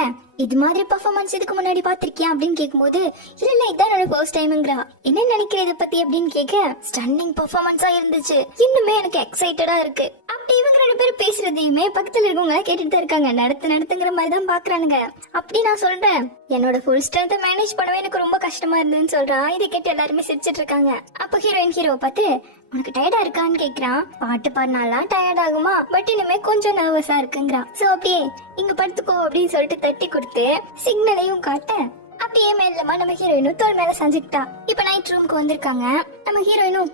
இது மாதிரி பெர்ஃபார்மன்ஸ் இதுக்கு முன்னாடி பாத்திருக்கியா அப்படின்னு கேட்கும்போது இல்ல இதான் என்னோட ஃபர்ஸ்ட் டைம்ங்கறா. என்ன நினைக்கிற இத பத்தி அப்படின்னு கேட்க ஸ்டன்னிங் பெர்ஃபார்மன்ஸா இருந்துச்சு, இன்னுமே எனக்கு எக்ஸைட்டடா இருக்கு. அப்படி இவங்க 2 பேரும் பேசுறதையுமே பக்கத்துல இருக்கவங்க கேட்டுட்டு தான் இருக்காங்க. நடத்துங்கிற மாதிரி தான் பாக்குறானுங்க. அப்படி நான் சொல்றேன் என்னோட ஃபுல் ஸ்ட்ரென்த் மேனேஜ் பண்ணவே எனக்கு ரொம்ப கஷ்டமா இருந்ததுன்னு சொல்றான். இதை கேட்டு எல்லாருமே சிரிச்சிட்டு இருக்காங்க. அப்ப ஹீரோயின் ஹீரோவை பார்த்து உனக்கு டயர்டா இருக்கான்னு கேக்குறான். பாட்டு பாடினாலாம் டயர்ட் ஆகுமா, பட் இனிமே கொஞ்சம் நர்வஸா இருக்குங்கிறான். சோ அப்படியே இங்க படுத்துக்கோ அப்படின்னு சொல்லிட்டு தட்டி கொடுத்து சிக்னலையும் காட்ட அப்படியே மேலமா நம்ம ஹீரோயினும் தோல் மேல சஞ்சுக்கிட்டா. இப்ப நைட் ரூமுக்கு வந்திருக்காங்க. நம்ம ஹீரோயினும்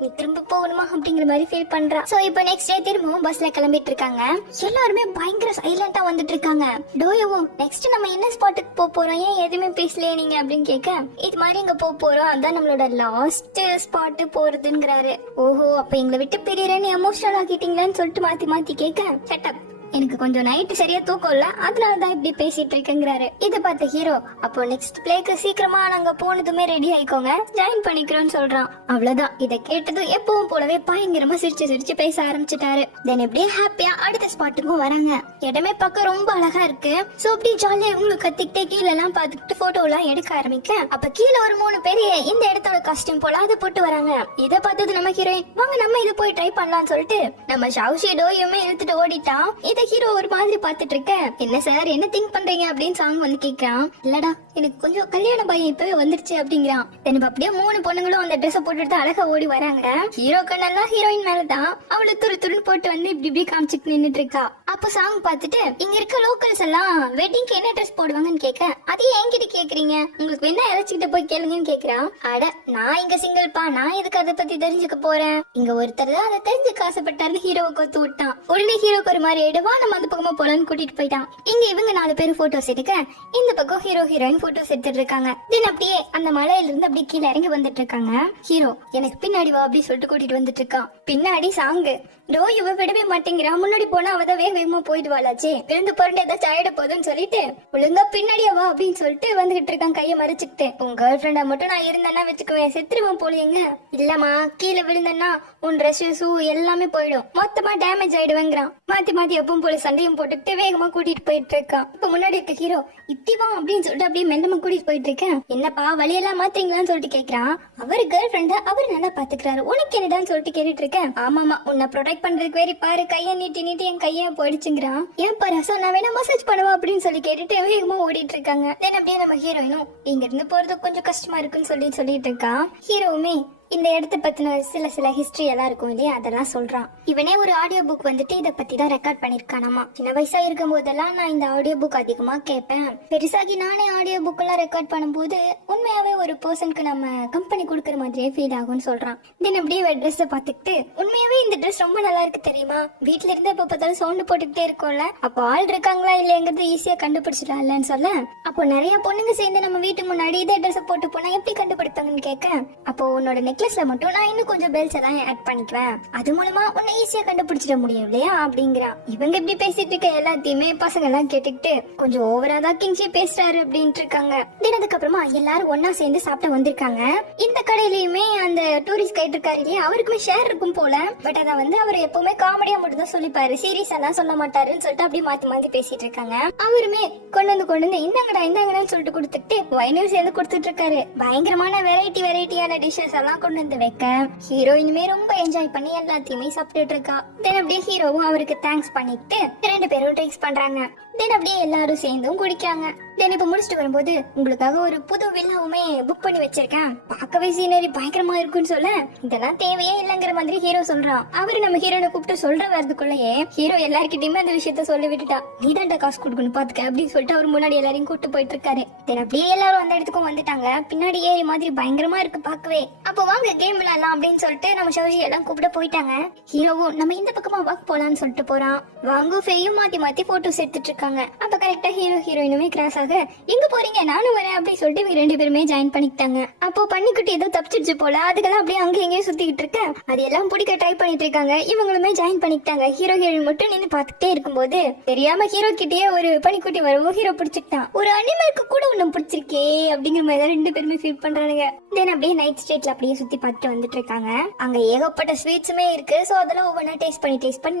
நீ திரும்ப போகணுமா அப்படிங்கிற மாதிரி ஃபீல் பண்றா. சோ இப்போ நெக்ஸ்ட் டே திரும்பவும் பஸ்ல கிளம்பிட்டு இருக்காங்க. எல்லாருமே பயங்கர சைலண்டா வந்துட்டு இருக்காங்க. டோயோவும் நெக்ஸ்ட் நம்ம என்ன ஸ்பாட்டுக்கு போறோம், ஏன் எதுவுமே பேசலையே நீங்க அப்படின்னு கேட்க இது மாதிரி இங்க போறோம், அதான் நம்மளோட லாஸ்ட் ஸ்பாட் போறதுங்கிறாரு. ஓஹோ அப்ப எங்களை விட்டு பிரியறேன்னு எமோஷனல் ஆகிட்டீங்களான்னு சொல்லிட்டு மாத்தி கேட்க செட்டப் எனக்கு கொஞ்சம் நைட்டு சரியா தூக்கம் இல்ல, அதனாலதான் இப்படி பேசிட்டு இருக்கேங்கிறாரு. இதை பார்த்த ஹீரோ, அப்போ நெக்ஸ்ட் பிளேக்கு சீக்கிரமா நாங்க போனதுமே ரெடி ஆயிக்கோங்க, ஜாயின் பண்ணிக்கிறோம்னு சொல்றான். அவ்வளவுதான். இதை கேட்டதும் எப்பவும் போலவே பயங்கரமா சிரிச்சு சிரிச்சு பேச ஆரம்பிச்சுட்டாரு. தென் இப்படியே ஹாப்பியா அடுத்த ஸ்பாட்டுக்கும் வராங்க. இடமே பார்க்க ரொம்ப அழகா இருக்கு. சோ அப்படி ஜாலியா இவங்க கத்திக்கிட்டே கீழே எல்லாம் பாத்துக்கிட்டு போட்டோ எல்லாம் எடுக்க ஆரம்பிக்க, அப்ப கீழே ஒரு 3 பேர் இந்த இடத்தோட காஸ்டியூம் போல அதை போட்டு வராங்க. இதை பார்த்தது நம்ம ஹீரோயின், வாங்க நம்ம இதை போய் ட்ரை பண்ணலாம்னு சொல்லிட்டு நம்ம ஷவுஷிடோயுமே இழுத்துட்டு ஓடிட்டான். இத ஹீரோ ஒரு மாதிரி பாத்துட்டு இருக்க, என்ன சார் என்ன திங்க் பண்றீங்க அப்படின்னு சாங் வந்து கேட்கிறான். இல்லடா எனக்கு கொஞ்சம் கல்யாண பையன் இப்பவே வந்துருச்சு அப்படிங்கிறான். எனக்கு அப்படியே 3 பொண்ணுங்களும் அந்த ட்ரெஸ் போட்டுட்டு அழகா ஓடி வராங்க. ஹீரோ கண்ணெல்லாம் ஹீரோயின் மேலதான். அவளை துருன்னு போட்டு வந்து இப்படி இப்படி காமிச்சுட்டு நின்னுட்டு இருக்கா. அப்ப சாங் பாத்துட்டு, இங்க இருக்க லோக்கல்ஸ் எல்லாம் வெட்டிங்க்கு என்ன ட்ரெஸ் போடுவாங்கன்னு கேட்க, அதையே என்கிட்ட கேக்குறீங்க, உங்களுக்கு என்ன இறைச்சிக்கிட்ட போய் கேளுங்கன்னு கேக்குறான். அட நான் இங்க சிங்கிள்பா, நான் எதுக்கு அதை பத்தி தெரிஞ்சுக்க போறேன், இங்க ஒருத்தர் தான் அதை தெரிஞ்சுக்க ஆசைப்பட்டாரு ஹீரோவை கொத்து விட்டான். உடனே ஹீரோக்கு ஒரு மாதிரி எடுவா, நம்ம அந்த பக்கமா போலான்னு கூட்டிட்டு போயிட்டான். இங்க இவங்க 4 பேர் போட்டோஸ் எடுக்க, இந்த பக்கம் ஹீரோ ஹீரோயின் போட்டோஸ் எடுத்துட்டு இருக்காங்க. தென் அப்படியே அந்த மலையில இருந்து அப்படியே கீழே இறங்கி வந்துட்டு இருக்காங்க. ஹீரோ எனக்கு பின்னாடி வா அப்படின்னு சொல்லிட்டு கூட்டிட்டு வந்துட்டு இருக்கான். பின்னாடி சாங்கு டோ இவ விடவே மாட்டேங்கிறா, முன்னாடி போனா அவதான் வேகமா போயிடுவாளாச்சே, விழுந்து புரண்டு ஏதாச்சும் ஆயிட போதுன்னு சொல்லிட்டு ஒழுங்கா பின்னாடியா வா அப்படின்னு சொல்லிட்டு வந்துகிட்டு இருக்கான் கைய மறைச்சுக்கிட்டு. உன் கேர்ள் ஃபிரெண்டா மட்டும் நான் இருந்தேன்னா வச்சுக்குவேன், செத்துருவேன் போலியங்க. இல்லம்மா கீழே விழுந்தேன்னா உன் ட்ரெஸ் ஷூ எல்லாமே போயிடும், மொத்தமா டேமேஜ் ஆயிடுவேங்கிறான். மாத்தி மாத்தி எப்பவும் போல சண்டையும் போட்டுக்கிட்டு வேகமா கூட்டிட்டு போயிட்டு இருக்கான். இப்ப முன்னாடி இருக்க ஹீரோ இப்படி வா அப்படின்னு சொல்லிட்டு அப்படியே மெல்லமா கூட்டிட்டு போயிட்டு இருக்கேன். என்னப்பா வழியெல்லாம் மாத்தீங்களான்னு சொல்லிட்டு கேக்குறான். அவரு கேர்ள் ஃபிரெண்டா அவரு நல்லா பாத்துக்கிறாரு, உனக்கு என்னடான்னு சொல்லிட்டு கேட்டுட்டு இருக்கேன். ஆமாமா உன்னை ப்ரொடெக்ட் பண்றதுக்கு வேற பாரு, கைய நீட்டி என் கைய போயிடுச்சுங்கிறான். ஏன் பாரு நான் வேணா மசாஜ் பண்ணுவா அப்படின்னு சொல்லி கேட்டுட்டு வேகமா ஓடிட்டு இருக்காங்க. தென் அப்படியே நம்ம ஹீரோயினும் இங்க இருந்து போறது கொஞ்சம் கஷ்டமா இருக்குன்னு சொல்லிட்டு இருக்கான். ஹீரோவுமே இந்த இடத்த பத்தின சில ஹிஸ்டரி எல்லாம் இருக்கும் இல்லையா, அதெல்லாம் சொல்றான். இவனே ஒரு ஆடியோ புக் வந்துட்டு இத பத்தி தான் ரெக்கார்ட் பண்ணிருக்கானாமா. சின்ன வயசா இருக்கும் போதெல்லாம் நான் இந்த ஆடியோ புக் அதிகமா கேட்பேன். பெருசாகி நானே ஆடியோ புக் எல்லாம் ரெக்கார்ட் பண்ணும்போது உண்மையாவே ஒரு பர்சனுக்கு நம்ம கம்பெனி கொடுக்கற மாதிரியே ஃபீல் ஆகும்னு சொல்றான். தென் அப்படியே ட்ரெஸ் பாத்துக்கிட்டு, உண்மையாவே இந்த ட்ரெஸ் ரொம்ப நல்லா இருக்கு தெரியுமா, வீட்டுல இருந்து எப்ப பார்த்தாலும் சவுண்ட் போட்டுக்கிட்டே இருக்கும்ல, அப்போ ஆள் இருக்காங்களா இல்லையங்கிறது ஈஸியா கண்டுபிடிச்சிடலாம்லன்னு சொல்ல, அப்போ நிறைய பொண்ணுங்க சேர்ந்து நம்ம வீட்டு முன்னாடி இதே ட்ரெஸ் போட்டு போனா எப்படி கண்டுபிடிப்பாங்கன்னு கேட்க, அப்போ உன்னோட நெக்லஸ்ல மட்டும் நான் இன்னும் கொஞ்சம் பெல்ஸ் எல்லாம் ஆட் பண்ணிக்குவேன், அது மூலமா உன்னை ஈஸியா கண்டுபிடிச்சிட முடியும் இல்லையா அப்படிங்கிறான். இவங்க இப்படி பேசிட்டு இருக்க எல்லாத்தையுமே பசங்க எல்லாம் கேட்டுக்கிட்டு கொஞ்சம் ஓவரா தான் கிங்ஷி பேசுறாரு அப்படின்ட்டு இருக்காங்க. தினத்துக்கு அப்புறமா எல்லாரும் ஒன்னா சேர்ந்து சாப்பிட வந்திருக்காங்க. இந்த கடையிலயுமே அந்த டூரிஸ்ட் கைட் இருக்காரு இல்லையா, அவருக்குமே ஷேர் இருக்கும் போல. பட் அதான் வந்து அவர் எப்பவுமே காமெடியா மட்டும் தான் சொல்லிப்பாரு, சீரியஸ் எல்லாம் சொல்ல மாட்டாருன்னு சொல்லிட்டு அப்படி மாத்தி மாத்தி பேசிட்டு இருக்காங்க. அவருமே கொண்டு வந்து இந்தாங்கடான்னு சொல்லிட்டு கொடுத்துட்டு வைனும் சேர்ந்து கொடுத்துட்டு இருக்காரு. பயங்கரமான வெரைட்டியான டிஷஸ் எல்லாம் கொண்டு வந்து வைக்க ஹீரோயினுமே ரொம்ப என்ஜாய் பண்ணி எல்லாத்தையுமே சாப்பிட்டுட்டு இருக்கா. தென் அப்படியே ஹீரோவும் அவருக்கு தேங்க்ஸ் பண்ணிட்டு 2 பேரும் ட்ரிங்க்ஸ் பண்றாங்க. தென் அப்படியே எல்லாரும் சேர்ந்தும் குடிக்காங்க. தென் இப்ப முடிச்சுட்டு வரும்போது உங்களுக்காக ஒரு புது வில்லாவுமே புக் பண்ணி வச்சிருக்கேன், பார்க்கவே சீனரி பயங்கரமா இருக்குன்னு சொல்ல, இதெல்லாம் தேவையே இல்லங்கிற மாதிரி ஹீரோ சொல்றான். அவரு நம்ம ஹீரோனை கூப்பிட்டு சொல்ற வரதுக்குள்ளேயே ஹீரோ எல்லார்கிட்டயுமே அந்த விஷயத்த சொல்லி விட்டுட்டா. நீதான்டா காசு கொடுக்கணும் பாத்துக்க அப்படின்னு சொல்லிட்டு அவர் முன்னாடி எல்லாரையும் கூப்பிட்டு போயிட்டு இருக்காரு. தென் அப்படியே எல்லாரும் அந்த இடத்துக்கும் வந்துட்டாங்க. பின்னாடி ஏறி மாதிரி பயங்கரமா இருக்கு பாக்கவே. அப்போ வாங்க கேம் விளையாடலாம் அப்படின்னு சொல்லிட்டு நம்ம ஷவுஜி எல்லாம் கூப்பிட போயிட்டாங்க. ஹீரோவும் நம்ம இந்த பக்கமா வாக் போலான்னு சொல்லிட்டு போறான். வாங்கு ஃபேயும் மாத்தி போட்டோஸ் எடுத்துட்டு இருக்காங்க. அப்ப கரெக்டா ஹீரோயினுமே கிராஸ் ஆக, எங்க போறீங்க நானும் வரேன் அப்படின்னு சொல்லிட்டு இவங்க 2 பேருமே ஜாயின் பண்ணிக்கிட்டாங்க. அப்போ பன்னிக்குட்டி ஏதோ தப்பிச்சிருச்சு போல, அதுக்கெல்லாம் அப்படியே அங்கே எங்கேயும் சுத்திக்கிட்டு இருக்க, அது எல்லாம் பிடிக்க ட்ரை பண்ணிட்டு இருக்காங்க. இவங்களுமே ஜாயின் பண்ணிக்கிட்டாங்க. ஹீரோயின் மட்டும் நின்று பாத்துக்கிட்டே இருக்கும்போது தெரியாம ஹீரோ கிட்டேயே ஒரு பன்னிக்குட்டி வரவும் ஹீரோ பிடிச்சிக்கிட்டான். ஒரு அனிமலுக்கு கூட ஒண்ணு பிடிச்சிருக்கே அப்படிங்கிற மாதிரி 2 பேருமே ஃபீல் பண்றாங்க. தென் அப்படியே நைட் ஸ்டேட்ல அப்படியே சுத்தி பார்த்துட்டு வந்துட்டு இருக்காங்க. அங்க ஏகப்பட்ட ஸ்வீட்ஸுமே இருக்கு. சோ அதெல்லாம் ஒவ்வொன்னா டேஸ்ட் பண்ணி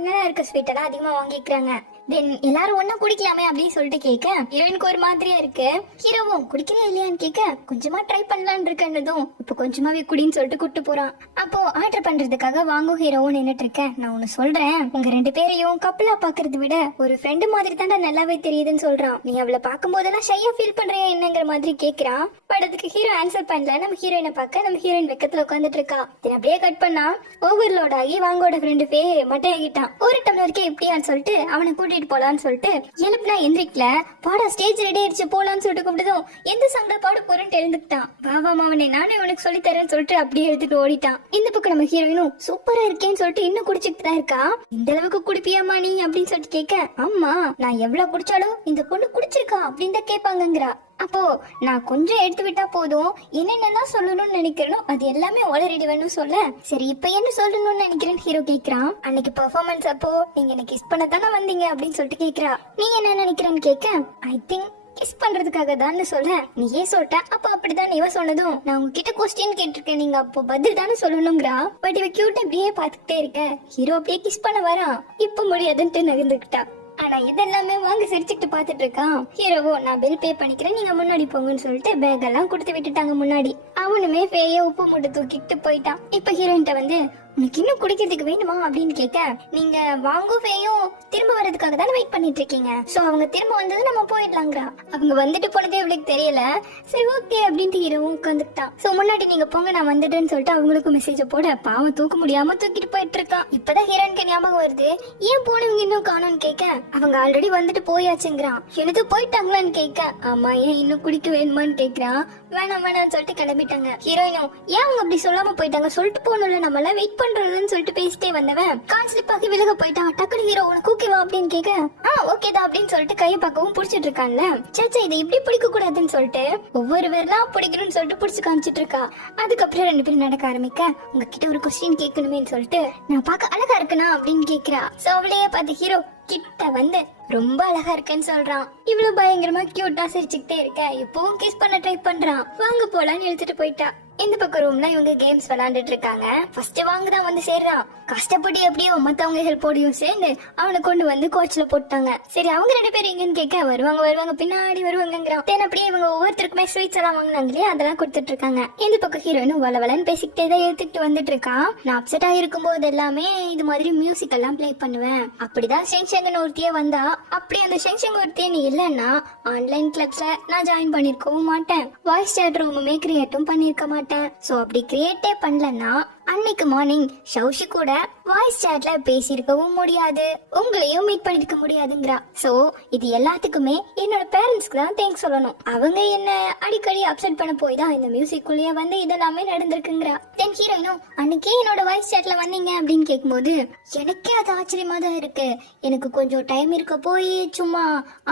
நல்லா இருக்க ஸ்வீட் எல்லாம் அதிகமா வாங்கிக்கிறாங்க. தென் எல்லாரும் ஒன்னா குடிக்கலாமே அப்படின்னு சொல்லிட்டு கேட்க ஹீரோயினுக்கு ஒரு மாதிரியா இருக்கு. ஹீரோவும் குடிக்கல இல்லையான்னு கேட்க கொஞ்சமா ட்ரை பண்ணலான்னு இருக்கேன்னதும் இப்ப கொஞ்சமாவே குடின்னு சொல்லிட்டு கூட்டு போறான். அப்போ ஆர்டர் பண்றதுக்காக வாங்கும் ஹீரோவும் நின்னுட்டு இருக்கேன். நான் ஒன்னு சொல்றேன், உங்க 2 பேரையும் கப்பலா பாக்குறத விட ஒரு ஃப்ரெண்டு மாதிரி தாண்டா நல்லாவே தெரியுதுன்னு சொல்றான். நீ அவளை பார்க்கும் போதெல்லாம் ஷையா ஃபீல் பண்றியா என்னங்கிற மாதிரி கேக்குறான். பட் அதுக்கு ஹீரோ ஆன்சர் பண்ணல. நம்ம ஹீரோயினை பார்க்க நம்ம ஹீரோயின் வெக்கத்துல உட்காந்துட்டு இருக்கா. அப்படியே கட் பண்ணா ஓவர்லோட் ஆகி வாங்கோட ஃப்ரெண்டு பே மட்டை ஆகிட்டான். ஒரு டம்ளருக்கே எப்படியான்னு சொல்லிட்டு அவனை கூட்டிட்டு போலான்னு சொல்லிட்டு எழுப்புனா எந்திரிக்கல. பாடா ஸ்டேஜ் ரெடி ஆயிடுச்சு போலான்னு சொல்லிட்டு கூப்பிட்டதும் எந்த சங்கட பாட போறேன்னு எழுந்துக்கிட்டான். வா மாவனே நானே உனக்கு சொல்லி தரேன்னு சொல்லிட்டு அப்படியே எடுத்துட்டு ஓடிட்டான். இந்த பக்கம் நம்ம ஹீரோயினும் சூப்பரா இருக்கேன்னு சொல்லிட்டு இன்னும் குடிச்சிட்டு தான் இருக்கா. இந்த அளவுக்கு குடிப்பியாமா நீ அப்படின்னு சொல்லிட்டு கேட்க, அம்மா நான் எவ்வளவு குடிச்சாலும் இந்த பொண்ணு குடிச்சிருக்கா அப்படின்னு தான் கேட்பாங்கங்கிறா. அப்போ நான் கொஞ்சம் எடுத்து விட்டா போதும், என்னென்னலாம் சொல்லணும்னு நினைக்கிறனோ அது எல்லாமே ஆல்ரெடி வேணும் சொல்ல. சரி இப்ப என்ன சொல்லணும்னு நினைக்கிறேன்னு ஹீரோ கேக்குறான். அன்னைக்கு பெர்ஃபார்மன்ஸ் அப்போ நீங்க என்ன கிஸ் பண்ண தானே வந்தீங்க அப்படின்னு சொல்லிட்டு கேக்குறா. நீ என்ன நினைக்கிறேன்னு கேட்க, ஐ திங்க் கிஸ் பண்றதுக்காக தான் சொல்ல. நீ ஏன் சொல்லிட்ட? அப்ப அப்படிதான் இவ சொன்னதும், நான் உங்ககிட்ட கொஸ்டின் கேட்டிருக்கேன், நீங்க அப்போ பதில் தானே சொல்லணுங்கிறா. பட் இவ கியூட் அப்படியே பாத்துக்கிட்டே இருக்க. ஹீரோ அப்படியே கிஸ் பண்ண வரான். இப்ப முடியாதுன்ட்டு நகர்ந்துக்கிட்டா. ஆனா இதெல்லாமே வாங்க சிரிச்சுக்கிட்டு பாத்துட்டு இருக்கான். ஹீரோவோ நான் பில் பே பண்ணிக்கிறேன், நீங்க முன்னாடி போங்கன்னு சொல்லிட்டு பேக் எல்லாம் கொடுத்து விட்டுட்டாங்க முன்னாடி. அவனுமே பேய உப்பு மூட்டை தூக்கிட்டு போயிட்டான். இப்ப ஹீரோயின்ட்ட வந்து, உனக்கு இன்னும் குடிக்கிறதுக்கு வேணுமா அப்படின்னு கேட்க, நீங்க வாங்கும் பேயும் திரும்ப வர்றதுக்காக தானே வெயிட் பண்ணிட்டு இருக்கீங்க, சோ அவங்க திரும்ப வந்தது நம்ம போயிடலாங்கிறா. அவங்க வந்துட்டு போனதே இவளுக்கு தெரியல. சரி ஓகே அப்படின்ட்டு ஹீரோவும் உட்காந்துக்கிட்டான். சோ முன்னாடி நீங்க போங்க நான் வந்துட்டேன்னு சொல்லிட்டு அவங்களுக்கும் மெசேஜ் போட, பாவம் தூக்க முடியாம தூக்கிட்டு போயிட்டு இருக்கான். இப்பதான் ஹீரோயினுக்கு ஞாபகம் வருது, ஏன் போனவங்க இன்னும் காணோன்னு கேட்க, அவங்க ஆல்ரெடி வந்துட்டு போயாச்சுங்கிறான். எனக்கு போயிட்டாங்களான்னு கேட்க, ஆமா ஏன் இன்னும் குடிக்க வேணுமான்னு கேக்குறான். வேணாம் வேணாம்னு சொல்லிட்டு கிளம்பிட்டாங்க. ஹீரோயினும் ஏன் அவங்க அப்படி சொல்லாம போயிட்டாங்க, சொல்லிட்டு போகணும்ல, நம்ம எல்லாம் வெயிட் பண்றதுன்னு சொல்லிட்டு பேசிட்டே வந்தவன் கால் ஸ்லிப் ஆகி விலக போயிட்டான். டக்குனு ஹீரோ உனக்கு ஓகேவா அப்படின்னு கேட்க, ஓகேதா அப்படின்னு சொல்லிட்டு கையை பார்க்கவும் புடிச்சிட்டு இருக்கான்ல. சேச்சா இதை இப்படி பிடிக்க கூடாதுன்னு சொல்லிட்டு ஒவ்வொரு பேர்லாம் பிடிக்கணும்னு சொல்லிட்டு புடிச்சு காமிச்சிட்டு இருக்கா. அதுக்கப்புறம் ரெண்டு பேரும் நடக்க ஆரம்பிக்க, உங்ககிட்ட ஒரு கொஸ்டின் கேட்கணுமேன்னு சொல்லிட்டு, நான் பார்க்க அழகா இருக்கனா அப்படின்னு கேக்குறா. சோ அவளையே பார்த்து ஹீரோ கிட்ட வந்து ரொம்ப அழகா இருக்கேன்னு சொல்றான். இவ்வளவு பயங்கரமா கியூட்டா சிரிச்சுக்கிட்டே இருக்க. இப்பவும் கிஸ் பண்ண ட்ரை பண்றான். வாங்க போலான்னு இழுத்துட்டு போயிட்டா. இந்த பக்கம் ரூம்ல இவங்க கேம்ஸ் விளையாண்டுட்டு இருக்காங்க. ஃபர்ஸ்ட் வாங்க தான் வந்து சேர்றான். கஷ்டப்பட்டு எப்படியோ மத்தவங்க ஹெல்ப்போடையும் சேர்ந்து அவனை கொண்டு வந்து கோச்ல போட்டாங்க. சரி அவங்க ரெண்டு பேரும் எங்கன்னு கேட்க, வருவாங்க பின்னாடி வருவாங்கிறான். அப்படியே இவங்க ஒவ்வொருத்தருக்குமே ஸ்வீட்ஸ் எல்லாம் வாங்கினாங்க இல்லையா, அதெல்லாம் கொடுத்துட்டு இருக்காங்க. இந்த பக்கம் ஹீரோயினும் வளவலன்னு பேசிக்கிட்டே தான் எடுத்துட்டு வந்துட்டு இருக்கான். நான் அப்செட்டா இருக்கும் போது எல்லாமே இது மாதிரி மியூசிக் எல்லாம் பிளே பண்ணுவேன். அப்படிதான் ஷெங்ஷங்கன் ஒருத்தியே வந்தா. அப்படி அந்த ஷெங்ஷங் ஒருத்தியே நீ இல்லன்னா ஆன்லைன் கிளப்ஸ்ல நான் ஜாயின் பண்ணிருக்கவும் மாட்டேன், வாய்ஸ் சேட் ரூமுமே கிரியேட்டும் பண்ணிருக்க மாட்டேன். சோ அப்படி கிரியேட்டே பண்ணலன்னா அன்னைக்கு மார்னிங் ஷௌஷி கூட வாய்ஸ் சாட்ல பேசியிருக்கவும் முடியாது, உங்களையும் மீட் பண்ணிருக்க முடியாதுங்கிறா. சோ இது எல்லாத்துக்குமே என்னோட பேரண்ட்ஸ்க்கு தான் தேங்க்ஸ் சொல்லணும். அவங்க என்ன அடிக்கடி அப்செட் பண்ண போய் தான் இந்த மியூசிக் குள்ளேயே வந்து இதெல்லாமே நடந்திருக்குங்கிறா. தென் ஹீரோயினும் அன்னைக்கே என்னோட வாய்ஸ் சாட்ல வந்தீங்க அப்படின்னு கேட்கும்போது எனக்கே அது ஆச்சரியமா தான் இருக்கு. எனக்கு கொஞ்சம் டைம் இருக்க போய் சும்மா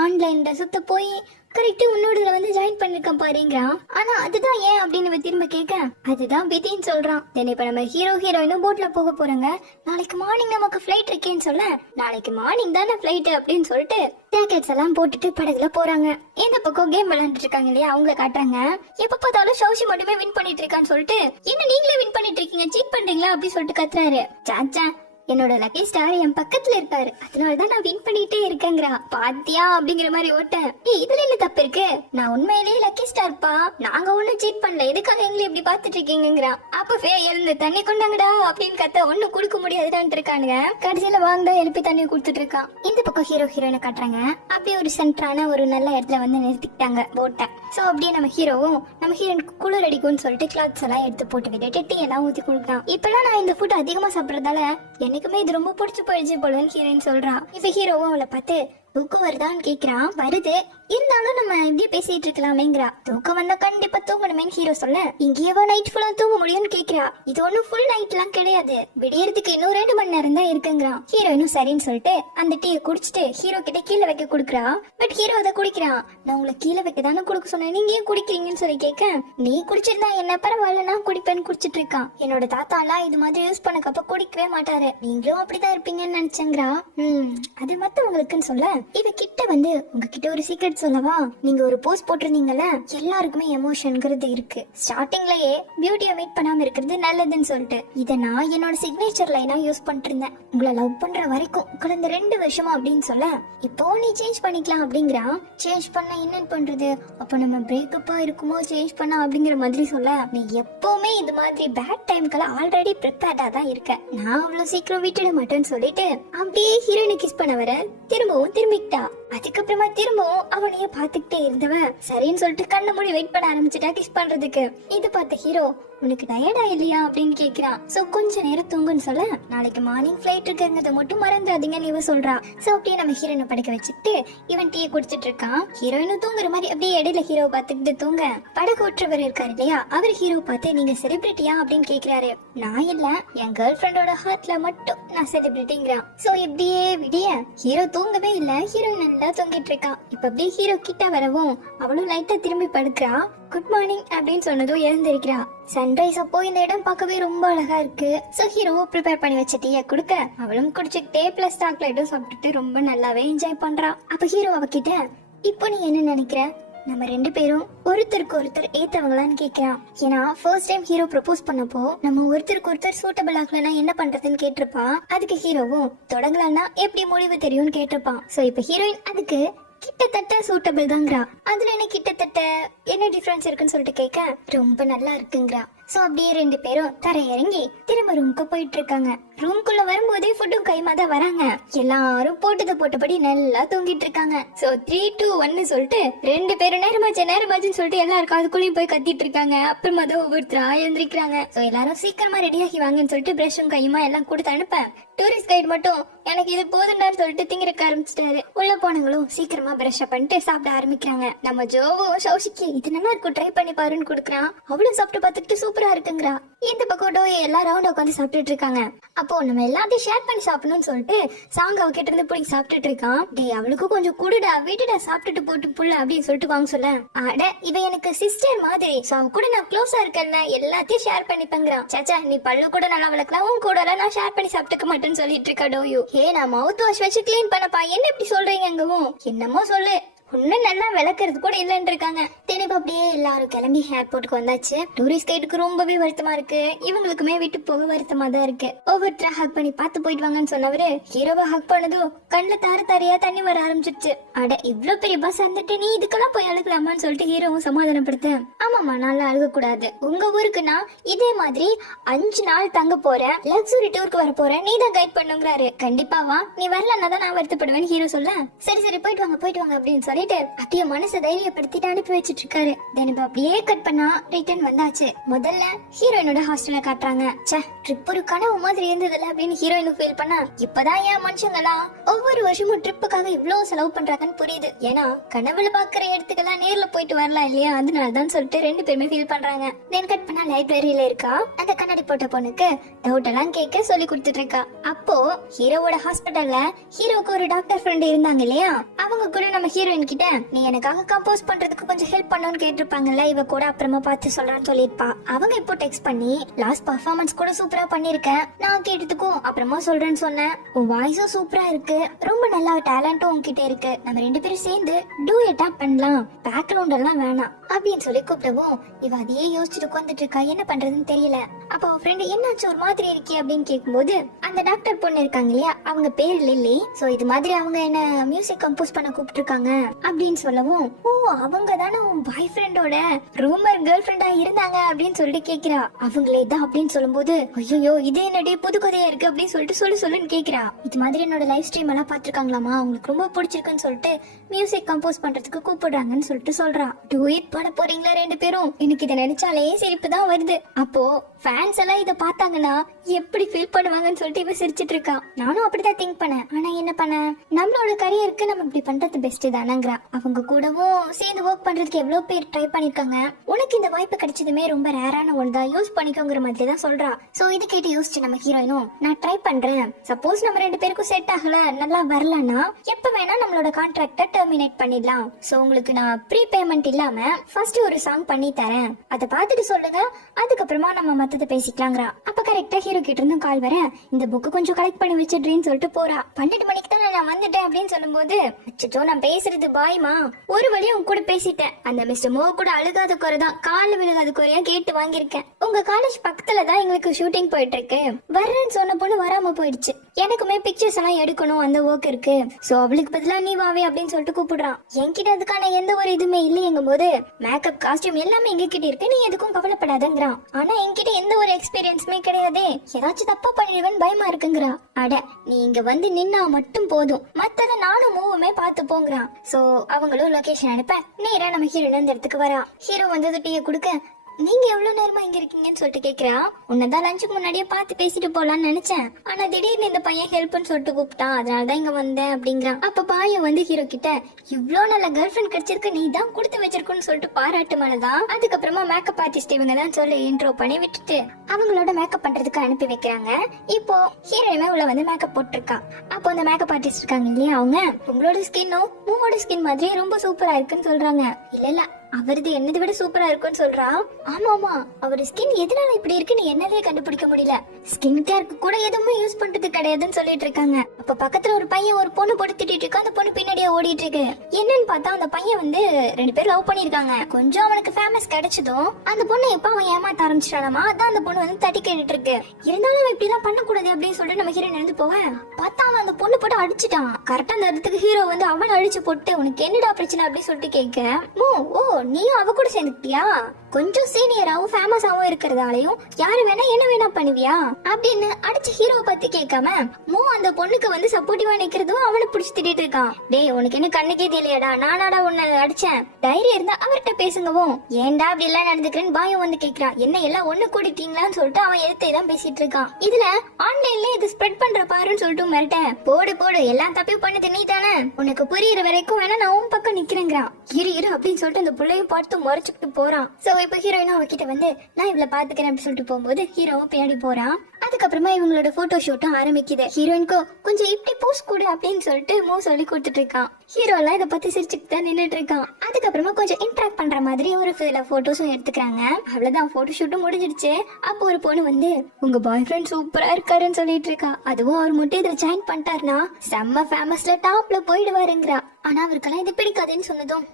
ஆன்லைன்ல சுத்த போய் கரெக்டா உன்னோட வந்து ஜாயின் பண்ணிருக்கேன் பாருங்கிறான். ஆனா அதுதான் ஏன் அப்படின்னு திரும்ப கேட்க, அதுதான் விதின்னு சொல்றான். இப்ப நம்ம ஹீரோயினும் போட்ல போக போறாங்க. நாளைக்கு மார்னிங் நமக்கு ஃபிளைட் இருக்கேன்னு சொல்ல, நாளைக்கு மார்னிங் தானே ஃபிளைட் அப்படின்னு சொல்லிட்டு ஜாக்கெட்ஸ் எல்லாம் போட்டுட்டு படகுல போறாங்க. இந்த பக்கம் கேம் விளையாண்டுட்டு இருக்காங்க இல்லையா, அவங்கள காட்டுறாங்க. எப்ப பார்த்தாலும் ஷௌஷி மட்டுமே வின் பண்ணிட்டு இருக்கான்னு சொல்லிட்டு, என்ன நீங்களே வின் பண்ணிட்டு இருக்கீங்க, சீட் பண்றீங்களா அப்படின்னு சொல்லிட்டு கத்துறாரு. சாச்சா என்னோட லக்கி ஸ்டார் என் பக்கத்துல இருக்காரு, அதனாலதான் நான் வின் பண்ணிட்டே இருக்கேங்கிறா. பாத்தியா அப்படிங்கிற மாதிரி ஓட்டேன். இதுல என்ன தப்பு இருக்கு, நான் உண்மையிலேயே லக்கி ஸ்டார்ப்பா, நாங்க ஒண்ணும் சீட் பண்ணல, எதுக்காக எங்களை இப்படி பாத்துட்டு இருக்கீங்கிறா. அப்ப எழுந்து தண்ணி கொண்டாங்கடா அப்படின்னு கத்த ஒண்ணும் குடுக்க முடியாதுடான் இருக்கானுங்க. கடைசியில வாங்க எழுப்பி தண்ணி குடுத்துட்டு இருக்கான். இந்த பக்கம் ஹீரோயினை காட்டுறாங்க. அப்படியே ஒரு சென்டரான ஒரு நல்ல இடத்துல வந்து நிறுத்திக்கிட்டாங்க போட்டை. சோ அப்படியே நம்ம ஹீரோவும் நம்ம ஹீரோனுக்கு குளிர் அடிக்கும்னு சொல்லிட்டு கிளாத்ஸ் எல்லாம் எடுத்து போட்டு விட்டுட்டு டீ எல்லாம் ஊத்தி கொடுக்குறான். இப்பெல்லாம் நான் இந்த ஃபுட் அதிகமா சாப்பிடறதால எனக்குமே இது ரொம்ப பிடிச்சு போயிடுச்சு போலன்னு ஹீரோயின் சொல்றான். இப்ப ஹீரோவும் அவளை பார்த்து தூக்கம் வருதான்னு கேக்குறான். வருது, இருந்தாலும் நம்ம இப்படியே பேசிட்டு இருக்கலாமேங்கிறா. தூக்கம் வந்தா கண்டிப்பா தூங்கணுமேன்னு ஹீரோ சொல்ல, இங்கேயேவா நைட் ஃபுல்லா தூங்க முடியும்னு கேக்குறா. இது ஒன்னும் ஃபுல் நைட் எல்லாம் கிடையாது, விடியறதுக்கு இன்னும் 2 மணி நேரம் தான் இருக்குங்கிறான். ஹீரோயினும் சரின்னு சொல்லிட்டு அந்த டீயை குடிச்சிட்டு ஹீரோ கிட்ட கீழே வைக்க குடுக்குறா. பட் ஹீரோ அதை குடிக்கிறான். நான் உங்களை கீழே வைக்க தானே குடுக்க சொன்னேன், நீங்க ஏன் குடிக்கிறீங்கன்னு சொல்லி கேட்க, நீ குடிச்சிருந்தா என்ன பரவாயில்ல, நான் குடிப்பேன்னு குடிச்சிட்டு இருக்கான். என்னோட தாத்தா எல்லாம் இது மாதிரி யூஸ் பண்ணக்கப்ப குடிக்கவே மாட்டாரு, நீங்களும் அப்படிதான் இருப்பீங்கன்னு நினைச்சேங்கிறா. அது மத்தவங்களுக்குன்னு சொல்ல, இவ கிட்ட வந்து உங்ககிட்ட ஒரு சீக்ரெட் சொல்லவா, நீங்க ஒரு போஸ்ட் போட்டிருந்தீங்கல்ல, எல்லாருக்குமே எமோஷன்ங்கிறது இருக்கு, ஸ்டார்டிங்லயே பியூட்டியை மீட் பண்ணாம இருக்கிறது நல்லதுன்னு சொல்லிட்டு இதை நான் என்னோட சிக்னேச்சர் லைனா யூஸ் பண்ணிட்டு இருந்தேன், உங்களை லவ் பண்ற வரைக்கும் கடந்த 2 வருஷமா அப்படின்னு சொல்ல, இப்போ நீ சேஞ்ச் பண்ணிக்கலாம் அப்படிங்கிறா. சேஞ்ச் பண்ண என்னன்னு பண்றது, அப்ப நம்ம பிரேக்கப்பா இருக்குமோ சேஞ்ச் பண்ணா அப்படிங்கிற மாதிரி சொல்ல, நீ எப்பவுமே இது மாதிரி பேட் டைம்க்கெல்லாம் ஆல்ரெடி ப்ரிப்பேர்டா தான் இருக்க, நான் அவ்வளவு சீக்கிரம் விட்டுட மாட்டேன்னு சொல்லிட்டு அப்படியே ஹீரோயினை கிஸ் பண்ண வர திரும்பவும் திரும்பிட்டா. அதுக்கப்புறமா திரும்பவும் அவனையே பாத்துக்கிட்டே இருந்தவன் சரின்னு சொல்லிட்டு கண்ண மூடி வெயிட் பண்ண ஆரம்பிச்சுட்டா கிஸ் பண்றதுக்கு. இது பார்த்த ஹீரோ உனக்கு டயர்டா இல்லையா அப்படின்னு கேக்குறான். சோ கொஞ்ச நேரம் தூங்குன்னு சொல்ல, நாளைக்கு மார்னிங் ஃபிளைட் இருக்குங்கிறத மட்டும் மறந்துடாதீங்கன்னு இவ சொல்றா. சோ அப்படியே நம்ம ஹீரோயினை படுக்க வச்சுட்டு இவன் டீ குடிச்சிட்டு இருக்கான். ஹீரோயினும் தூங்குற மாதிரி அப்படியே இடையில ஹீரோ பாத்துக்கிட்டு தூங்க, படகு ஓட்டுறவர் இருக்காரு இல்லையா, அவர் ஹீரோ பார்த்து நீங்க செலிபிரிட்டியா அப்படின்னு கேக்குறாரு. நான் இல்ல, என் கேர்ள் ஃபிரெண்டோட ஹார்ட்ல மட்டும் நான் செலிபிரிட்டிங்கிறான். சோ இப்படியே விடிய ஹீரோ தூங்கவே இல்ல, ஹீரோயின் லைட்டா தொங்கிட்டு இருக்கா. இப்ப அப்படியே ஹீரோ கிட்ட வரவும் அவளும் லைட்டா திரும்பி படுக்கிறா. குட் மார்னிங் அப்படின்னு சொன்னதும் எழுந்திருக்கிறா. சன்ரைஸ் அப்போ இந்த இடம் பார்க்கவே ரொம்ப அழகா இருக்கு. சோ ஹீரோ ப்ரிப்பேர் பண்ணி வச்ச டீயை கொடுக்க அவளும் குடிச்சுக்கிட்டே பிளஸ் சாக்லேட்டும் சாப்பிட்டுட்டு ரொம்ப நல்லாவே என்ஜாய் பண்றா. அப்ப ஹீரோ அவகிட்ட, இப்போ நீ என்ன நினைக்கிற, நம்ம 2 பேரும் ஒருத்தருக்கு ஒருத்தர் ஏத்தவங்களான்னு கேக்குறான். ஏன்னா ஃபர்ஸ்ட் டைம் ஹீரோ ப்ரப்போஸ் பண்ணப்போ நம்ம ஒருத்தருக்கு ஒருத்தர் சூட்டபிள் ஆகலன்னா என்ன பண்றதுன்னு கேட்டிருப்பான். அதுக்கு ஹீரோவும் தொடங்கலன்னா எப்படி முடிவு தெரியும்னு கேட்டிருப்பான். சோ இப்ப ஹீரோயின் அதுக்கு கிட்டத்தட்ட சூட்டபிள் தாங்கிறா. அதுல என்ன கிட்டத்தட்ட என்ன டிஃபரன்ஸ் இருக்குன்னு சொல்லிட்டு கேட்க ரொம்ப நல்லா இருக்குங்கிறா. சோ அப்படியே 2 பேரும் தரையிறங்கி திரும்ப ரூமுக்கு போயிட்டு இருக்காங்க. ரூம்குள்ள வரும்போதே ஃபுட்டும் கைமா தான் வராங்க. எல்லாரும் போட்டபடி நல்லா தூங்கிட்டு இருக்காங்க. சோ 3, 2, 1 சொல்லிட்டு 2 பேரும் நேரமாச்சுன்னு சொல்லிட்டு எல்லாருக்கும் அதுக்குள்ளேயும் போய் கத்திட்டு இருக்காங்க. அப்புறமா தான் ஒவ்வொருத்தரா எழுந்திருக்காங்க. சோ எல்லாரும் சீக்கிரமா ரெடி ஆகி வாங்கன்னு சொல்லிட்டு பிரஷும் கையுமா எல்லாம் கொடுத்து அனுப்ப டூரிஸ்ட் கைட் மட்டும் எனக்கு இது போதுண்டான்னு சொல்லிட்டு திங்கிறக்க ஆரம்பிச்சிட்டாரு. உள்ள போனவங்களும் சீக்கிரமா பிரஷ் பண்ணிட்டு சாப்பிட ஆரம்பிக்கிறாங்க. நம்ம ஜோவும் சௌஷிக்கு இது நல்லா இருக்கும் ட்ரை பண்ணி பாருன்னு கொடுக்குறான். அவளும் சாப்பிட்டு பார்த்துட்டு சூப்பரா இருக்குங்கிறா. இந்த பக்கம் டோய் எல்லாம் ரவுண்ட் உட்காந்து சாப்பிட்டுட்டு இருக்காங்க. அப்போ நம்ம எல்லாத்தையும் ஷேர் பண்ணி சாப்பிடணும்னு சொல்லிட்டு சாங் அவ கிட்ட இருந்து போய் சாப்பிட்டுட்டு இருக்கான். டே அவளுக்கு கொஞ்சம் குடுடா வீட்டுடா சாப்பிட்டுட்டு போட்டு புள்ள அப்படின்னு சொல்லிட்டு வாங்க சொல்ல, அட இவ எனக்கு சிஸ்டர் மாதிரி, சோ அவ கூட நான் க்ளோஸா இருக்கேன், எல்லாத்தையும் ஷேர் பண்ணிப்பேங்கிறான். சாச்சா நீ பல்லு கூட நல்லா வளர்க்கலாம், உன் கூட நான் ஷேர் பண்ணி சாப்பிட்டுக்க மாட்டேன்னு சொல்லிட்டு இருக்கா டோயு. ஏ நான் மவுத் வாஷ் வச்சு கிளீன் பண்ணப்பா, என்ன இப்படி சொல்றீங்க? எங்கவும் என்னமோ சொல்லு, இன்னும் நல்லா விளக்குறது கூட இல்லன்னு இருக்காங்க. திணிப்பு அப்படியே எல்லாரும் கிளம்பி ஏர்போர்ட்டுக்கு வந்தாச்சு. டூரிஸ்ட் கைடுக்கு ரொம்பவே வருத்தமா இருக்கு. இவங்களுக்குமே விட்டு போக வருத்தமா தான் இருக்கு. ஒவ்வொருத்தர ஹக் பண்ணி பார்த்து போயிட்டு வாங்கன்னு சொன்னவரு ஹீரோவை ஹக் பண்ணதும் கண்ணுல தாரையா தண்ணி வர ஆரம்பிச்சிருச்சு. அட இவ்ளோ பெரிய பஸ் வந்துட்டு நீ இதுக்கெல்லாம் போய் அழுகலாமான்னு சொல்லிட்டு ஹீரோவும் சமாதானப்படுத்த, ஆமாமா நல்லா அழுக கூடாது, உங்க ஊருக்குன்னா இதே மாதிரி 5 நாள் தங்க போறேன், லக்ஸுரி டூருக்கு வர போறேன், நீ தான் கைட் பண்ணுங்கிறாரு. கண்டிப்பா வா, நீ வரலன்னா தான் நான் வருத்தப்படுவேன் ஹீரோ சொல்ல, சரி போயிட்டு வாங்க அப்படின்னு சொல்லிட்டு அப்படியே மனசை தைரியப்படுத்திட்டு அனுப்பி வச்சிட்டு இருக்காரு. தென் அப்படியே கட் பண்ணா ரிட்டர்ன் வந்தாச்சு. முதல்ல ஹீரோயினோட ஹாஸ்டல்ல காட்டுறாங்க. ச்சே ட்ரிப் ஒரு கனவு மாதிரி இருந்ததுல அப்படின்னு ஹீரோயினுக்கு ஃபீல் பண்ணா, இப்பதான் ஏன் மனுஷங்களா ஒவ்வொரு வருஷமும் ட்ரிப்புக்காக இவ்வளவு செலவு பண்றாங்கன்னு புரியுது. ஏன்னா கனவுல பாக்குற இடத்துக்கெல்லாம் நேர்ல போயிட்டு வரலாம் இல்லையா, அதனாலதான் சொல்லிட்டு 2 பேருமே ஃபீல் பண்றாங்க. தென் கட் பண்ணா லைப்ரரியில இருக்கா அந்த கண்ணாடி போட்ட பொண்ணுக்கு டவுட் எல்லாம் கேட்க சொல்லி கொடுத்துட்டு இருக்கா. அப்போ ஹீரோவோட ஹாஸ்பிட்டல்ல ஹீரோக்கு ஒரு டாக்டர் ஃப்ரெண்ட் இருந்தாங்க இல்லையா, அவங்க கூட நம்ம ஹீரோயின் கிட்ட நீ எனக்காக கம்போஸ் பண்றதுக்கு கொஞ்சம் ஹெல்ப் பண்ணணும்னு கேட்டிருப்பாங்கல்ல, இவ கூட அப்புறமா பார்த்து சொல்றான்னு சொல்லிருப்பா. அவங்க இப்போ டெக்ஸ்ட் பண்ணி லாஸ்ட் பர்ஃபார்மன்ஸ் கூட சூப்பரா பண்ணிருக்கேன், நான் கேட்டதுக்கும் அப்புறமா சொல்றேன்னு சொன்னேன், உன் வாய்ஸும் சூப்பரா இருக்கு, ரொம்ப நல்லா டேலண்டும் உன்கிட்ட இருக்கு, நம்ம 2 பேரும் சேர்ந்து டூயட்டா பண்ணலாம், பேக்ரவுண்ட் எல்லாம் வேணாம் அப்படின்னு சொல்லி கூப்பிடவும் இவ அதையே யோசிச்சுட்டு உட்காந்துட்டு இருக்கா. என்ன பண்றதுன்னு தெரியல. அப்ப அவ ஃப்ரெண்ட் என்னாச்சு ஒரு மாதிரி இருக்கே அப்படின்னு கேட்கும்போது அந்த டாக்டர் பொண்ணு இருக்காங்க இல்லையா, அவங்க பேர் லில்லி, சோ இது மாதிரி அவங்க என்ன மியூசிக் கம்போஸ் பண்ண கூப்பிட்டு இருக்காங்க அப்படின்னு சொல்லவும், ஓ அவங்க தானே உன் பாய் ஃப்ரெண்டோட ரூமர் கேர்ள் ஃப்ரெண்டா இருந்தாங்க அப்படின்னு சொல்லிட்டு கேக்குறா. அவங்களே தான் அப்படின்னு சொல்லும்போது, ஐயோ இது என்னடி புது கதையா இருக்கு அப்படின்னு சொல்லிட்டு சொல்லுன்னு கேக்குறா. இது மாதிரி என்னோட லைவ் ஸ்ட்ரீம் எல்லாம் பாத்துருக்காங்களாமா, அவங்களுக்கு ரொம்ப பிடிச்சிருக்குன்னு சொல்லிட்டு மியூசிக் கம்போஸ் பண்றதுக்கு கூப்பிடுறாங்கன்னு சொல்லிட்டு சொல்றா. டூயிட் பாட போறீங்களா 2 பேரும்? எனக்கு இதை நினைச்சாலே சிரிப்பு தான் வருது. அப்போ ஃபேன்ஸ் எல்லாம் இதை பார்த்தாங்கன்னா எப்படி ஃபீல் பண்ணுவாங்கன்னு சொல்லிட்டு இவ சிரிச்சிட்டு இருக்கா. நானும் அப்படிதான் திங்க் பண்ணேன். ஆனா என்ன பண்ண, நம்மளோட கரியருக்கு நம்ம இப்படி பண்றது பெஸ்ட் தானங்கிறா. அவங்க கூடவும் சேர்ந்து ஒர்க் பண்றதுக்கு எவ்வளவு பேர் ட்ரை பண்ணிருக்காங்க, உனக்கு இந்த வாய்ப்பு கிடைச்சதுமே ரொம்ப ரேரான ஒன்று தான், யூஸ் பண்ணிக்கோங்கிற மாதிரி தான் சொல்றா. சோ இது கேட்டு யோசிச்சு நம்ம ஹீரோயினும் நான் ட்ரை பண்றேன், சப்போஸ் நம்ம 2 பேருக்கும் செட் ஆகல நல்லா வரலன்னா எப்ப வேணா நம்மளோட கான்ட்ராக்ட டெர்மினேட் பண்ணிடலாம். சோ உங்களுக்கு நான் ப்ரீ பேமெண்ட் இல்லாம ஃபர்ஸ்ட் ஒரு சாங் பண்ணி தரேன், அதை பார்த்துட்டு சொல்லுங்க, அதுக்கப்புறமா நம்ம மத்தத பேசிக்கலாங்கிறா. அப்ப கரெக்டா ஹீரோ கிட்ட இருந்து கால் வர, இந்த புக்கு கொஞ்சம் கலெக்ட் பண்ணி வச்சிடுறேன்னு சொல்லிட்டு போறா. 12 மணிக்கு தான் நான் வந்துட்டேன் அப்படின்னு சொல்லும்போது, அச்சோ நான் பேசுறது பாய்மா, ஒரு வழியா உங்க கூட பேசிட்டேன், அந்த மிஸ்டர் மோ கூட அழுகாத குறைதான் காலில் விழுகாத குறையா கேட்டு வாங்கியிருக்கேன், உங்க காலேஜ் பக்கத்துல தான் எங்களுக்கு ஷூட்டிங் போயிட்டு இருக்கு, வர்றேன்னு சொன்ன பொண்ணு வராம போயிடுச்சு, எனக்குமே பிக்சர்ஸ் எல்லாம் எடுக்கணும் அந்த ஒர்க் இருக்கு, சோ அவளுக்கு பதிலா நீ வாவே அப்படின்னு சொல்லிட்டு கூப்பிடுறான். என்கிட்ட அதுக்கான எந்த ஒரு இதுமே இல்லையங்கும் போது மேக்கப் காஸ்டியூம் எல்லாமே எங்க கிட்ட இருக்கு, நீ எதுக்கும் கவலைப்படாதங்கிறான். ஆனா என்கிட்ட எந்த ஒரு எக்ஸ்பீரியன்ஸுமே கிடையாதே, ஏதாச்சும் தப்பா பண்ணிடுவேன்னு பயமா இருக்குங்கிறா. அட நீ இங்க வந்து நின்னா மட்டும் போதும், மத்தத நானும் மூவுமே பார்த்து போங்கிறான். சோ அவங்களும் லொகேஷன் அனுப்ப நேரா நம்ம ஹீரோயின் அந்த இடத்துக்கு வரா. ஹீரோ வந்து டீயை கொடுக்க நீங்க எவ்வளவு நேரமா இங்க இருக்கீங்கன்னு சொல்லிட்டு கேக்குறா. உன்னதான் லஞ்சுக்கு முன்னாடியே பார்த்து பேசிட்டு போலான்னு நினைச்சேன், ஆனா திடீர்னு இந்த பையன் ஹெல்ப்னு சொல்லிட்டு கூப்பிட்டான், அதனாலதான் இங்க வந்தேன் அப்படிங்கிறான். அப்ப பாயும் வந்து ஹீரோ கிட்ட இவ்வளவு நல்ல கேர்ள் ஃபிரெண்ட் கிடைச்சிருக்கு, நீ தான் கொடுத்து வச்சிருக்குன்னு சொல்லிட்டு பாராட்டு மேலதான். அதுக்கப்புறமா மேக்கப் ஆர்டிஸ்ட் இவங்க தான் சொல்லி இன்ட்ரோ பண்ணி விட்டுட்டு அவங்களோட மேக்கப் பண்றதுக்கு அனுப்பி வைக்கிறாங்க. இப்போ ஹீரோயினுமே உள்ள வந்து மேக்கப் போட்டிருக்கா. அப்போ அந்த மேக்கப் ஆர்டிஸ்ட் இருக்காங்க இல்லையா, அவங்க உங்களோட ஸ்கின்னும் மூவோட ஸ்கின் மாதிரி ரொம்ப சூப்பரா இருக்குன்னு சொல்றாங்க. இல்ல அவரது என்னதை விட சூப்பரா இருக்குன்னு சொல்றா. ஆமா ஆமா, அவர் ஸ்கின் எதனால இப்படி இருக்குன்னு என்னாலே கண்டுபிடிக்க முடியல, ஸ்கின் கேருக்கு கூட எதுவுமே யூஸ் பண்றது கிடையாதுன்னு சொல்லிட்டு இருக்காங்க. அப்ப பக்கத்துல ஒரு பையன் ஒரு பொண்ணு போட்டு திட்டிட்டு இருக்கா, அந்த பொண்ணு பின்னாடியே ஓடிட்டு இருக்கு. என்னன்னு பார்த்தா அந்த பையன் வந்து 2 பேர் லவ் பண்ணிருக்காங்க. கொஞ்சம் அவனுக்கு ஃபேமஸ் கிடைச்சதும் அந்த பொண்ணு எப்ப அவன் ஏமாத்த ஆரம்பிச்சிட்டானாமா, அதான் அந்த பொண்ணு வந்து தட்டி கேட்டுட்டு இருக்கு. இருந்தாலும் அவன் இப்படி எல்லாம் பண்ணக்கூடாது அப்படின்னு சொல்லிட்டு நம்ம ஹீரோ நடந்து போவேன். பார்த்தா அவன் அந்த பொண்ணு போட்டு அடிச்சுட்டான். கரெக்டா அந்த இடத்துக்கு ஹீரோ வந்து அவனை அடிச்சு போட்டு உனக்கு என்னடா பிரச்சனை அப்படின்னு சொல்லிட்டு கேட்க, ஓ நீயும் அவ கூட சேர்ந்துட்டியா, கொஞ்சம் சீனியராவும் ஃபேமஸாவும் இருக்கிறதாலையும் யாரு வேணா என்ன வேணா பண்ணுவியா அப்படின்னு அடிச்சு ஹீரோவை பத்தி கேட்காம அந்த பொண்ணுக்கு வந்து சப்போர்ட்டிவா நிக்கிறதும் அவனை பிடிச்சி திட்டிட்டு இருக்கான். டேய் உனக்கு என்ன கண்ணுக்கே தெரியலையாடா, நானாடா உன்னை அடிச்சேன், தைரியம் இருந்தா அவர்கிட்ட பேசுங்கவும், ஏன்டா அப்படி எல்லாம் நடந்துக்கிறேன்னு பாயம் வந்து கேக்குறான். என்ன எல்லாம் ஒண்ணு கூடிட்டீங்களான்னு சொல்லிட்டு அவன் எடுத்து தான் பேசிட்டு இருக்கான். இதுல ஆன்லைன்ல இது ஸ்ப்ரெட் பண்ற பாருன்னு சொல்லிட்டு மிரட்டேன். போடு போடு எல்லாம் தப்பி பண்ணது நீ தானே, உனக்கு புரியுற வரைக்கும் வேணா நான் உன் பக்கம் நிக்கிறேங்கிறான். இரு அப்படின்னு சொல்லிட்டு அந்த பிள்ளையும் பார்த்து முறைச்சுட்டு போறான். சோ இப்ப ஹீரோயினும் அவகிட்ட வந்து நான் இவளை பாத்துக்கிறேன் அப்படின்னு சொல்லிட்டு போகும்போது ஹீரோவும் பின்னாடி போறான். அதுக்கப்புறமா இவங்களோட போட்டோ ஷூட்டும் ஆரம்பிக்குது. ஹீரோயினுக்கோ கொஞ்சம் இப்படி போஸ் கொடு அப்படின்னு சொல்லிட்டு சொல்லி கொடுத்துட்டு இருக்கான். ஹீரோ எல்லாம் இதை பத்தி சிரிச்சுட்டு தான் நின்னுட்டு இருக்கான். அதுக்கப்புறமா கொஞ்சம் இன்ட்ராக்ட் பண்ற மாதிரி ஒரு சில போட்டோஸும் எடுத்துக்கிறாங்க. அவ்வளவுதான், போட்டோ ஷூட்டும் முடிஞ்சிடுச்சு. அப்போ ஒரு பொண்ணு வந்து உங்க பாய் ஃப்ரெண்ட் சூப்பரா இருக்காருன்னு சொல்லிட்டு இருக்கா. அதுவும் அவர் மட்டும் இதுல ஜாயின் பண்ணிட்டாருன்னா செம்ம ஃபேமஸ்ல டாப்ல போயிடுவாருங்கிறா. ஆனா அவருக்கெல்லாம் இது பிடிக்காதுன்னு சொன்னதும்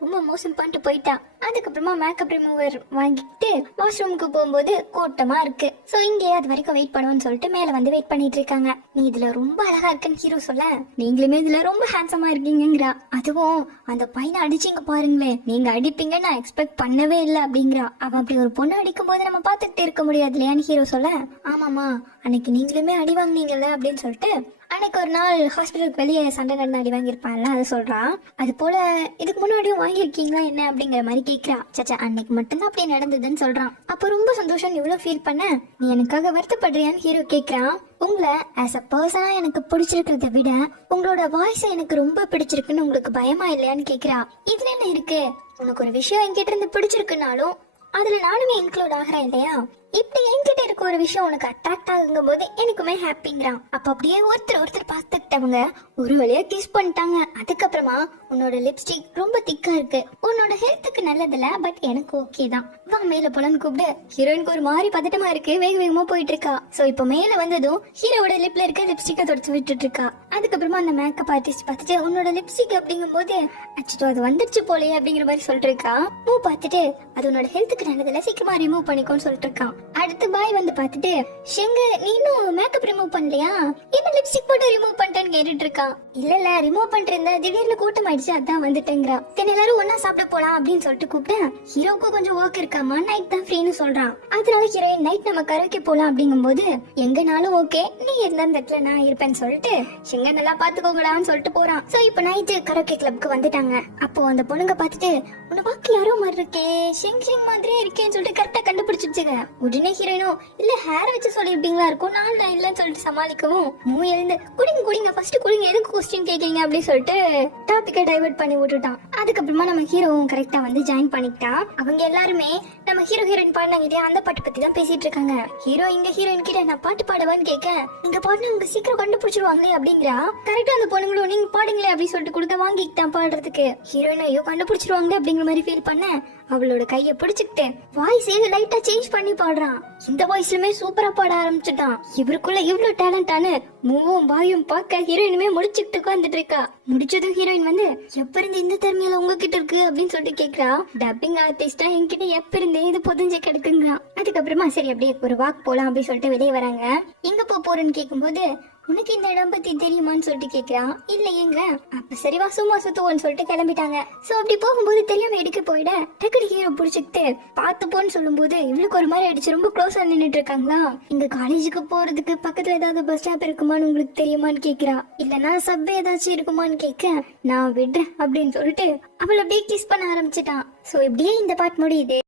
ரொம்ப மோசம் பண்ணிட்டு போயிட்டா. அதுக்கப்புறமா மேக்கப் ரிமூவர் வாங்கிட்டு வாஷ்ரூமுக்கு போகும்போது கூட்டமா இருக்கு. சோ இங்கே அது வரைக்கும் வெயிட் பண்ணுவோம்னு சொல்லிட்டு மேல வந்து வெயிட் பண்ணிட்டு இருக்காங்க. நீ இதுல ரொம்ப அழகா இருக்குன்னு ஹீரோ சொல்ல, நீங்களுமே இதுல ரொம்ப ஹேண்ட்ஸமா இருக்கீங்கிறா. அதுவும் அந்த பையனை அடிச்சிங்க பாருங்களேன், நீங்க அடிப்பீங்க நான் எக்ஸ்பெக்ட் பண்ணவே இல்லை அப்படிங்கிறா. அவ அப்படி ஒரு பொண்ணு அடிக்கும் போது நம்ம பாத்துக்கிட்டு இருக்க முடியாது இல்லையான்னு ஹீரோ சொல்ல, ஆமாமா அன்னைக்கு நீங்களுமே அடி வாங்கினீங்கல்ல அப்படின்னு சொல்லிட்டு அன்னைக்கு ஒரு நாள் ஹாஸ்பிட்டலுக்கு வெளியே சண்டை நடந்து அடி வாங்கியிருப்பான்ல அதை சொல்றான். அது போல இதுக்கு முன்னாடியும் வாங்கியிருக்கீங்களா என்ன அப்படிங்கிற மாதிரி கேட்கிறா. சச்சா அன்னைக்கு மட்டும்தான் அப்படி நடந்ததுன்னு சொல்றான். அப்போ ரொம்ப சந்தோஷம், இவ்வளவு ஃபீல் பண்ண நீ எனக்காக வருத்தப்படுறியான்னு ஹீரோ கேட்கிறான். உங்களை ஆஸ் அ பர்சனா எனக்கு பிடிச்சிருக்கிறத விட உங்களோட வாய்ஸ் எனக்கு ரொம்ப பிடிச்சிருக்குன்னு உங்களுக்கு பயமா இல்லையான்னு கேட்கிறா. இதுல என்ன இருக்கு, உனக்கு ஒரு விஷயம் என்கிட்ட இருந்து பிடிச்சிருக்குனாலும் அதுல நானுமே இன்க்ளூட் ஆகிறேன் இல்லையா, இப்படி என்கிட்ட இருக்க ஒரு விஷயம் உனக்கு அட்ராக்ட் ஆகுங்கும் போது எனக்குமே ஹாப்பிங்கிறான். அப்ப அப்படியே ஒருத்தர் பார்த்துக்கிட்டவங்க ஒரு வழியா கிஸ் பண்ணிட்டாங்க. அதுக்கப்புறமா உன்னோட லிப்ஸ்டிக் ரொம்ப திக்கா இருக்கு, உன்னோட ஹெல்த்துக்கு நல்லதில்ல, பட் எனக்கு ஓகே தான், வா மேல போலான்னு கூப்பிடு. ஹீரோயினுக்கு ஒரு மாதிரி பதட்டமா இருக்கு, வேக வேகமா போயிட்டு இருக்கா. சோ இப்ப மேல வந்ததும் ஹீரோட லிப்ல இருக்க லிப்ஸ்டிக்கை தொடச்சு விட்டுட்டு இருக்கா. அதுக்கப்புறமா அந்த மேக்கப் ஆர்டிஸ்ட் பார்த்துட்டு உன்னோட லிப்ஸ்டிக் அப்படிங்கும் போது அச்சோ அது வந்துருச்சு போலயே அப்படிங்கிற மாதிரி சொல்லிட்டு இருக்கா. பார்த்துட்டு அது உன்னோட ஹெல்த்துக்கு நல்லதில்ல, சீக்கிரமா ரிமூவ் பண்ணிக்கோன்னு சொல்லிட்டு இருக்கான். அடுத்து பாய் வந்து பார்த்துட்டு ஷெங்க நீ இன்னும் மேக்கப் ரிமூவ் பண்ணலையா, என்ன லிப்ஸ்டிக் போட்டு ரிமூவ் பண்ணிட்டேன்னு கேட்டுட்டு இருக்கான். இல்ல ரிமூவ் பண்ணிட்டு திடீர்னு கூட்டம் ஆயிடுச்சு அதான் வந்துட்டேங்கிறா. தென் எல்லாரும் ஒன்னா சாப்பிட போலாம் அப்படின்னு சொல்லிட்டு கூப்பிட்டேன். ஹீரோக்கு கொஞ்சம் ஒர்க் இருக்காமா, நைட் தான் ஃப்ரீன்னு சொல்றான். அதனால ஹீரோயின் நைட் நம்ம கரோக்கே போலாம் அப்படிங்கும் போது எங்கனாலும் ஓகே, நீ இருந்த அந்த இடத்துல நான் இருப்பேன்னு சொல்லிட்டு ஷெங்க நல்லா பாத்துக்கோங்கடான்னு சொல்லிட்டு போறான். சோ இப்ப நைட்டு கரோக்கே கிளப்க்கு வந்துட்டாங்க. அப்போ அந்த பொண்ணுங்க பார்த்துட்டு உன்னை பார்க்க யாரோ மாதிரி இருக்கே, ஷெங் மாதிரியே இருக்கேன்னு சொல்லிட்டு கரெக்டா கண்டுபிடிச்சிருச்சுங்க. உடனே ஹீரோயினும் இல்ல ஹேர் வச்சு சொல்லிருப்பீங்களா இருக்கும், நான் இல்லன்னு சொல்லிட்டு சமாளிக்கவும் எழுந்து குடிங்க ஃபர்ஸ்ட் குடிங்க, எதுக்கு கொஸ்டின் கேட்கீங்க அப்படின்னு சொல்லிட்டு டாபிக்கை டைவர்ட் பண்ணி விட்டுட்டான். அதுக்கப்புறமா நம்ம ஹீரோவும் கரெக்டா வந்து ஜாயின் பண்ணிக்கிட்டான். அவங்க எல்லாருமே நம்ம ஹீரோயின் பாடினாங்க இல்லையா, அந்த பாட்டு பத்தி தான் பேசிட்டு இருக்காங்க. ஹீரோ இங்க ஹீரோயின் கிட்ட நான் பாட்டு பாடுவான்னு கேட்க, இங்க பாடினா அவங்க சீக்கிரம் கண்டுபிடிச்சிருவாங்களே அப்படிங்கிறா. கரெக்டா அந்த பொண்ணுங்களும் நீங்க பாடுங்களே அப்படின்னு சொல்லிட்டு கொடுக்க வாங்கிக்கிட்டான் பாடுறதுக்கு. ஹீரோயின் ஐயோ கண்டுபிடிச்சிருவாங்களே அப்படிங்கிற மாதிரி ஃபீல் பண்ண அவளோட கைய பிடிச்சுக்கிட்டு வாய்ஸ் லைட்டா சேஞ்ச் பண்ணி பாடுறான். இந்த வாய்ஸ்லுமே சூப்பரா பாட ஆரம்பிச்சுட்டான். இவருக்குள்ள இவ்வளவு டேலண்டான மூவும் பாயும் பார்க்க ஹீரோயினுமே முடிச்சுக்கிட்டு உட்காந்துட்டு இருக்கா. முடிச்சதும் ஹீரோயின் வந்து எப்ப இருந்து இந்த திறமையில உங்ககிட்ட இருக்கு அப்படின்னு சொல்லிட்டு கேக்குறா. டப்பிங் ஆர்டிஸ்டா என்கிட்ட எப்ப இருந்தே இது புதஞ்சு கிடக்குங்கிறான். அதுக்கப்புறமா சரி அப்படியே ஒரு வாக் போலாம் அப்படின்னு சொல்லிட்டு வெளியே வராங்க. எங்க போறேன்னு கேட்கும்போது உனக்கு இந்த இடம் பத்தி தெரியுமான்னு சொல்லிட்டு கேக்குறான். இல்லையேங்க. அப்ப சரி வா சும்மா சுத்துவோன்னு சொல்லிட்டு கிளம்பிட்டாங்க. சோ அப்படி போகும்போது தெரியாம எடுக்க போயிட டக்குனு ஹீரோ புடிச்சுக்கிட்டு பாத்து போன்னு சொல்லும் போது இவளுக்கு ஒரு மாதிரி அடிச்சு ரொம்ப க்ளோஸா நின்னுட்டு இருக்காங்களா. இங்க காலேஜுக்கு போறதுக்கு பக்கத்துல ஏதாவது பஸ் ஸ்டாப் இருக்குமான்னு உங்களுக்கு தெரியுமான்னு கேக்குறா. இல்லன்னா சப்வே ஏதாச்சும் இருக்குமான்னு கேட்க நான் விடுறேன் அப்படின்னு சொல்லிட்டு அவளை அப்படியே கிஸ் பண்ண ஆரம்பிச்சுட்டான். சோ இப்படியே இந்த பாட்டு முடியுது.